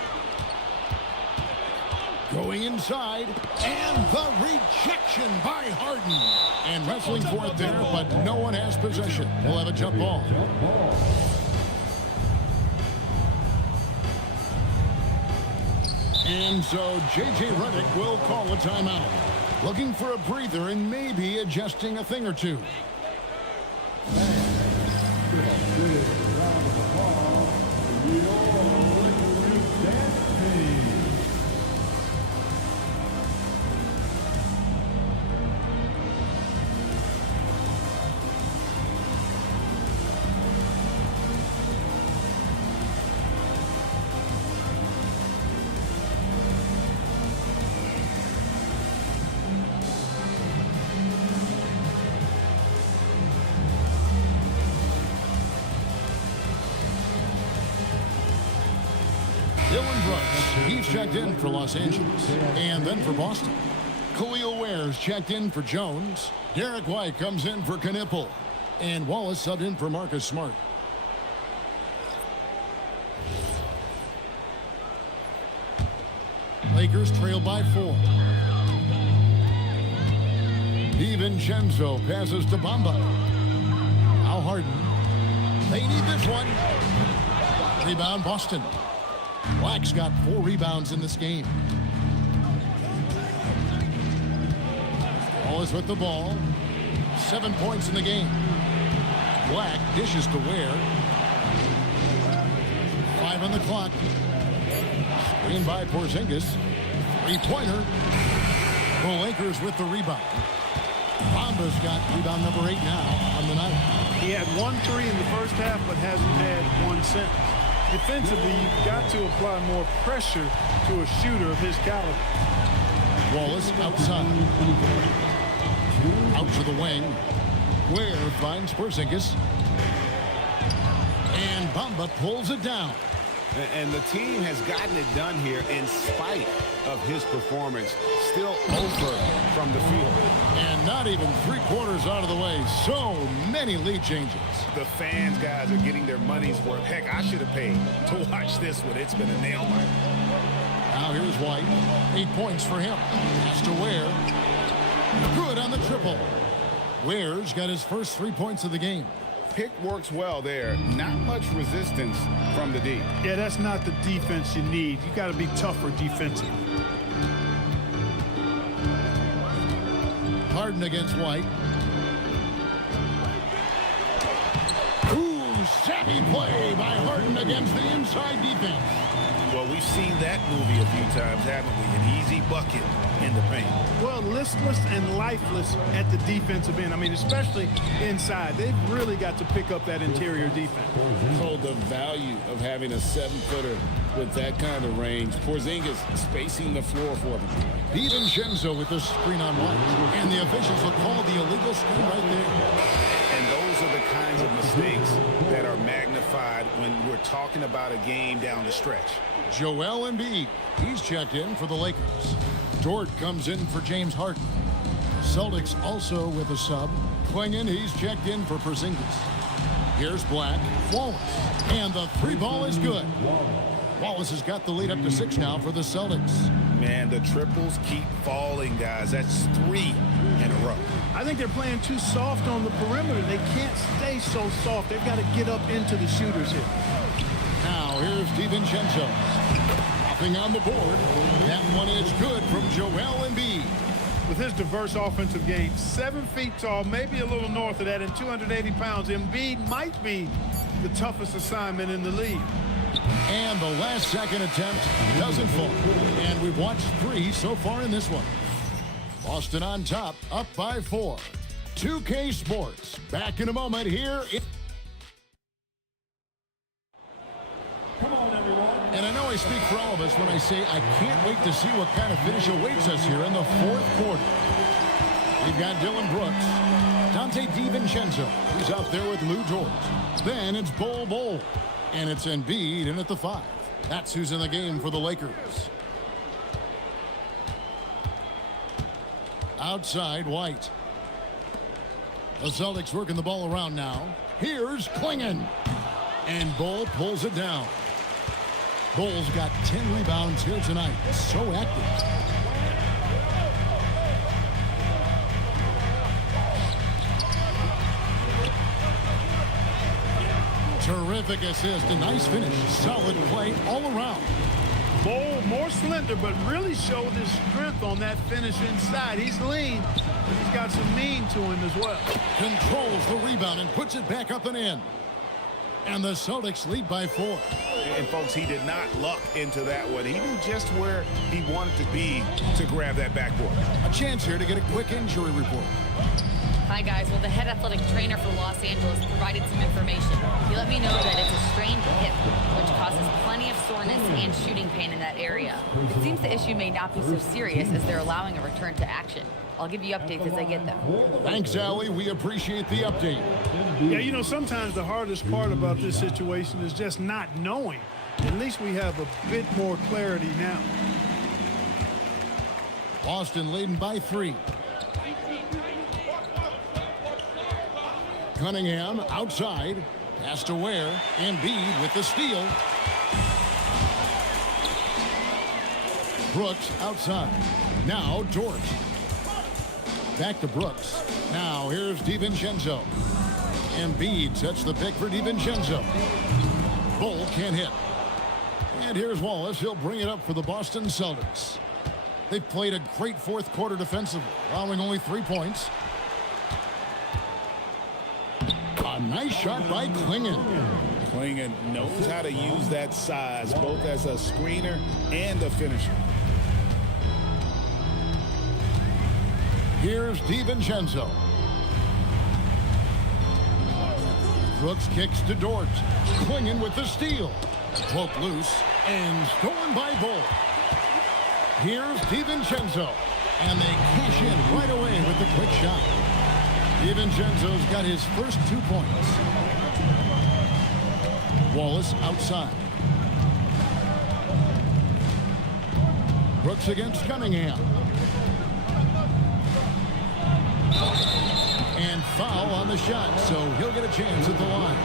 Going inside, and the rejection by Harden. And wrestling for it there, but no one has possession. We'll have a jump ball. And so J.J. Redick will call a timeout. Looking for a breather and maybe adjusting a thing or two. He's checked in for Los Angeles and then for Boston. Khalil Ware's checked in for Jones. Derek White comes in for Knipple. And Wallace subbed in for Marcus Smart. Lakers trail by 4. DiVincenzo passes to Bamba. Al Harden. They need this one. Rebound Boston. Black's got 4 rebounds in this game. Wallace with the ball. 7 points in the game. Black dishes to Ware. 5 on the clock. Screen by Porzingis. 3-pointer. The Lakers with the rebound. Bamba's got rebound number 8 now on the night. He had 1 3 in the first half, but hasn't had 1 since. Defensively, you've got to apply more pressure to a shooter of his caliber. Wallace outside. Out to the wing. Ware finds Porzingis. And Bamba pulls it down. And the team has gotten it done here in spite of his performance. Still over from the field. And not even 3/4 out of the way. So many lead changes. The fans, guys, are getting their money's worth. Heck, I should have paid to watch this one. It's been a nail biter. Now here's White. 8 points for him. Has to Ware. Good on the triple. Ware's got his first 3 points of the game. Pick works well there. Not much resistance from the D. Yeah, that's not the defense you need. You got to be tougher defensively. Harden against White. Ooh, savvy play by Harden against the inside defense. Well, we've seen that movie a few times, haven't we? An easy bucket in the paint. Well, listless and lifeless at the defensive end. I mean, especially inside. They've really got to pick up that interior defense. So the value of having a 7-footer with that kind of range. Porzingis spacing the floor for them. DiVincenzo with the screen on White. And the officials will call the illegal screen right there. And those are the kinds of mistakes that are magnified when we're talking about a game down the stretch. Joel Embiid. He's checked in for the Lakers. Dort comes in for James Harden. Celtics also with a sub. Klingon, he's checked in for Porzingis. Here's Black. Wallace. And the 3-ball is good. Wallace has got the lead up to 6 now for the Celtics. Man, the triples keep falling, guys. That's 3 in a row. I think they're playing too soft on the perimeter. They can't stay so soft. They've got to get up into the shooters here. Now here's DiVincenzo. Nothing on the board. That one is good from Joel Embiid. With his diverse offensive game, 7 feet tall, maybe a little north of that, and 280 pounds, Embiid might be the toughest assignment in the league. And the last second attempt doesn't fall. And we've watched 3 so far in this one. Boston on top, up by 4. 2K Sports, back in a moment here. Come on, everyone. And I know I speak for all of us when I say I can't wait to see what kind of finish awaits us here in the 4th quarter. We've got Dylan Brooks, Dante DiVincenzo, who's out there with Lou George. Then it's Bol, and it's Embiid in at the 5. That's who's in the game for the Lakers. Outside, White. The Celtics working the ball around now. Here's Klingon. And Bol pulls it down. Bull's got 10 rebounds here tonight. So active. Terrific assist. A nice finish. Solid play all around. Bull more slender, but really showed his strength on that finish inside. He's lean, but he's got some mean to him as well. Controls the rebound and puts it back up and in. And the Celtics lead by 4. And folks, he did not luck into that one. He knew just where he wanted to be to grab that backboard. A chance here to get a quick injury report. Hi, guys. Well, the head athletic trainer for Los Angeles provided some information. He let me know that it's a strained hip, which causes plenty of soreness and shooting pain in that area. It seems the issue may not be so serious as they're allowing a return to action. I'll give you updates as I get them. Thanks, Allie. We appreciate the update. Yeah, you know, sometimes the hardest part about this situation is just not knowing. At least we have a bit more clarity now. Boston leading by 3. Cunningham outside. Pass to Ware. Embiid with the steal. Brooks outside. Now Dort. Back to Brooks. Now here's DiVincenzo. Embiid sets the pick for DiVincenzo. Bull can't hit. And here's Wallace. He'll bring it up for the Boston Celtics. They played a great fourth quarter defensively, allowing only 3 points. A nice shot by Klingon. Klingon knows how to use that size, both as a screener and a finisher. Here's DiVincenzo. Brooks kicks to Dort. Klingon with the steal. Broke loose and stolen by Bull. Here's DiVincenzo. And they cash in right away with the quick shot. DiVincenzo's got his first 2 points. Wallace outside. Brooks against Cunningham. And foul on the shot, so he'll get a chance at the line.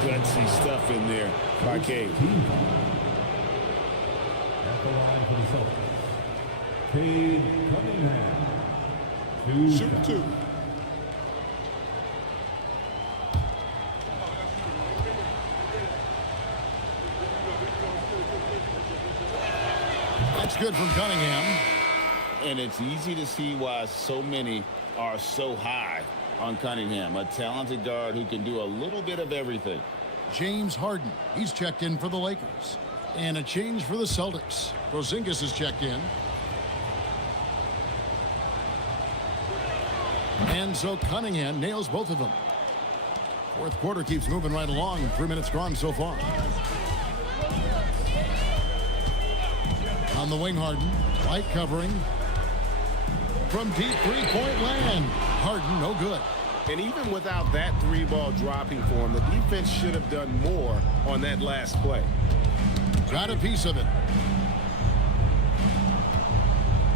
Gutsy stuff in there by Cade. At the line for the Celtics, Cade Cunningham. Shoot 2. That's good from Cunningham. And it's easy to see why so many are so high on Cunningham, a talented guard who can do a little bit of everything. James Harden, he's checked in for the Lakers. And a change for the Celtics. Porzingis is checked in. And so Cunningham nails both of them. Fourth quarter keeps moving right along. 3 minutes gone so far. On the wing, Harden. Light covering. From deep three-point land. Harden, no good. And even without that 3-ball dropping for him, the defense should have done more on that last play. Got a piece of it.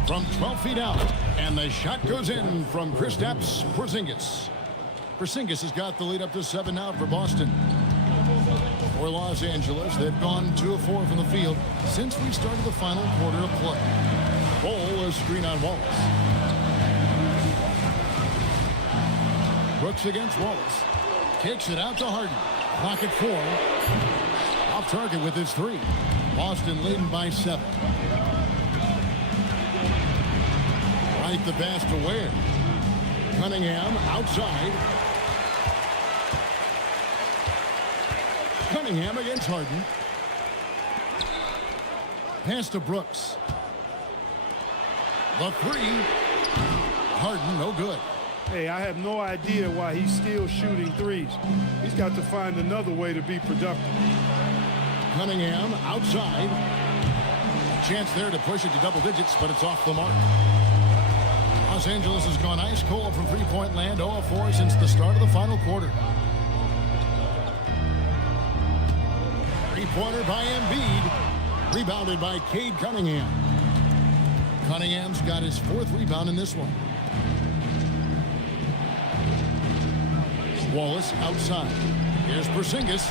From 12 feet out. And the shot goes in from Kristaps Porzingis. Porzingis has got the lead up to 7 now for Boston. For Los Angeles, they've gone 2 of 4 from the field since we started the final quarter of play. Bull, a screen on Wallace. Brooks against Wallace. Kicks it out to Harden. Clock at 4. Off target with his 3. Boston leading by 7. Right the pass to Ware. Cunningham outside. Cunningham against Harden. Pass to Brooks. The 3. Harden, no good. Hey, I have no idea why he's still shooting threes. He's got to find another way to be productive. Cunningham outside. A chance there to push it to double digits, but it's off the mark. Los Angeles has gone ice cold from three-point land, 0 of 4 since the start of the final quarter. Three-pointer by Embiid. Rebounded by Cade Cunningham. Cunningham's got his 4th rebound in this one. Wallace outside. Here's Porzingis.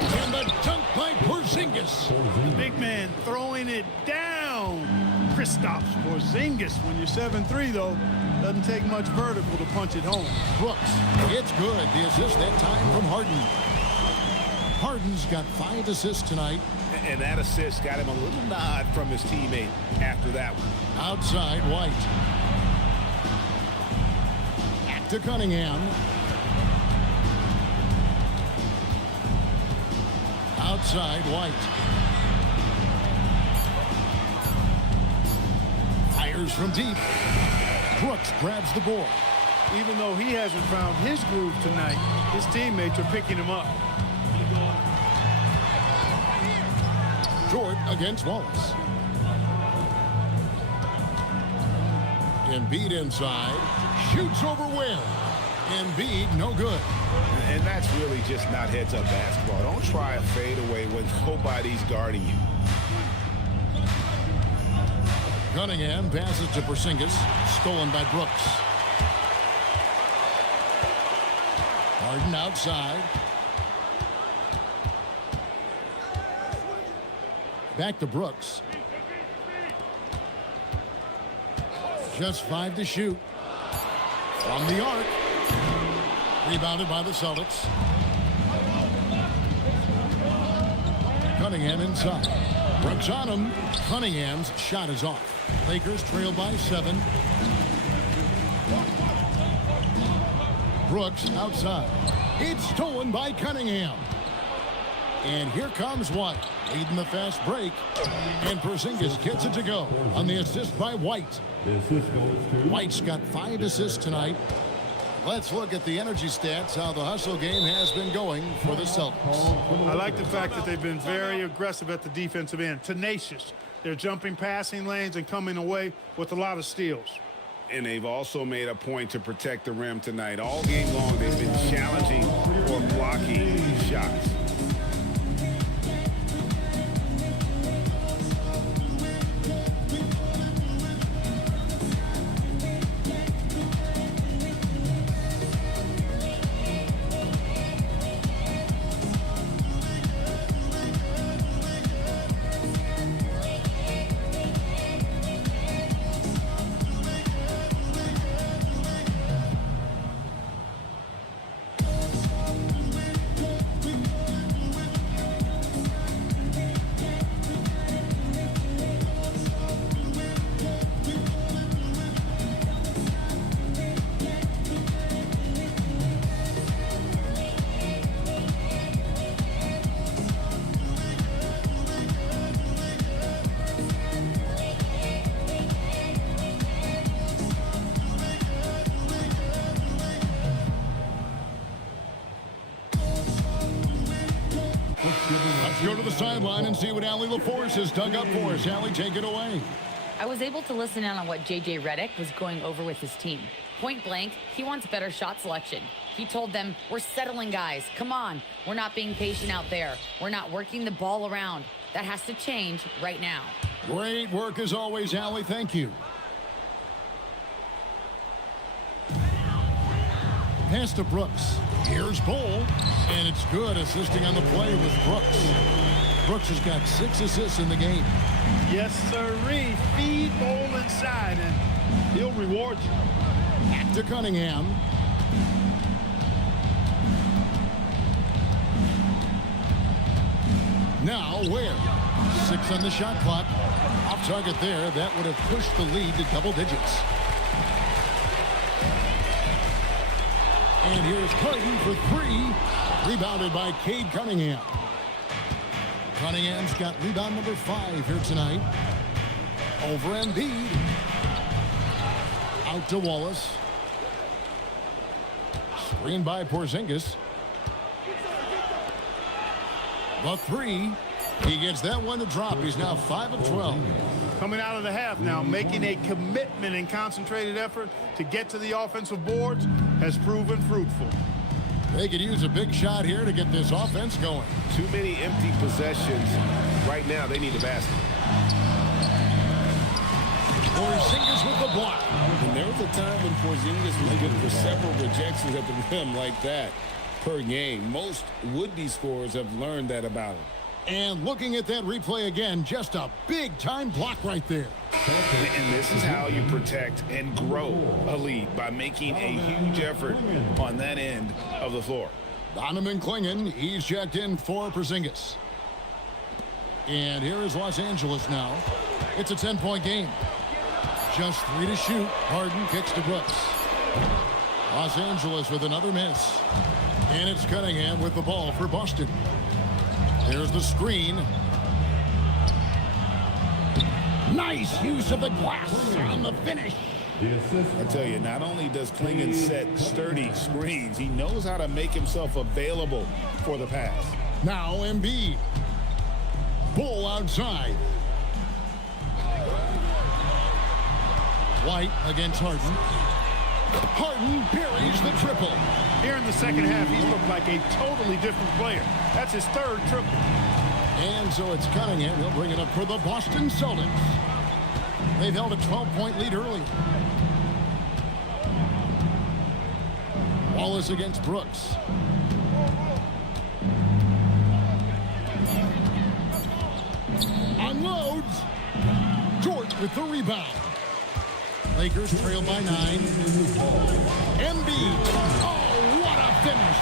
And the dunk by Porzingis. The big man throwing it down. Kristaps Porzingis. When you're 7'3", though, doesn't take much vertical to punch it home. Brooks, it's good. The assist that time from Harden. Harden's got 5 assists tonight. And that assist got him a little nod from his teammate after that one. Outside White. Back to Cunningham. Outside White. Fires from deep. Brooks grabs the board. Even though he hasn't found his groove tonight, his teammates are picking him up. Short against Wallace. Embiid inside. Shoots over Will. Embiid no good. And that's really just not heads-up basketball. Don't try a fadeaway when nobody's guarding you. Cunningham passes to Porzingis. Stolen by Brooks. Harden outside. Back to Brooks. Just 5 to shoot. From the arc. Rebounded by the Celtics. Cunningham inside. Brooks on him. Cunningham's shot is off. Lakers trail by 7. Brooks outside. It's stolen by Cunningham. And here comes White, leading the fast break. And Porzingis gets it to go on the assist by White. White's got 5 assists tonight. Let's look at the energy stats, how the hustle game has been going for the Celtics. I like the fact that they've been very aggressive at the defensive end, tenacious. They're jumping passing lanes and coming away with a lot of steals. And they've also made a point to protect the rim tonight. All game long, they've been challenging or blocking shots. Let's go to the sideline and see what Allie LaForce has dug up for us. Allie, take it away. I was able to listen in on what J.J. Redick was going over with his team. Point blank, he wants better shot selection. He told them, we're settling, guys. Come on. We're not being patient out there. We're not working the ball around. That has to change right now. Great work as always, Allie. Thank you. Pass to Brooks. Here's Bol, and it's good, assisting on the play with Brooks. Brooks has got 6 assists in the game. Yes, sirree. Feed Bol inside, and he'll reward you. Back to Cunningham. Now where? 6 on the shot clock. Off target there. That would have pushed the lead to double digits. And here's Harden for 3. Rebounded by Cade Cunningham. Cunningham's got rebound number 5 here tonight. Over Embiid. Out to Wallace. Screen by Porzingis. The 3. He gets that one to drop. He's now 5 of 12. Coming out of the half now, making a commitment and concentrated effort to get to the offensive boards has proven fruitful. They could use a big shot here to get this offense going. Too many empty possessions. Right now, they need a basket. Porzingis with the block. And there was a time when Porzingis was good for several rejections at the rim like that. per game. Most would-be scorers have learned that about him. And looking at that replay again, just a big-time block right there. And this is how you protect and grow a lead, by making a huge effort on that end of the floor. Donovan Clingan, he's checked in for Porzingis. And here is Los Angeles now. It's a 10-point game. Just 3 to shoot. Harden kicks to Brooks. Los Angeles with another miss. And it's Cunningham with the ball for Boston. Here's the screen. Nice use of the glass on the finish. I tell you, not only does Clingan set sturdy screens, he knows how to make himself available for the pass. Now Embiid. Bull outside. White against Harden. Harden buries the triple. Here in the second half, he's looked like a totally different player. That's his third triple. And so it's Cunningham. He'll bring it up for the Boston Celtics. They've held a 12-point lead early. Wallace against Brooks. Unloads. Dort with the rebound. Lakers trail by 9. Embiid. Oh, what a finish.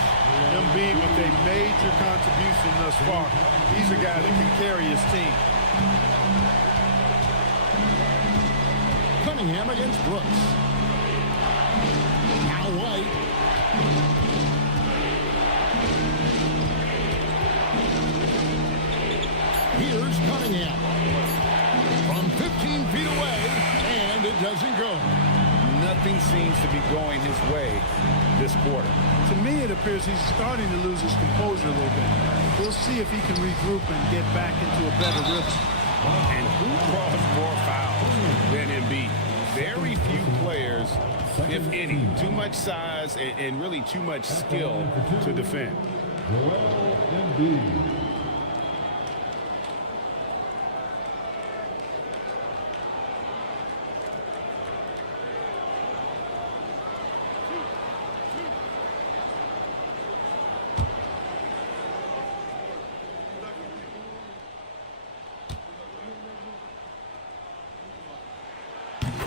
Embiid with a major contribution thus far. He's a guy that can carry his team. Cunningham against Brooks. Now White. Here's Cunningham. From 15 feet away, and it doesn't go. Nothing seems to be going his way this quarter. To me, it appears he's starting to lose his composure a little bit. We'll see if he can regroup and get back into a better rhythm. And who draws more fouls than Embiid? Very few players, if any. Too much size and really too much skill to defend. Joel Embiid.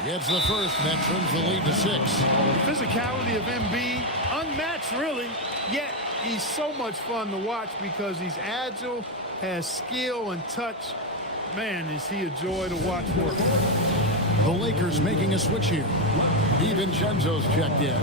Gets the first, that trims the lead to 6. The physicality of Embiid, unmatched really, yet he's so much fun to watch because he's agile, has skill and touch. Man, is he a joy to watch work. The Lakers making a switch here. DiVincenzo's checked in.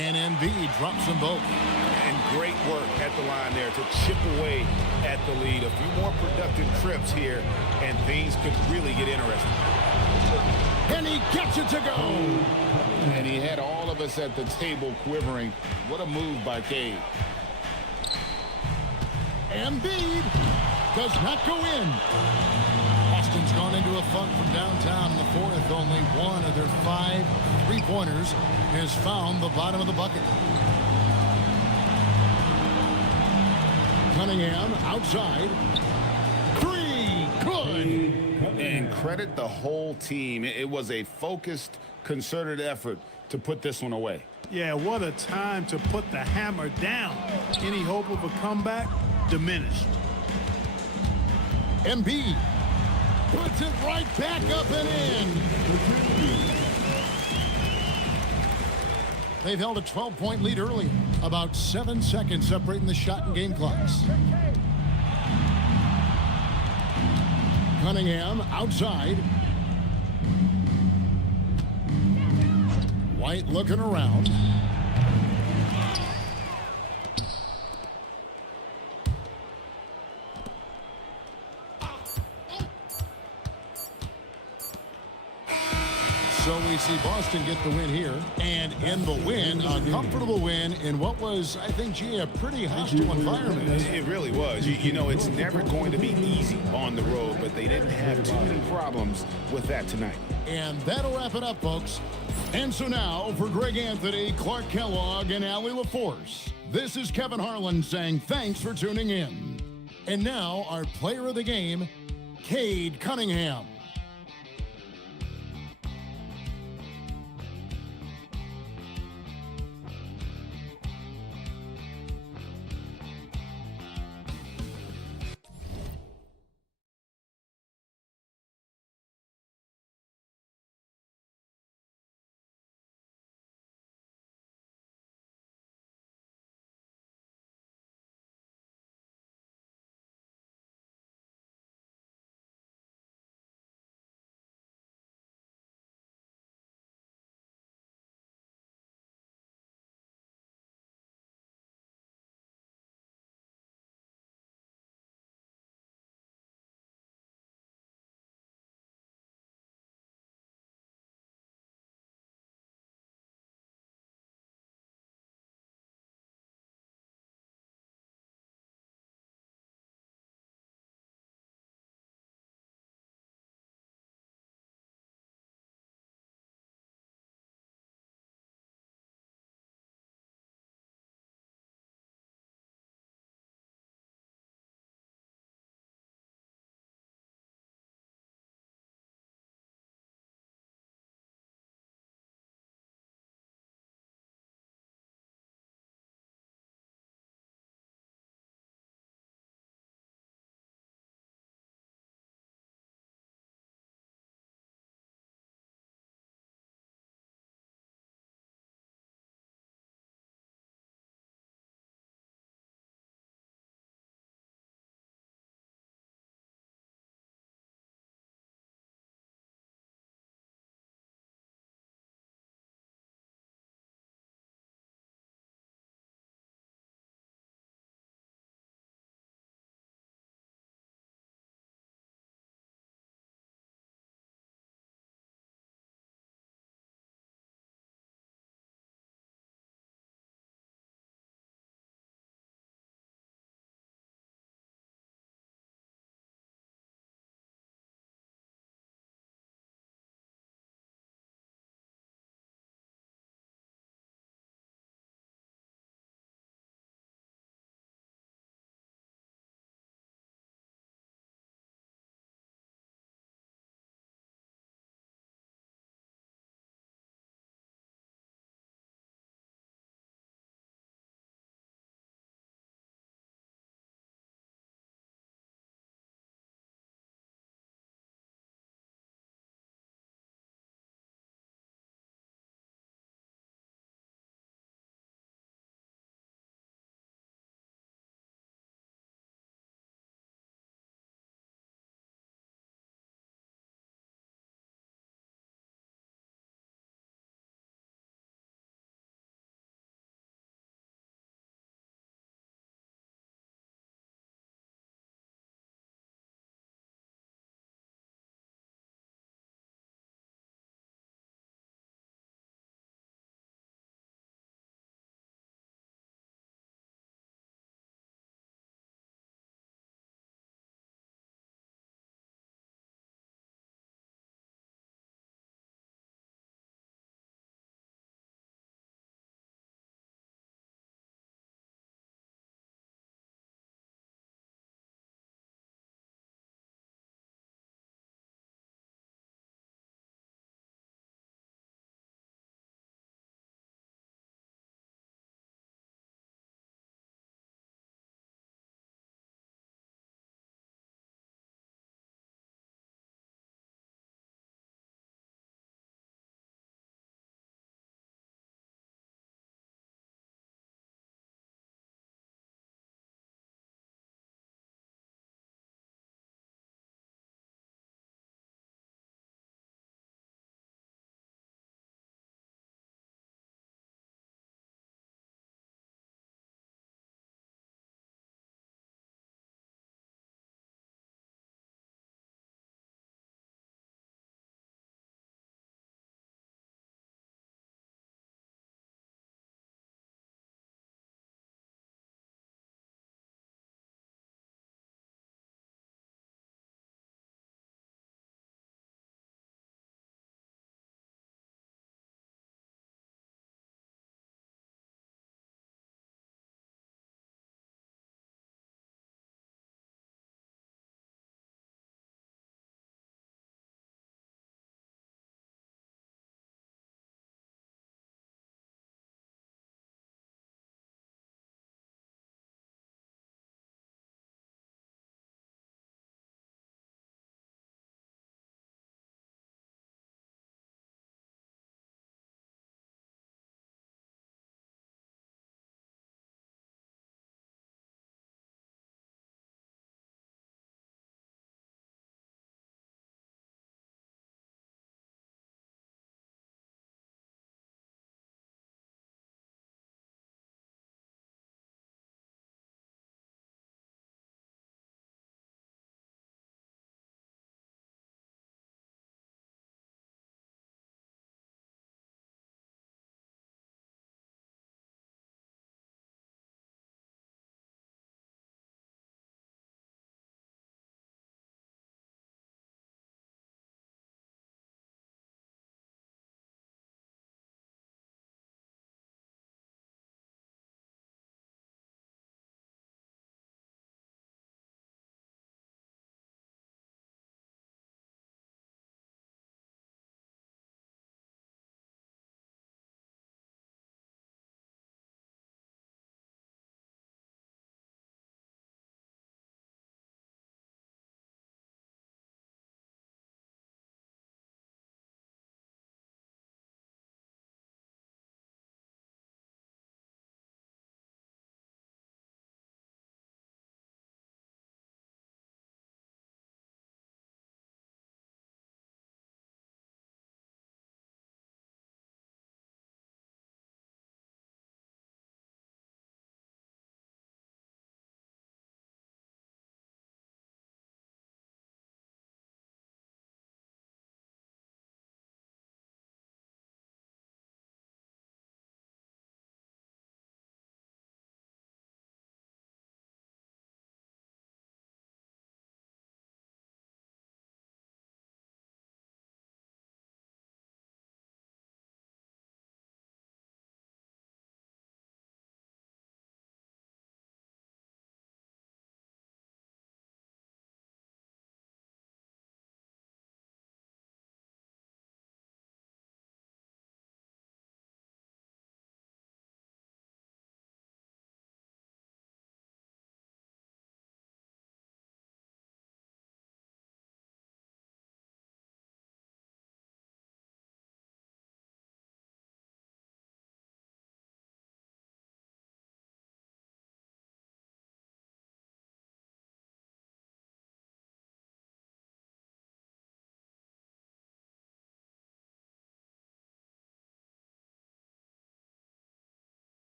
And Embiid drops them both. And great work at the line there to chip away at the lead. A few more productive trips here, and things could really get interesting. And he gets it to go. And he had all of us at the table quivering. What a move by Cade. Embiid does not go in. Boston's gone into a funk from downtown in the fourth. Only one of their 5 3-pointers has found the bottom of the bucket. Cunningham outside. 3, good. And credit the whole team. It was a focused, concerted effort to put this one away. Yeah, what a time to put the hammer down. Any hope of a comeback? Diminished. Embiid puts it right back up and in. They've held a 12-point lead early. About 7 seconds separating the shot and game clocks. Cunningham outside. White looking around. So we see Boston get the win here. And in the win, a comfortable win in what was, I think, a pretty hostile environment. It really was. You know, it's never going to be easy on the road, but they didn't have too many problems with that tonight. And that'll wrap it up, folks. And so now, for Greg Anthony, Clark Kellogg, and Allie LaForce, this is Kevin Harlan saying thanks for tuning in. And now, our player of the game, Cade Cunningham.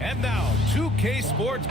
And now, 2K Sports.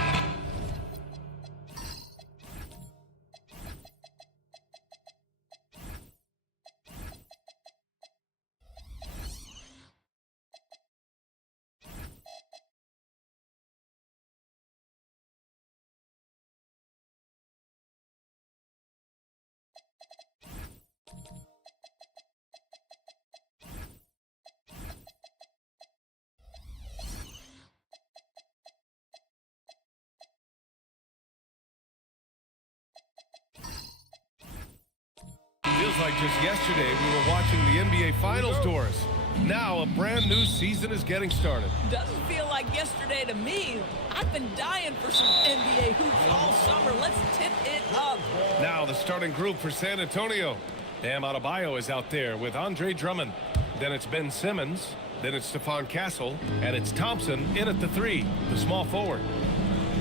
Feels like just yesterday we were watching the NBA Finals, Doris. Now a brand new season is getting started. Doesn't feel like yesterday to me. I've been dying for some NBA hoops all summer. Let's tip it up. Now the starting group for San Antonio. Bam Adebayo is out there with Andre Drummond. Then it's Ben Simmons. Then it's Stephon Castle. And it's Thompson in at the 3, the small forward.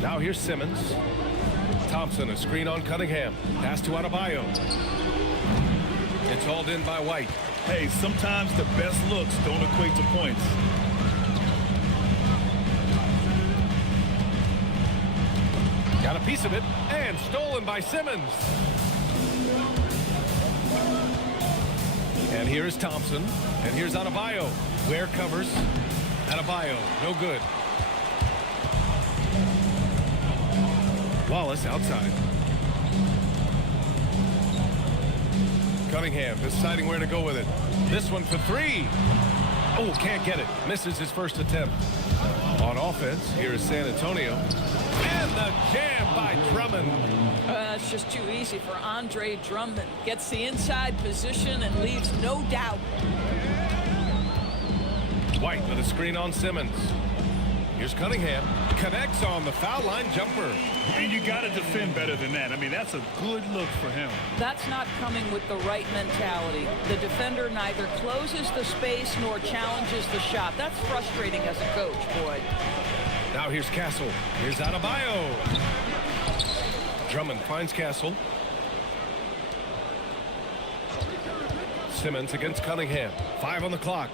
Now here's Simmons. Thompson, a screen on Cunningham. Pass to Adebayo. It's hauled in by White. Hey, sometimes the best looks don't equate to points. Got a piece of it, and stolen by Simmons. And here is Thompson, and here's Adebayo. Ware covers. Adebayo, no good. Wallace outside. Cunningham deciding where to go with it. This one for 3. Oh, can't get it. Misses his first attempt. On offense, here is San Antonio. And the jam by Drummond. It's just too easy for Andre Drummond. Gets the inside position and leaves no doubt. White with a screen on Simmons. Here's Cunningham. Connects on the foul line jumper. And you got to defend better than that. I mean, that's a good look for him. That's not coming with the right mentality. The defender neither closes the space nor challenges the shot. That's frustrating as a coach, boy. Now here's Castle. Here's Adebayo. Drummond finds Castle. Simmons against Cunningham. 5 on the clock.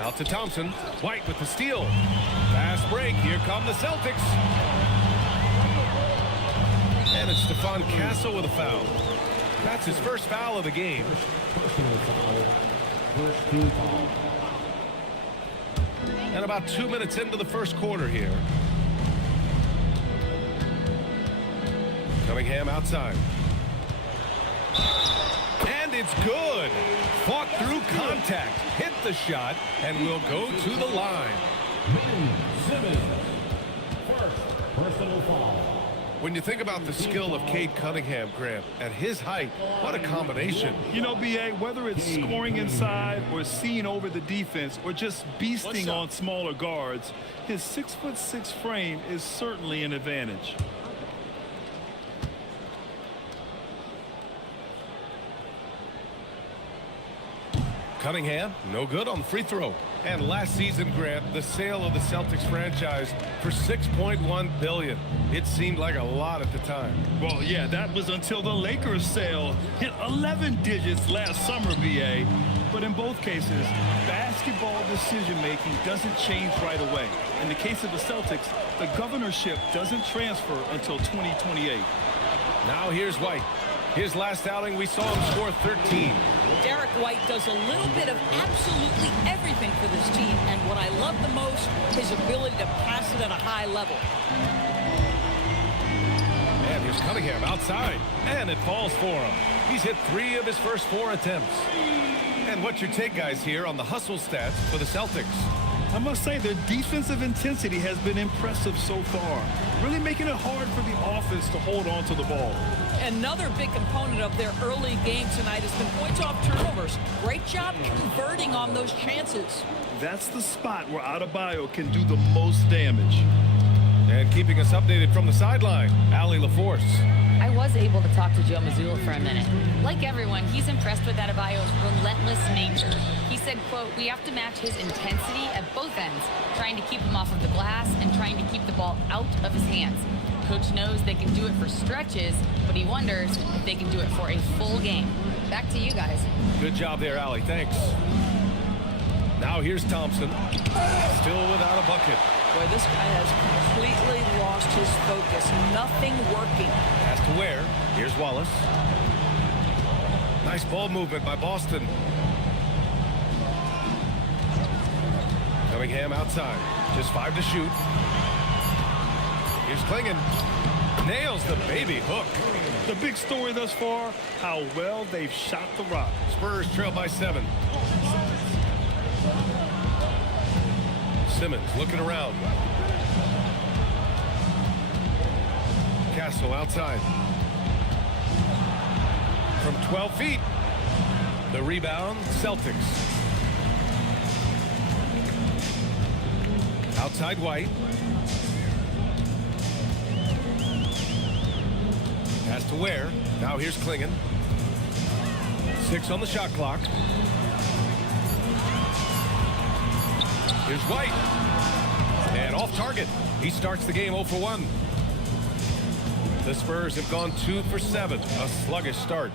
Out to Thompson. White with the steal. Fast break. Here come the Celtics. And it's Stephon Castle with a foul. That's his first foul of the game. And about 2 minutes into the first quarter here. Cunningham outside. And it's good. Fought through contact. Hit the shot and will go to the line. Simmons, first personal foul. When you think about the skill of Cade Cunningham, Grant, at his height, what a combination. You know, B.A., whether it's scoring inside or seeing over the defense or just beasting on smaller guards, his 6'6" frame is certainly an advantage. Cunningham, no good on the free throw. And last season, Grant, the sale of the Celtics franchise for $6.1 billion. It seemed like a lot at the time. Well, yeah, that was until the Lakers sale hit 11 digits last summer, B.A. But in both cases, basketball decision-making doesn't change right away. In the case of the Celtics, the governorship doesn't transfer until 2028. Now here's White. His last outing, we saw him score 13. Derek White does a little bit of absolutely everything for this team, and what I love the most, his ability to pass it at a high level. And here's Cunningham outside, and it falls for him. He's hit 3 of his first 4 attempts. And what's your take, guys, here on the hustle stats for the Celtics? I must say their defensive intensity has been impressive so far, really making it hard for the offense to hold on to the ball. Another big component of their early game tonight has been points off turnovers. Great job converting on those chances. That's the spot where Adebayo can do the most damage. And keeping us updated from the sideline, Allie LaForce. I was able to talk to Joe Mazzulla for a minute. Like everyone, he's impressed with Adebayo's relentless nature. He said, quote, we have to match his intensity at both ends, trying to keep him off of the glass and trying to keep the ball out of his hands. Coach knows they can do it for stretches, but he wonders if they can do it for a full game. Back to you guys. Good job there, Allie. Thanks. Now here's Thompson. Still without a bucket. Boy, this guy has completely lost his focus. Nothing working. Has to Ware. Here's Wallace. Nice ball movement by Boston. Cunningham outside. Just 5 to shoot. Here's Klingon. Nails the baby hook. The big story thus far, how well they've shot the rock. Spurs trail by 7. Simmons looking around. Castle outside. From 12 feet. The rebound, Celtics. Outside White. Has to Ware. Now here's Klingon. 6 on the shot clock. Here's White. And off target. He starts the game 0 for 1. The Spurs have gone 2 for 7. A sluggish start.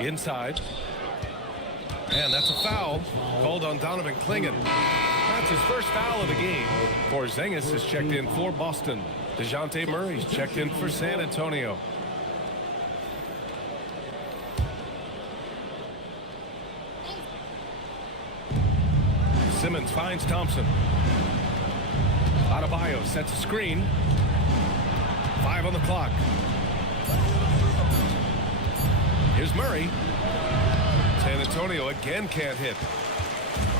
Inside. And that's a foul called on Donovan Klingon. That's his first foul of the game. Porzingis is checked in for Boston. DeJounte Murray's checked in for San Antonio. Simmons finds Thompson. Adebayo sets a screen. 5 on the clock. Here's Murray. San Antonio again can't hit.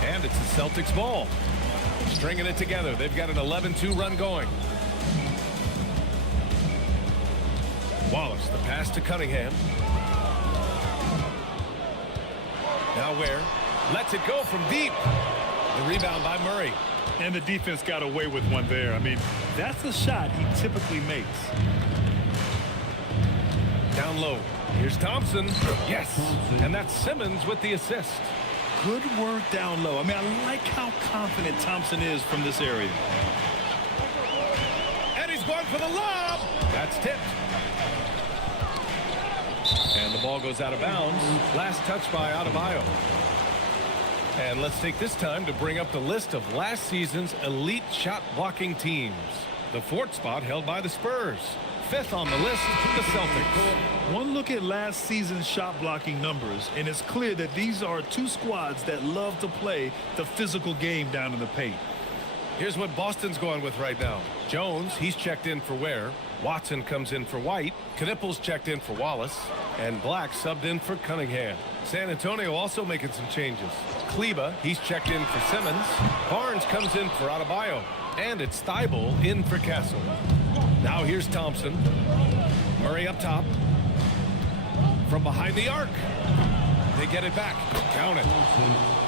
And it's the Celtics ball. Stringing it together. They've got an 11-2 run going. Wallace, the pass to Cunningham. Now Ware lets it go from deep. The rebound by Murray. And the defense got away with one there. I mean, that's a shot he typically makes. Down low. Here's Thompson. Yes. And that's Simmons with the assist. Good work down low. I mean, I like how confident Thompson is from this area. And he's going for the lob. That's tipped. And the ball goes out of bounds. Last touch by Adebayo. And let's take this time to bring up the list of last season's elite shot blocking teams. The 4th spot held by the Spurs. 5th on the list, the Celtics. One look at last season's shot blocking numbers, and it's clear that these are 2 squads that love to play the physical game down in the paint. Here's what Boston's going with right now. Jones, he's checked in for Ware. Watson comes in for White. Knippel's checked in for Wallace. And Black subbed in for Cunningham. San Antonio also making some changes. Kleba, he's checked in for Simmons. Barnes comes in for Adebayo. And it's Thibault in for Castle. Now here's Thompson. Murray up top. From behind the arc. They get it back. Count it.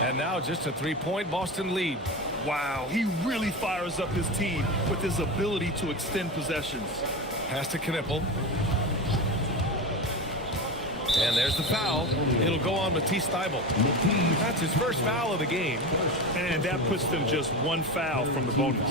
And now just a 3-point Boston lead. Wow, he really fires up his team with his ability to extend possessions. Pass to Knippel. And there's the foul. It'll go on Matisse Thybulle. That's his first foul of the game. And that puts them just 1 foul from the bonus.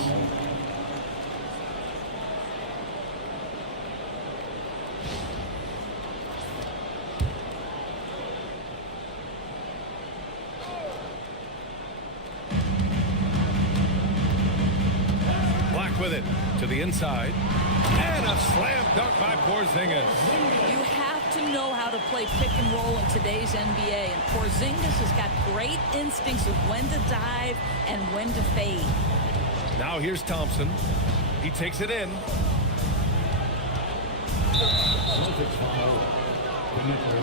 Black with it to the inside. And a slam dunk by Porzingis. You have to know how to play pick and roll in today's NBA, and Porzingis has got great instincts of when to dive and when to fade. Now here's Thompson. He takes it in. Celtics foul. Knippel.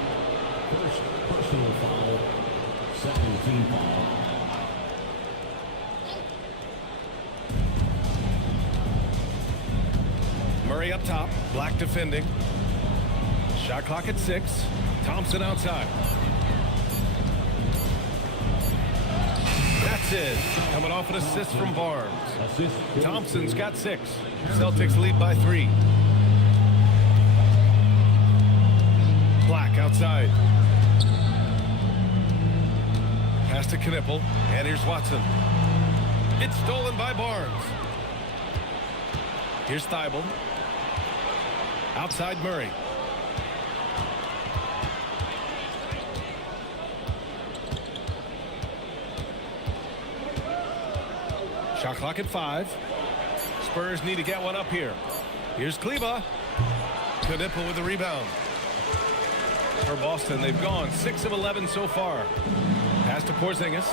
First personal foul. Second team foul. Murray up top. Black defending. Shot clock at 6. Thompson outside. That's it. Coming off an assist from Barnes. Thompson's got 6. Celtics lead by 3. Black outside. Pass to Knippel. And here's Watson. It's stolen by Barnes. Here's Thybulle. Outside Murray. Shot Clock at 5. Spurs need to get one up here. Here's Kleba. Knipple with the rebound. For Boston, they've gone 6 of 11 so far. Pass to Porzingis.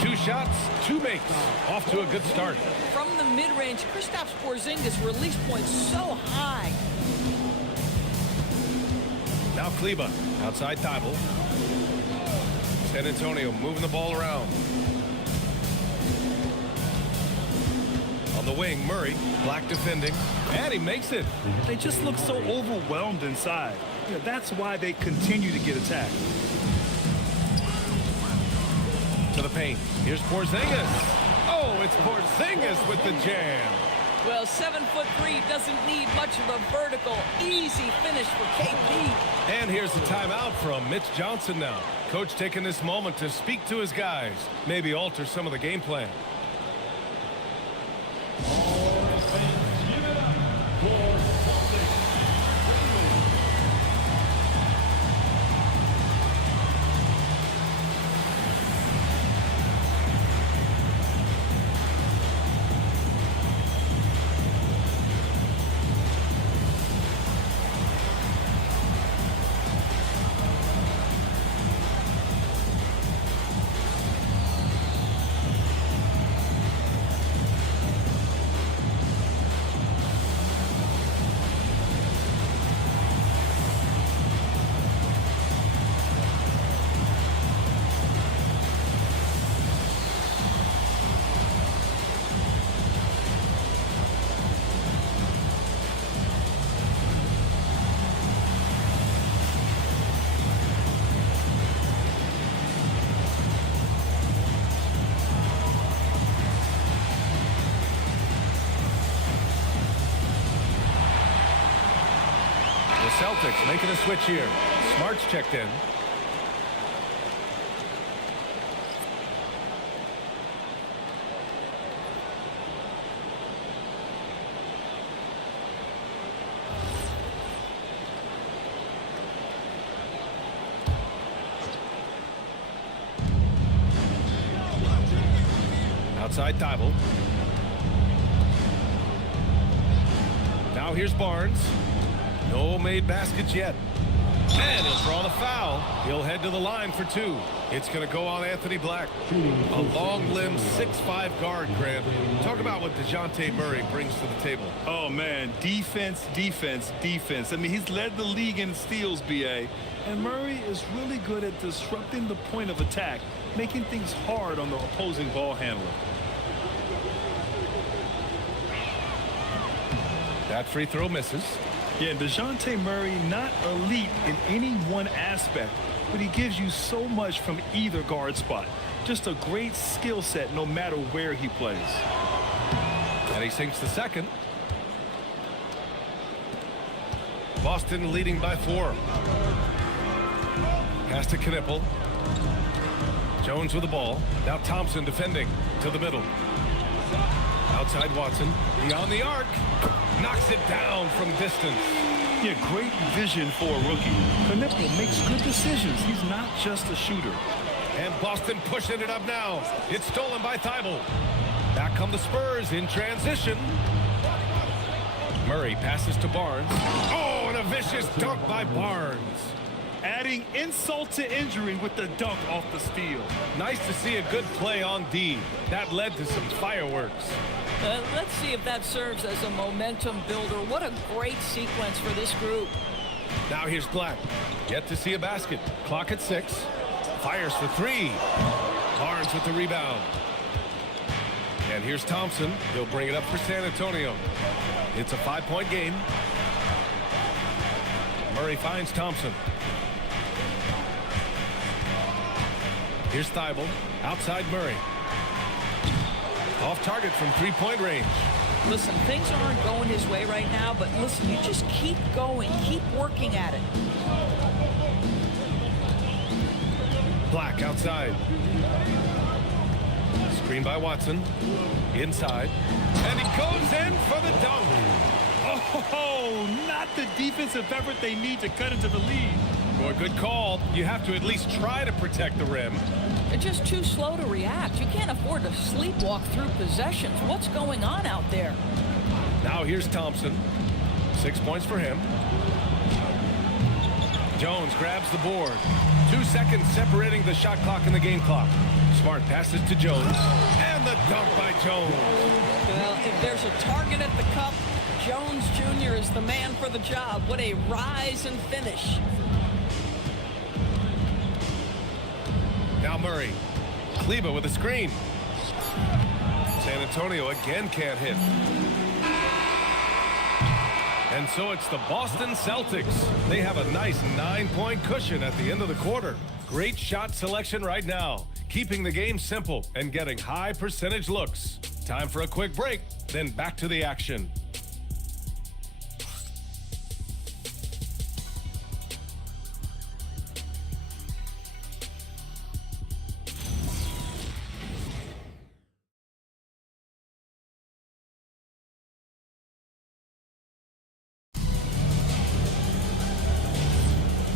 2 shots, 2 makes. Off to a good start. From the mid-range, Kristaps Porzingis release points so high. Now Kleba. Outside Thibault. San Antonio moving the ball around. On the wing, Murray. Black defending. And he makes it. They just look so overwhelmed inside. You know, that's why they continue to get attacked. To the paint. Here's Porzingis. Oh, it's Porzingis with the jam. Well, 7'3" doesn't need much of a vertical. Easy finish for KP. And here's the timeout from Mitch Johnson now. Coach taking this moment to speak to his guys. Maybe alter some of the game plan. Give it up for Celtics making a switch here. Smart's checked in. Outside Thibault. Now here's Barnes. No made baskets yet. And he'll draw the foul. He'll head to the line for 2. It's going to go on Anthony Black. A long-limbed 6'5" guard, Grant. Talk about what DeJounte Murray brings to the table. Oh, man. Defense, defense, defense. I mean, he's led the league in steals, B.A. And Murray is really good at disrupting the point of attack, making things hard on the opposing ball handler. That free throw misses. Yeah, DeJounte Murray, not elite in any one aspect, but he gives you so much from either guard spot. Just a great skill set no matter where he plays. And he sinks the second. Boston leading by 4. Pass to Knipple. Jones with the ball. Now Thompson defending to the middle. Outside Watson. Beyond the arc. Knocks it down from distance. Yeah, great vision for a rookie. Knipple makes good decisions. He's not just a shooter. And Boston pushing it up now. It's stolen by Thibault. Back come the Spurs in transition. Murray passes to Barnes. Oh, and a vicious dunk by Barnes. Adding insult to injury with the dunk off the steal. Nice to see a good play on D. That led to some fireworks. Let's see if that serves as a momentum builder. What a great sequence for this group. Now here's Black. Yet to see a basket. Clock at 6. Fires for 3. Barnes with the rebound. And here's Thompson. He'll bring it up for San Antonio. It's a 5-point game. Murray finds Thompson. Here's Thibault. Outside Murray. Off target from 3-point range. Listen, things aren't going his way right now, but listen, you just keep going. Keep working at it. Black outside. Screen by Watson. Inside. And he goes in for the dunk. Oh, not the defensive effort they need to cut into the lead. Boy, good call. You have to at least try to protect the rim. They're just too slow to react. You can't afford to sleepwalk through possessions. What's going on out there? Now here's Thompson. 6 points for him. Jones grabs the board. 2 seconds separating the shot clock and the game clock. Smart passes to Jones. And the dunk by Jones. Well, if there's a target at the cup, Jones Jr. is the man for the job. What a rise and finish. Now Murray. Kleba with a screen. San Antonio again can't hit. And so it's the Boston Celtics. They have a nice 9-point cushion at the end of the quarter. Great shot selection right now, keeping the game simple and getting high percentage looks. Time for a quick break, then back to the action.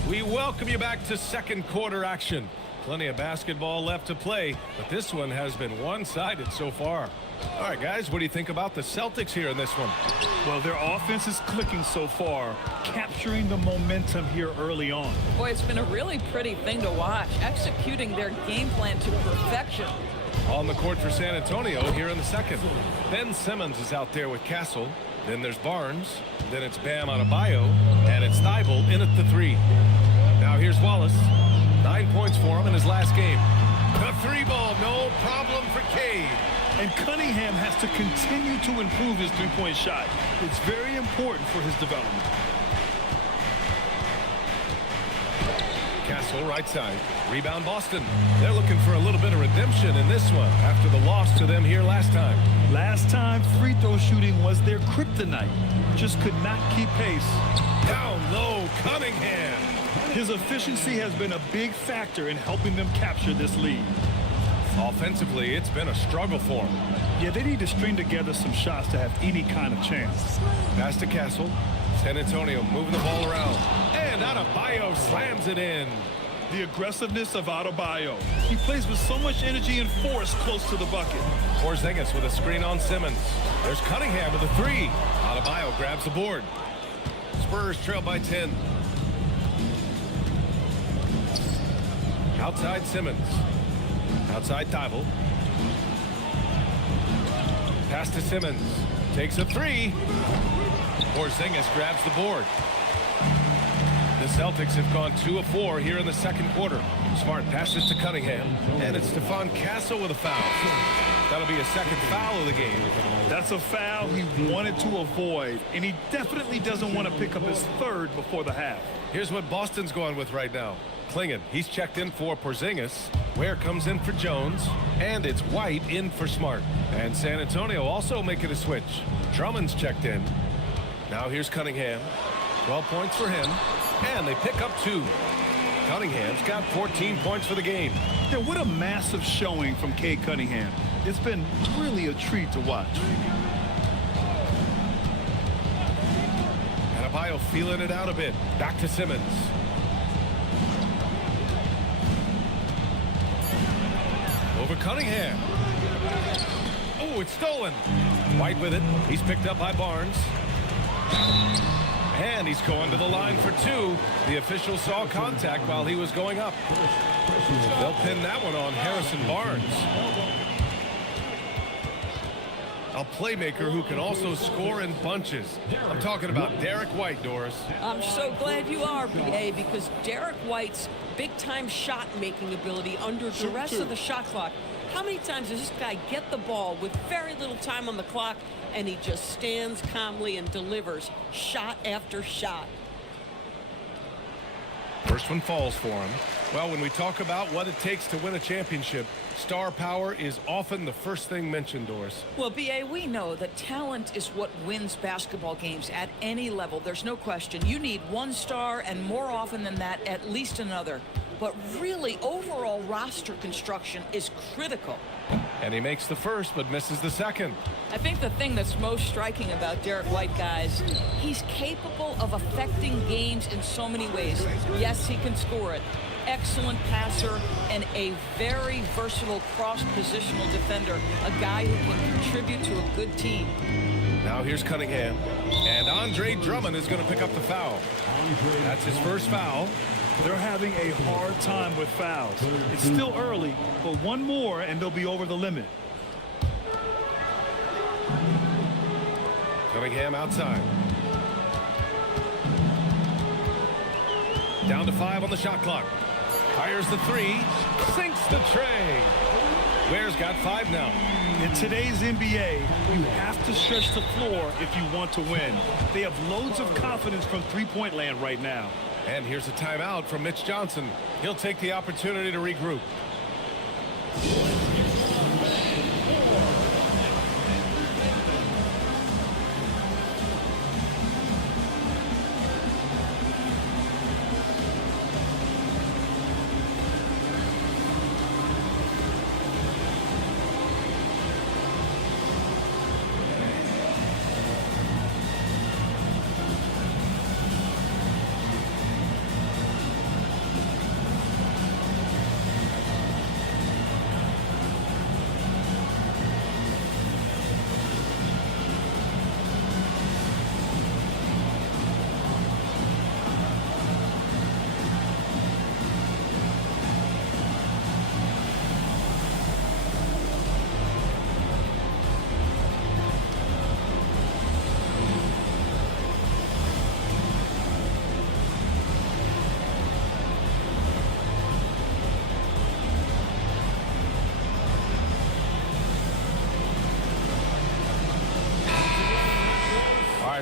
We welcome you back to second quarter action. Plenty of basketball left to play, but this one has been one-sided so far. All right, guys, what do you think about the Celtics here in this one? Well, their offense is clicking so far, capturing the momentum here early on. Boy, it's been a really pretty thing to watch, executing their game plan to perfection. On the court for San Antonio here in the second. Ben Simmons is out there with Castle. Then there's Barnes. Then it's Bam Adebayo. And it's Thibault in at the 3. Now here's Wallace. 9 points for him in his last game. The 3-ball, no problem for Cade. And Cunningham has to continue to improve his three-point shot. It's very important for his development. Castle right side. Rebound Boston. They're looking for a little bit of redemption in this one after the loss to them here last time. Last time, free throw shooting was their kryptonite. Just could not keep pace. Down low, Cunningham. His efficiency has been a big factor in helping them capture this lead. Offensively, it's been a struggle for them. Yeah, they need to string together some shots to have any kind of chance. Pass to Castle. San Antonio moving the ball around. And Adebayo slams it in. The aggressiveness of Adebayo. He plays with so much energy and force close to the bucket. Porzingis with a screen on Simmons. There's Cunningham with a 3. Adebayo grabs the board. Spurs trail by 10. Outside Simmons. Outside Thibault. Pass to Simmons. Takes a 3. Porzingis grabs the board. The Celtics have gone 2 of 4 here in the second quarter. Smart passes to Cunningham. And it's Stephon Castle with a foul. That'll be a second foul of the game. That's a foul he wanted to avoid. And he definitely doesn't want to pick up his third before the half. Here's what Boston's going with right now. Klingon, he's checked in for Porzingis. Ware comes in for Jones. And it's White in for Smart. And San Antonio also making a switch. Drummond's checked in. Now here's Cunningham. 12 points for him. And they pick up 2. Cunningham's got 14 points for the game. Yeah, what a massive showing from Cade Cunningham. It's been really a treat to watch. Adebayo feeling it out a bit. Back to Simmons. Over Cunningham. Oh, it's stolen. White with it. He's picked up by Barnes. And he's going to the line for 2. The official saw contact while he was going up. They'll pin that one on Harrison Barnes. A playmaker who can also score in bunches. I'm talking about Derek White, Doris. I'm so glad you are, B.A., because Derek White's big-time shot-making ability under duress of the shot clock. How many times does this guy get the ball with very little time on the clock, and he just stands calmly and delivers shot after shot? First one falls for him. Well, when we talk about what it takes to win a championship, star power is often the first thing mentioned, Doris. Well, B.A., we know that talent is what wins basketball games at any level. There's no question. You need one star, and more often than that, at least another. But really, overall roster construction is critical. And he makes the first, but misses the second. I think the thing that's most striking about Derek White, guys, he's capable of affecting games in so many ways. Yes, he can score it. Excellent passer and a very versatile cross-positional defender, a guy who can contribute to a good team. Now here's Cunningham, and Andre Drummond is going to pick up the foul. That's his first foul. They're having a hard time with fouls. It's still early, but one more and they'll be over the limit. Cunningham outside. Down to 5 on the shot clock. Fires the 3, sinks the tray. Ware's got 5 now. In today's NBA, you have to stretch the floor if you want to win. They have loads of confidence from three-point land right now. And here's a timeout from Mitch Johnson. He'll take the opportunity to regroup.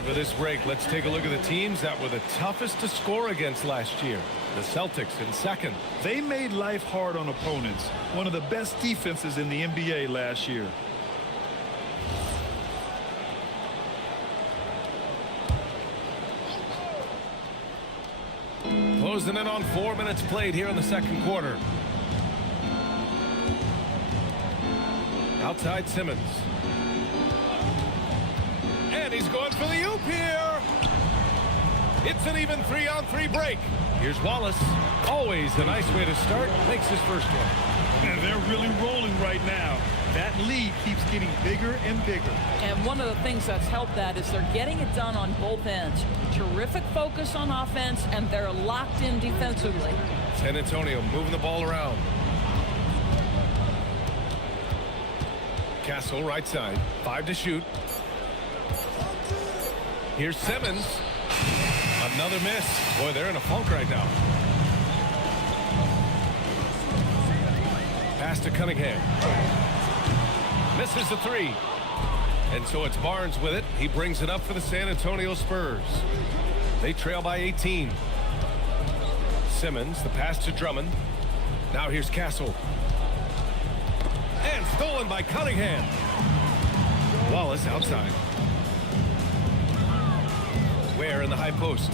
For this break, let's take a look at the teams that were the toughest to score against last year. The Celtics in second. They made life hard on opponents. One of the best defenses in the NBA last year. Closing in on 4 minutes played here in the second quarter. Outside Simmons. And he's going for the oop here. It's an even 3-on-3 break. Here's Wallace. Always a nice way to start. Makes his first one. And they're really rolling right now. That lead keeps getting bigger and bigger. And one of the things that's helped that is they're getting it done on both ends. Terrific focus on offense, and they're locked in defensively. San Antonio moving the ball around. Castle right side. 5 to shoot. Here's Simmons. Another miss. Boy, they're in a funk right now. Pass to Cunningham. Misses the 3. And so it's Barnes with it. He brings it up for the San Antonio Spurs. They trail by 18. Simmons, the pass to Drummond. Now here's Castle. And stolen by Cunningham. Wallace outside. Ware in the high post.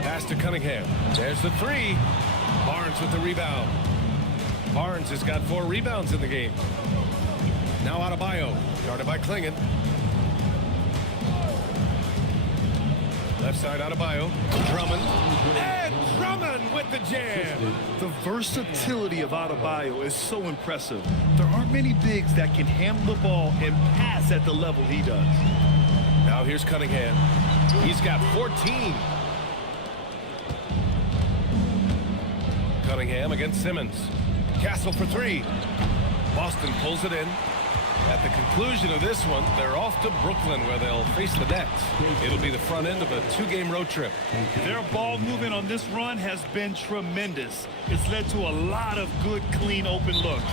Pass to Cunningham. There's the 3. Barnes with the rebound. Barnes has got 4 rebounds in the game. Now Adebayo. Guarded by Klingon. Left side Adebayo. Drummond. And Drummond with the jam. The versatility of Adebayo is so impressive. There aren't many bigs that can handle the ball and pass at the level he does. Now here's Cunningham. He's got 14. Cunningham against Simmons. Castle for 3. Boston pulls it in. At the conclusion of this one, they're off to Brooklyn where they'll face the Nets. It'll be the front end of a 2-game road trip. Their ball movement on this run has been tremendous. It's led to a lot of good, clean, open looks.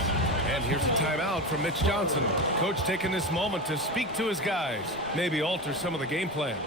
And here's a timeout from Mitch Johnson. Coach taking this moment to speak to his guys, maybe alter some of the game plan.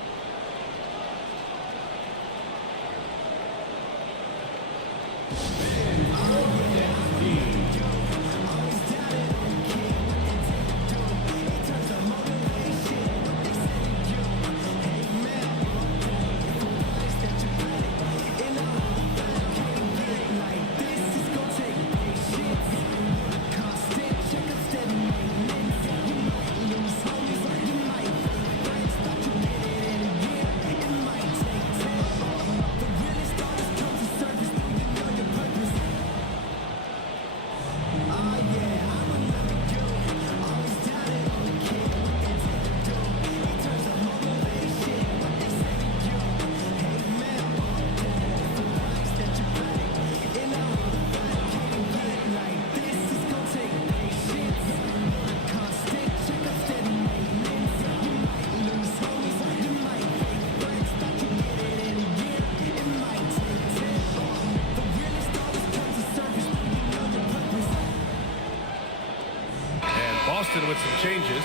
changes.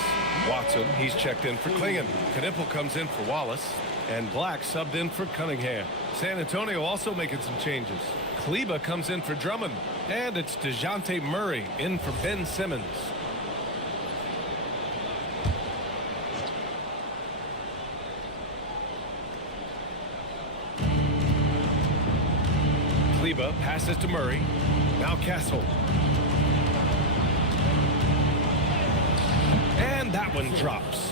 Watson, he's checked in for Klingon. Knipple comes in for Wallace. And Black subbed in for Cunningham. San Antonio also making some changes. Kleba comes in for Drummond. And it's DeJounte Murray in for Ben Simmons. Kleba passes to Murray. Now Castle. And that one drops.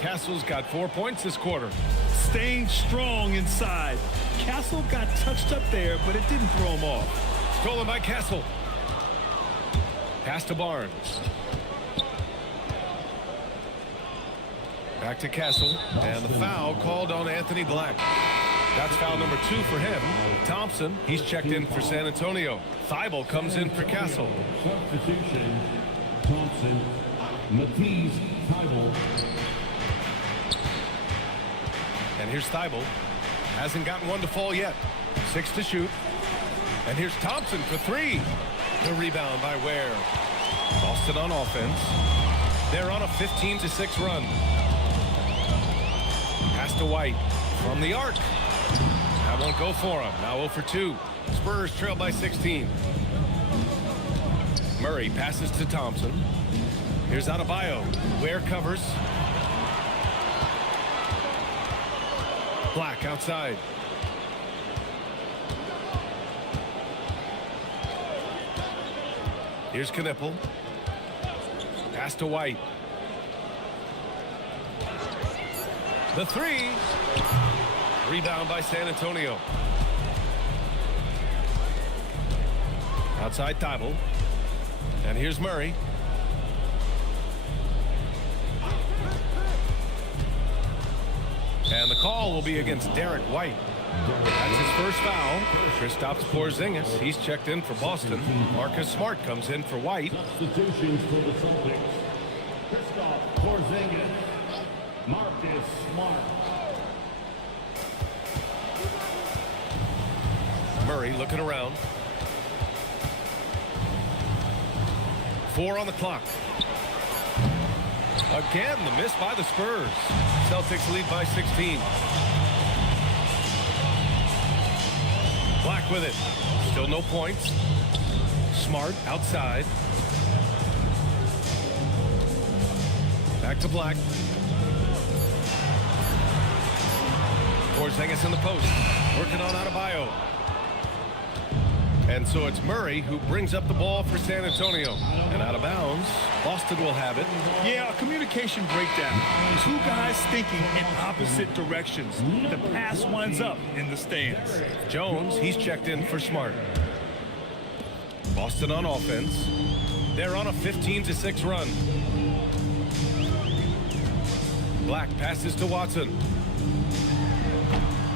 Castle's got 4 points this quarter. Staying strong inside. Castle got touched up there, but it didn't throw him off. Stolen by Castle. Pass to Barnes. Back to Castle. And the foul called on Anthony Black. That's foul number 2 for him. Thompson, he's checked in for San Antonio. Thibault comes in for Castle. Substitution, Thompson, Matisse, Thibault. And here's Thibault. Hasn't gotten one to fall yet. 6 to shoot. And here's Thompson for 3. The rebound by Ware. Boston on offense. They're on a 15-6 run. Pass to White from the arc. That won't go for him. Now 0 for 2. Spurs trail by 16. Murray passes to Thompson. Here's Adebayo. Ware covers. Black outside. Here's Knipple. Pass to White. The 3. Rebound by San Antonio. Outside Thibault. And here's Murray. And the call will be against Derek White. That's his first foul. Kristaps Porzingis, he's checked in for Boston. Marcus Smart comes in for White. Substitutions for the Celtics. Kristaps Porzingis, Marcus Smart. Murray looking around. 4 on the clock. Again, the miss by the Spurs. Celtics lead by 16. Black with it. Still no points. Smart outside. Back to Black. Porzingis in the post. Working on Adebayo. And so it's Murray who brings up the ball for San Antonio. And out of bounds, Boston will have it. Yeah, a communication breakdown. 2 guys thinking in opposite directions. The pass winds up in the stands. Jones, he's checked in for Smart. Boston on offense. They're on a 15-6 run. Black passes to Watson.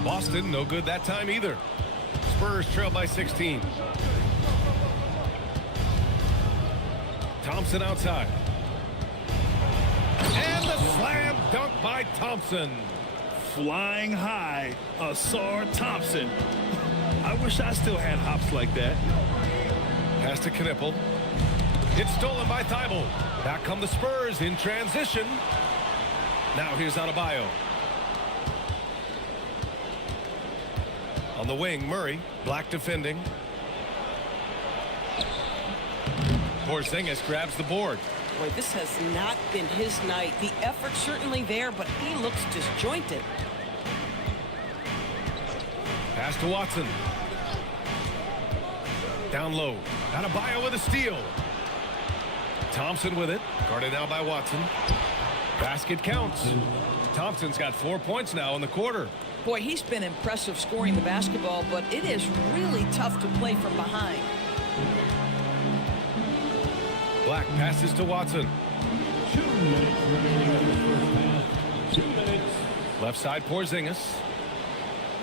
Boston, no good that time either. Spurs trail by 16. Thompson outside. And the slam dunk by Thompson. Flying high, Asar Thompson. I wish I still had hops like that. Pass to Knipple. It's stolen by Thibault. Back come the Spurs in transition. Now here's Adebayo. On the wing, Murray. Black defending. Porzingis grabs the board. Boy, this has not been his night. The effort's certainly there, but he looks disjointed. Pass to Watson. Down low. Adebayo with a steal. Thompson with it. Guarded now by Watson. Basket counts. Thompson's got 4 points now in the quarter. Boy, he's been impressive scoring the basketball, but it is really tough to play from behind. Black passes to Watson. 2 minutes remaining in the first half. 2 minutes. Left side Porzingis.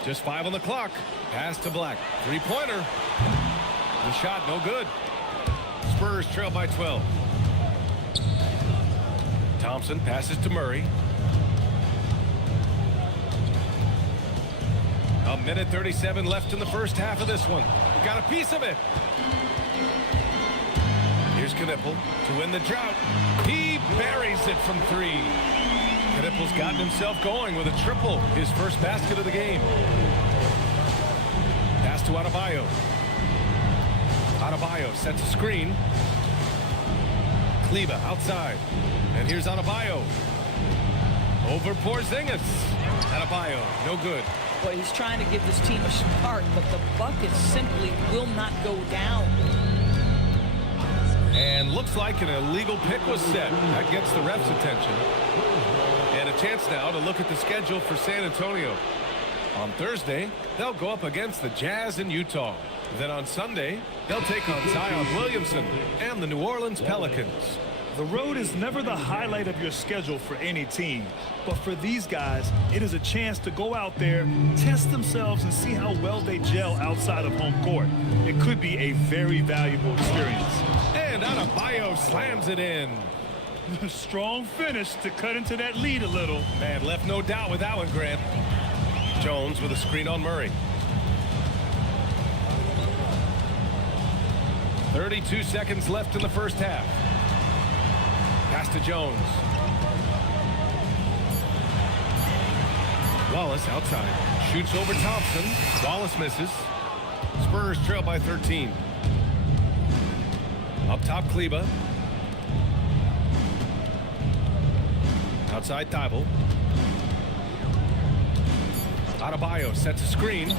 Just 5 on the clock. Pass to Black. 3-pointer. The shot no good. Spurs trail by 12. Thompson passes to Murray. A minute 37 left in the first half of this one. Got a piece of it. Here's Knipple to win the drought. He buries it from 3. Knipple's gotten himself going with a triple, his first basket of the game. Pass to Adebayo. Adebayo sets a screen. Kleber outside. And here's Adebayo. Over Porzingis. Adebayo, no good. Boy, he's trying to give this team a spark, but the bucket simply will not go down. And looks like an illegal pick was set. That gets the ref's attention. And a chance now to look at the schedule for San Antonio. On Thursday, they'll go up against the Jazz in Utah. Then on Sunday, they'll take on Zion Williamson and the New Orleans Pelicans. The road is never the highlight of your schedule for any team. But for these guys, it is a chance to go out there, test themselves, and see how well they gel outside of home court. It could be a very valuable experience. And Adebayo slams it in. Strong finish to cut into that lead a little. Man, left no doubt with that one, Grant. Jones with a screen on Murray. 32 seconds left in the first half. Pass to Jones. Wallace outside. Shoots over Thompson. Wallace misses. Spurs trail by 13. Up top, Kleber. Outside, Thibault. Adebayo sets a screen.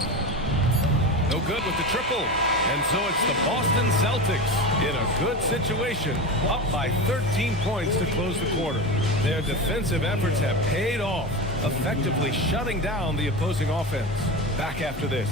No good with the triple. And so it's the Boston Celtics in a good situation, up by 13 points to close the quarter. Their defensive efforts have paid off, effectively shutting down the opposing offense. Back after this.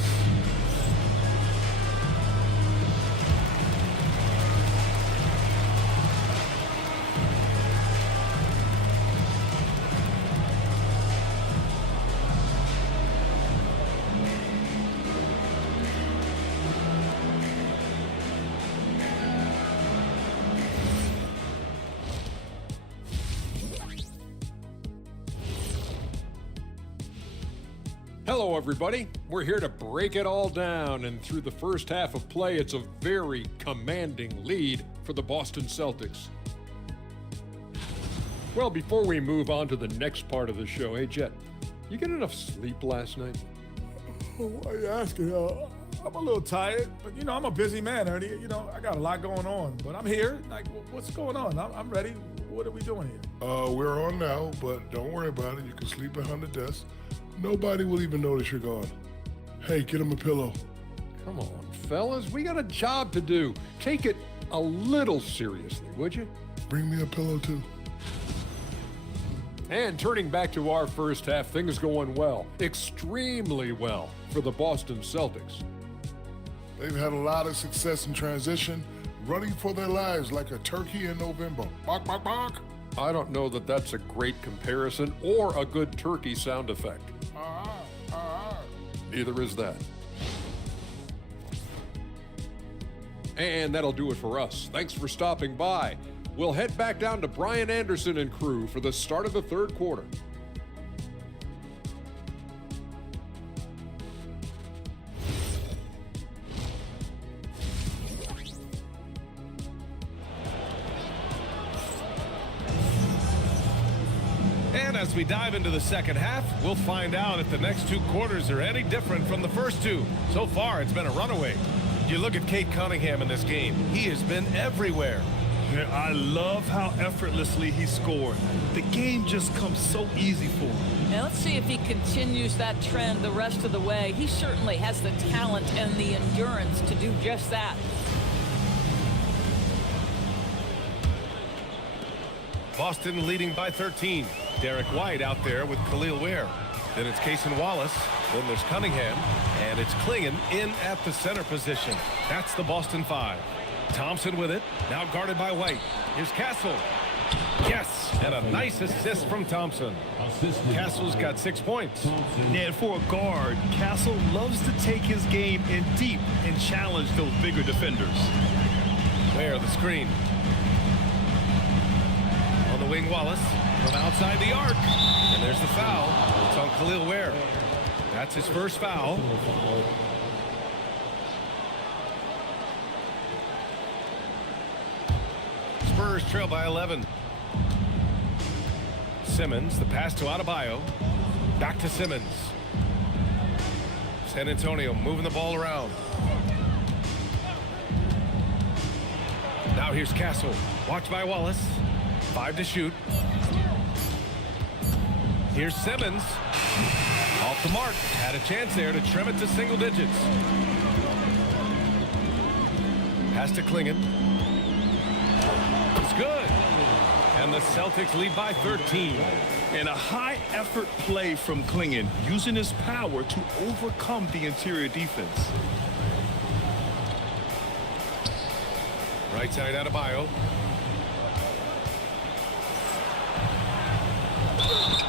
Hello, everybody. We're here to break it all down, and through the first half of play, it's a very commanding lead for the Boston Celtics. Well, before we move on to the next part of the show, hey, Jet, you get enough sleep last night? Oh, why are you asking? I'm a little tired, but, you know, I'm a busy man, Ernie. You know, I got a lot going on, but I'm here. Like, what's going on? I'm ready. What are we doing here? We're on now, but don't worry about it. You can sleep behind the desk. Nobody will even notice you're gone. Hey, get him a pillow. Come on, fellas. We got a job to do. Take it a little seriously, would you? Bring me a pillow, too. And turning back to our first half, things going well. Extremely well for the Boston Celtics. They've had a lot of success in transition, running for their lives like a turkey in November. Bark, bark, bark. I don't know that that's a great comparison or a good turkey sound effect. Neither is that. And that'll do it for us. Thanks for stopping by. We'll head back down to Brian Anderson and crew for the start of the third quarter. And as we dive into the second half, we'll find out if the next two quarters are any different from the first two. So far, it's been a runaway. You look at Cade Cunningham in this game. He has been everywhere. Yeah, I love how effortlessly he scored. The game just comes so easy for him. Now let's see if he continues that trend the rest of the way. He certainly has the talent and the endurance to do just that. Boston leading by 13. Derek White out there with Khalil Ware. Then it's Cason Wallace. Then there's Cunningham. And it's Klingon in at the center position. That's the Boston 5. Thompson with it. Now guarded by White. Here's Castle. Yes, and a nice assist from Thompson. Castle's got 6 points. And for a guard, Castle loves to take his game in deep and challenge those bigger defenders. Ware the screen. On the wing, Wallace from outside the arc. And there's the foul. It's on Khalil Ware. That's his first foul. Spurs trail by 11. Simmons, the pass to Adebayo. Back to Simmons. San Antonio moving the ball around. Now here's Castle. Watched by Wallace. 5 to shoot. Here's Simmons. Off the mark. Had a chance there to trim it to single digits. Pass to Klingon. It's good. And the Celtics lead by 13. And a high-effort play from Klingon, using his power to overcome the interior defense. Right side Adebayo.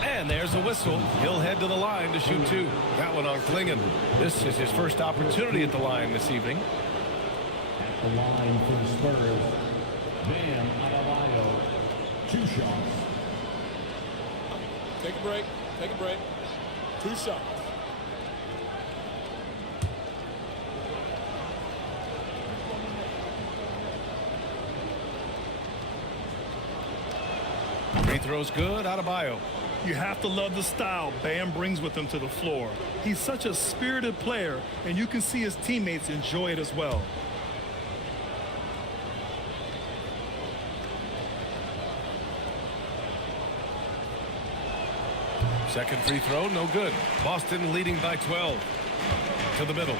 And there's a whistle. He'll head to the line to shoot 2. That one on Klingon. This is his first opportunity at the line this evening. At the line for the Spurs, Bam Adebayo. 2 shots. Take a break. Take a break. 2 shots. Free throw's good. Adebayo. You have to love the style Bam brings with him to the floor. He's such a spirited player, and you can see his teammates enjoy it as well. Second free throw, no good. Boston leading by 12. To the middle.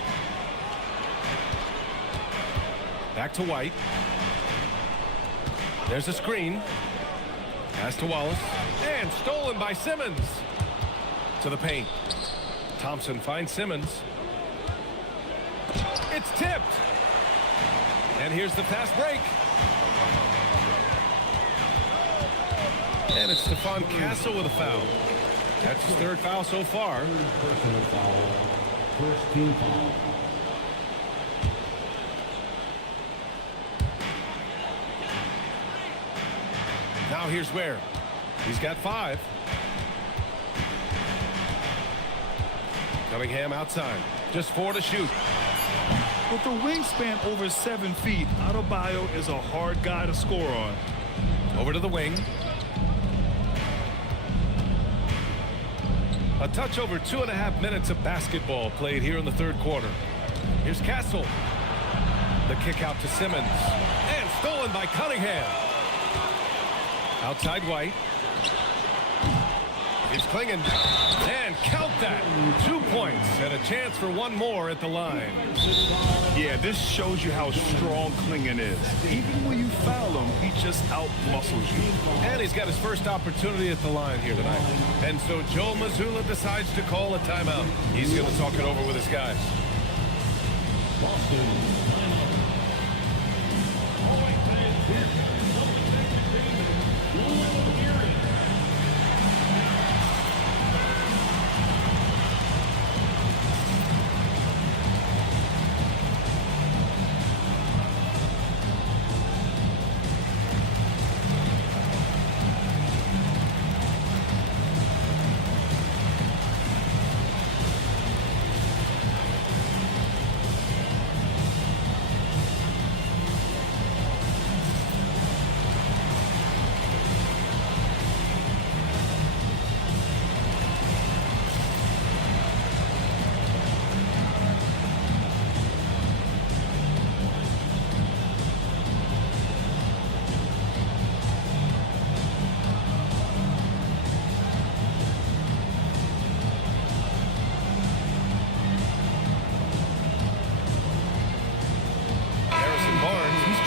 Back to White. There's a screen. Pass to Wallace. And stolen by Simmons. To the paint. Thompson finds Simmons. It's tipped. And here's the fast break. And it's Stephon Castle with a foul. That's his 3rd foul so far. Personal foul. First team foul. Now here's Ware. He's got 5. Cunningham outside. Just 4 to shoot. With a wingspan over 7 feet, Adebayo is a hard guy to score on. Over to the wing. A touch over 2.5 minutes of basketball played here in the 3rd quarter. Here's Castle. The kick out to Simmons. And stolen by Cunningham. Outside White. Here's Klingon. And count that. 2 points and a chance for 1 more at the line. Yeah, this shows you how strong Klingon is. Even when you foul him, he just out-muscles you. And he's got his first opportunity at the line here tonight. And so Joe Mazzulla decides to call a timeout. He's going to talk it over with his guys. Boston, timeout. All right, fans, here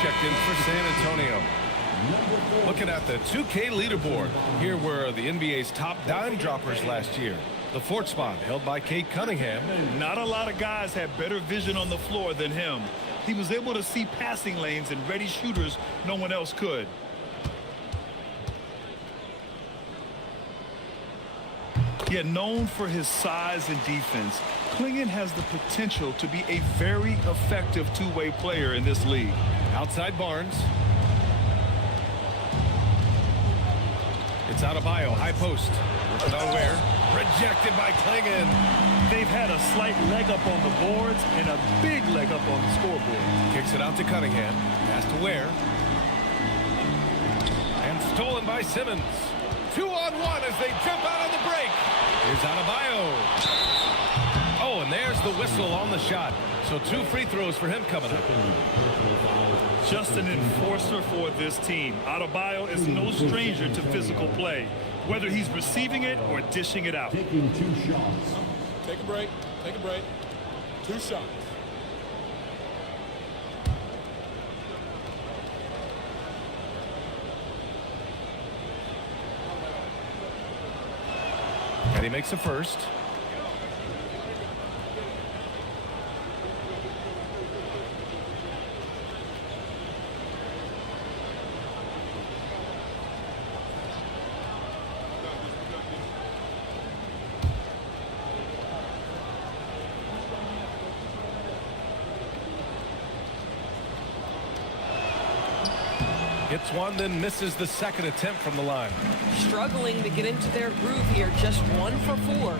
checked in for San Antonio. Looking at the 2K leaderboard, here were the NBA's top dime droppers last year. The 4th spot held by Cade Cunningham. Not a lot of guys had better vision on the floor than him. He was able to see passing lanes and ready shooters no one else could. Yet known for his size and defense, Klingon has the potential to be a very effective two-way player in this league. Outside Barnes. It's Adebayo, high post. Put on Ware. Rejected by Klingon. They've had a slight leg up on the boards and a big leg up on the scoreboard. Kicks it out to Cunningham. Pass to Ware. Stolen by Simmons. 2-on-1 as they jump out on the break. Here's Adebayo. Oh, and there's the whistle on the shot. So 2 free throws for him coming up. Just an enforcer for this team. Adebayo is no stranger to physical play, whether he's receiving it or dishing it out. Taking 2 shots. Take a break. Take a break. 2 shots. And he makes a first. Hits one, then misses the second attempt from the line. Struggling to get into their groove here. Just 1 for 4.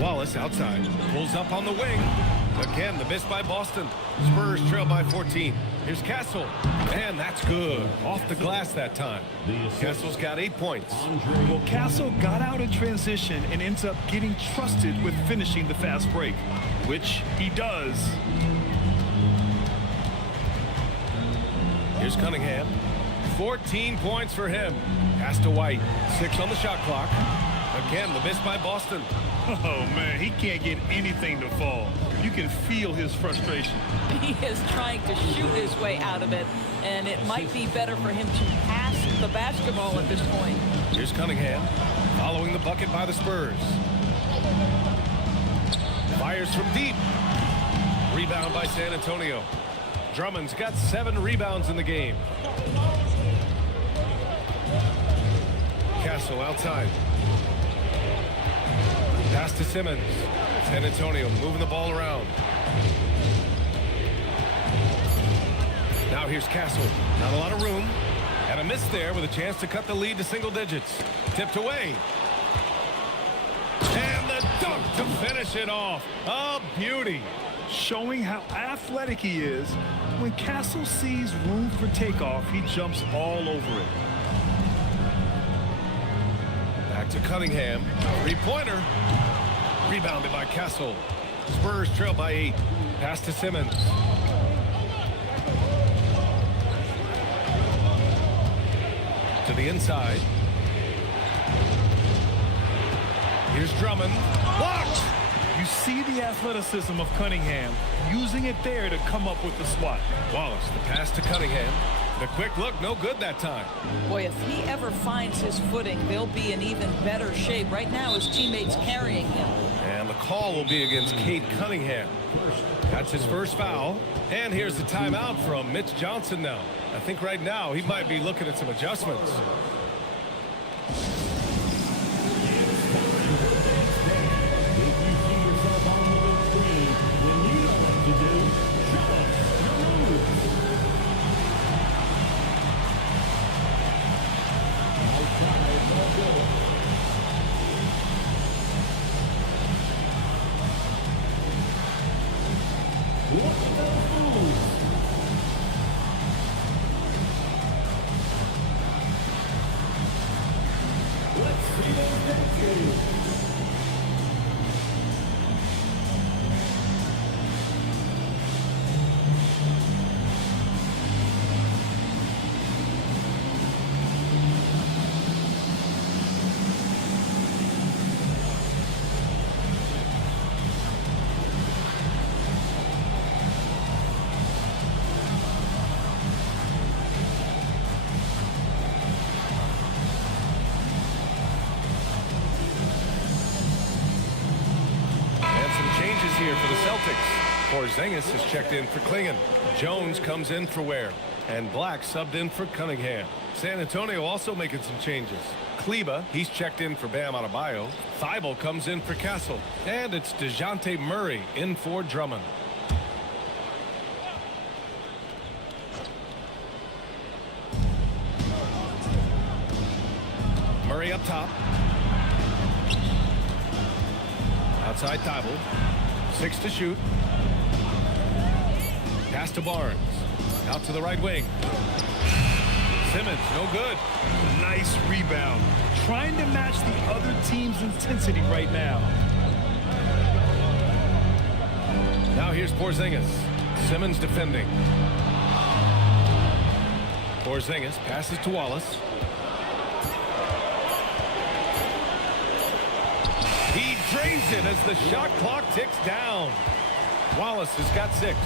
Wallace outside. Pulls up on the wing. Again, the miss by Boston. Spurs trail by 14. Here's Castle. And that's good. Off the glass that time. Castle's got 8 points. Well, Castle got out in transition and ends up getting trusted with finishing the fast break, which he does. Here's Cunningham. 14 points for him. Pass to White. 6 on the shot clock. Again, the miss by Boston. Oh, man, he can't get anything to fall. You can feel his frustration. He is trying to shoot his way out of it, and it might be better for him to pass the basketball at this point. Here's Cunningham, following the bucket by the Spurs. Fires from deep. Rebound by San Antonio. Drummond's got 7 rebounds in the game. Castle outside. Pass to Simmons. San Antonio moving the ball around. Now here's Castle. Not a lot of room. And a miss there with a chance to cut the lead to single digits. Tipped away. And the dunk to finish it off. A beauty. Showing how athletic he is. When Castle sees room for takeoff, he jumps all over it. Back to Cunningham. 3-pointer. Rebounded by Castle. Spurs trail by 8. Pass to Simmons. To the inside. Here's Drummond. Blocked! You see the athleticism of Cunningham, using it there to come up with the swat. Wallace, the pass to Cunningham. The quick look, no good that time. Boy, if he ever finds his footing, they'll be in even better shape. Right now, his teammates carrying him. And the call will be against Cade Cunningham. That's his first foul. And here's the timeout from Mitch Johnson now. I think right now he might be looking at some adjustments. Here for the Celtics. Porzingis has checked in for Klingon. Jones comes in for Ware. And Black subbed in for Cunningham. San Antonio also making some changes. Kleba, he's checked in for Bam Adebayo. Thibault comes in for Castle. And it's DeJounte Murray in for Drummond. Murray up top. Outside Thibault. 6 to shoot. Pass to Barnes. Out to the right wing. Simmons, no good. Nice rebound. Trying to match the other team's intensity right now. Now here's Porzingis. Simmons defending. Porzingis passes to Wallace. He drains it as the shot clock ticks down. Wallace has got 6.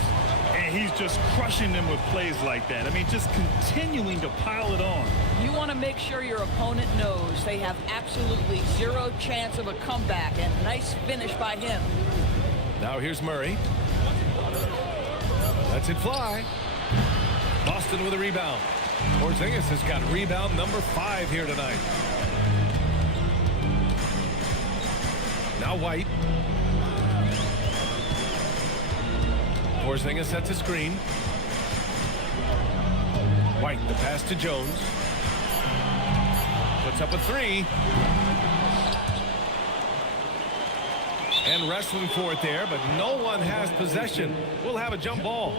And he's just crushing them with plays like that. I mean, just continuing to pile it on. You want to make sure your opponent knows they have absolutely zero chance of a comeback, and nice finish by him. Now here's Murray. Lets it fly. Boston with a rebound. Porzingis has got rebound number 5 here tonight. Now White. Porzingis sets a screen. White, the pass to Jones. Puts up a 3. And wrestling for it there, but no one has possession. We'll have a jump ball.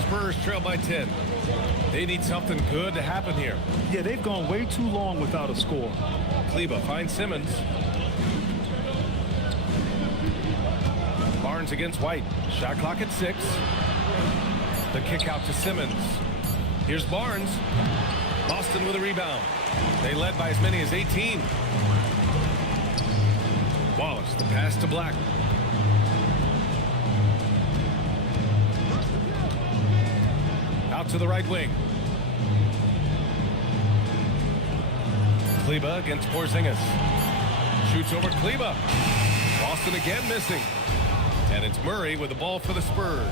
Spurs trail by 10. They need something good to happen here. Yeah, they've gone way too long without a score. Kleba finds Simmons. Barnes against White. Shot clock at 6. The kick out to Simmons. Here's Barnes. Boston with a rebound. They led by as many as 18. Wallace, the pass to Black. Out to the right wing. Kleba against Porzingis. Shoots over Kleba. Boston again missing. And it's Murray with the ball for the Spurs.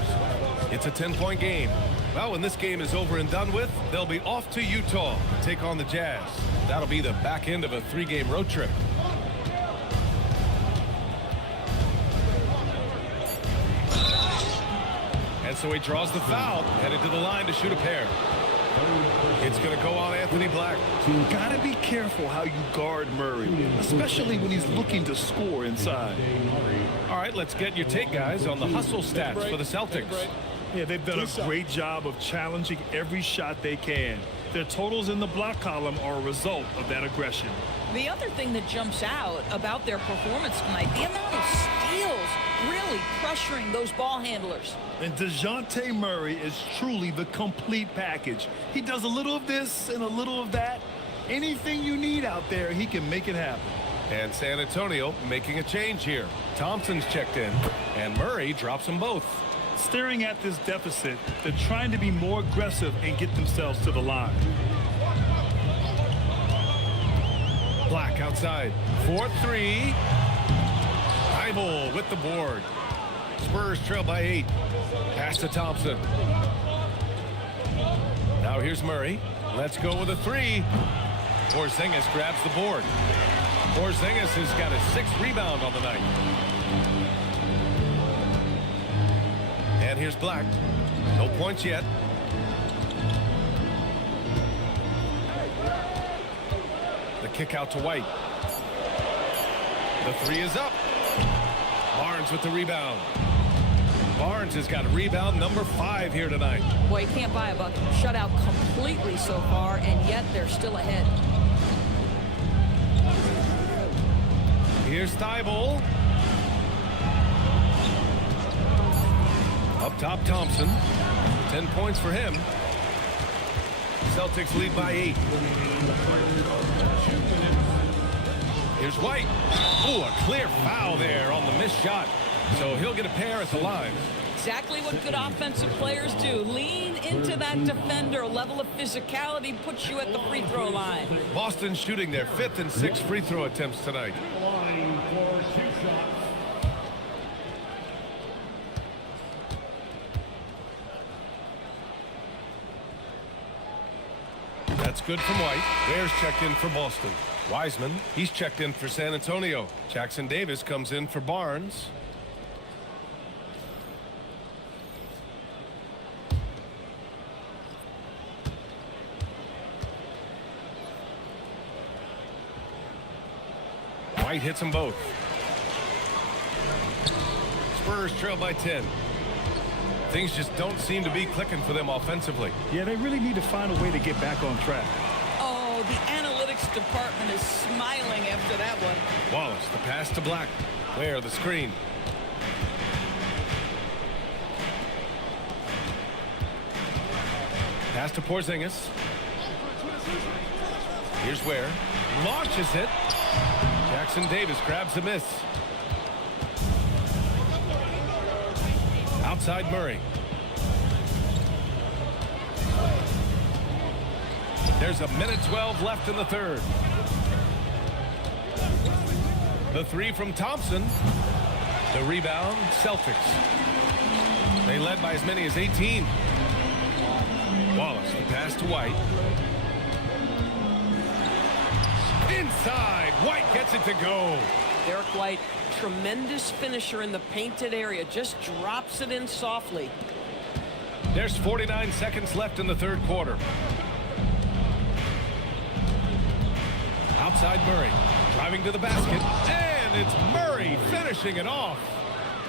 It's a 10-point game. Well, when this game is over and done with, they'll be off to Utah to take on the Jazz. That'll be the back end of a 3-game road trip. And so he draws the foul, headed to the line to shoot a pair. It's going to go on Anthony Black. You got to be careful how you guard Murray, especially when he's looking to score inside. All right, let's get your take, guys, on the hustle stats for the Celtics. Yeah, they've done a great job of challenging every shot they can. Their totals in the block column are a result of that aggression. The other thing that jumps out about their performance tonight, the amount of steals really pressuring those ball handlers. And DeJounte Murray is truly the complete package. He does a little of this and a little of that. Anything you need out there, he can make it happen. And San Antonio making a change here. Thompson's checked in, and Murray drops them both. Staring at this deficit, they're trying to be more aggressive and get themselves to the line. Black outside. 4-3. Thibault with the board. Spurs trail by 8. Pass to Thompson. Now here's Murray. Let's go with a 3. Porzingis grabs the board. Porzingis has got his 6th rebound on the night. And here's Black. No points yet. The kick out to White. The 3 is up. Barnes with the rebound. Barnes has got rebound number 5 here tonight. Boy, you can't buy a bucket. Shut out completely so far, and yet they're still ahead. Here's Thibault. Up top, Thompson. 10 points for him. Celtics lead by 8. Here's White. Oh, a clear foul there on the missed shot. So he'll get a pair at the line. Exactly what good offensive players do. Lean into that defender. A level of physicality puts you at the free throw line. Boston shooting their 5th and 6th free throw attempts tonight. Line for 2 shots. That's good from White. Ware's checked in for Boston. Wiseman, he's checked in for San Antonio. Jackson Davis comes in for Barnes. White hits them both. Spurs trail by 10. Things just don't seem to be clicking for them offensively. Yeah, they really need to find a way to get back on track. Oh, the analytics department is smiling after that one. Wallace, the pass to Black. Where the screen. Pass to Porzingis. Here's Ware. Launches it. Jackson Davis grabs the miss. Outside Murray. There's a minute 12 left in the third. The three from Thompson. The rebound, Celtics. They led by as many as 18. Wallace, the pass to White. Inside, White gets it to go. Derek White, tremendous finisher in the painted area, just drops it in softly. There's 49 seconds left in the third quarter. Outside Murray, driving to the basket, and it's Murray finishing it off.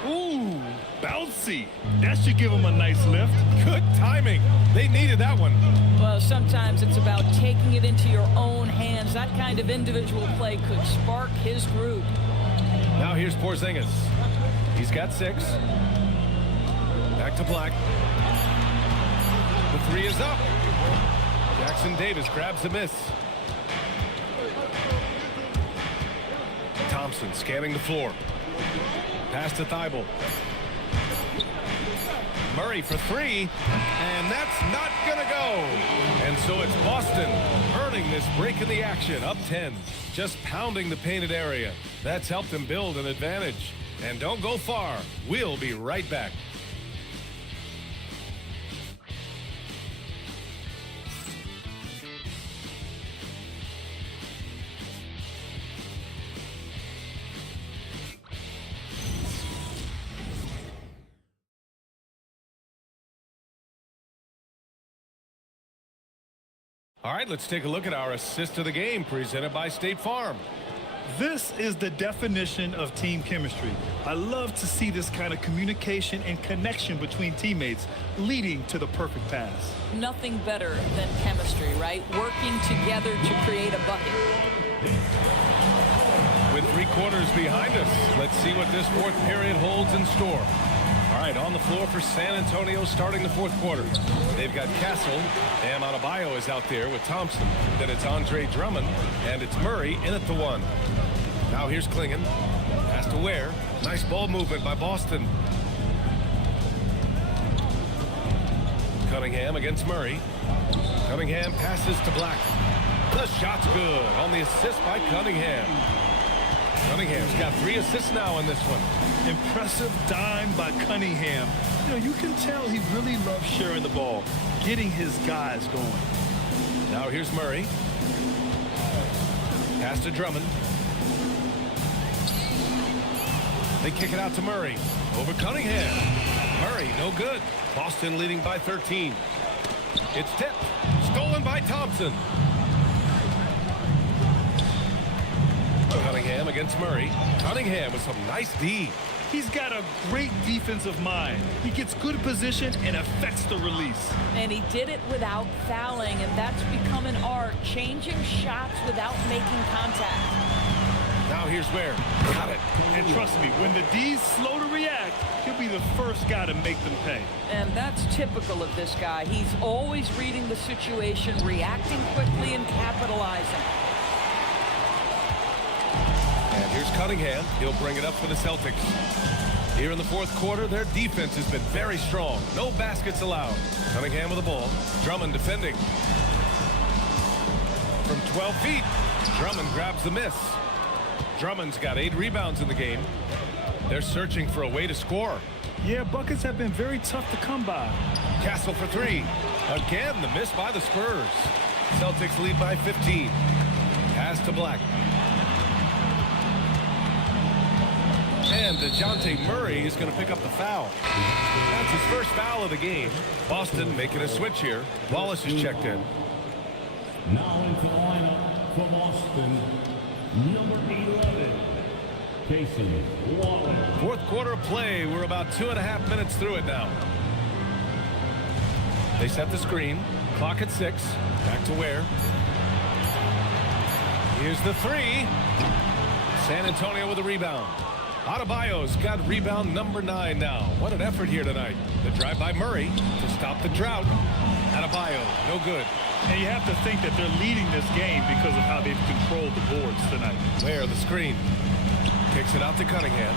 Ooh, bouncy. That should give him a nice lift. Good timing. They needed that one. Well, sometimes it's about taking it into your own hands. That kind of individual play could spark his group. Now here's Porzingis. He's got 6. Back to Black. The three is up. Jackson Davis grabs the miss. Thompson scanning the floor. Pass to Thibault. Murray for 3, and that's not gonna go. And so it's Boston earning this break in the action, up 10, just pounding the painted area. That's helped them build an advantage. And don't go far. We'll be right back. All right, let's take a look at our assist of the game presented by State Farm. This is the definition of team chemistry. I love to see this kind of communication and connection between teammates leading to the perfect pass. Nothing better than chemistry, right? Working together to create a bucket. With 3 quarters behind us, let's see what this fourth period holds in store. All right, on the floor for San Antonio starting the fourth quarter. They've got Castle. Bam Adebayo is out there with Thompson. Then it's Andre Drummond, and it's Murray in at the 1. Now here's Klingon. Pass to Ware. Nice ball movement by Boston. Cunningham against Murray. Cunningham passes to Black. The shot's good on the assist by Cunningham. Cunningham's got 3 assists now in this one. Impressive dime by Cunningham. You know, you can tell he really loves sharing the ball, getting his guys going. Now here's Murray. Pass to Drummond. They kick it out to Murray. Over Cunningham. Murray, no good. Boston leading by 13. It's tipped. Stolen by Thompson. Cunningham against Murray. Cunningham with some nice D. He's got a great defensive mind. He gets good position and affects the release. And he did it without fouling, and that's become an art, changing shots without making contact. Now here's Ware. Got it. And trust me, when the D's slow to react, he'll be the first guy to make them pay. And that's typical of this guy. He's always reading the situation, reacting quickly, and capitalizing. And here's Cunningham. He'll bring it up for the Celtics. Here in the fourth quarter, their defense has been very strong. No baskets allowed. Cunningham with the ball. Drummond defending. From 12 feet, Drummond grabs the miss. Drummond's got 8 rebounds in the game. They're searching for a way to score. Yeah, buckets have been very tough to come by. Castle for 3. Again, the miss by the Spurs. Celtics lead by 15. Pass to Black. And DeJounte Murray is going to pick up the foul. That's his first foul of the game. Boston making a switch here. Wallace is checked in. Now into the lineup for Boston, number 11, Casey Wallace. Fourth quarter of play. We're about 2.5 minutes through it now. They set the screen. Clock at 6. Back to Ware. Here's the three. San Antonio with a rebound. Adebayo's got rebound number 9 now. What an effort here tonight. The drive by Murray to stop the drought. Adebayo, no good. And you have to think that they're leading this game because of how they've controlled the boards tonight. Ware, the screen. Kicks it out to Cunningham.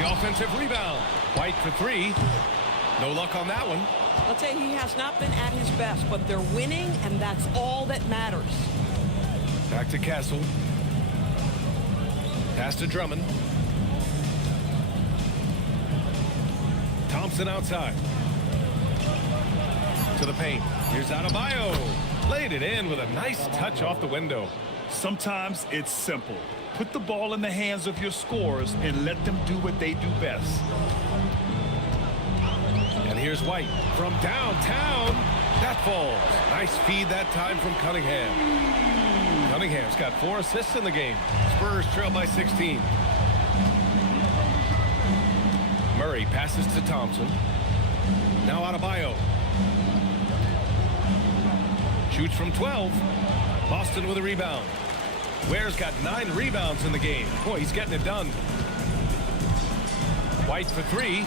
The offensive rebound. White for 3. No luck on that one. I'll tell you, he has not been at his best, but they're winning, and that's all that matters. Back to Castle. Pass to Drummond. Thompson outside. To the paint. Here's Adebayo. Laid it in with a nice touch off the window. Sometimes it's simple. Put the ball in the hands of your scorers and let them do what they do best. And here's White from downtown. That falls. Nice feed that time from Cunningham. Cunningham's got 4 assists in the game. Spurs trail by 16. Murray passes to Thompson. Now Adebayo. Shoots from 12. Boston with a rebound. Ware's got 9 rebounds in the game. Boy, he's getting it done. White for 3.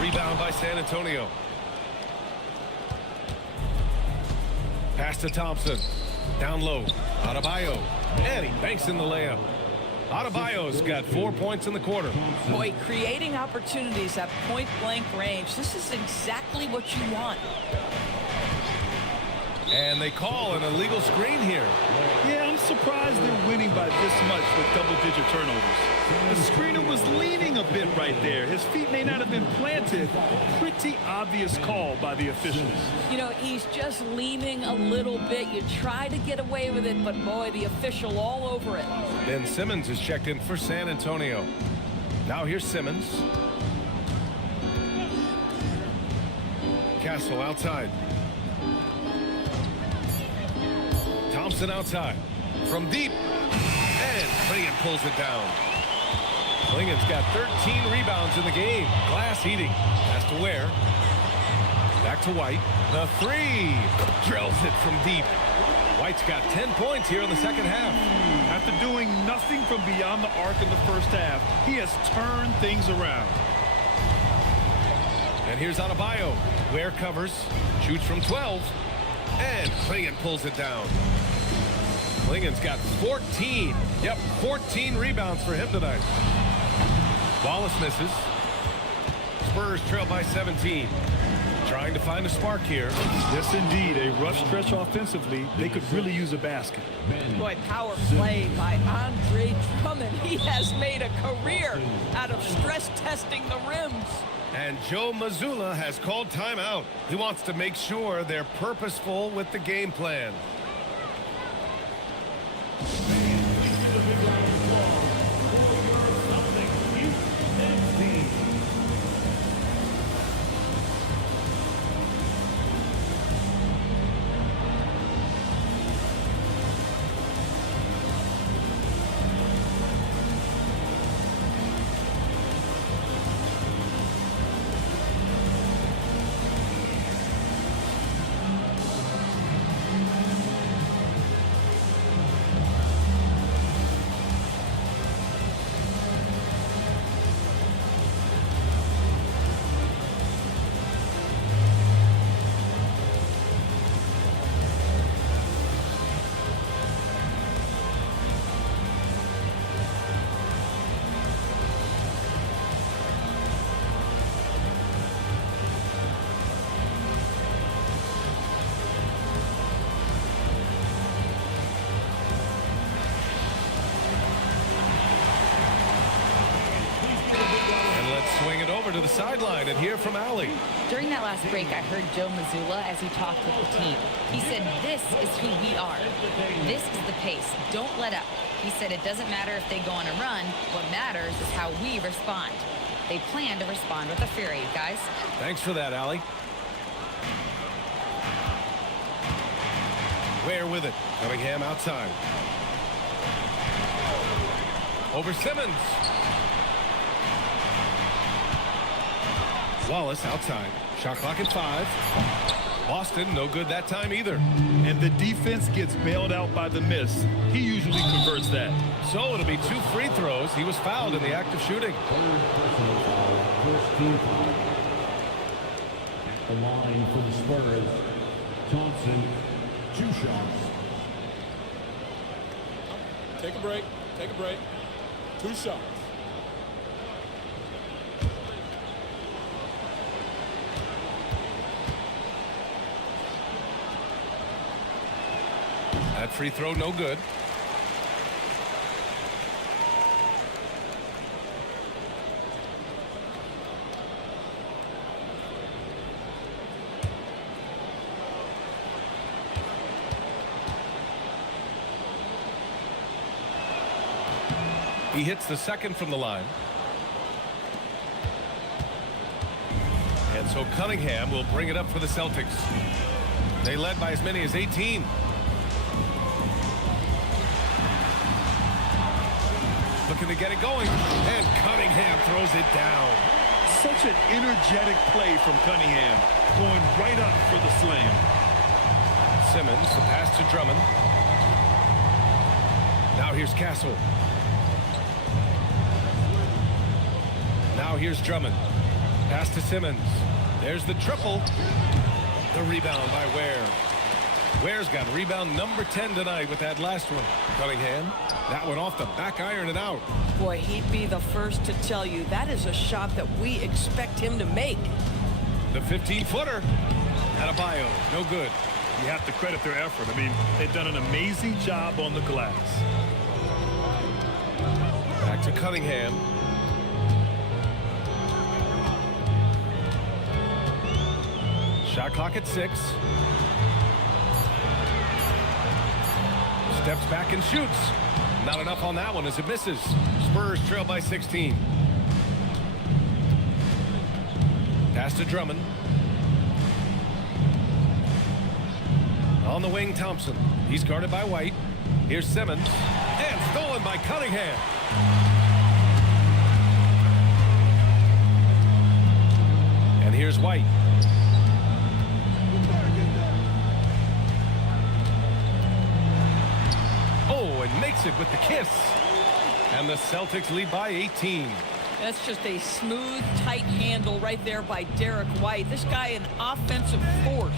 Rebound by San Antonio. Pass to Thompson. Down low. Adebayo. And he banks in the layup. Adebayo's got 4 points in the quarter. Boy, creating opportunities at point-blank range. This is exactly what you want. And they call an illegal screen here. Yeah, I'm surprised they're winning by this much with double-digit turnovers. The screener was leaning a bit right there. His feet may not have been planted. Pretty obvious call by the officials. You know, he's just leaning a little bit. You try to get away with it, but boy, the official all over it. Ben Simmons is checked in for San Antonio. Now here's Simmons. Castle outside. Thompson outside. From deep. And Klingon pulls it down. Klingon's got 13 rebounds in the game. Glass heating. Has to Ware. Back to White. The 3. Drills it from deep. White's got 10 points here in the second half. After doing nothing from beyond the arc in the first half, he has turned things around. And here's Adebayo. Ware covers. Shoots from 12. And Klingon pulls it down. Klingon's got 14. Yep, 14 rebounds for him tonight. Wallace misses. Spurs trail by 17. Trying to find a spark here. Yes, indeed. A rough stretch offensively. They could really use a basket. Boy, power play by Andre Drummond. He has made a career out of stress testing the rims. And Joe Mazzulla has called timeout. He wants to make sure they're purposeful with the game plan. Swing it over to the sideline and hear from Allie. During that last break, I heard Joe Mazzulla as he talked with the team. He said, this is who we are. This is the pace. Don't let up. He said it doesn't matter if they go on a run. What matters is how we respond. They plan to respond with a fury, guys. Thanks for that, Allie. Ware with it. Cunningham outside. over Simmons. Wallace outside. Shot clock at 5. Boston, no good that time either. And the defense gets bailed out by the miss. He usually converts that. So it'll be 2 free throws. He was fouled in the act of shooting. First team foul. At the line for the Spurs, Thompson, 2 shots. Take a break. Take a break. 2 shots. That free throw, no good. He hits the second from the line. And so Cunningham will bring it up for the Celtics. They led by as many as 18. Looking to get it going. And Cunningham throws it down. Such an energetic play from Cunningham. Going right up for the slam. Simmons, the pass to Drummond. Now here's Castle. Now here's Drummond. Pass to Simmons. There's the triple. The rebound by Ware. Ware's got rebound number 10 tonight with that last one. Cunningham, that one off the back iron and out. Boy, he'd be the first to tell you that is a shot that we expect him to make. The 15-footer. Adebayo, no good. You have to credit their effort. I mean, they've done an amazing job on the glass. Back to Cunningham. Shot clock at 6. Steps back and shoots. Not enough on that one as it misses. Spurs trail by 16. Pass to Drummond. On the wing, Thompson. He's guarded by White. Here's Simmons. And stolen by Cunningham. And here's White. Oh, and makes it with the kiss. And the Celtics lead by 18. That's just a smooth, tight handle right there by Derek White. This guy an offensive force.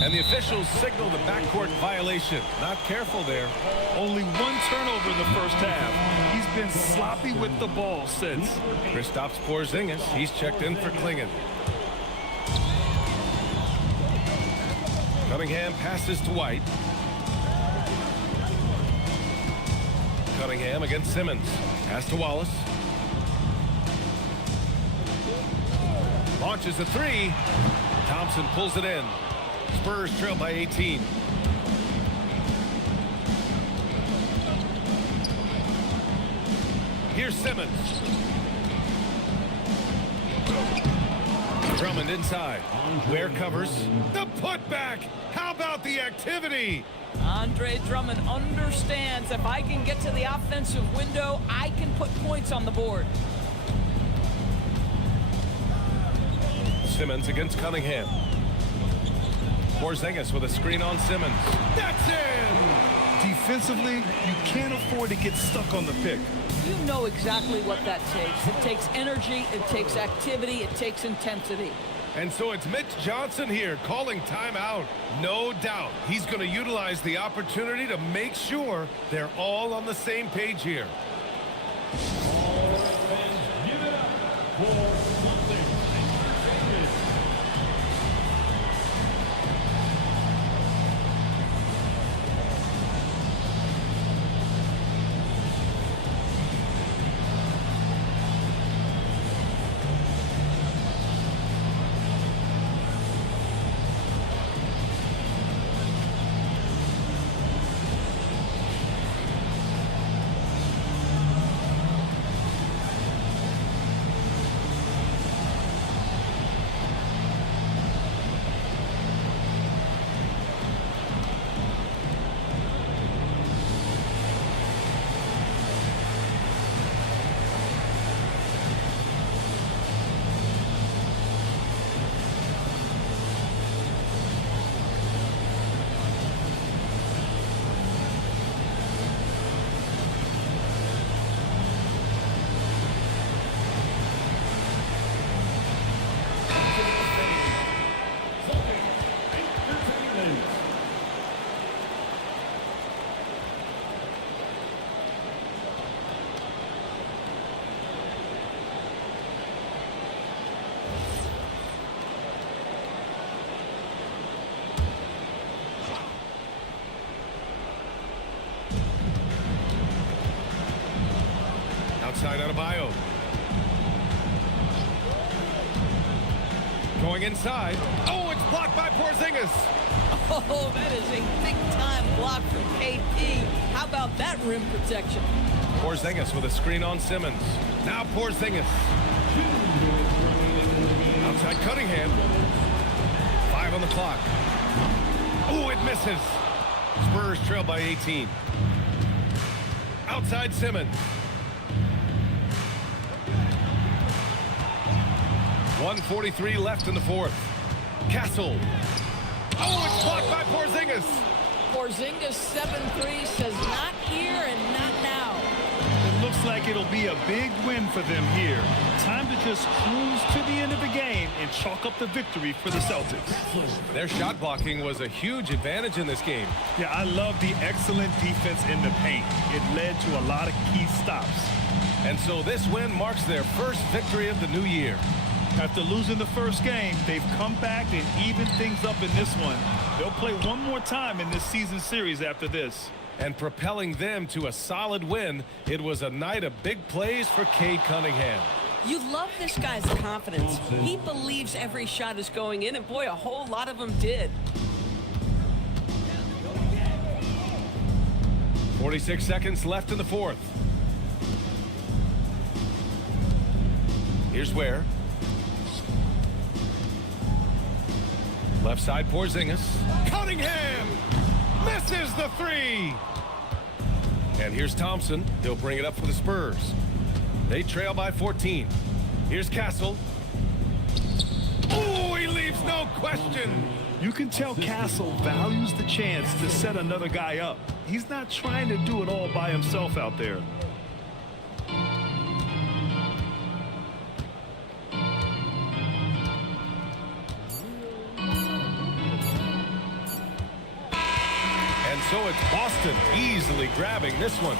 And the officials signal the backcourt violation. Not careful there. Only 1 turnover in the first half. He's been sloppy with the ball since. Kristaps Porzingis, he's checked in for Klingon. Cunningham passes to White. Cunningham against Simmons. Pass to Wallace. Launches a 3. Thompson pulls it in. Spurs trail by 18. Here's Simmons. Drummond inside. Ware covers. The putback. How about the activity? Andre Drummond understands if I can get to the offensive window, I can put points on the board. Simmons against Cunningham. Porzingis with a screen on Simmons. That's in! Defensively, you can't afford to get stuck on the pick. You know exactly what that takes. It takes energy, it takes activity, it takes intensity. And so it's Mitch Johnson here calling timeout. No doubt he's going to utilize the opportunity to make sure they're all on the same page here. All right, fans, give it up for something. Outside Adebayo. Going inside. Oh, it's blocked by Porzingis. Oh, that is a big-time block from KP. How about that rim protection? Porzingis with a screen on Simmons. Now Porzingis. Outside Cunningham. 5 on the clock. Oh, it misses. Spurs trail by 18. Outside Simmons. 1:43 left in the fourth. Castle. Oh, it's blocked by Porzingis. Porzingis 7-3 says not here and not now. It looks like it'll be a big win for them here. Time to just cruise to the end of the game and chalk up the victory for the Celtics. Their shot blocking was a huge advantage in this game. Yeah, I love the excellent defense in the paint. It led to a lot of key stops. And so this win marks their first victory of the new year. After losing the first game, they've come back and evened things up in this one. They'll play one more time in this season series after this. And propelling them to a solid win, it was a night of big plays for Cade Cunningham. You love this guy's confidence. He believes every shot is going in, and boy, a whole lot of them did. 46 seconds left in the fourth. Here's where. Left side Porzingis. Cunningham misses the three. And here's Thompson. He'll bring it up for the Spurs. They trail by 14. Here's Castle. Oh, he leaves no question. You can tell Castle values the chance to set another guy up. He's not trying to do it all by himself out there. So it's Boston easily grabbing this one.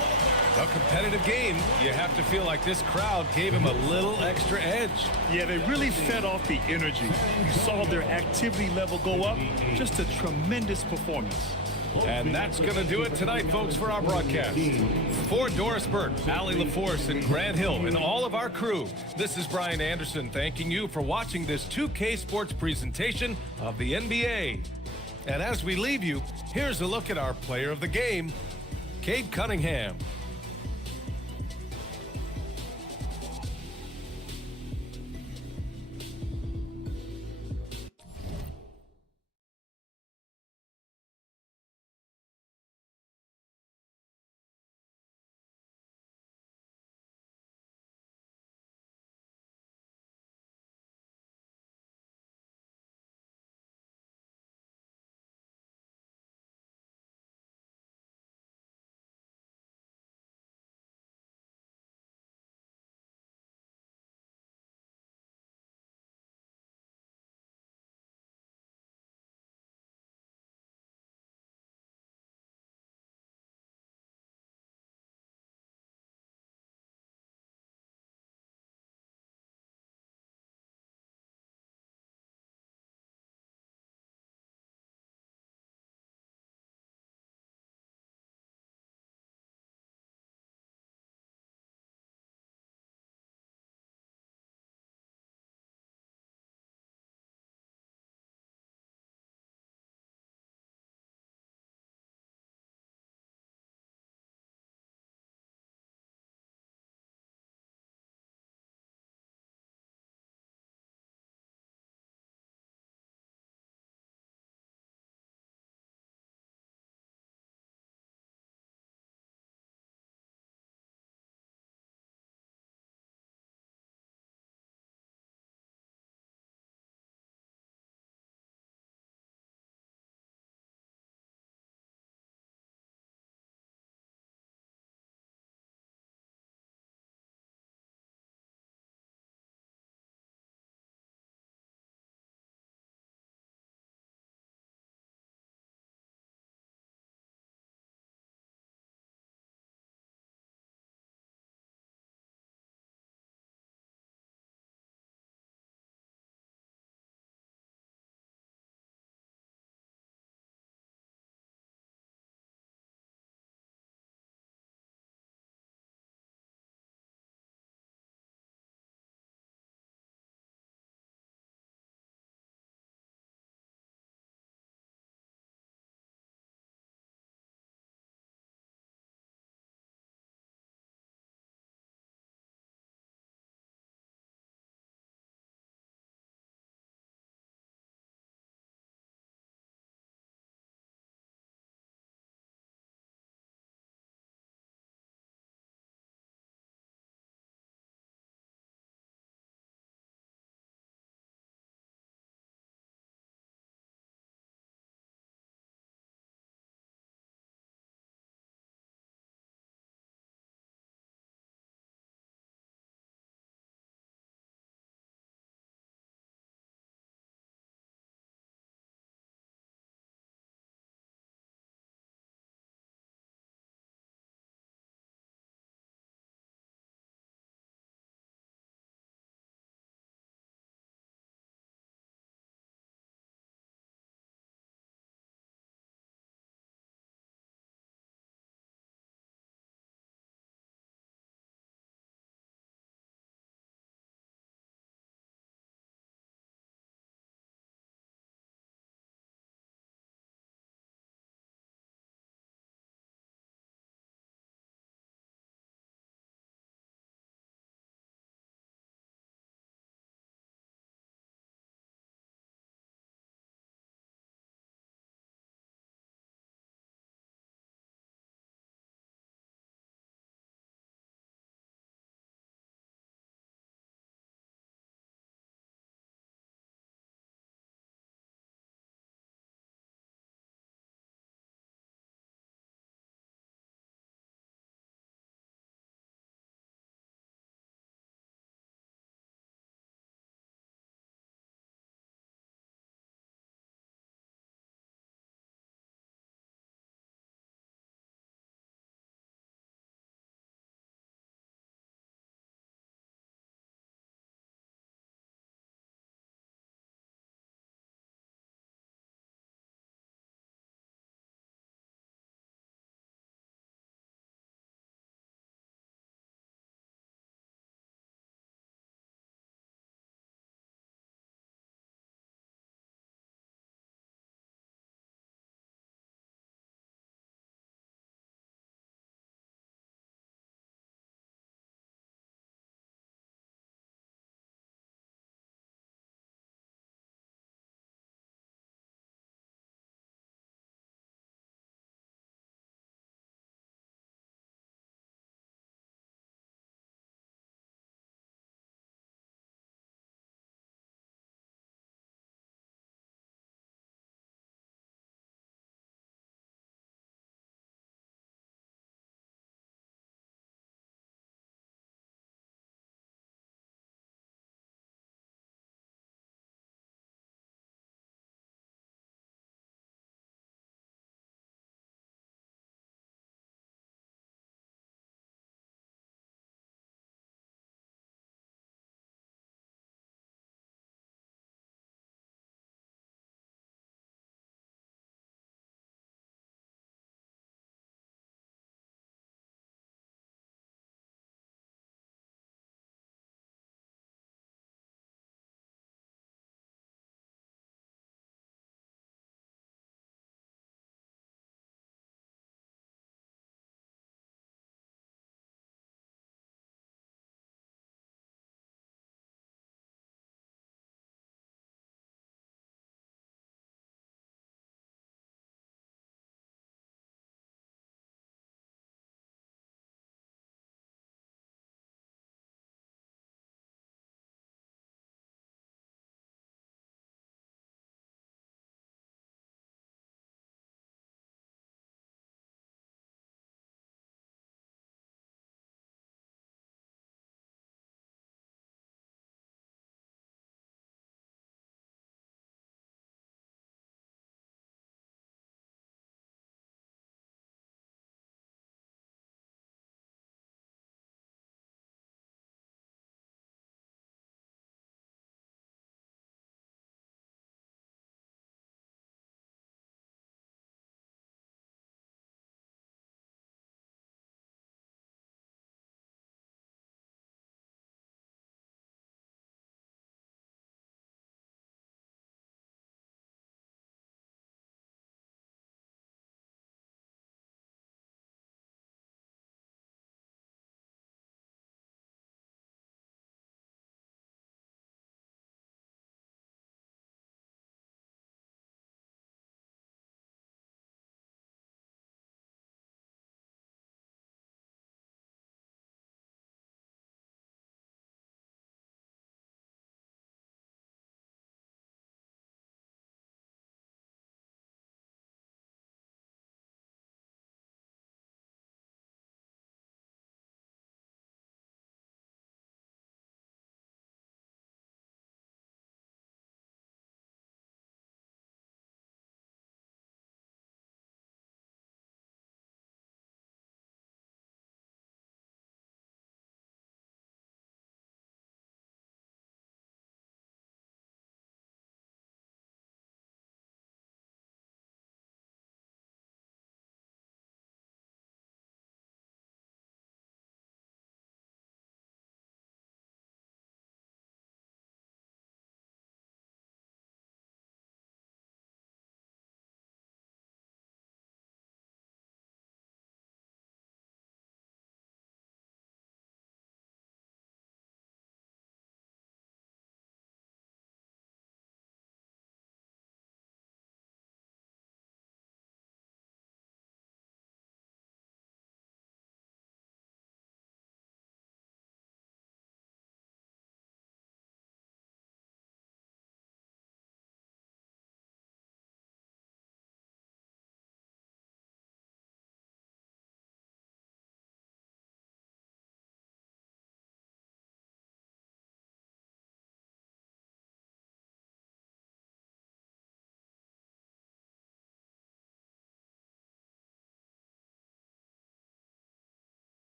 A competitive game. You have to feel like this crowd gave him a little extra edge. Yeah, they really fed off the energy. You saw their activity level go up. Just a tremendous performance. And that's going to do it tonight, folks, for our broadcast. For Doris Burke, Allie LaForce, and Grant Hill, and all of our crew, this is Brian Anderson thanking you for watching this 2K Sports presentation of the NBA. And as we leave you, here's a look at our player of the game, Cade Cunningham.